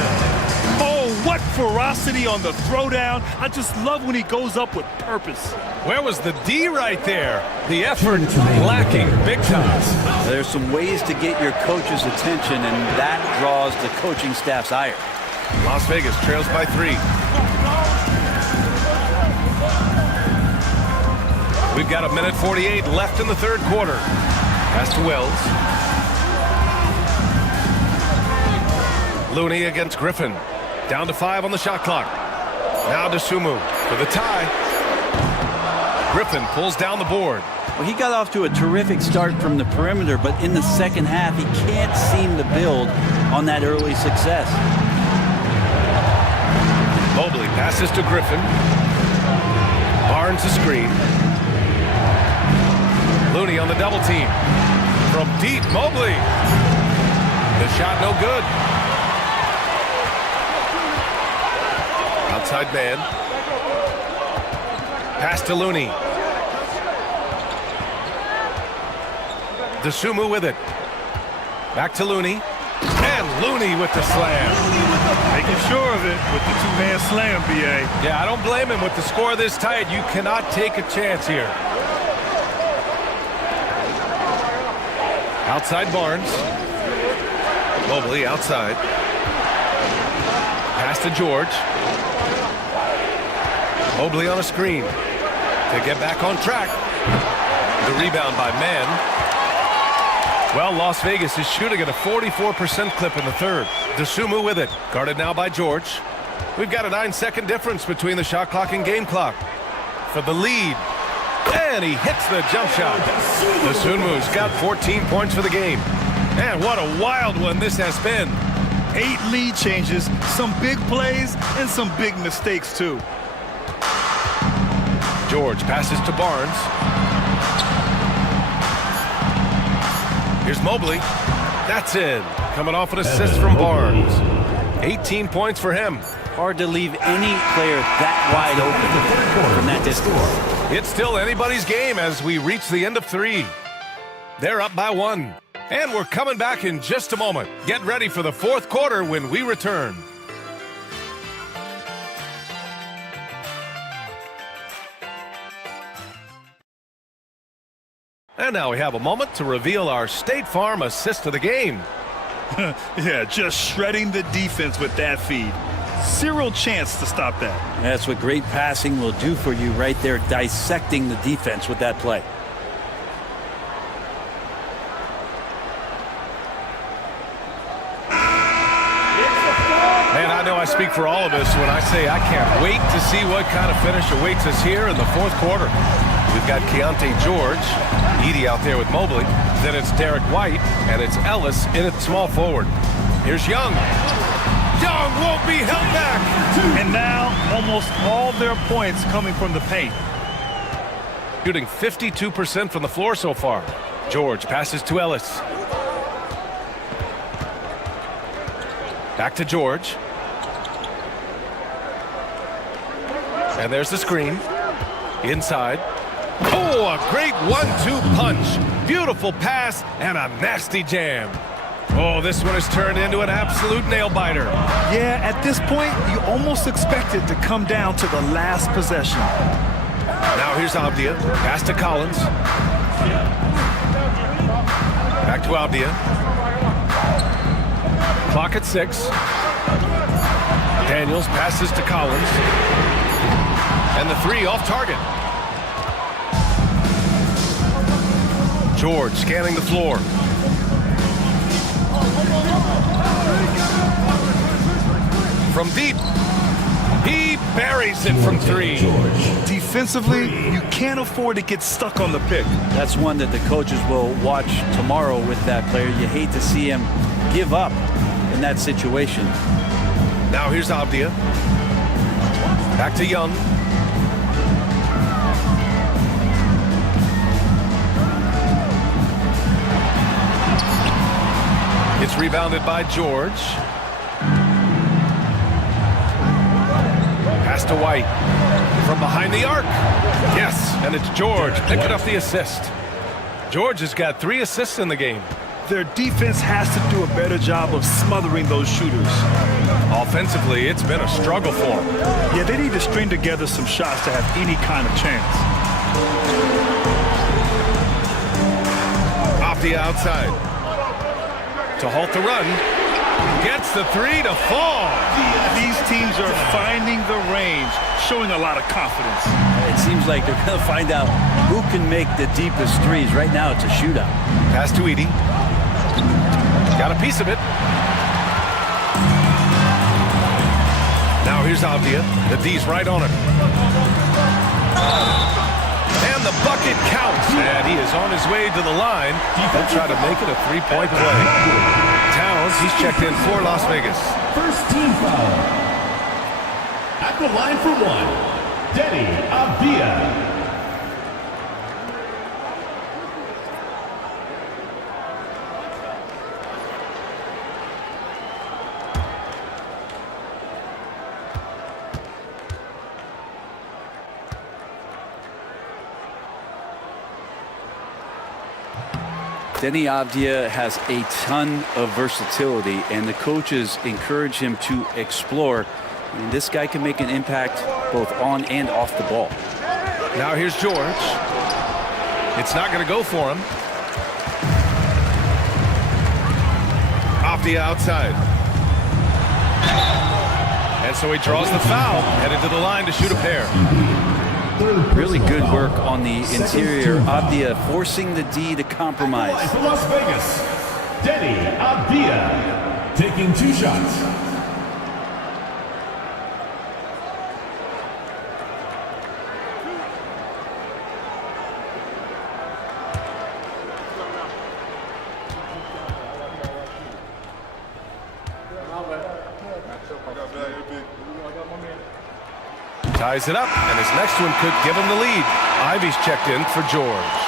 Oh, what ferocity on the throwdown. I just love when he goes up with purpose. Where was the D right there? The effort lacking big time. There's some ways to get your coach's attention, and that draws the coaching staff's ire. Las Vegas trails by 3. We've got 1:48 left in the third quarter. Pass to Wells. Looney against Griffin. Down to 5 on the shot clock. Now to Sumu for the tie. Griffin pulls down the board. Well, he got off to a terrific start from the perimeter, but in the second half, he can't seem to build on that early success. Mobley passes to Griffin. Barnes the screen. Looney on the double team. From deep, Mobley. The shot no good. Outside man. Pass to Looney. DeSumo with it. Back to Looney. And Looney with the slam. Making sure of it with the two-man slam, B.A. Yeah, I don't blame him. With the score this tight, you cannot take a chance here. Outside Barnes. Mobley outside. Pass to George. Mobley on a screen to get back on track. The rebound by Mann. Well, Las Vegas is shooting at a 44% clip in the third. DeSumo with it. Guarded now by George. We've got a 9-second difference between the shot clock and game clock. For the lead. And he hits the jump shot. DeSumu's got 14 points for the game. And what a wild one this has been. 8 lead changes, some big plays, and some big mistakes, too. George passes to Barnes. Here's Mobley. That's in. Coming off an assist from Barnes. 18 points for him. Hard to leave any player that wide open from that distance. It's still anybody's game as we reach the end of 3. They're up by 1. And we're coming back in just a moment. Get ready for the fourth quarter when we return. And now we have a moment to reveal our State Farm assist of the game. Yeah, just shredding the defense with that feed. Zero chance to stop that. That's what great passing will do for you right there, dissecting the defense with that play. Man, I know I speak for all of us when I say I can't wait to see what kind of finish awaits us here in the fourth quarter. We've got Keontae George, Edey out there with Mobley. Then it's Derek White, and it's Ellis in at small forward. Here's Young. Young won't be held back. And now almost all their points coming from the paint. Shooting 52% from the floor so far. George passes to Ellis. Back to George. And there's the screen. Inside. Oh, a great 1-2 punch. Beautiful pass and a nasty jam. Oh, this one has turned into an absolute nail-biter. Yeah, at this point, you almost expect it to come down to the last possession. Now here's Abdia. Pass to Collins. Back to Abdia. Clock at 6. Daniels passes to Collins. And the 3 off target. George scanning the floor. from deep. He buries it from 3. Defensively, you can't afford to get stuck on the pick. That's one that the coaches will watch tomorrow with that player. You hate to see him give up in that situation. Now here's Avdia. Back to Young. It's rebounded by George. Pass to White. From behind the arc. Yes, and it's George picking up the assist. George has got 3 assists in the game. Their defense has to do a better job of smothering those shooters. Offensively, it's been a struggle for them. Yeah, they need to string together some shots to have any kind of chance. Off the outside. To halt the run. Gets the 3 to fall. These teams are finding the range, showing a lot of confidence. It seems like they're going to find out who can make the deepest threes. Right now, it's a shootout. Pass to Edey. Got a piece of it. Now here's Avdia. The D's right on it. And the bucket counts. And he is on his way to the line. He'll try to make it a 3-point play. Towns, he's checked in for Las Vegas. First team foul. At the line for 1, Denny Avdia. Denny Avdia has a ton of versatility, and the coaches encourage him to explore. And this guy can make an impact both on and off the ball. Now here's George. It's not going to go for him. Off the outside. And so he draws the foul, headed to the line to shoot a pair. Really good work on the interior. Avdia forcing the D to compromise. For Las Vegas, Denny Avdia taking 2 shots. Ties it up, and his next one could give him the lead. Ivy's checked in for George.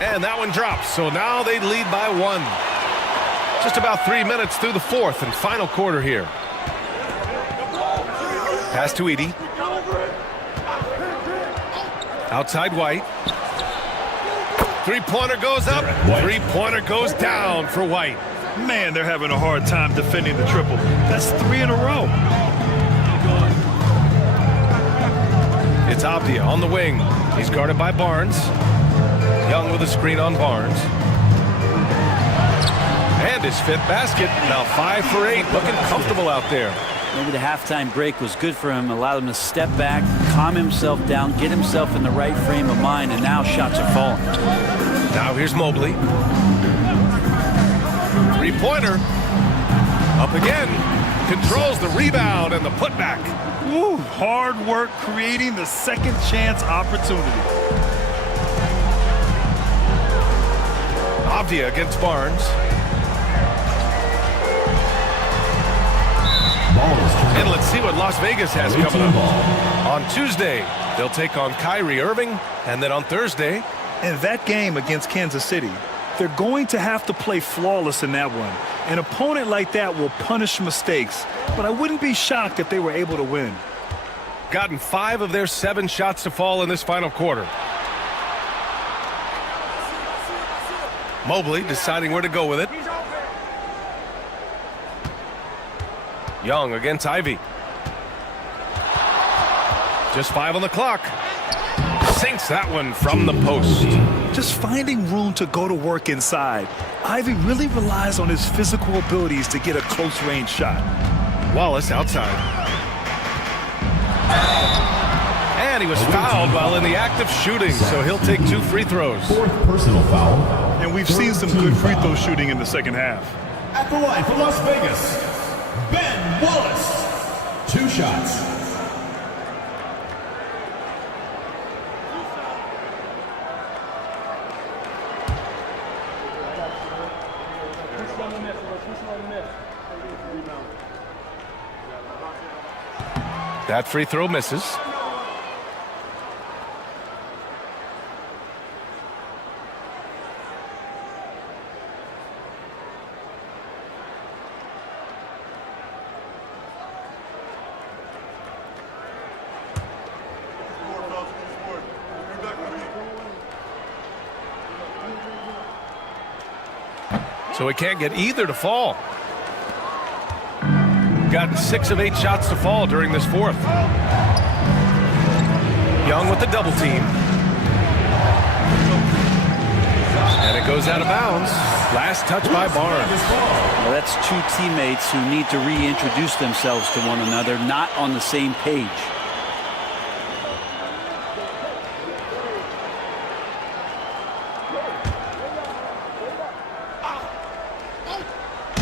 And that one drops, so now they lead by 1. Just about 3 minutes through the 4th and final quarter here. Pass to Edey. Outside White. 3-pointer goes up. 3-pointer goes down for White. Man, they're having a hard time defending the triple. That's 3 in a row. It's Avdia on the wing. He's guarded by Barnes. Young with a screen on Barnes. And his 5th basket. Now 5 for 8. Looking comfortable out there. Maybe the halftime break was good for him. Allowed him to step back, calm himself down, get himself in the right frame of mind, and now shots are falling. Now here's Mobley. 3-pointer. Up again. Controls the rebound and the putback. Woo, hard work creating the second chance opportunity. Avdia against Barnes. And let's see what Las Vegas has coming up. On Tuesday, they'll take on Kyrie Irving, and then on Thursday. And that game against Kansas City, they're going to have to play flawless in that one. An opponent like that will punish mistakes, but I wouldn't be shocked if they were able to win. Gotten 5 of their 7 shots to fall in this final quarter. Mobley deciding where to go with it. Young against Ivy. Just 5 on the clock. Sinks that one from the post. just finding room to go to work inside. Ivy really relies on his physical abilities to get a close-range shot. Wallace outside. And he was fouled while in the act of shooting, so he'll take 2 free throws. 4th personal foul. And we've seen some good free throw shooting in the second half. At the line for Las Vegas, Ben Wallace. 2 shots. That free throw misses. So he can't get either to fall. Gotten 6 of 8 shots to fall during this fourth. Young with the double team. And it goes out of bounds. Last touch by Barnes. Well, that's 2 teammates who need to reintroduce themselves to one another, not on the same page.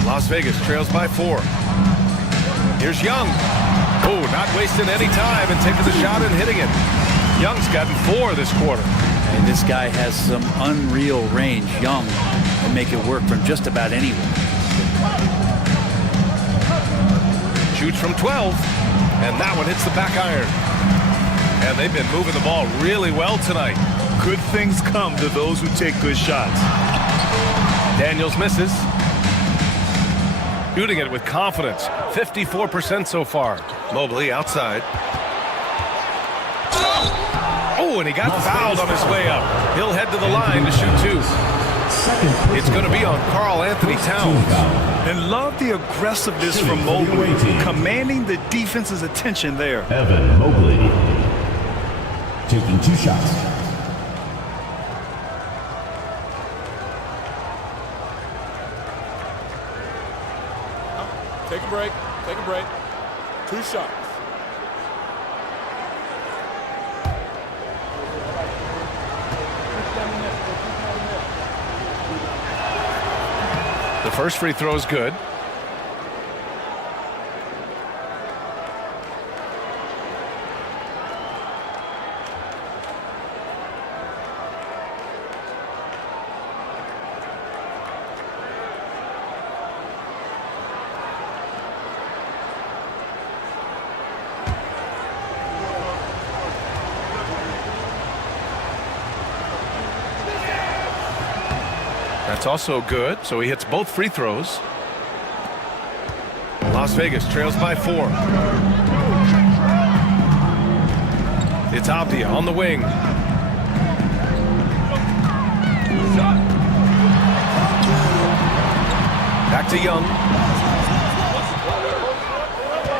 Las Vegas trails by 4. Here's Young. Oh, not wasting any time and taking the shot and hitting it. Young's gotten 4 this quarter. And this guy has some unreal range. Young can make it work from just about anywhere. Shoots from 12, and that one hits the back iron. And they've been moving the ball really well tonight. Good things come to those who take good shots. Daniels misses. Shooting it with confidence. 54% so far. Mobley outside. Oh, and he got fouled on his way up. He'll head to the line to shoot 2. It's going to be on Karl Anthony Towns. And love the aggressiveness from Mobley, commanding the defense's attention there. Evan Mobley taking 2 shots. Take a break. Take a break. 2 shots. The first free throw is good. That's also good, so he hits both free throws. Las Vegas trails by 4. It's Abdia on the wing. Back to Young.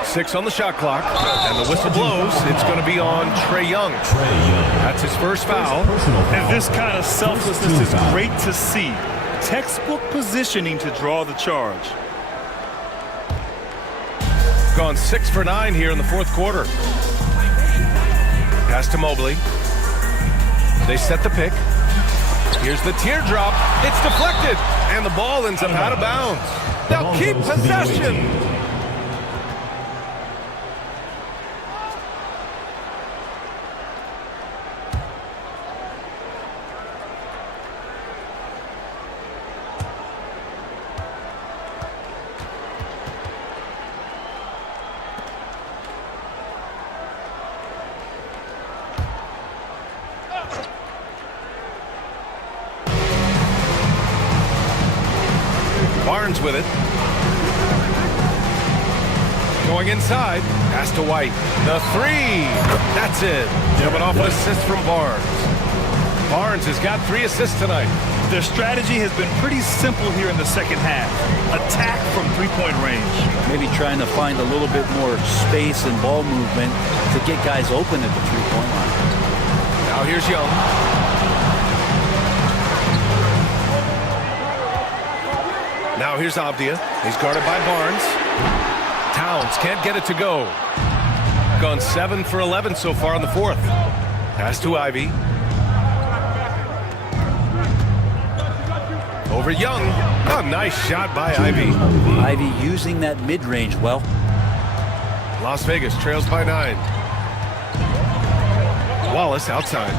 6 on the shot clock, and the whistle blows. It's going to be on Trae Young. That's his first foul. And this kind of selflessness is great to see. Textbook positioning to draw the charge. Gone 6 for 9 here in the fourth quarter. Pass to Mobley. They set the pick. Here's the teardrop. It's deflected, and the ball ends up out of bounds. They'll keep possession. Barnes with it. Going inside. Pass to White. The 3. That's it. Jumping off an assist from Barnes. Barnes has got 3 assists tonight. Their strategy has been pretty simple here in the second half. Attack from 3-point range. Maybe trying to find a little bit more space and ball movement to get guys open at the 3-point line. Now here's Young. Now here's Avdia. He's guarded by Barnes. Towns can't get it to go. Gone 7 for 11 so far in the fourth. Pass to Ivy. Over Young. A nice shot by Ivy. Ivy using that mid-range well. Las Vegas trails by 9. Wallace outside.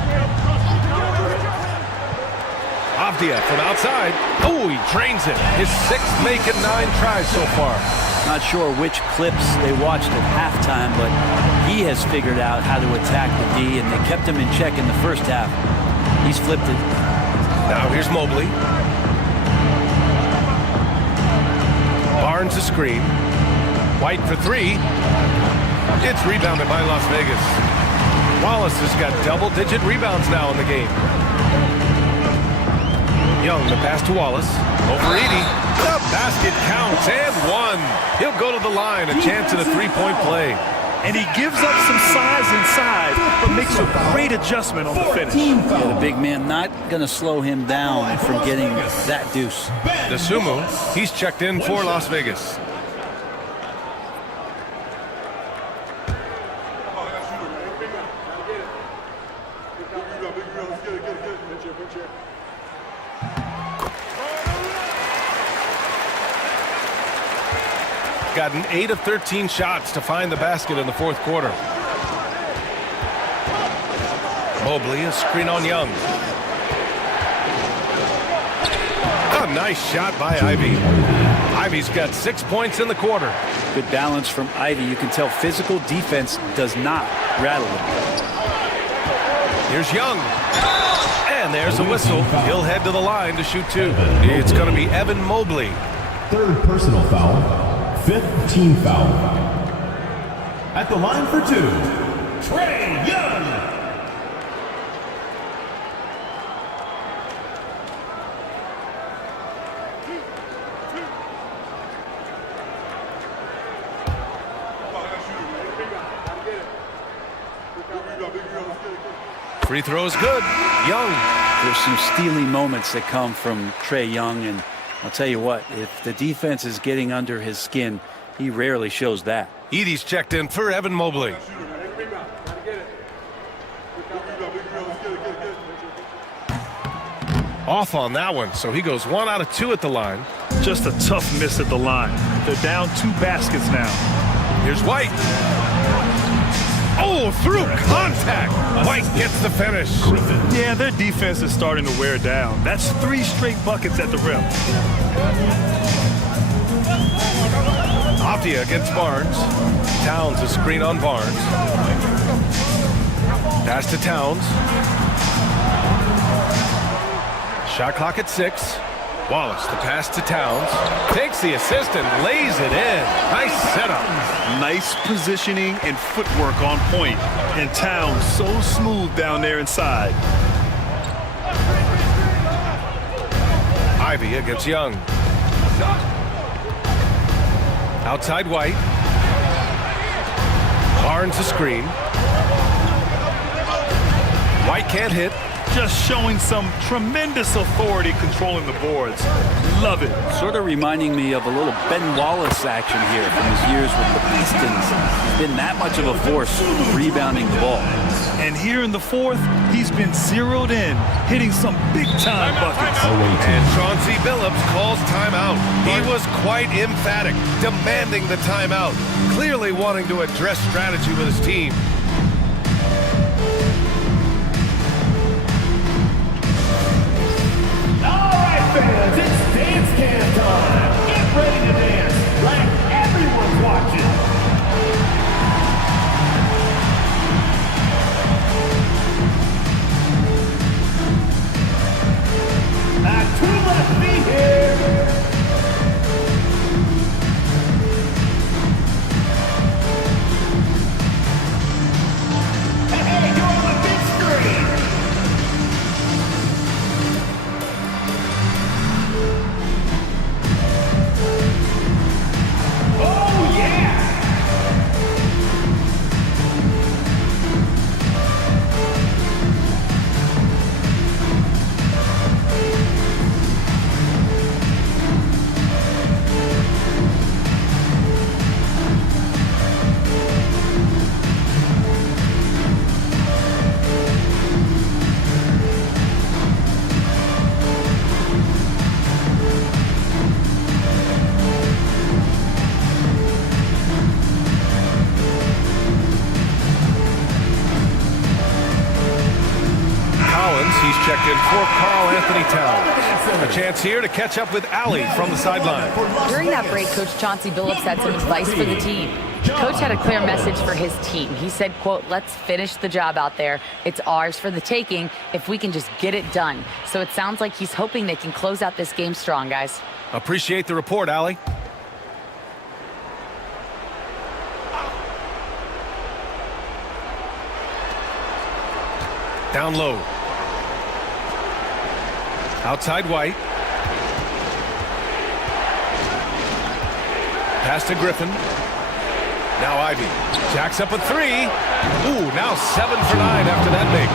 Avdia from outside. Oh, he drains it. His 6th make in 9 tries so far. Not sure which clips they watched at halftime, but he has figured out how to attack the D, and they kept him in check in the first half. He's flipped it. Now here's Mobley. Barnes a screen. White for 3. It's rebounded by Las Vegas. Wallace has got double-digit rebounds now in the game. Young, the pass to Wallace. Over Edey. The basket counts and 1. He'll go to the line. A chance at a 3-point play. And he gives up some size inside, but makes a great adjustment on the finish. Yeah, the big man not going to slow him down from getting that deuce. Dosunmu, he's checked in for Las Vegas. Gotten 8 of 13 shots to find the basket in the fourth quarter. Mobley, a screen on Young. A nice shot by Ivy. Ivy's got 6 points in the quarter. Good balance from Ivy. You can tell physical defense does not rattle him. Here's Young. And there's a whistle. He'll head to the line to shoot 2. It's going to be Evan Mobley. 3rd personal foul. 5th team foul. At the line for 2, Trae Young. Free throw is good. Young. There's some steely moments that come from Trae Young, and I'll tell you what, if the defense is getting under his skin, he rarely shows that. Edey's checked in for Evan Mobley. Off on that one, so he goes 1 out of 2 at the line. Just a tough miss at the line. They're down 2 baskets now. Here's White. Oh, through contact. White gets the finish. Yeah, their defense is starting to wear down. That's 3 straight buckets at the rim. Avdia against Barnes. Towns a screen on Barnes. Pass to Towns. Shot clock at 6. Wallace, the pass to Towns. Takes the assist and lays it in. Nice setup. Nice positioning and footwork on point. And Towns so smooth down there inside. Ivy against Young. Outside White. Barnes a screen. White can't hit. Just showing some tremendous authority controlling the boards. Love it. Sort of reminding me of a little Ben Wallace action here from his years with the Pistons. He's been that much of a force rebounding the ball. And here in the fourth, he's been zeroed in, hitting some big-time buckets. And Chauncey Billups calls timeout. He was quite emphatic, demanding the timeout, clearly wanting to address strategy with his team. Fans, it's dance cam time. Get ready to dance like everyone's watching. Two left feet here. Hey, go on the big screen. Chance here to catch up with Allie from the sideline. During that break, Coach Chauncey Billups had some advice for the team. Coach had a clear message for his team. He said, quote, let's finish the job out there. It's ours for the taking if we can just get it done. So it sounds like he's hoping they can close out this game strong, guys. Appreciate the report, Allie. Down low. Outside White. Pass to Griffin. Now Ivy. Jacks up a three. Ooh, now 7 for 9 after that make.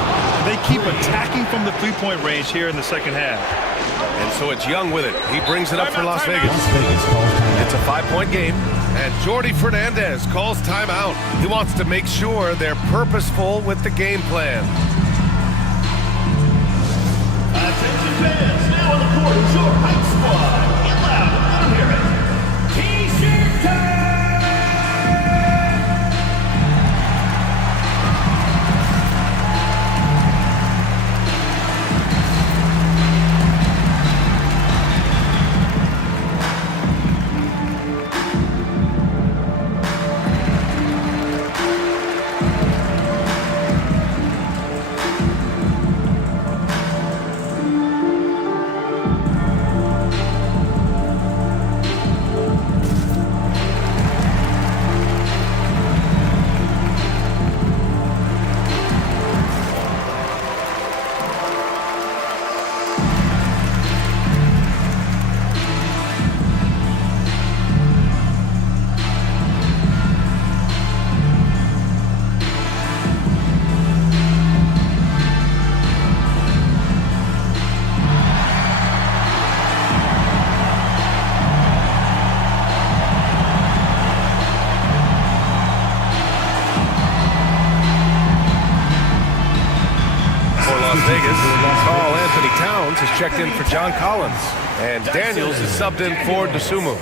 They keep attacking from the three-point range here in the second half. And so it's Young with it. He brings it up for Las Vegas. It's a 5-point game. And Jordi Fernandez calls timeout. He wants to make sure they're purposeful with the game plan. Attention fans, now on the court is your hype squad. Get loud, let them hear it. T-shirt time! Has checked in for John Collins, and Daniels is subbed in for Dosunmu.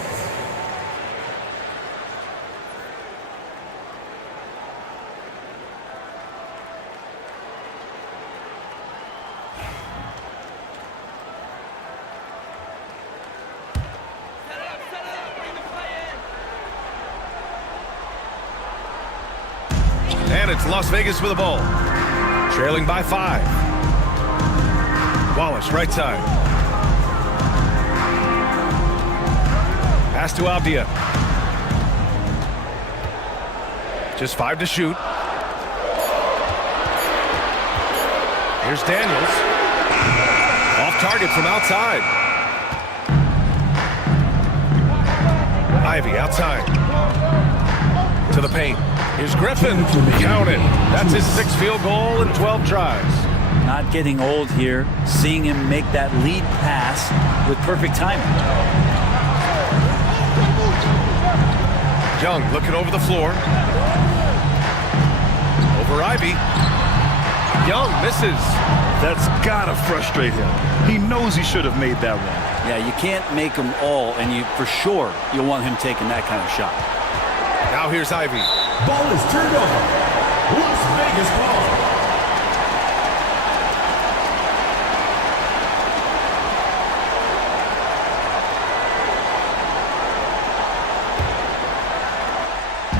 And it's Las Vegas with the ball, trailing by 5. Wallace, right side. Pass to Abdia. Just 5 to shoot. Here's Daniels. Off target from outside. Ivy outside. To the paint. Here's Griffin. Counted. That's his 6th field goal in 12 tries. Not getting old here, seeing him make that lead pass with perfect timing. Young looking over the floor. Over Ivy. Young misses. That's gotta frustrate him. He knows he should have made that one. Yeah, you can't make them all, and you for sure you'll want him taking that kind of shot. Now here's Ivy. Ball is turned over. Las Vegas ball.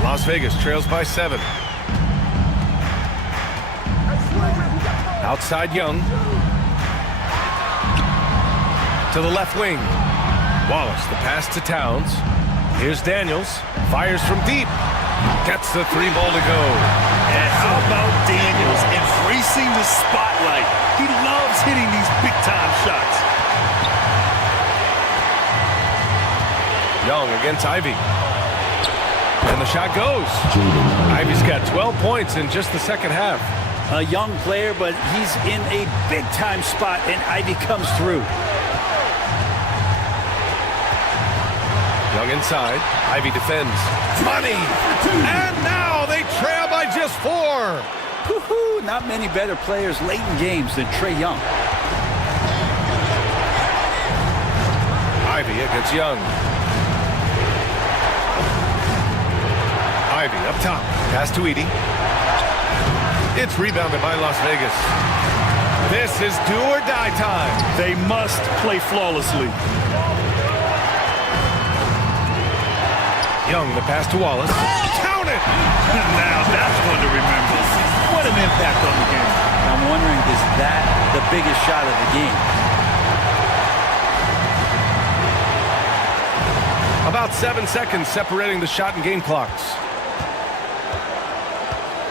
Las Vegas trails by 7. Outside Young. To the left wing. Wallace, the pass to Towns. Here's Daniels. Fires from deep. Gets the 3 ball to go. And how about Daniels embracing the spotlight? He loves hitting these big-time shots. Young against Ivy. And the shot goes. Ivy's got 12 points in just the second half. A young player, but he's in a big-time spot, and Ivy comes through. Young inside. Ivy defends. Money! And now they trail by just 4. Woo-hoo! Not many better players late in games than Trae Young. Ivy against Young. Ivy up top. Pass to Edey. It's rebounded by Las Vegas. This is do or die time. They must play flawlessly. Young, the pass to Wallace. Count it! Now that's one to remember. What an impact on the game. I'm wondering, is that the biggest shot of the game? About 7 seconds separating the shot and game clocks.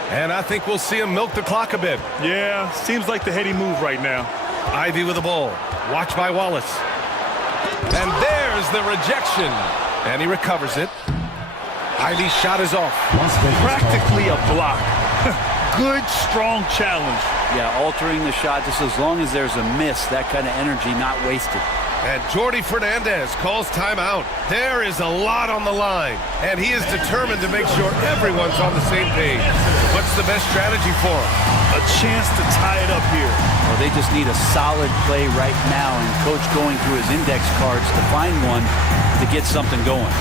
And I think we'll see him milk the clock a bit. Yeah, seems like the heady move right now. Ivy with the ball. Watched by Wallace. And there's the rejection. And he recovers it. Ivy's shot is off. Practically a block. Good, strong challenge. Yeah, altering the shot just as long as there's a miss, that kind of energy not wasted. And Jordi Fernandez calls timeout. There is a lot on the line, and he is determined to make sure everyone's on the same page. What's the best strategy for him? A chance to tie it up here. Well, they just need a solid play right now, and Coach going through his index cards to find one to get something going.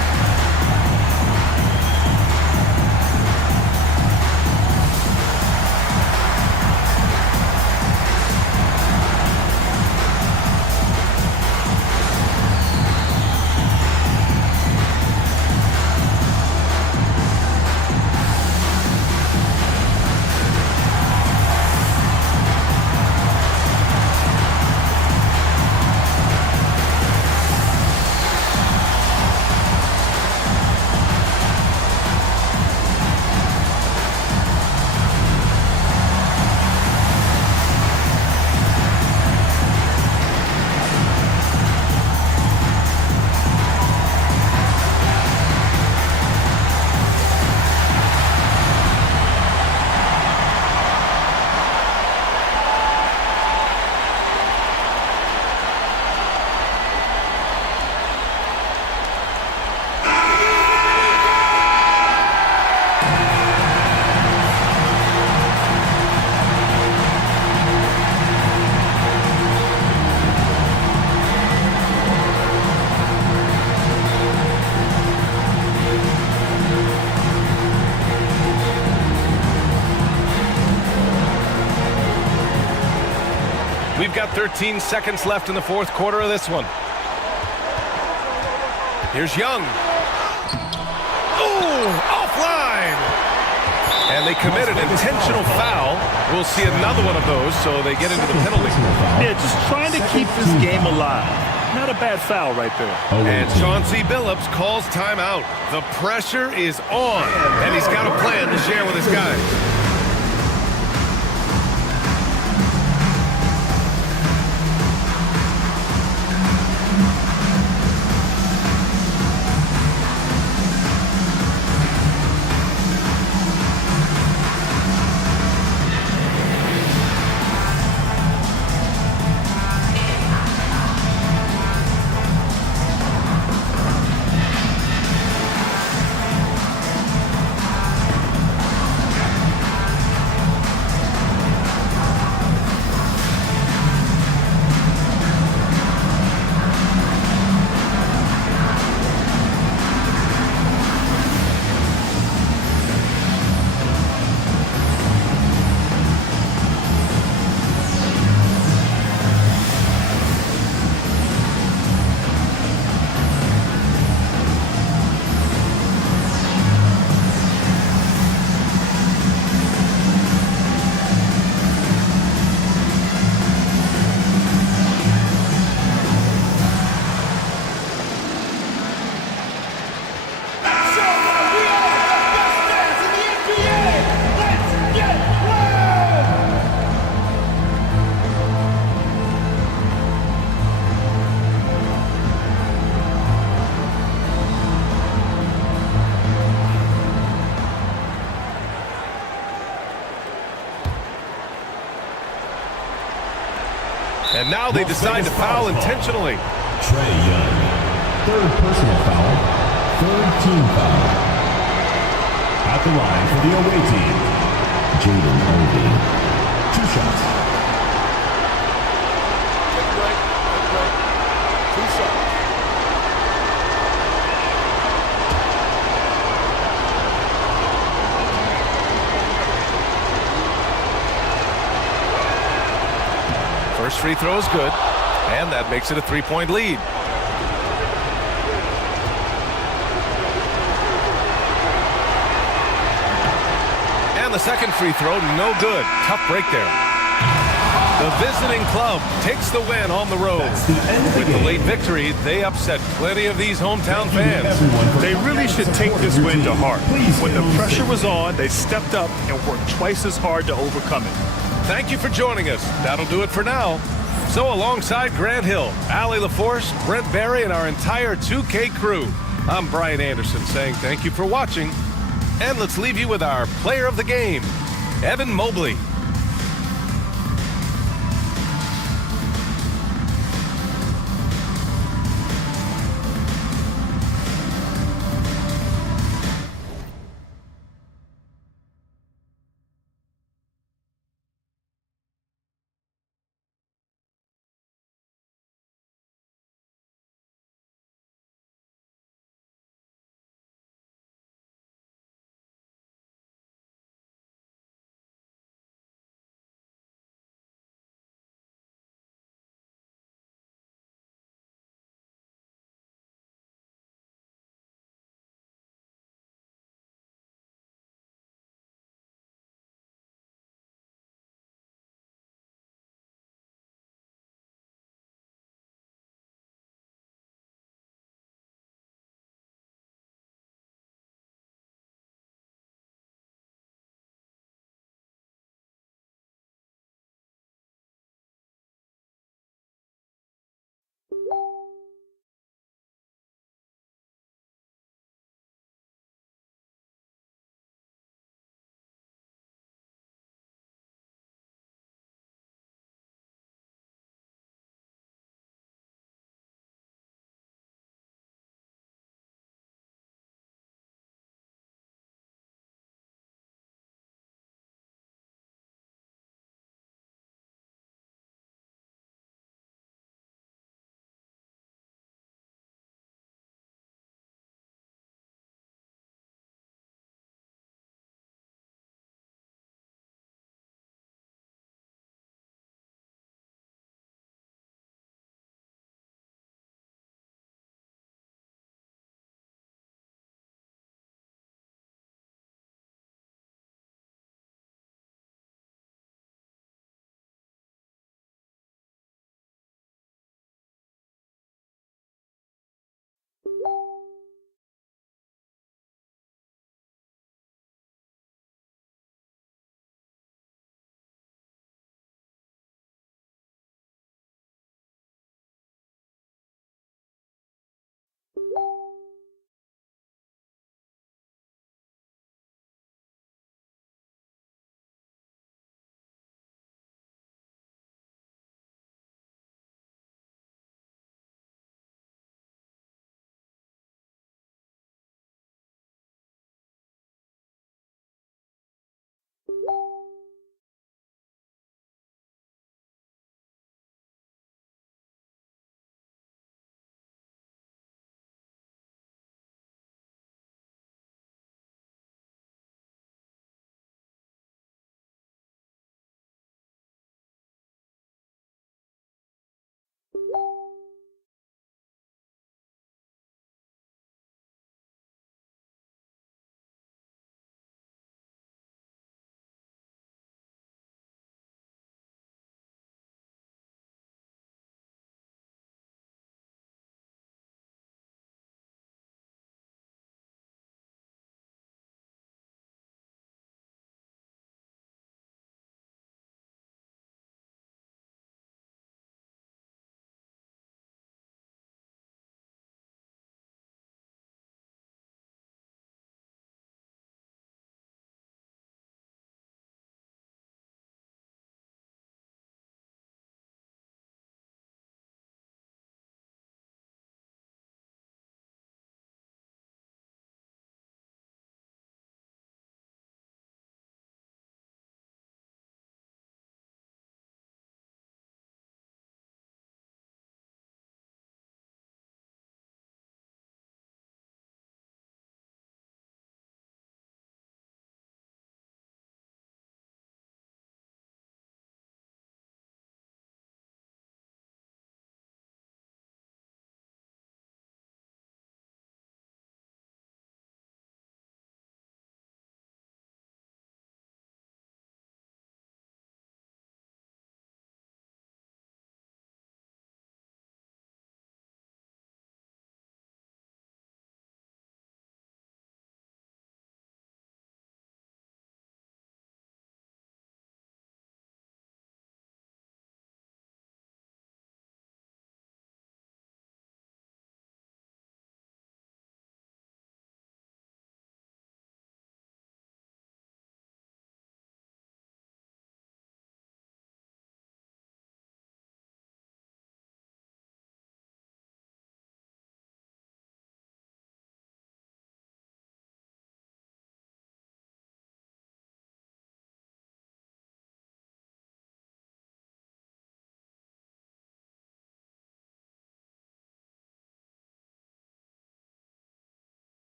We've got 13 seconds left in the fourth quarter of this one. Here's Young. Oh, offline! And they committed an intentional foul. We'll see another one of those, so they get into the penalty. Yeah, just trying to keep this game alive. Not a bad foul right there. And Chauncey Billups calls timeout. The pressure is on, and he's got a plan to share with his guys. And now they decide to foul intentionally. Trey Young, third personal foul, third team foul. At the line for the away team, Jaden Ivey. 2 shots. Two shots. free throw is good, and that makes it a 3-point lead. And the second free throw, no good. Tough break there. The visiting club takes the win on the road. With the late victory, they upset plenty of these hometown fans. They really should take this win to heart. When the pressure was on, they stepped up and worked twice as hard to overcome it. Thank you for joining us. That'll do it for now. So alongside Grant Hill, Allie LaForce, Brent Barry, and our entire 2K crew, I'm Brian Anderson saying thank you for watching. And let's leave you with our player of the game, Evan Mobley.